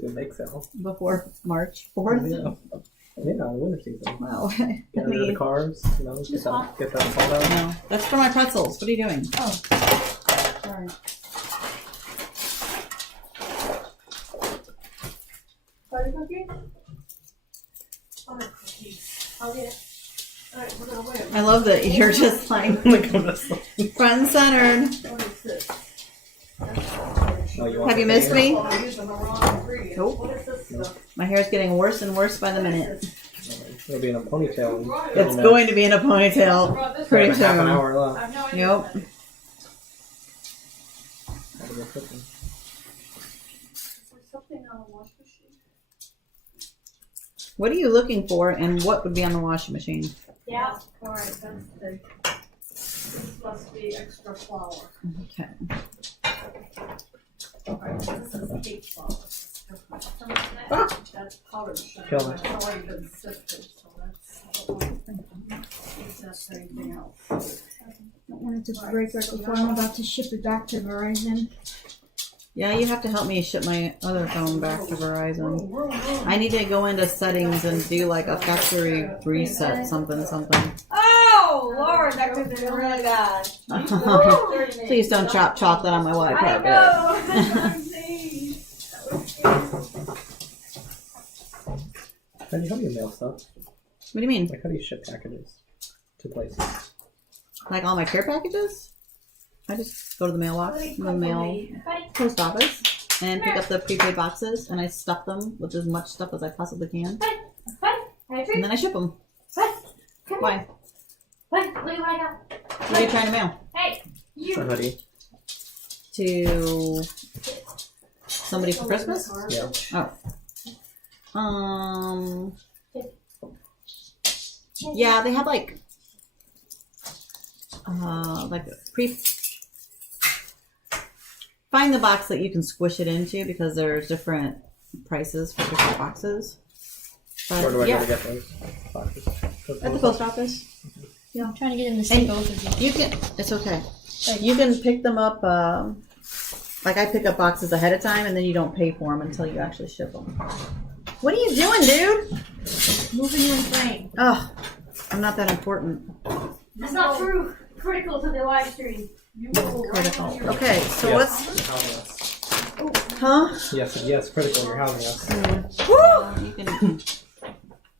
Do a bake sale. Before March 4th? Yeah. Yeah, winter season. Wow. Get rid of the cars, you know, get that salt out. No, that's for my pretzels. What are you doing? Oh. Sorry. Butter cookie? Butter cookies. I'll get it. Alright, we're gonna wait. I love that you're just like Oh my goodness. front centered. What is this? Oh, you want Have you the missed thing? me? Oh, I'm using the wrong ingredient. Nope. What is this stuff? My hair's getting worse and worse by the minute. It'll be in a ponytail. It's going to be in a ponytail pretty Half an soon. hour left. I have no idea. Yep. Gotta go cooking. Is there something on the wash machine? What are you looking for and what would be on the washing machine? Yeah. Alright, that's the. This must be extra flour. Okay. Alright, this is cake flour. That's powdered sugar. Kill it. It's already been sifted, so that's. That's anything else. Don't want it to break right before I'm about to ship it back to Verizon. Yeah, you have to help me ship my other phone back to Verizon. I need to go into settings and do like a factory reset, something. Oh, Lord, that could have been really bad. Please don't chop chocolate on my white carpet. How do you mail stuff? What do you mean? Like, how do you ship packages to places? Like all my care packages? I just go to the mailbox, the mail post office, and pick up the prepaid boxes, and I stuff them with as much stuff as I possibly can, and then I ship them. Why? Look at what I got. What are you trying to mail? Hey, you. A hoodie. To somebody for Christmas? Yeah. Oh. Yeah, they have like find the box that you can squish it into because there's different prices for different boxes. But, Where do I yeah, go to get those boxes? at the post office. I'm trying to get him to see both of you. You can. It's okay. You can pick them up. Like I pick up boxes ahead of time, and then you don't pay for them until you actually ship them. What are you doing, dude? Moving you in frame. Oh, I'm not that important. That's not true. Critical to the live stream. Critical. Okay, so Yes. what's? Huh? Yes, critical. You're housing us. Woo! You can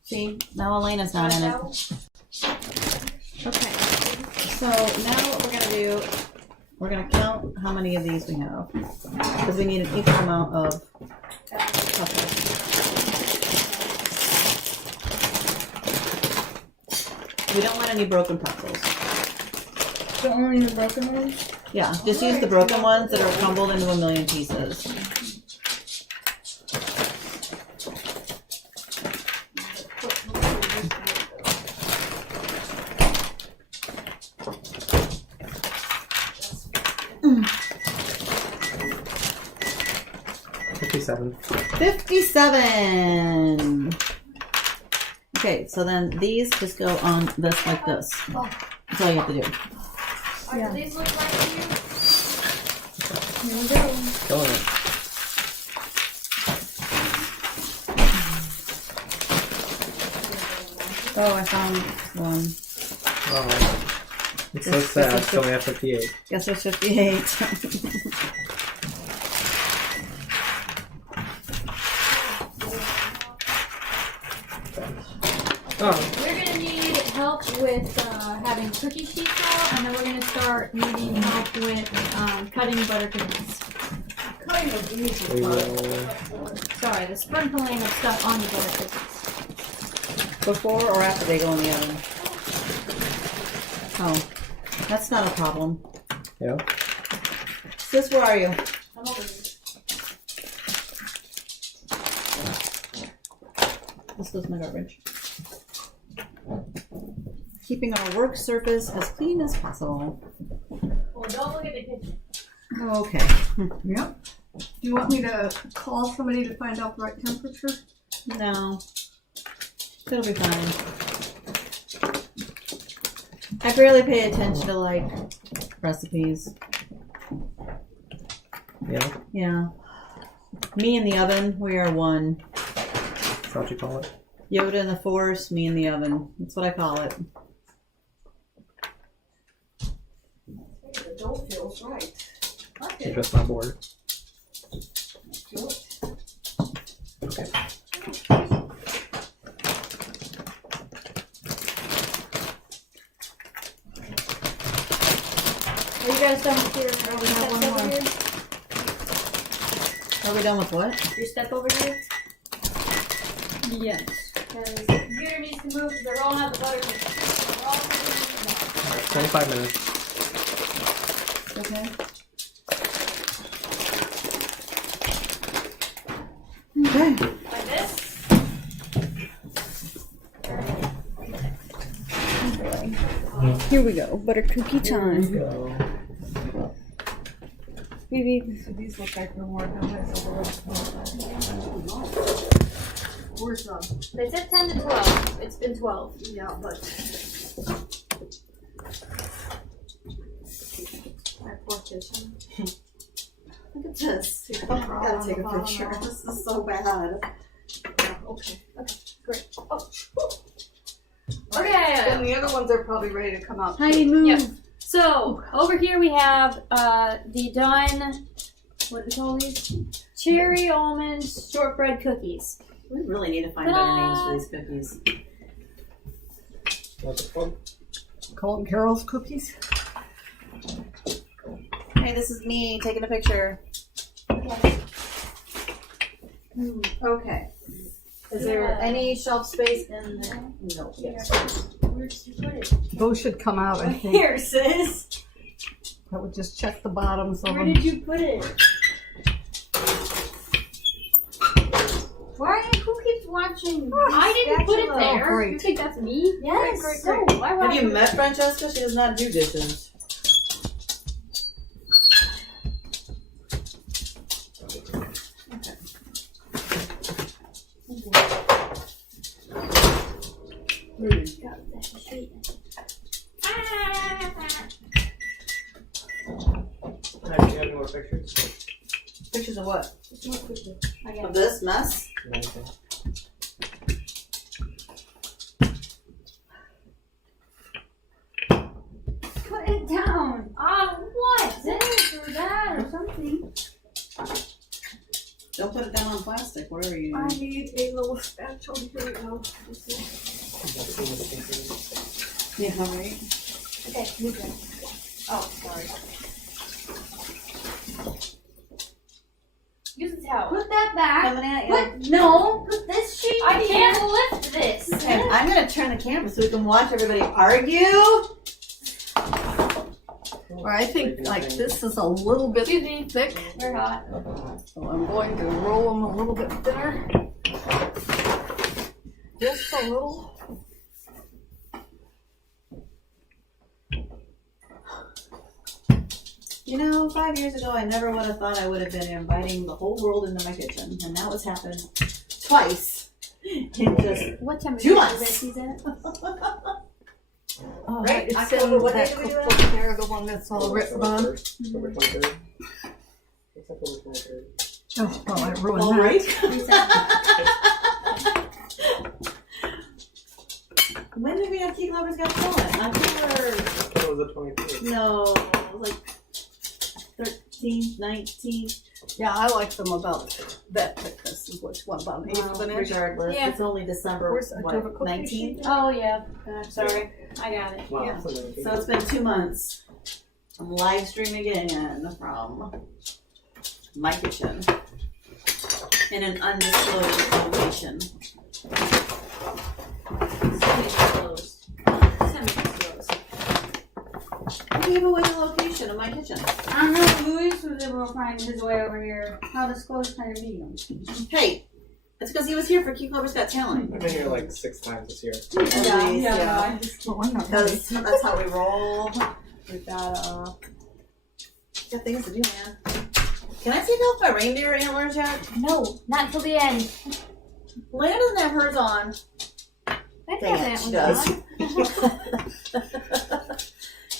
see now Elena's not in it. Okay, so now what we're gonna do? We're gonna count how many of these we have because we need an equal amount of pretzels. We don't want any broken pretzels. So only the broken ones? Yeah, just use the broken ones that are crumbled into a million pieces. $57. 57. Okay, so then these just go on this like this. That's all you have to do. Do these look like you? Here we go. Killing it. Oh, I found one. Oh, it's so sad. It's only at 58. Guess there's 58. Oh, We're gonna need help with having cookie sheets out, and then we're gonna start needing help with cutting butter cookies. Kind of easy. we will. Sorry, the sprinkling of stuff on the butter cookies. Before or after they go in the oven? Oh, that's not a problem. Yeah. Sis, where are you? I'm over here. This was my garbage. keeping our work surface as clean as possible. Well, don't look at the kitchen. Okay. Yep. Do you want me to call somebody to find out the right temperature? No. It'll be fine. I barely pay attention to like recipes. Yeah, Yeah. Me in the oven, we are one. that's what you call it. Yoda in the force, me in the oven. That's what I call it. The dough feels right. You're just not bored. Okay. Are you guys done with your we have one steps over more. here? Are we done with what? Your step over here? Yes. Because the computer needs to move because they're rolling out the butter. They're all Alright, 25 minutes. Okay. Okay. like this. Here we go. Butter cookie time. Go. Baby. So these look like they're more than this. Where's They said 10 to 12. It's been 12. yeah, but My poor kitchen. Look at this. I gotta take a picture. This is so bad. okay. Great. Oh. And Okay. the other ones are probably ready to come out. Heidi, move. Yep. So over here we have the done. What do we call these? Cherry almond shortbread cookies. We really need to find better names for these cookies. What's it called? Colton Carroll's cookies. Hey, this is me taking a picture. Okay. Is there Yeah. any shelf space in there? No. Yes. Where did you put it? Those should come out, I think. Here, sis. I would just check the bottoms of Where them. did you put it? Why? Who keeps watching? I didn't put it Oh, there. great. You think that's me? Yes. Great. So, Why Have would you met Francesca? She does not do dishes. Alright, do you have any more pictures? Pictures of what? I got Of this mess? Anything? put it down. what? This or that or something. Don't put it down on plastic. Where are you? I need a little spatula. Here we go. Yeah, right. Okay, move it. Oh, sorry. Use the towel. Put that back. Coming at you. Put this sheet. I can't lift this. Okay, I'm gonna turn the camera so we can watch everybody argue. Well, I think like this is a little bit Excuse me. thick, Very hot. so I'm going to roll them a little bit thinner. Just a little. You know, 5 years ago, I never would have thought I would have been inviting the whole world into my kitchen, and now it's happened twice in just What temperature 2 is months. Ricky's at? Oh, Right, it's October, in what that day do we do cookbook there, the one that's all written on. October 23rd. It's October 23rd. Oh, well, I ruined All that. right. When did we have Key Lovers Got Stolen? October. It was the 23rd. No, like 13th, 19th. Yeah, I like them about that thickness. Is which one about an eighth of an inch? Regardless, Yeah. it's only December Where's the October what, cookie 19th. sheet? Oh, yeah. Sorry. I got it. Wow, Yeah. so 19th. So it's been 2 months. I'm live streaming again from my kitchen in an undisclosed location. Semi-closed. I gave away the location of my kitchen. I don't know. Luis was able to find his way over here. How disclosed can it be? Hey, It's because he was here for Cucumber's Got Talent. I've been here like 6 times this year. Yeah. Oh, I'm not Because that's how we roll. We've got things to do, man. Can I see if my reindeer antlers yet? No, not till the end. Lana doesn't have hers on. I Dang have it, she that does. one on.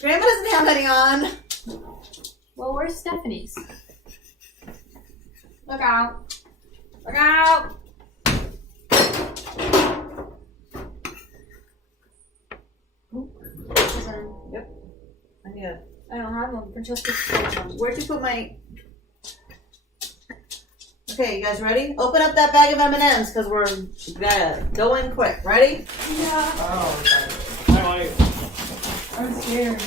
Grandma doesn't have any on. Well, where's Stephanie's? Look out. Look out. Yep. I need a. I don't have them. Francesca. Where'd you put my? Okay, you guys ready? Open up that bag of M&Ms because we're gonna go in quick. Ready? Oh, okay. I like. I'm scared.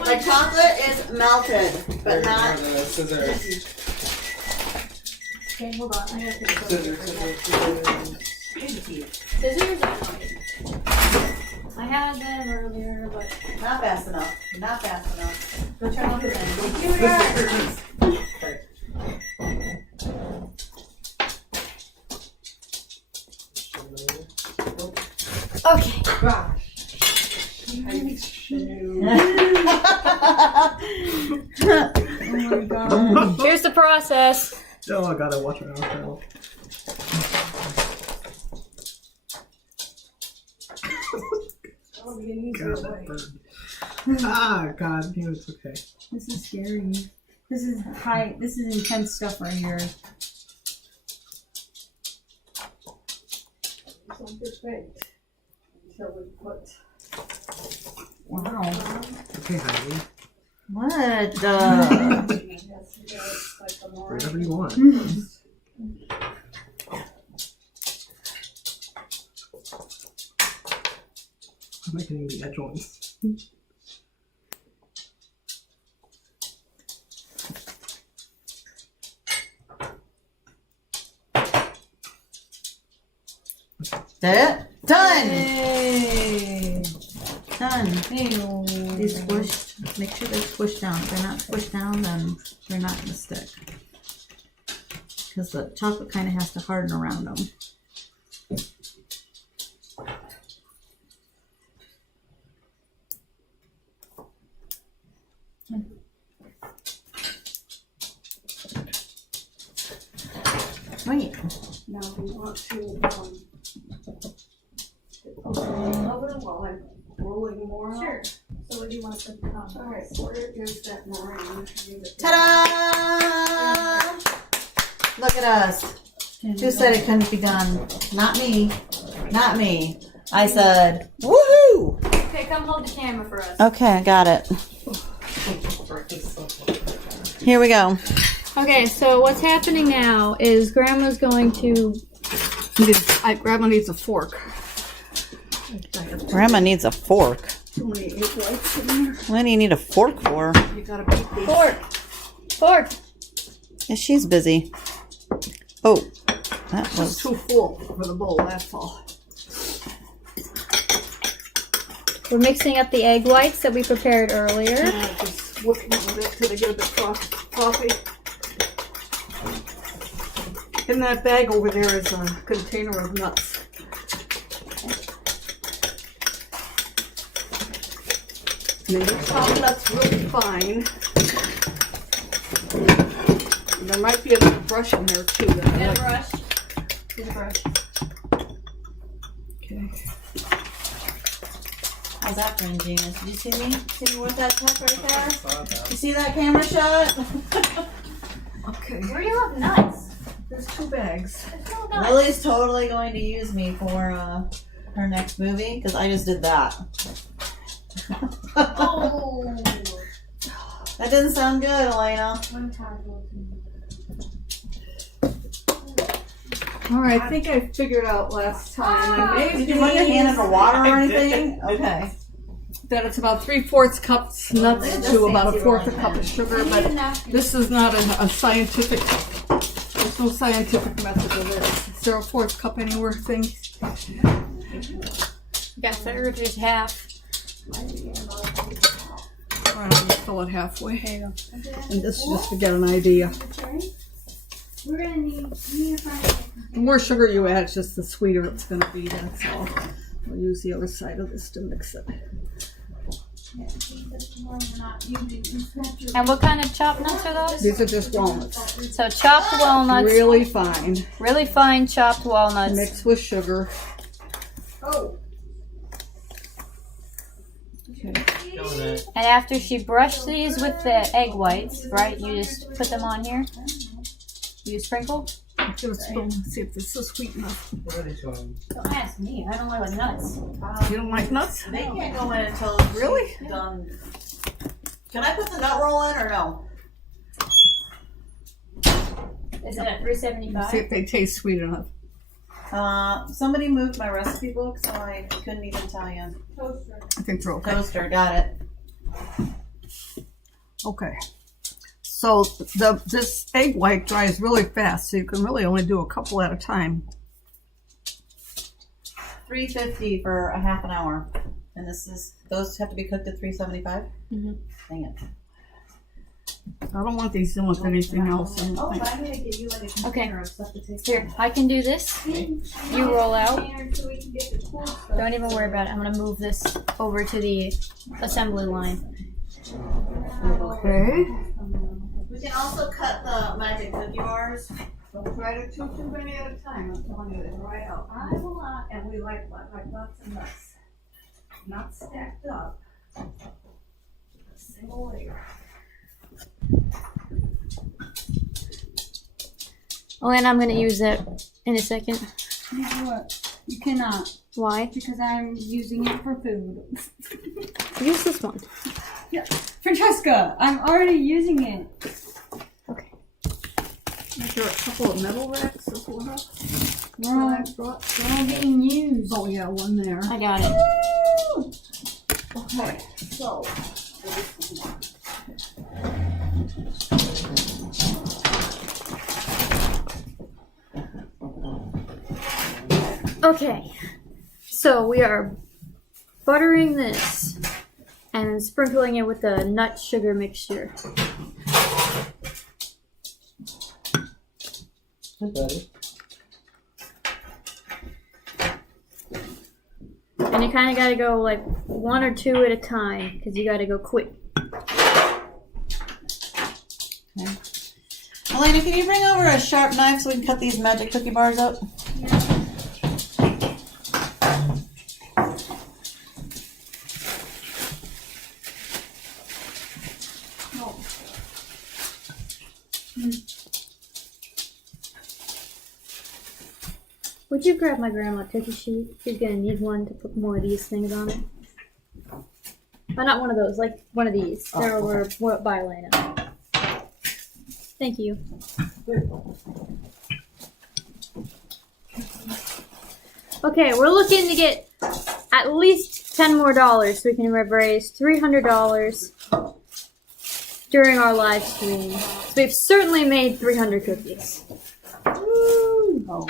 My chocolate is melted, but not. The scissors. Okay, hold on. I gotta take a Scissors. Scissors? I had them earlier, but Not fast enough. Not fast enough. go try one for them. Okay. Oh my god. Here's the process. Oh, I gotta watch my mouth. God, that bird. Ah, God, you know, it's okay. This is scary. This is high. This is intense stuff right here. Wow. Okay, honey. What? Whatever you want. I'm making the edge ones. That it? Done! Hey. Done. Hey. These squished. Make sure they're squished down. If they're not squished down, then they're not gonna stick. Because the chocolate kind of has to harden around them. Wait. Now we want to get those in the oven while I'm rolling more out. Sure. So what do you want to put on? Alright, where is that meringue? Ta-da! Look at us. Who said it couldn't be done? Not me. Not me. I said, woohoo! Okay, come hold the camera for us. Okay, I got it. Here we go. Okay, so what's happening now is Grandma's going to. Grandma needs a fork. Grandma needs a fork. Too many egg whites in there. What do you need a fork for? You gotta beat these. Fork! Yeah, she's busy. Oh, that It's was. too full for the bowl, that's all. We're mixing up the egg whites that we prepared earlier. Yeah, just working with it till they get a bit frothy. In that bag over there is a container of nuts. And they chop nuts really fine. And there might be a little brush in there too. That I And a like. brush. Here's a brush. Okay. How's that for ingenious? Did you see me? See me with that tuck right there? Saw that. You see that camera shot? Okay. Where do you have nuts? There's 2 bags. There's no nuts. Lily's totally going to use me for her next movie because I just did that. Oh. That didn't sound good, Elena. Alright, I think I figured out last time. I made Did you run your hand in the water or anything? Okay. that it's about 3/4 cups nuts to about 1/4 a cup of sugar, but this is not a scientific, there's no scientific method of this. Is there a 1/4 cup anywhere thing? Got third, there's half. Alright, I'll just fill it halfway. And this is just to get an idea. We're gonna need to find The more sugar you add, it's just the sweeter it's going to be. That's all. We'll use the other side of this to mix it. And what kind of chopped nuts are those? These are just walnuts. So chopped walnuts, Really fine. really fine chopped walnuts. Mixed with sugar. Oh. Okay. And after she brushed these with the egg whites, right, you just put them on here? You sprinkle? Give it a spoon. See if this is sweet enough. What are these going? Don't ask me, I don't like nuts. You don't like nuts? They can't go in until Really? she's done. Can I put the nut roll in or no? Is it at See 375? if they taste sweet enough. Somebody moved my recipe book, so I couldn't even tell you. I think they're okay. Toaster, got it. Okay. So this egg white dries really fast, so you can really only do a couple at a time. 350 for a half an hour, and those have to be cooked at 375. Mhm. Dang it. I don't want these in with anything else. I'm gonna get you like a container of stuff to take. Here, I can do this. You roll out. So we can get the cool stuff. Don't even worry about it. I'm gonna move this over to the assembly line. Okay. We can also cut the magic cookie bars. Don't try to chew too many at a time. I'm telling you, it's right out. I will not, and we like lots of nuts. Not stacked up. A single layer. Oh, and I'm gonna use that in a second. Guess what? You cannot, Why? because I'm using it for food. Use this one. Francesca, I'm already using it. Is there a couple of metal racks as well? They're all getting used. Oh yeah, one there. I got it. Okay, so. Okay, so we are buttering this and sprinkling it with the nut sugar mixture. And you kind of got to go like one or two at a time because you got to go quick. Elena, can you bring over a sharp knife so we can cut these magic cookie bars up? Would you grab my grandma cookie sheet? She's gonna need one to put more of these things on it. Not one of those, like one of these. They're over by Elena. Thank you. Okay, we're looking to get at least $10 more so we can raise $300 during our live stream. So we've certainly made 300 cookies. Oh,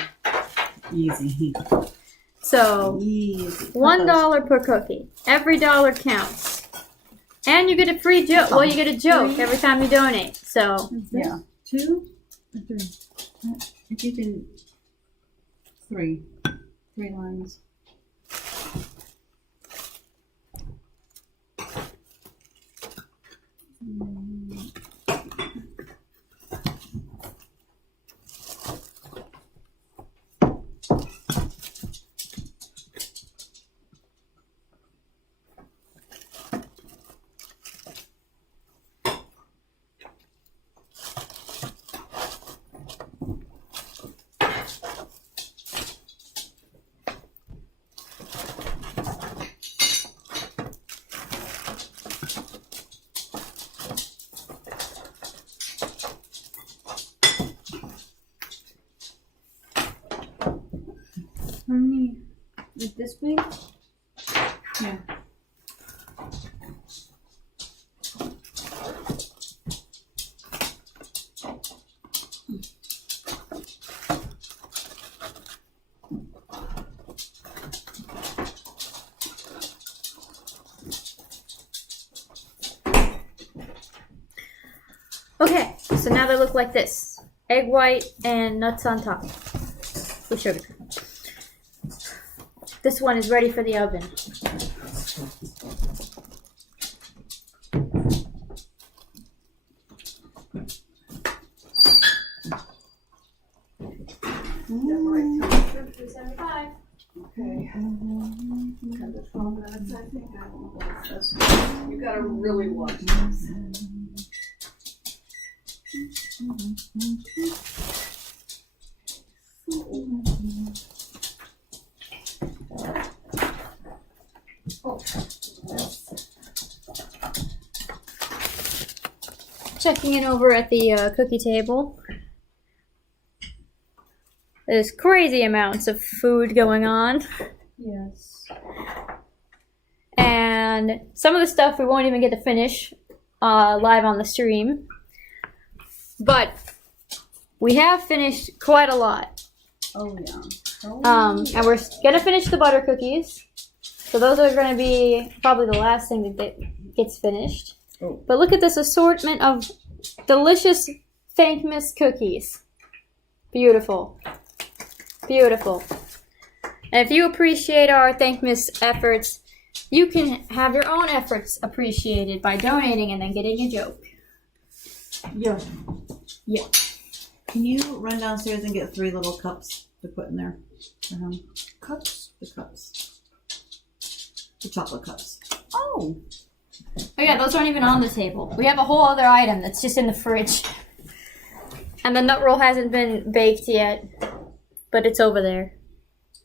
easy. So Easy. $1 per cookie. Every dollar counts. And you get a free joke. Well, you get a joke every time you donate. So Yeah. 2 or 3? I think in 3. 3 lines. How many? Like this big? Yeah. okay, so now they look like this. egg white, and nuts on top with sugar. This one is ready for the oven. Okay. 10 to 12 minutes, I think. I don't know what it says. You gotta really watch this. Checking in over at the cookie table. There's crazy amounts of food going on. Yes. And some of the stuff we won't even get to finish live on the stream. But we have finished quite a lot. Oh, yeah. And we're gonna finish the butter cookies. So those are gonna be probably the last thing that gets finished. Oh. But look at this assortment of delicious Thankmas cookies. Beautiful. Beautiful. And if you appreciate our Thankmas efforts, you can have your own efforts appreciated by donating and then getting a joke. Yeah. Yeah. Can you run downstairs and get 3 little cups to put in there? Cups? The cups. The chocolate cups. Oh. Oh yeah, those aren't even on the table. We have a whole other item that's just in the fridge. And the nut roll hasn't been baked yet, but it's over there.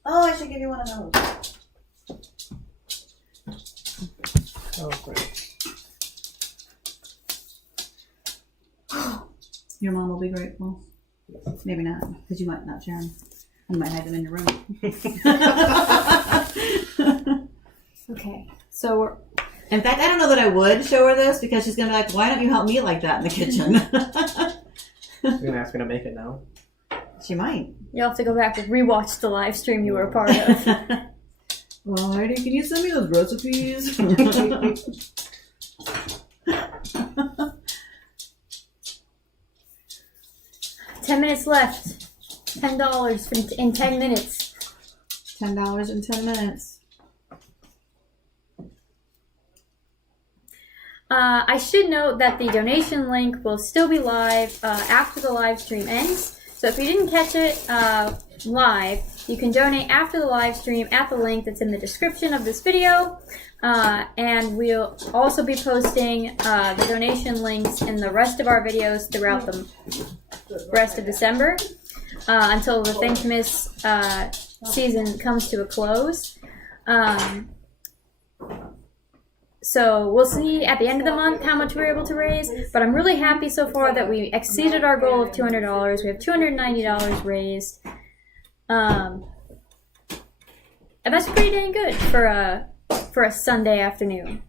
Oh, I should give you one of those. Oh, great. Your mom will be grateful. Maybe not, because you might not share them. You might hide them in your room. Okay, so we're... In fact, I don't know that I would show her this because she's going to be like, why don't you help me like that in the kitchen? You're gonna ask me to make it now. She might. You'll have to go back and rewatch the live stream you were a part of. Well, Heidi, can you send me those recipes? 10 minutes left. $10 in 10 minutes. $10 in 10 minutes. I should note that the donation link will still be live after the live stream ends. So if you didn't catch it live, you can donate after the live stream at the link that's in the description of this video. And we'll also be posting the donation links in the rest of our videos throughout the rest of December until the Thankmas season comes to a close. So we'll see at the end of the month how much we're able to raise, but I'm really happy so far that we exceeded our goal of $200. We have $290 raised. And that's pretty dang good for a Sunday afternoon.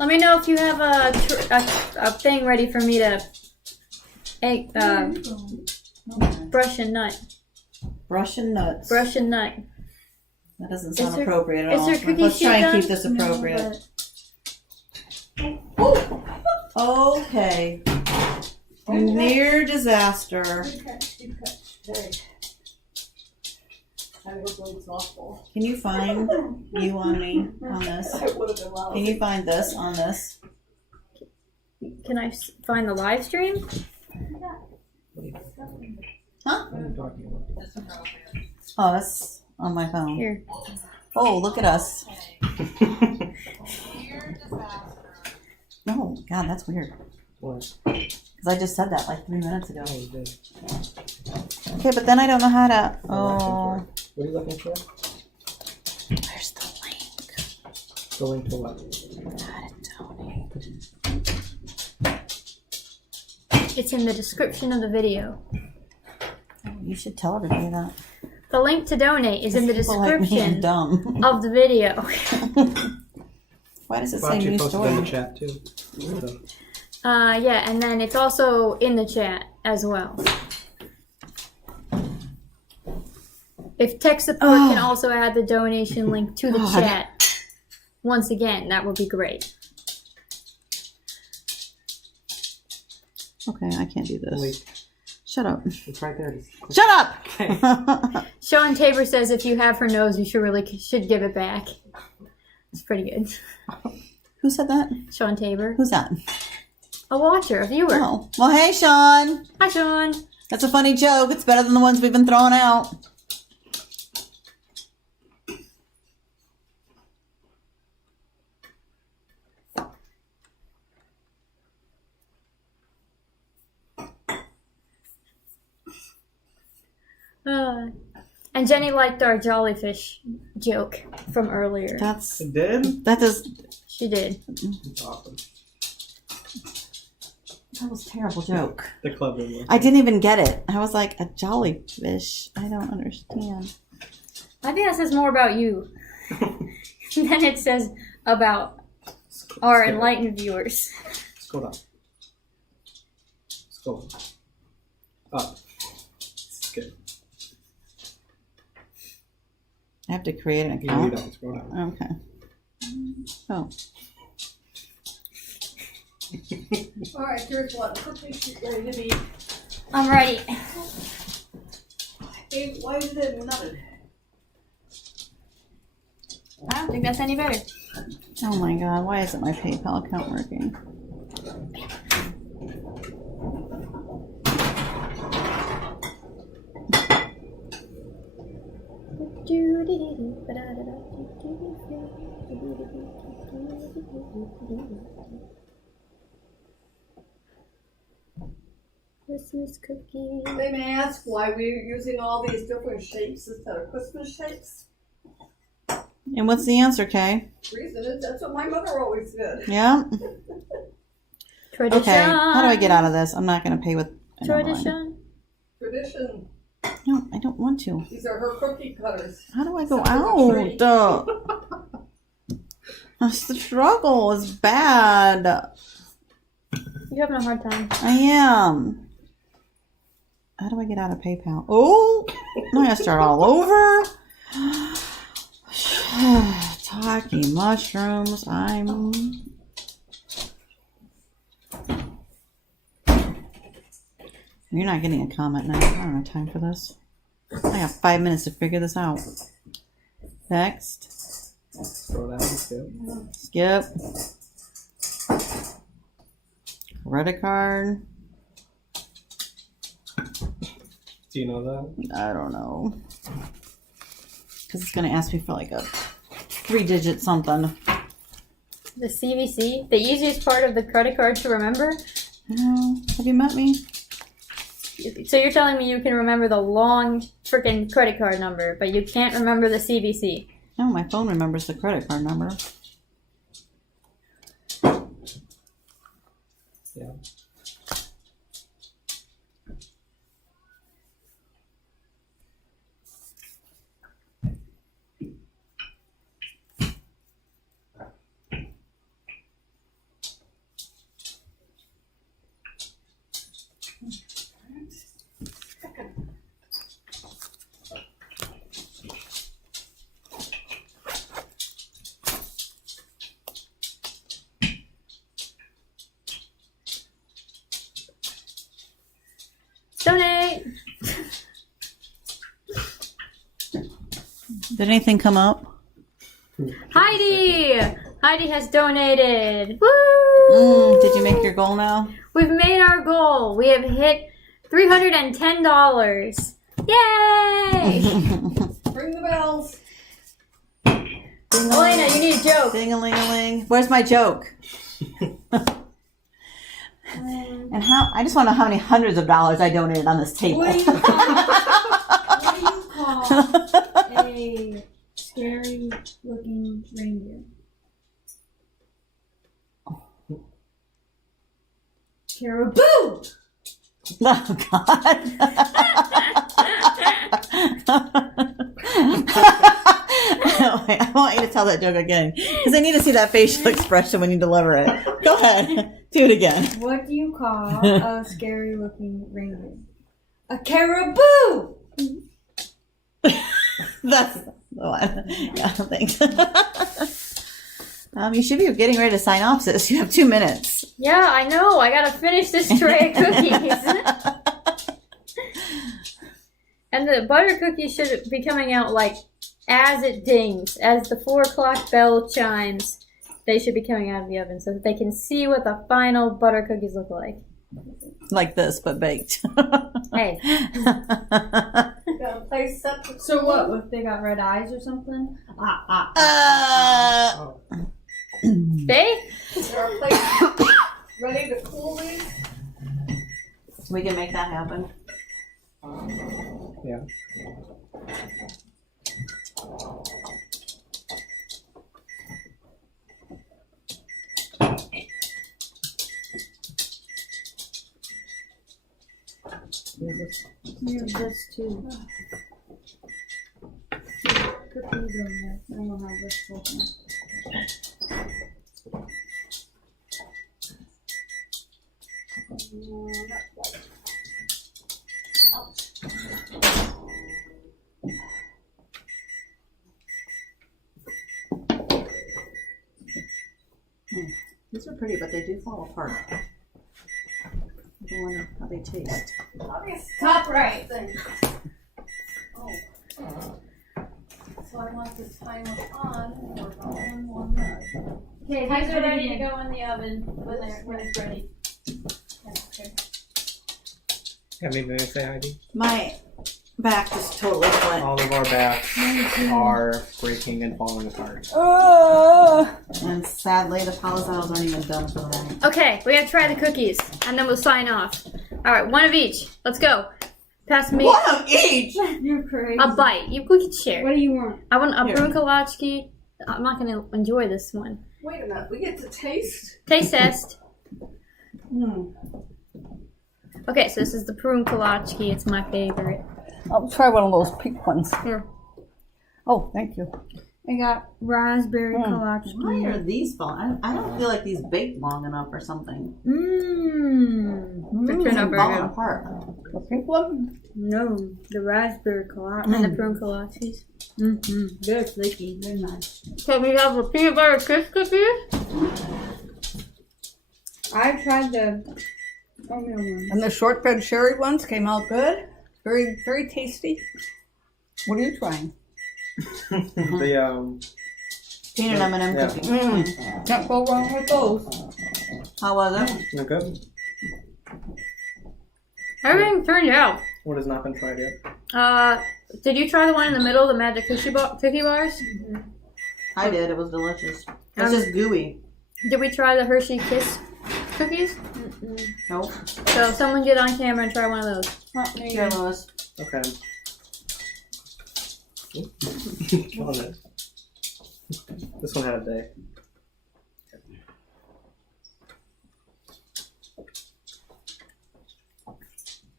Let me know if you have a thing ready for me to brush and nut. Brush and nuts. Brush and nut. That doesn't sound appropriate at is all. there cookie Let's try sheet and keep done? this appropriate. No, Okay. Near disaster. Can you find you on me on this? Can you find this on this? Can I find the live stream? Huh? What are you talking about? Oh, that's on my phone. Here. Oh, look at us. No, God, that's weird. What? Because I just said that like 3 minutes ago. Oh, you did. Okay, but then I don't know how to. Oh. What are you looking for? Where's the link? The link to what? How to donate. It's in the description of the video. You should tell everybody that. The link to donate is in the People like me are description dumb. of the video. Why does it Thought say you new posted in the story? chat too. So, Yeah, and then it's also in the chat as well. If tech support can also add the donation link to the God. chat. once again, that would be great. Okay, I can't do this. Wait, Shut up. it's right there. Shut up! Okay. Sean Tabor says if you have her nose, you should give it back. It's pretty good. Who said that? Sean Tabor. Who's that? A watcher, a viewer. Oh. Well, hey, Sean. Hi, Sean. That's a funny joke. It's better than the ones we've been throwing out. And Jenny liked our jellyfish joke from earlier. That's It did? that does. She did. It's awesome. That was a terrible joke. The clever one. I didn't even get it. I was like, a jellyfish. I don't understand. I think that says more about you than it says about our enlightened viewers. Scroll down. Scroll up. Skip. I have to create an You need account. that. Scroll down. Okay. Oh. Alright, here's what cookies she's ready to be. I'm ready. Hey, why is it nutted? I don't think that's any better. Oh my god, why isn't my PayPal account working? Christmas cookie. They may ask why we're using all these different shapes instead of Christmas shapes. And what's the answer, Kay? Reason is that's what my mother always did. Yeah? Tradition. Okay, how do I get out of this? I'm not going to pay with... never mind. Tradition. Tradition. No, I don't want to. These are her cookie cutters. How do I go Tree. out? The struggle is bad. You're having a hard time. I am. How do I get out of PayPal? Oh, I gotta start all over. Talking mushrooms. You're not getting a comment now. I don't have time for this. I got 5 minutes to figure this out. Next. Scroll down. Skip. Skip. Credit card. Do you know that? I don't know. Because it's going to ask me for like a 3-digit something. The CVC, the easiest part of the credit card to remember. No. Have you met me? So you're telling me you can remember the long freaking credit card number, but you can't remember the CVC. No, my phone remembers the credit card number. Yeah. Donate! Did anything come up? Heidi! Heidi has donated. Woo! Did you make your goal now? We've made our goal. We have hit $310. Yay! Ring the bells. Elena, you need a joke. Ding-a-ling-a-ling. Where's my joke? And how? I just want to know how many hundreds of dollars I donated on this table. What do you call a scary looking reindeer? Caribou! Oh God! I want you to tell that joke again because I need to see that facial expression when you deliver it. Go ahead, do it again. What do you call a scary looking reindeer? A caribou! That's the one. Yeah, thanks. You should be getting ready to sign off, sis. You have 2 minutes. Yeah, I know. I gotta finish this tray of cookies. And the butter cookies should be coming out like as it dings, as the 4 o'clock bell chimes. They should be coming out of the oven so that they can see what the final butter cookies look like. Like this, but baked. Hey. Gotta place separate. So what? If they got red eyes or something? Bake? Is there a place ready to cool these? We can make that happen. Yeah. Yeah, this too. Cookies on there. I don't have this one. These are pretty, but they do fall apart. I wonder how they taste. Top right then. So I want this timer on for about 1 more minute. Okay, these are ready to go in the oven when it's ready. Yeah, maybe say Heidi. My back just totally went. All of our bats are breaking and falling apart. And sadly, the palazados aren't even done for the night. Okay, we gotta try the cookies, and then we'll sign off. Alright, 1 of each. Let's go. Pass me One of each! You're crazy. a bite. We can share. What do you want? I want a Here. brun kolachki. I'm not gonna enjoy this one. Wait a minute, we get to taste? Taste test. No. Okay, so this is the prune kolachki. It's my favorite. I'll try one of those pink ones. Here. Oh, thank you. I got raspberry Why kolachki. are these falling? I don't feel like these baked long enough or something. They're turned out very Falling good. apart. The pink one? No, the raspberry kolachki. And the prune kolachkis. They're flaky. They're nice. So we have the peanut butter crisp cookies. I tried the oatmeal ones. And the shortbread cherry ones came out good. Very, very tasty. What are you trying? The Peanut M&M Yeah. cookie. Can't go wrong with those. How was it? you good? Everything turned out. What has not been tried yet? Did you try the one in the middle, the magic cookie bars? I did. It was delicious. It's just gooey. Did we try the Hershey Kiss cookies? Nope. So someone get on camera and try one of those. Here, Lois. Okay. Killing it. This one had a day.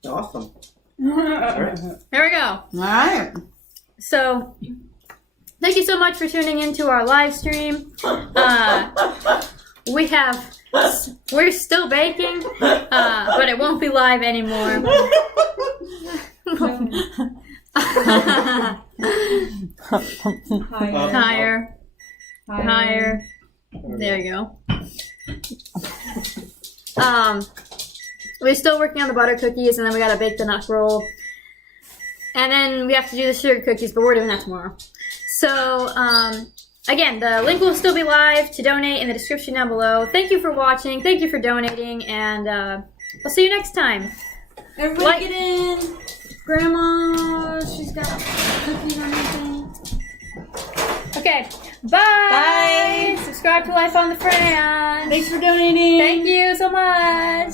Awesome. Alright. There we go. All right. So, thank you so much for tuning into our live stream. We're still baking, but it won't be live anymore. Higher. There you go. We're still working on the butter cookies, and then we gotta bake the nut roll. And then we have to do the sugar cookies, but we're doing that tomorrow. So, again, the link will still be live to donate in the description down below. Thank you for watching. Thank you for donating, and I'll see you next time. Everybody Like- get in. Grandma, she's got cookies on her thing. Okay, bye. Subscribe to Life on the Fran. Thanks for donating. Thank you so much.